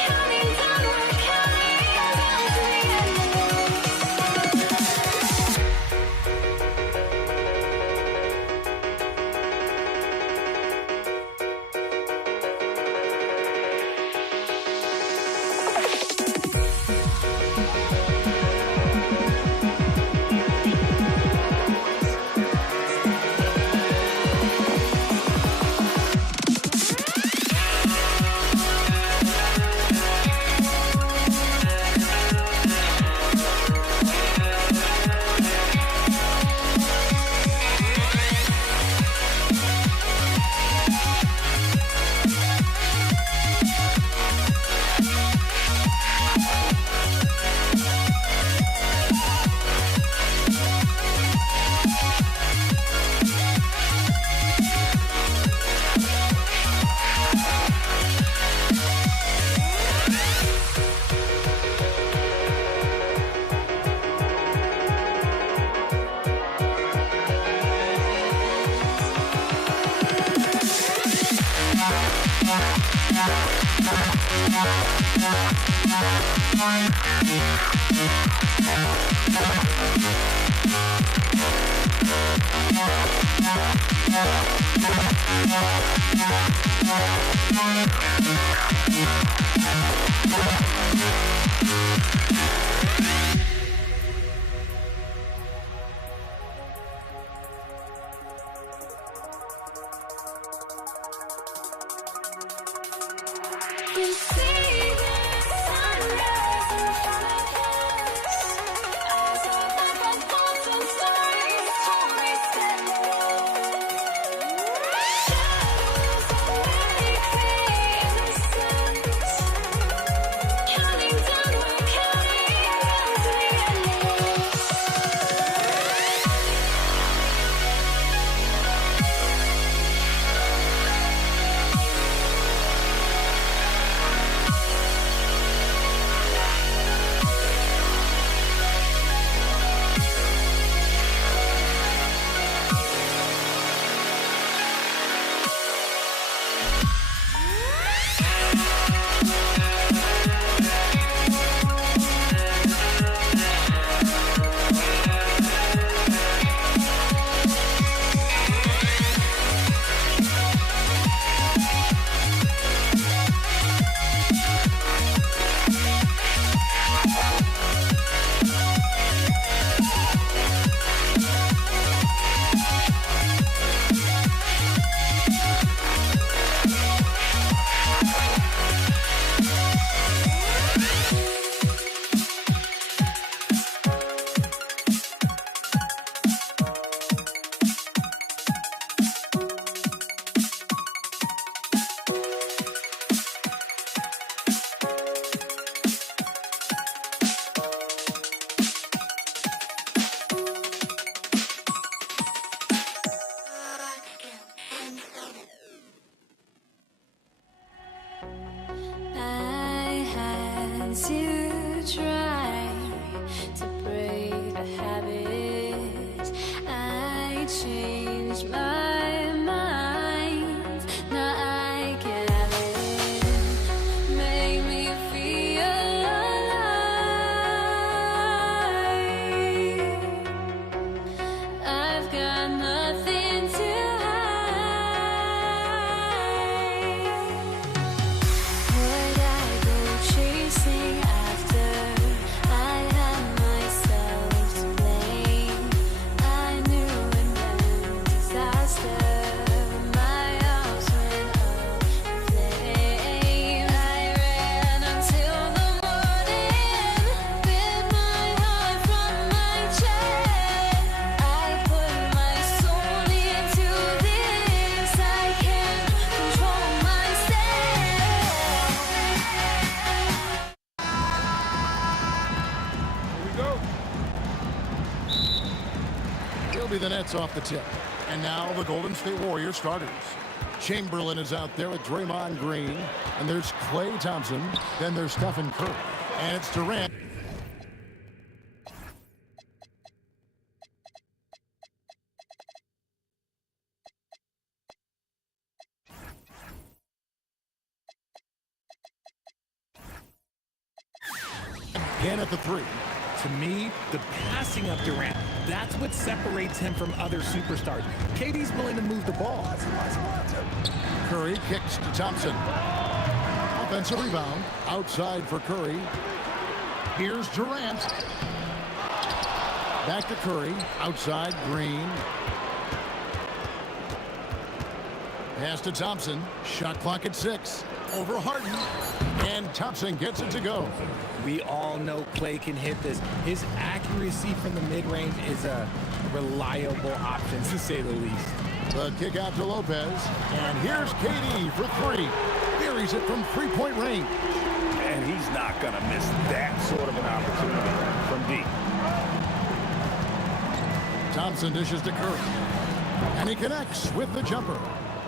counting down, we're counting down to the endless. We see the sunrise in front of us as our life unfolds and stories told, we stand alone. Shadows awake the innocence, counting down, we're counting down to the endless. I had to try to break the habit. I changed my mind. Now I can have it. Make me feel alive. I've got nothing to would I go chasing after? I had myself to blame. I knew it meant disaster. My arms went up in flames. I ran until the morning. Bit my heart from my chest. I put my soul into this. I can't control myself. Here we go. It'll be the Nets off the tip. And now the Golden State Warriors starters. Chamberlain is out there with Draymond Green. And there's Klay Thompson. Then there's Stephen Curry. And it's Durant. Again at the three. To me, the passing of Durant, that's what separates him from other superstars. KD's willing to move the ball. Curry kicks to Thompson. Offensive rebound. Outside for Curry. Here's Durant. Back to Curry. Outside, Green. Pass to Thompson. Shot clock at 6. Over Harden. And Thompson gets it to go. We all know Klay can hit this. His accuracy from the mid-range is a reliable option, to say the least. The kick out to Lopez. And here's KD for 3. Buries it from three-point range. And he's not going to miss that sort of an opportunity from deep. Thompson dishes to Curry. And he connects with the jumper.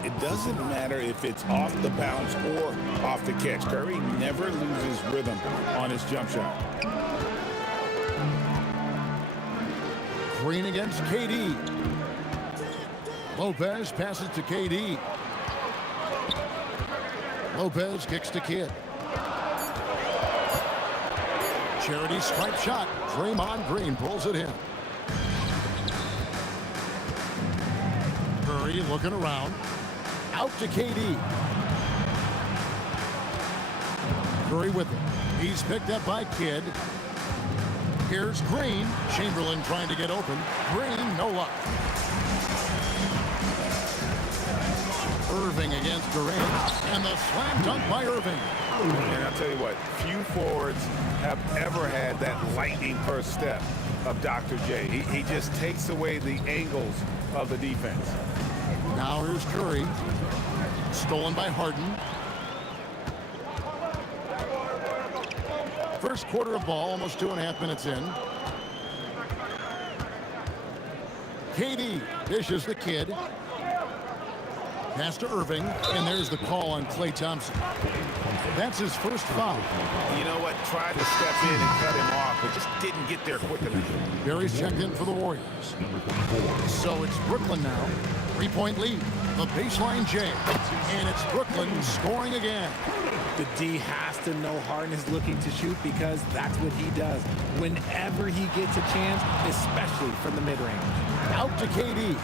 It doesn't matter if it's off the bounce or off the catch. Curry never loses rhythm on his jump shot. Green against KD. Lopez passes to KD. Lopez kicks to Kidd. Charity stripe shot. Draymond Green pulls it in. Curry looking around. Out to KD. Curry with it. He's picked up by Kidd. Here's Green. Chamberlain trying to get open. Green, no luck. Irving against Durant. And the slam dunk by Irving. And I'll tell you what, few forwards have ever had that lightning first step of Dr. J. He just takes away the angles of the defense. Now here's Curry. Stolen by Harden. First quarter of ball, almost 2.5 minutes in. KD dishes the Kidd. Pass to Irving, and there's the call on Klay Thompson. That's his first foul. You know what? Tried to step in and cut him off, but just didn't get there quick enough. Barry's checked in for the Warriors. So it's Brooklyn now. 3-point lead. The baseline J. And it's Brooklyn scoring again. The D has to know Harden is looking to shoot because that's what he does. Whenever he gets a chance, especially from the mid-range. Out to KD.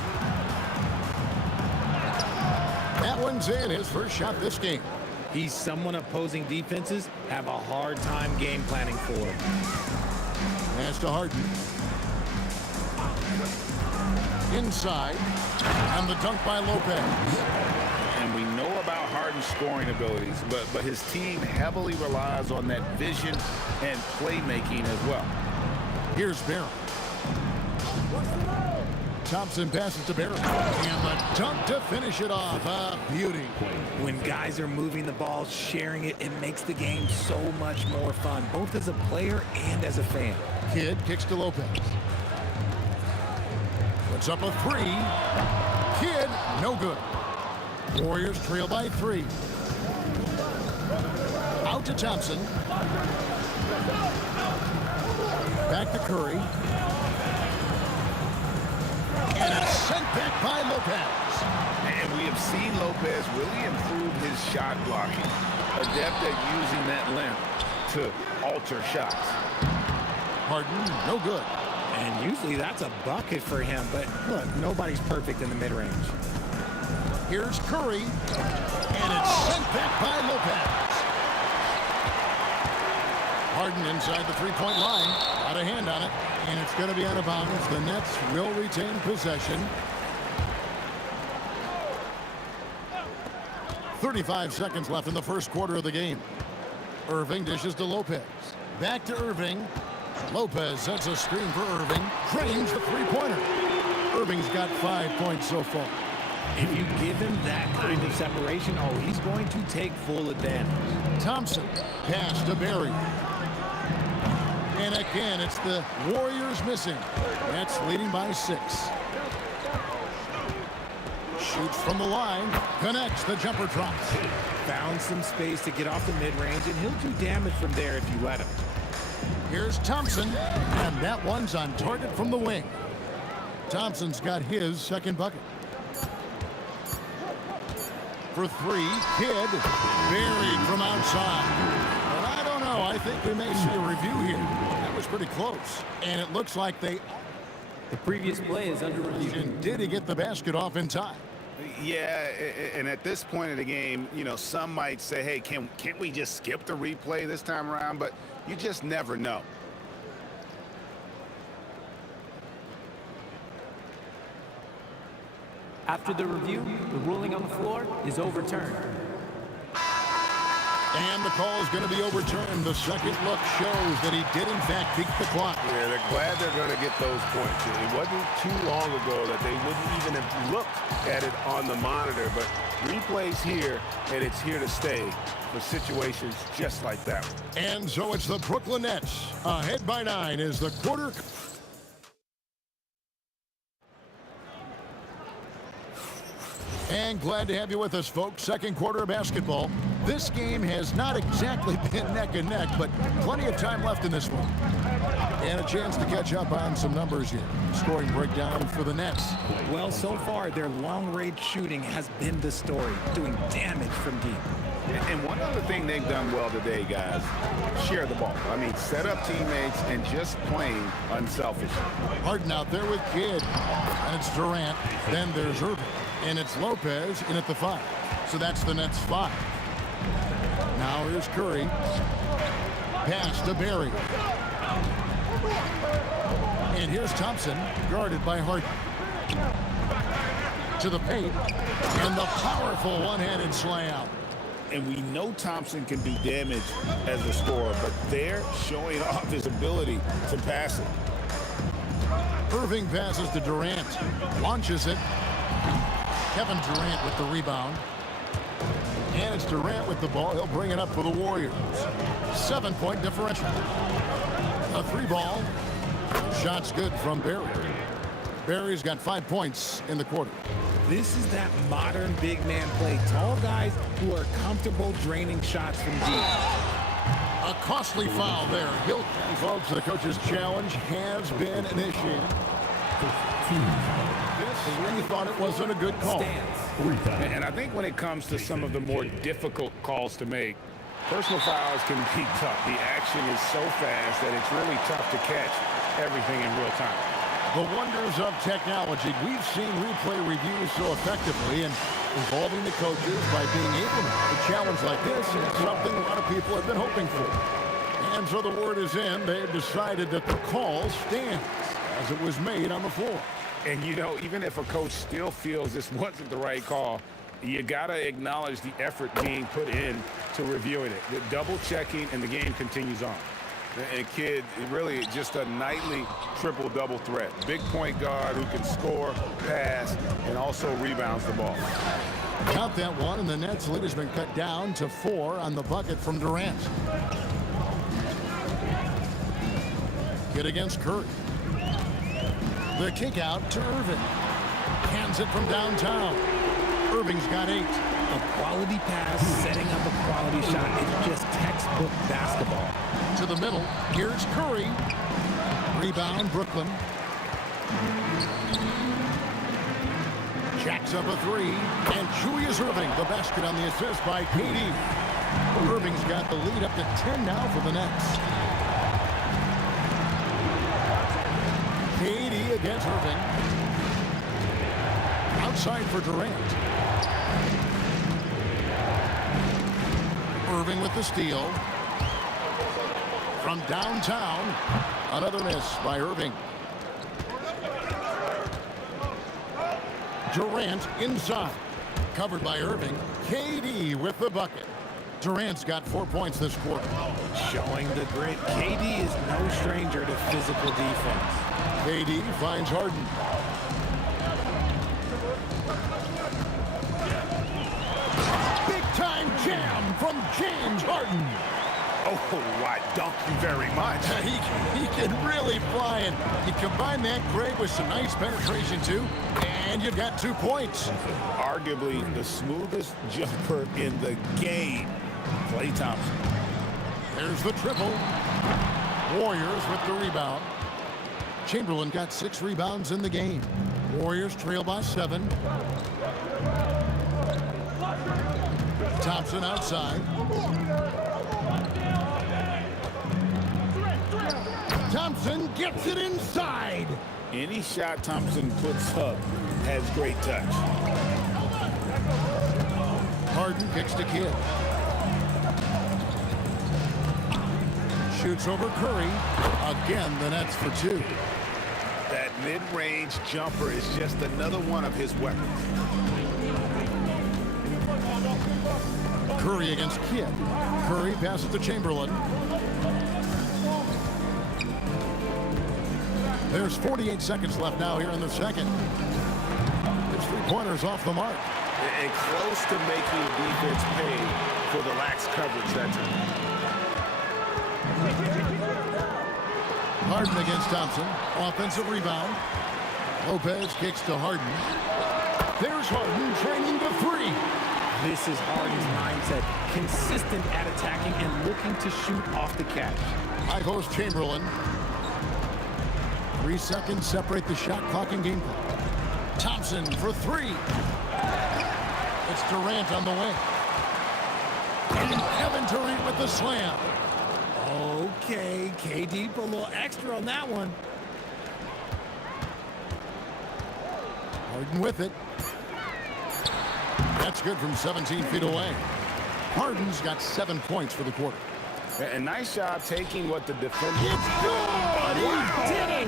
That one's in, his first shot this game. He's someone opposing defenses have a hard time game planning for. Pass to Harden. Inside. And the dunk by Lopez. And we know about Harden's scoring abilities, but his team heavily relies on that vision and playmaking as well. Here's Barrett. Thompson passes to Barrett. And the dunk to finish it off. A beauty. When guys are moving the ball, sharing it, it makes the game so much more fun, both as a player and as a fan. Kidd kicks to Lopez. Puts up a 3. Kidd, no good. Warriors trail by 3. Out to Thompson. Back to Curry. And it's sent back by Lopez. And we have seen Lopez really improve his shot blocking. Adept at using that length to alter shots. Harden, no good. And usually that's a bucket for him, but look, nobody's perfect in the mid-range. Here's Curry, and it's sent back by Lopez. Harden inside the three-point line. Got a hand on it, and it's going to be out of bounds. The Nets will retain possession. 35 seconds left in the first quarter of the game. Irving dishes to Lopez. Back to Irving. Lopez sets a screen for Irving. Drains the three-pointer. Irving's got 5 points so far. If you give him that kind of separation, oh, he's going to take full advantage. Thompson, pass to Barry. And again, it's the Warriors missing. Nets leading by 6. Shoots from the line. Connects. The jumper drops. Found some space to get off the mid-range, and he'll do damage from there if you let him. Here's Thompson, and that one's on target from the wing. Thompson's got his second bucket. For three, Kidd buried from outside. But I don't know. I think we may see a review here. That was pretty close. And it looks like the previous play is under review. Did he get the basket off in time? Yeah, and at this point of the game, you know, some might say, hey, can't we just skip the replay this time around? But you just never know. After the review, the ruling on the floor is overturned. And the call is going to be overturned. The second look shows that he did, in fact, beat the clock. Yeah, they're glad they're going to get those points. It wasn't too long ago that they wouldn't even have looked at it on the monitor. But replay's here, and it's here to stay for situations just like that one. And so it's the Brooklyn Nets ahead by 9 as the quarter. And glad to have you with us, folks. Second quarter of basketball. This game has not exactly been neck and neck, but plenty of time left in this one. And a chance to catch up on some numbers here. Scoring breakdown for the Nets. Well, so far, their long-range shooting has been the story, doing damage from deep. And one other thing they've done well today, guys, share the ball. I mean, set up teammates and just plain unselfish. Harden out there with Kidd. And it's Durant. Then there's Irving. And it's Lopez in at the 5. So that's the Nets 5. Now here's Curry. Pass to Barry. And here's Thompson, guarded by Harden. To the paint. And the powerful one-handed slam. And we know Thompson can do damage as a scorer, but they're showing off his ability to pass it. Irving passes to Durant. Launches it. Kevin Durant with the rebound. And it's Durant with the ball. He'll bring it up for the Warriors. 7-point differential. A 3-ball. Shot's good from Barry. Barry's got 5 points in the quarter. This is that modern big man play. Tall guys who are comfortable draining shots from deep. A costly foul there. Guilty. Folks, the coach's challenge has been initiated. He thought it wasn't a good call. And I think when it comes to some of the more difficult calls to make, personal fouls can be tough. The action is so fast that it's really tough to catch everything in real time. The wonders of technology. We've seen replay reviews so effectively, and involving the coaches by being able to a challenge like this is something a lot of people have been hoping for. And so the word is in. They've decided that the call stands as it was made on the floor. And, you know, even if a coach still feels this wasn't the right call, you got to acknowledge the effort being put in to reviewing it. The double checking, and the game continues on. And Kidd, really just a nightly triple-double threat. Big point guard who can score, pass, and also rebounds the ball. Count that one, and the Nets lead has been cut down to 4 on the bucket from Durant. Kidd against Curry. The kick out to Irving. Hands it from downtown. Irving's got 8. A quality pass, setting up a quality shot. It's just textbook basketball. To the middle. Here's Curry. Rebound, Brooklyn. Jacks up a 3. And Julius Irving, the basket on the assist by KD. Irving's got the lead up to 10 now for the Nets. KD against Irving. Outside for Durant. Irving with the steal. From downtown, another miss by Irving. Durant inside. Covered by Irving. KD with the bucket. Durant's got 4 points this quarter. Showing the grit. KD is no stranger to physical defense. KD finds Harden. Big-time jam from James Harden. Oh, why, thank you very much. He can really fly, and you combine that, Greg, with some nice penetration, too. And you've got 2 points. Arguably the smoothest jumper in the game. Klay Thompson. There's the triple. Warriors with the rebound. Chamberlain got 6 rebounds in the game. Warriors trail by 7. Thompson outside. Thompson gets it inside. Any shot Thompson puts up has great touch. Harden kicks to Kidd. Shoots over Curry. Again, the Nets for 2. That mid-range jumper is just another one of his weapons. Curry against Kidd. Curry passes to Chamberlain. There's 48 seconds left now here in the second. His 3-pointers off the mark. And close to making defense pay for the lax coverage that time. Harden against Thompson. Offensive rebound. Lopez kicks to Harden. There's Harden training to 3. This is Harden's mindset. Consistent at attacking and looking to shoot off the catch. High post Chamberlain. 3 seconds separate the shot clock and game clock. Thompson for 3. It's Durant on the way. And Kevin Durant with the slam. Okay, KD put a little extra on that one. Harden with it. That's good from 17 feet away. Harden's got 7 points for the quarter. A nice job taking what the defender... It's good! He did it!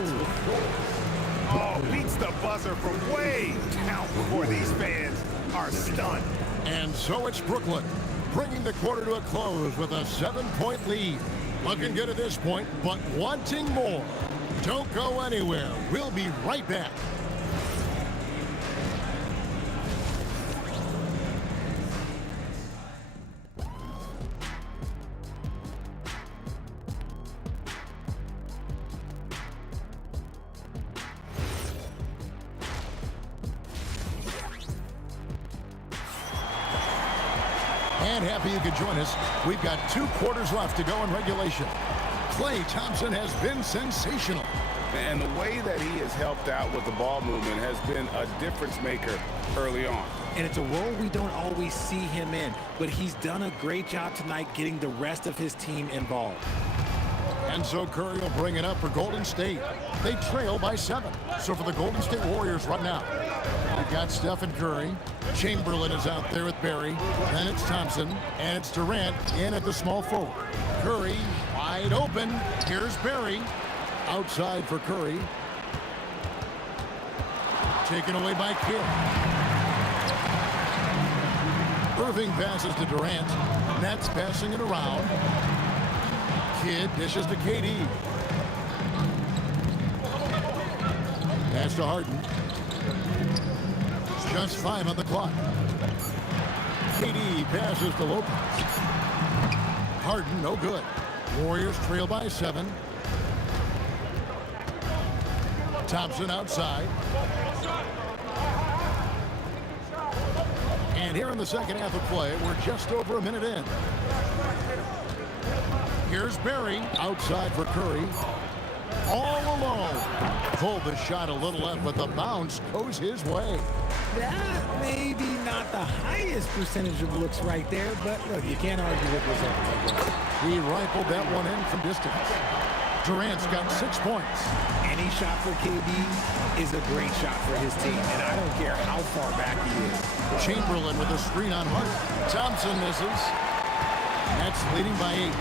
Oh, beats the buzzer from way down before these fans are stunned. And so it's Brooklyn, bringing the quarter to a close with a 7-point lead. Looking good at this point, but wanting more. Don't go anywhere. We'll be right back. And happy you could join us. We've got 2 quarters left to go in regulation. Klay Thompson has been sensational. And the way that he has helped out with the ball movement has been a difference maker early on. And it's a role we don't always see him in, but he's done a great job tonight getting the rest of his team involved. And so Curry will bring it up for Golden State. They trail by 7. So for the Golden State Warriors right now, we've got Stephen Curry. Chamberlain is out there with Barry. Then it's Thompson. And it's Durant in at the small forward. Curry wide open. Here's Barry. Outside for Curry. Taken away by Kidd. Irving passes to Durant. Nets passing it around. Kidd dishes to KD. Pass to Harden. Just 5 on the clock. KD passes to Lopez. Harden, no good. Warriors trail by 7. Thompson outside. And here in the second half of play, we're just over a minute in. Here's Barry outside for Curry. All alone. Pulled the shot a little left, but the bounce goes his way. That may be not the highest percentage of looks right there, but look, you can't argue with results. He rifled that one in from distance. Durant's got 6 points. Any shot for KD is a great shot for his team, and I don't care how far back he is. Chamberlain with a screen on Harden. Thompson misses. Nets leading by 8.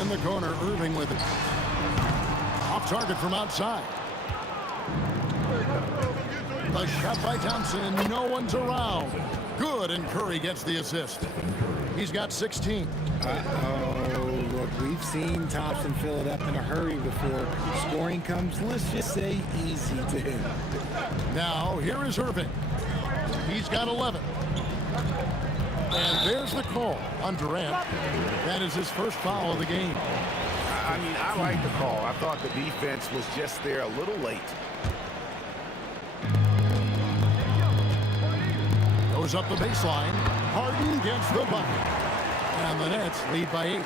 In the corner, Irving with it. Off target from outside. The shot by Thompson. No one's around. Good, and Curry gets the assist. He's got 16. Uh-oh, look, we've seen Thompson fill it up in a hurry before. Scoring comes, let's just say, easy to him. Now, here is Irving. He's got 11. And there's the call on Durant. That is his first foul of the game. I mean, I like the call. I thought the defense was just there a little late. Goes up the baseline. Harden gets the bucket. And the Nets lead by 8.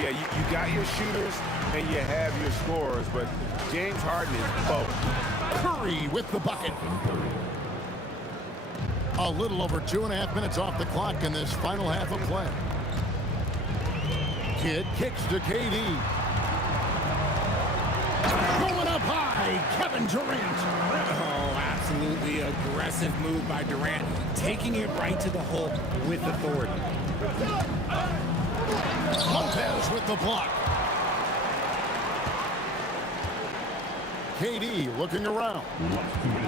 Yeah, you got your shooters and you have your scorers, but James Harden is both. Curry with the bucket. A little over 2.5 minutes off the clock in this final half of play. Kidd kicks to KD. Going up high, Kevin Durant. Oh, absolutely aggressive move by Durant, taking it right to the hole with authority. Lopez with the block. KD looking around.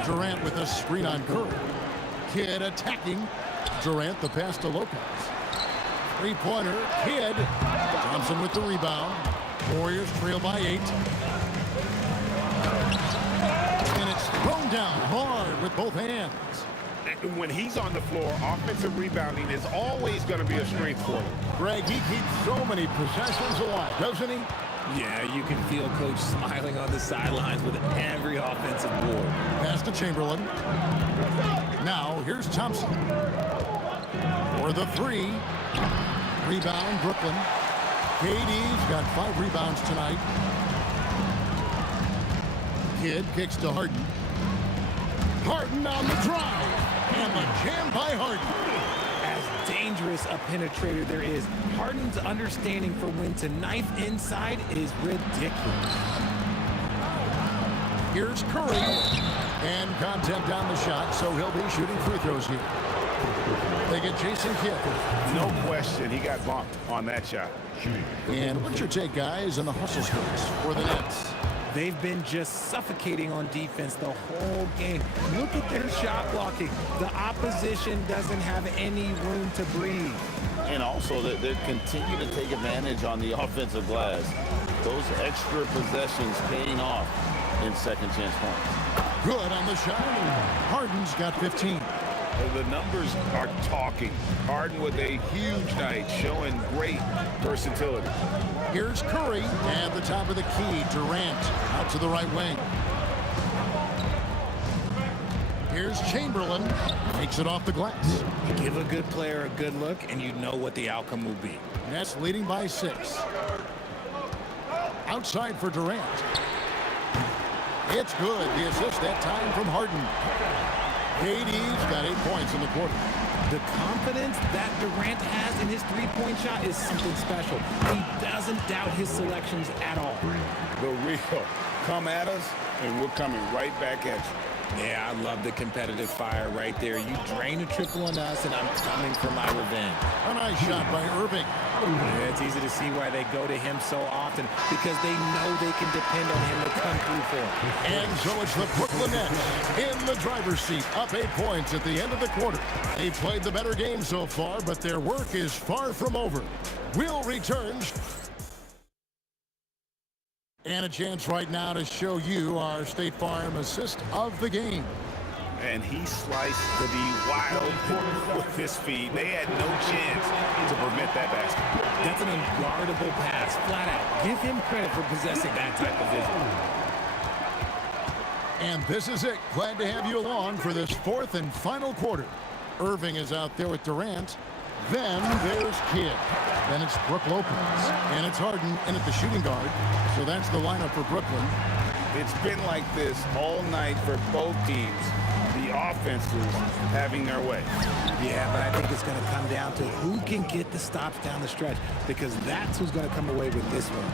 Durant with a screen on Curry. Kidd attacking. Durant the pass to Lopez. Three-pointer. Kidd. Thompson with the rebound. Warriors trail by 8. And it's thrown down hard with both hands. When he's on the floor, offensive rebounding is always going to be a strength for him. Greg, he keeps so many possessions alive, doesn't he? Yeah, you can feel Coach smiling on the sidelines with every offensive board. Pass to Chamberlain. Now, here's Thompson. For the 3. Rebound, Brooklyn. KD's got 5 rebounds tonight. Kidd kicks to Harden. Harden on the drive. And the jam by Harden. As dangerous a penetrator there is, Harden's understanding for when to knife inside is ridiculous. Here's Curry. And contact down the shot, so he'll be shooting free throws here. They get Jason Kidd. No question, he got bumped on that shot. And what's your take, guys, on the hustle skirts for the Nets? They've been just suffocating on defense the whole game. Look at their shot blocking. The opposition doesn't have any room to breathe. And also, they continue to take advantage on the offensive glass. Those extra possessions paying off in second chance points. Good on the shot. Harden's got 15. The numbers are talking. Harden with a huge night, showing great versatility. Here's Curry, and the top of the key, Durant, out to the right wing. Here's Chamberlain, takes it off the glass. Give a good player a good look, and you know what the outcome will be. Nets leading by 6. Outside for Durant. It's good. The assist that time from Harden. KD's got 8 points in the quarter. The confidence that Durant has in his three-point shot is something special. He doesn't doubt his selections at all. The real come at us, and we're coming right back at you. Yeah, I love the competitive fire right there. You drain a triple on us, and I'm coming for my revenge. A nice shot by Irving. Yeah, it's easy to see why they go to him so often, because they know they can depend on him to come through for them. And so it's the Brooklyn Nets in the driver's seat, up 8 points at the end of the quarter. They played the better game so far, but their work is far from over. We'll return. And a chance right now to show you our State Farm assist of the game. And he sliced the wild with his feet. They had no chance to prevent that basket. That's an unguardable pass, flat out. Give him credit for possessing that type of vision. And this is it. Glad to have you along for this 4th and final quarter. Irving is out there with Durant. Then there's Kidd. Then it's Brook Lopez. And it's Harden in at the shooting guard. So that's the lineup for Brooklyn. It's been like this all night for both teams. The offenses having their way. Yeah, but I think it's going to come down to who can get the stops down the stretch, because that's who's going to come away with this one.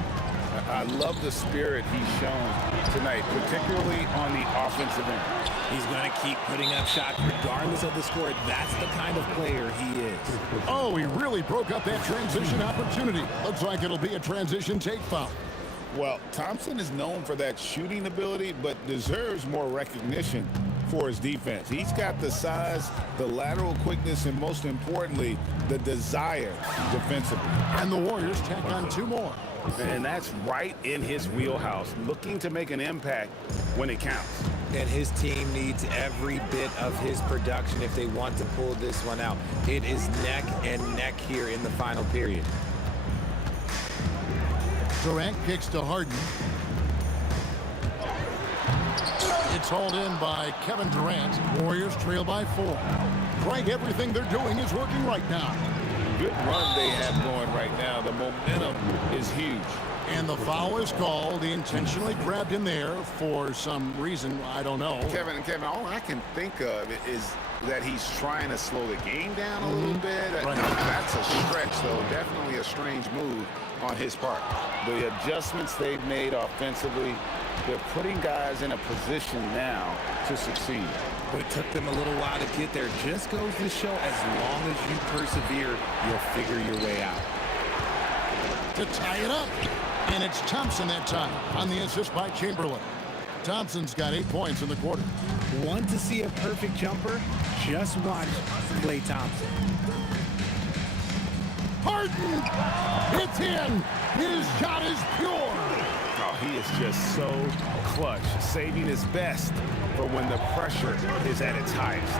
I love the spirit he's shown tonight, particularly on the offensive end. He's going to keep putting up shots regardless of the score. That's the kind of player he is. Oh, he really broke up that transition opportunity. Looks like it'll be a transition take foul. Well, Thompson is known for that shooting ability, but deserves more recognition for his defense. He's got the size, the lateral quickness, and most importantly, the desire defensively. And the Warriors tack on 2 more. And that's right in his wheelhouse, looking to make an impact when it counts. And his team needs every bit of his production if they want to pull this one out. It is neck and neck here in the final period. Durant kicks to Harden. It's hauled in by Kevin Durant. Warriors trail by 4. Frank, everything they're doing is working right now. Good run they have going right now. The momentum is huge. And the foul is called. He intentionally grabbed him there for some reason. I don't know. Kevin, all I can think of is that he's trying to slow the game down a little bit. Right. That's a stretch, though. Definitely a strange move on his part. The adjustments they've made offensively, they're putting guys in a position now to succeed. But it took them a little while to get there. Just goes to show, as long as you persevere, you'll figure your way out. To tie it up. And it's Thompson that time on the assist by Chamberlain. Thompson's got 8 points in the quarter. Want to see a perfect jumper? Just watch Klay Thompson. Harden! It's in! His shot is pure! Oh, he is just so clutch, saving his best for when the pressure is at its highest.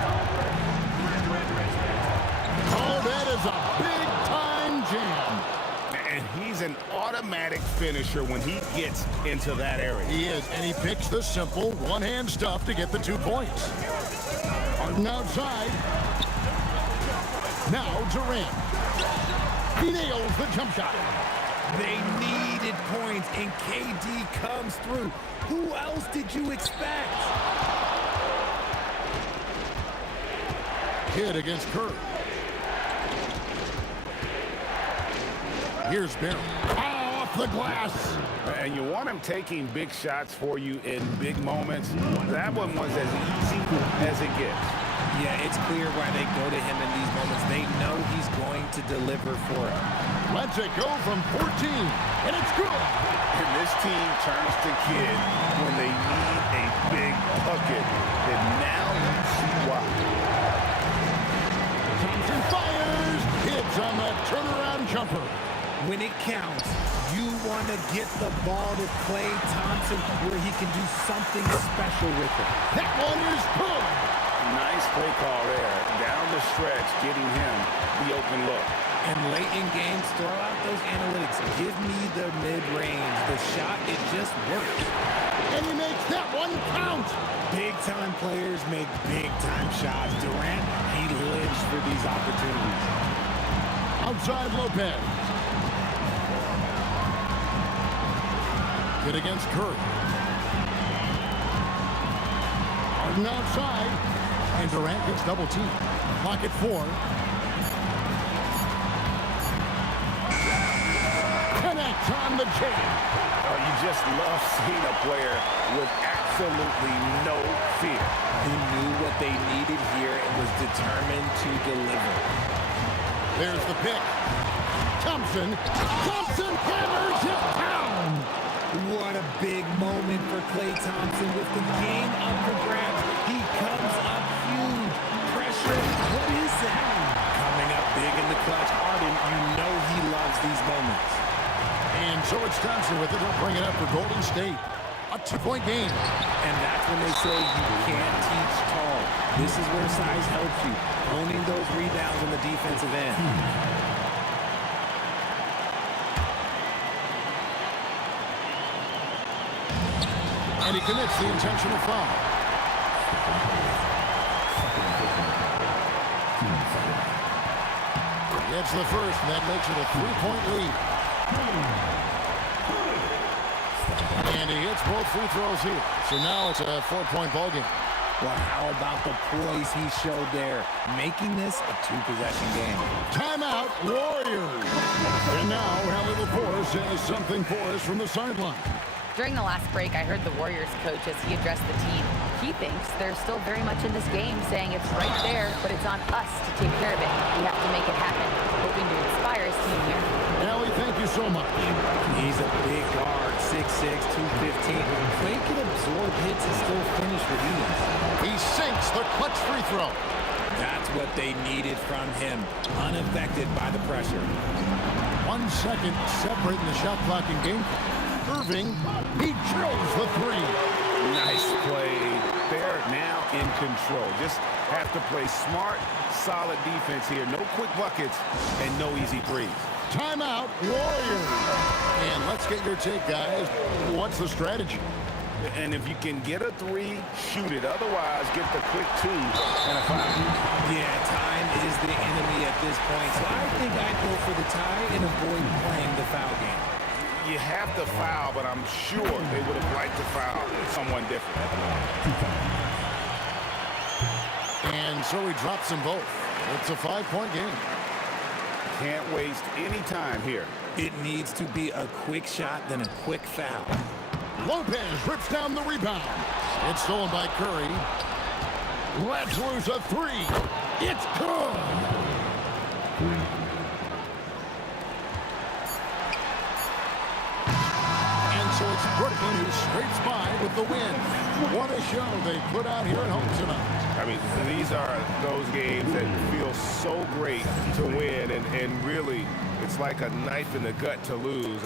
Oh, that is a big-time jam. And he's an automatic finisher when he gets into that area. He is, and he picks the simple one-hand stuff to get the 2 points. Harden outside. Now Durant. He nails the jump shot. They needed points, and KD comes through. Who else did you expect? Kidd against Curry. Here's Barry. Off the glass. And you want him taking big shots for you in big moments. That one was as easy as it gets. Yeah, it's clear why they go to him in these moments. They know he's going to deliver for it. Lets it go from 14, and it's good. And this team turns to Kidd when they need a big bucket. And now you see why. Thompson fires. Hits on that turnaround jumper. When it counts, you want to get the ball to Klay Thompson where he can do something special with it. That one is good. Nice play call there. Down the stretch, getting him the open look. And late in games, throw out those analytics. Give me the mid-range. The shot, it just works. And he makes that one count. Big-time players make big-time shots. Durant, he lives for these opportunities. Outside Lopez. Kidd against Curry. Harden outside. And Durant gets double teamed. Clock at 4. Connect on the jam. Oh, you just love seeing a player with absolutely no fear. He knew what they needed here and was determined to deliver. There's the pick. Thompson hammers it down. What a big moment for Klay Thompson with the game up for grabs. He comes up huge. Pressure, what is that? Coming up big in the clutch. Harden, you know he loves these moments. And so it's Thompson with it. He'll bring it up for Golden State. A 2-point game. And that's when they say you can't teach tall. This is where size helps you. Owning those rebounds on the defensive end. And he commits the intentional foul. It's the first, and that makes it a 3-point lead. And he hits both free throws here. So now it's a 4-point ball game. Well, how about the poise he showed there, making this a 2-possession game. Timeout, Warriors. And now Hallie LaForce has something for us from the sideline. During the last break, I heard the Warriors coach as he addressed the team. He thinks they're still very much in this game, saying it's right there, but it's on us to take care of it. We have to make it happen, hoping to inspire his team here. Hallie, thank you so much. He's a big guard, 6'6", 215. Klay can absorb hits and still finish with ease. He sinks the clutch free throw. That's what they needed from him, unaffected by the pressure. 1 second separating the shot clock and game clock. Irving, he drills the 3. Nice play. They're now in control. Just have to play smart, solid defense here. No quick buckets and no easy threes. Timeout, Warriors. And let's get your take, guys. What's the strategy? And if you can get a 3, shoot it. Otherwise, get the quick 2 and a 5. Yeah, time is the enemy at this point, so I think I'd go for the tie and avoid playing the foul game. You have to foul, but I'm sure they would have liked to foul someone different. And so he drops them both. It's a 5-point game. Can't waste any time here. It needs to be a quick shot, then a quick foul. Lopez rips down the rebound. It's stolen by Curry. Let's lose a 3. It's good. And so it's Brooklyn who scrapes by with the win. What a show they put out here at home tonight. I mean, these are those games that feel so great to win, and really, it's like a knife in the gut to lose.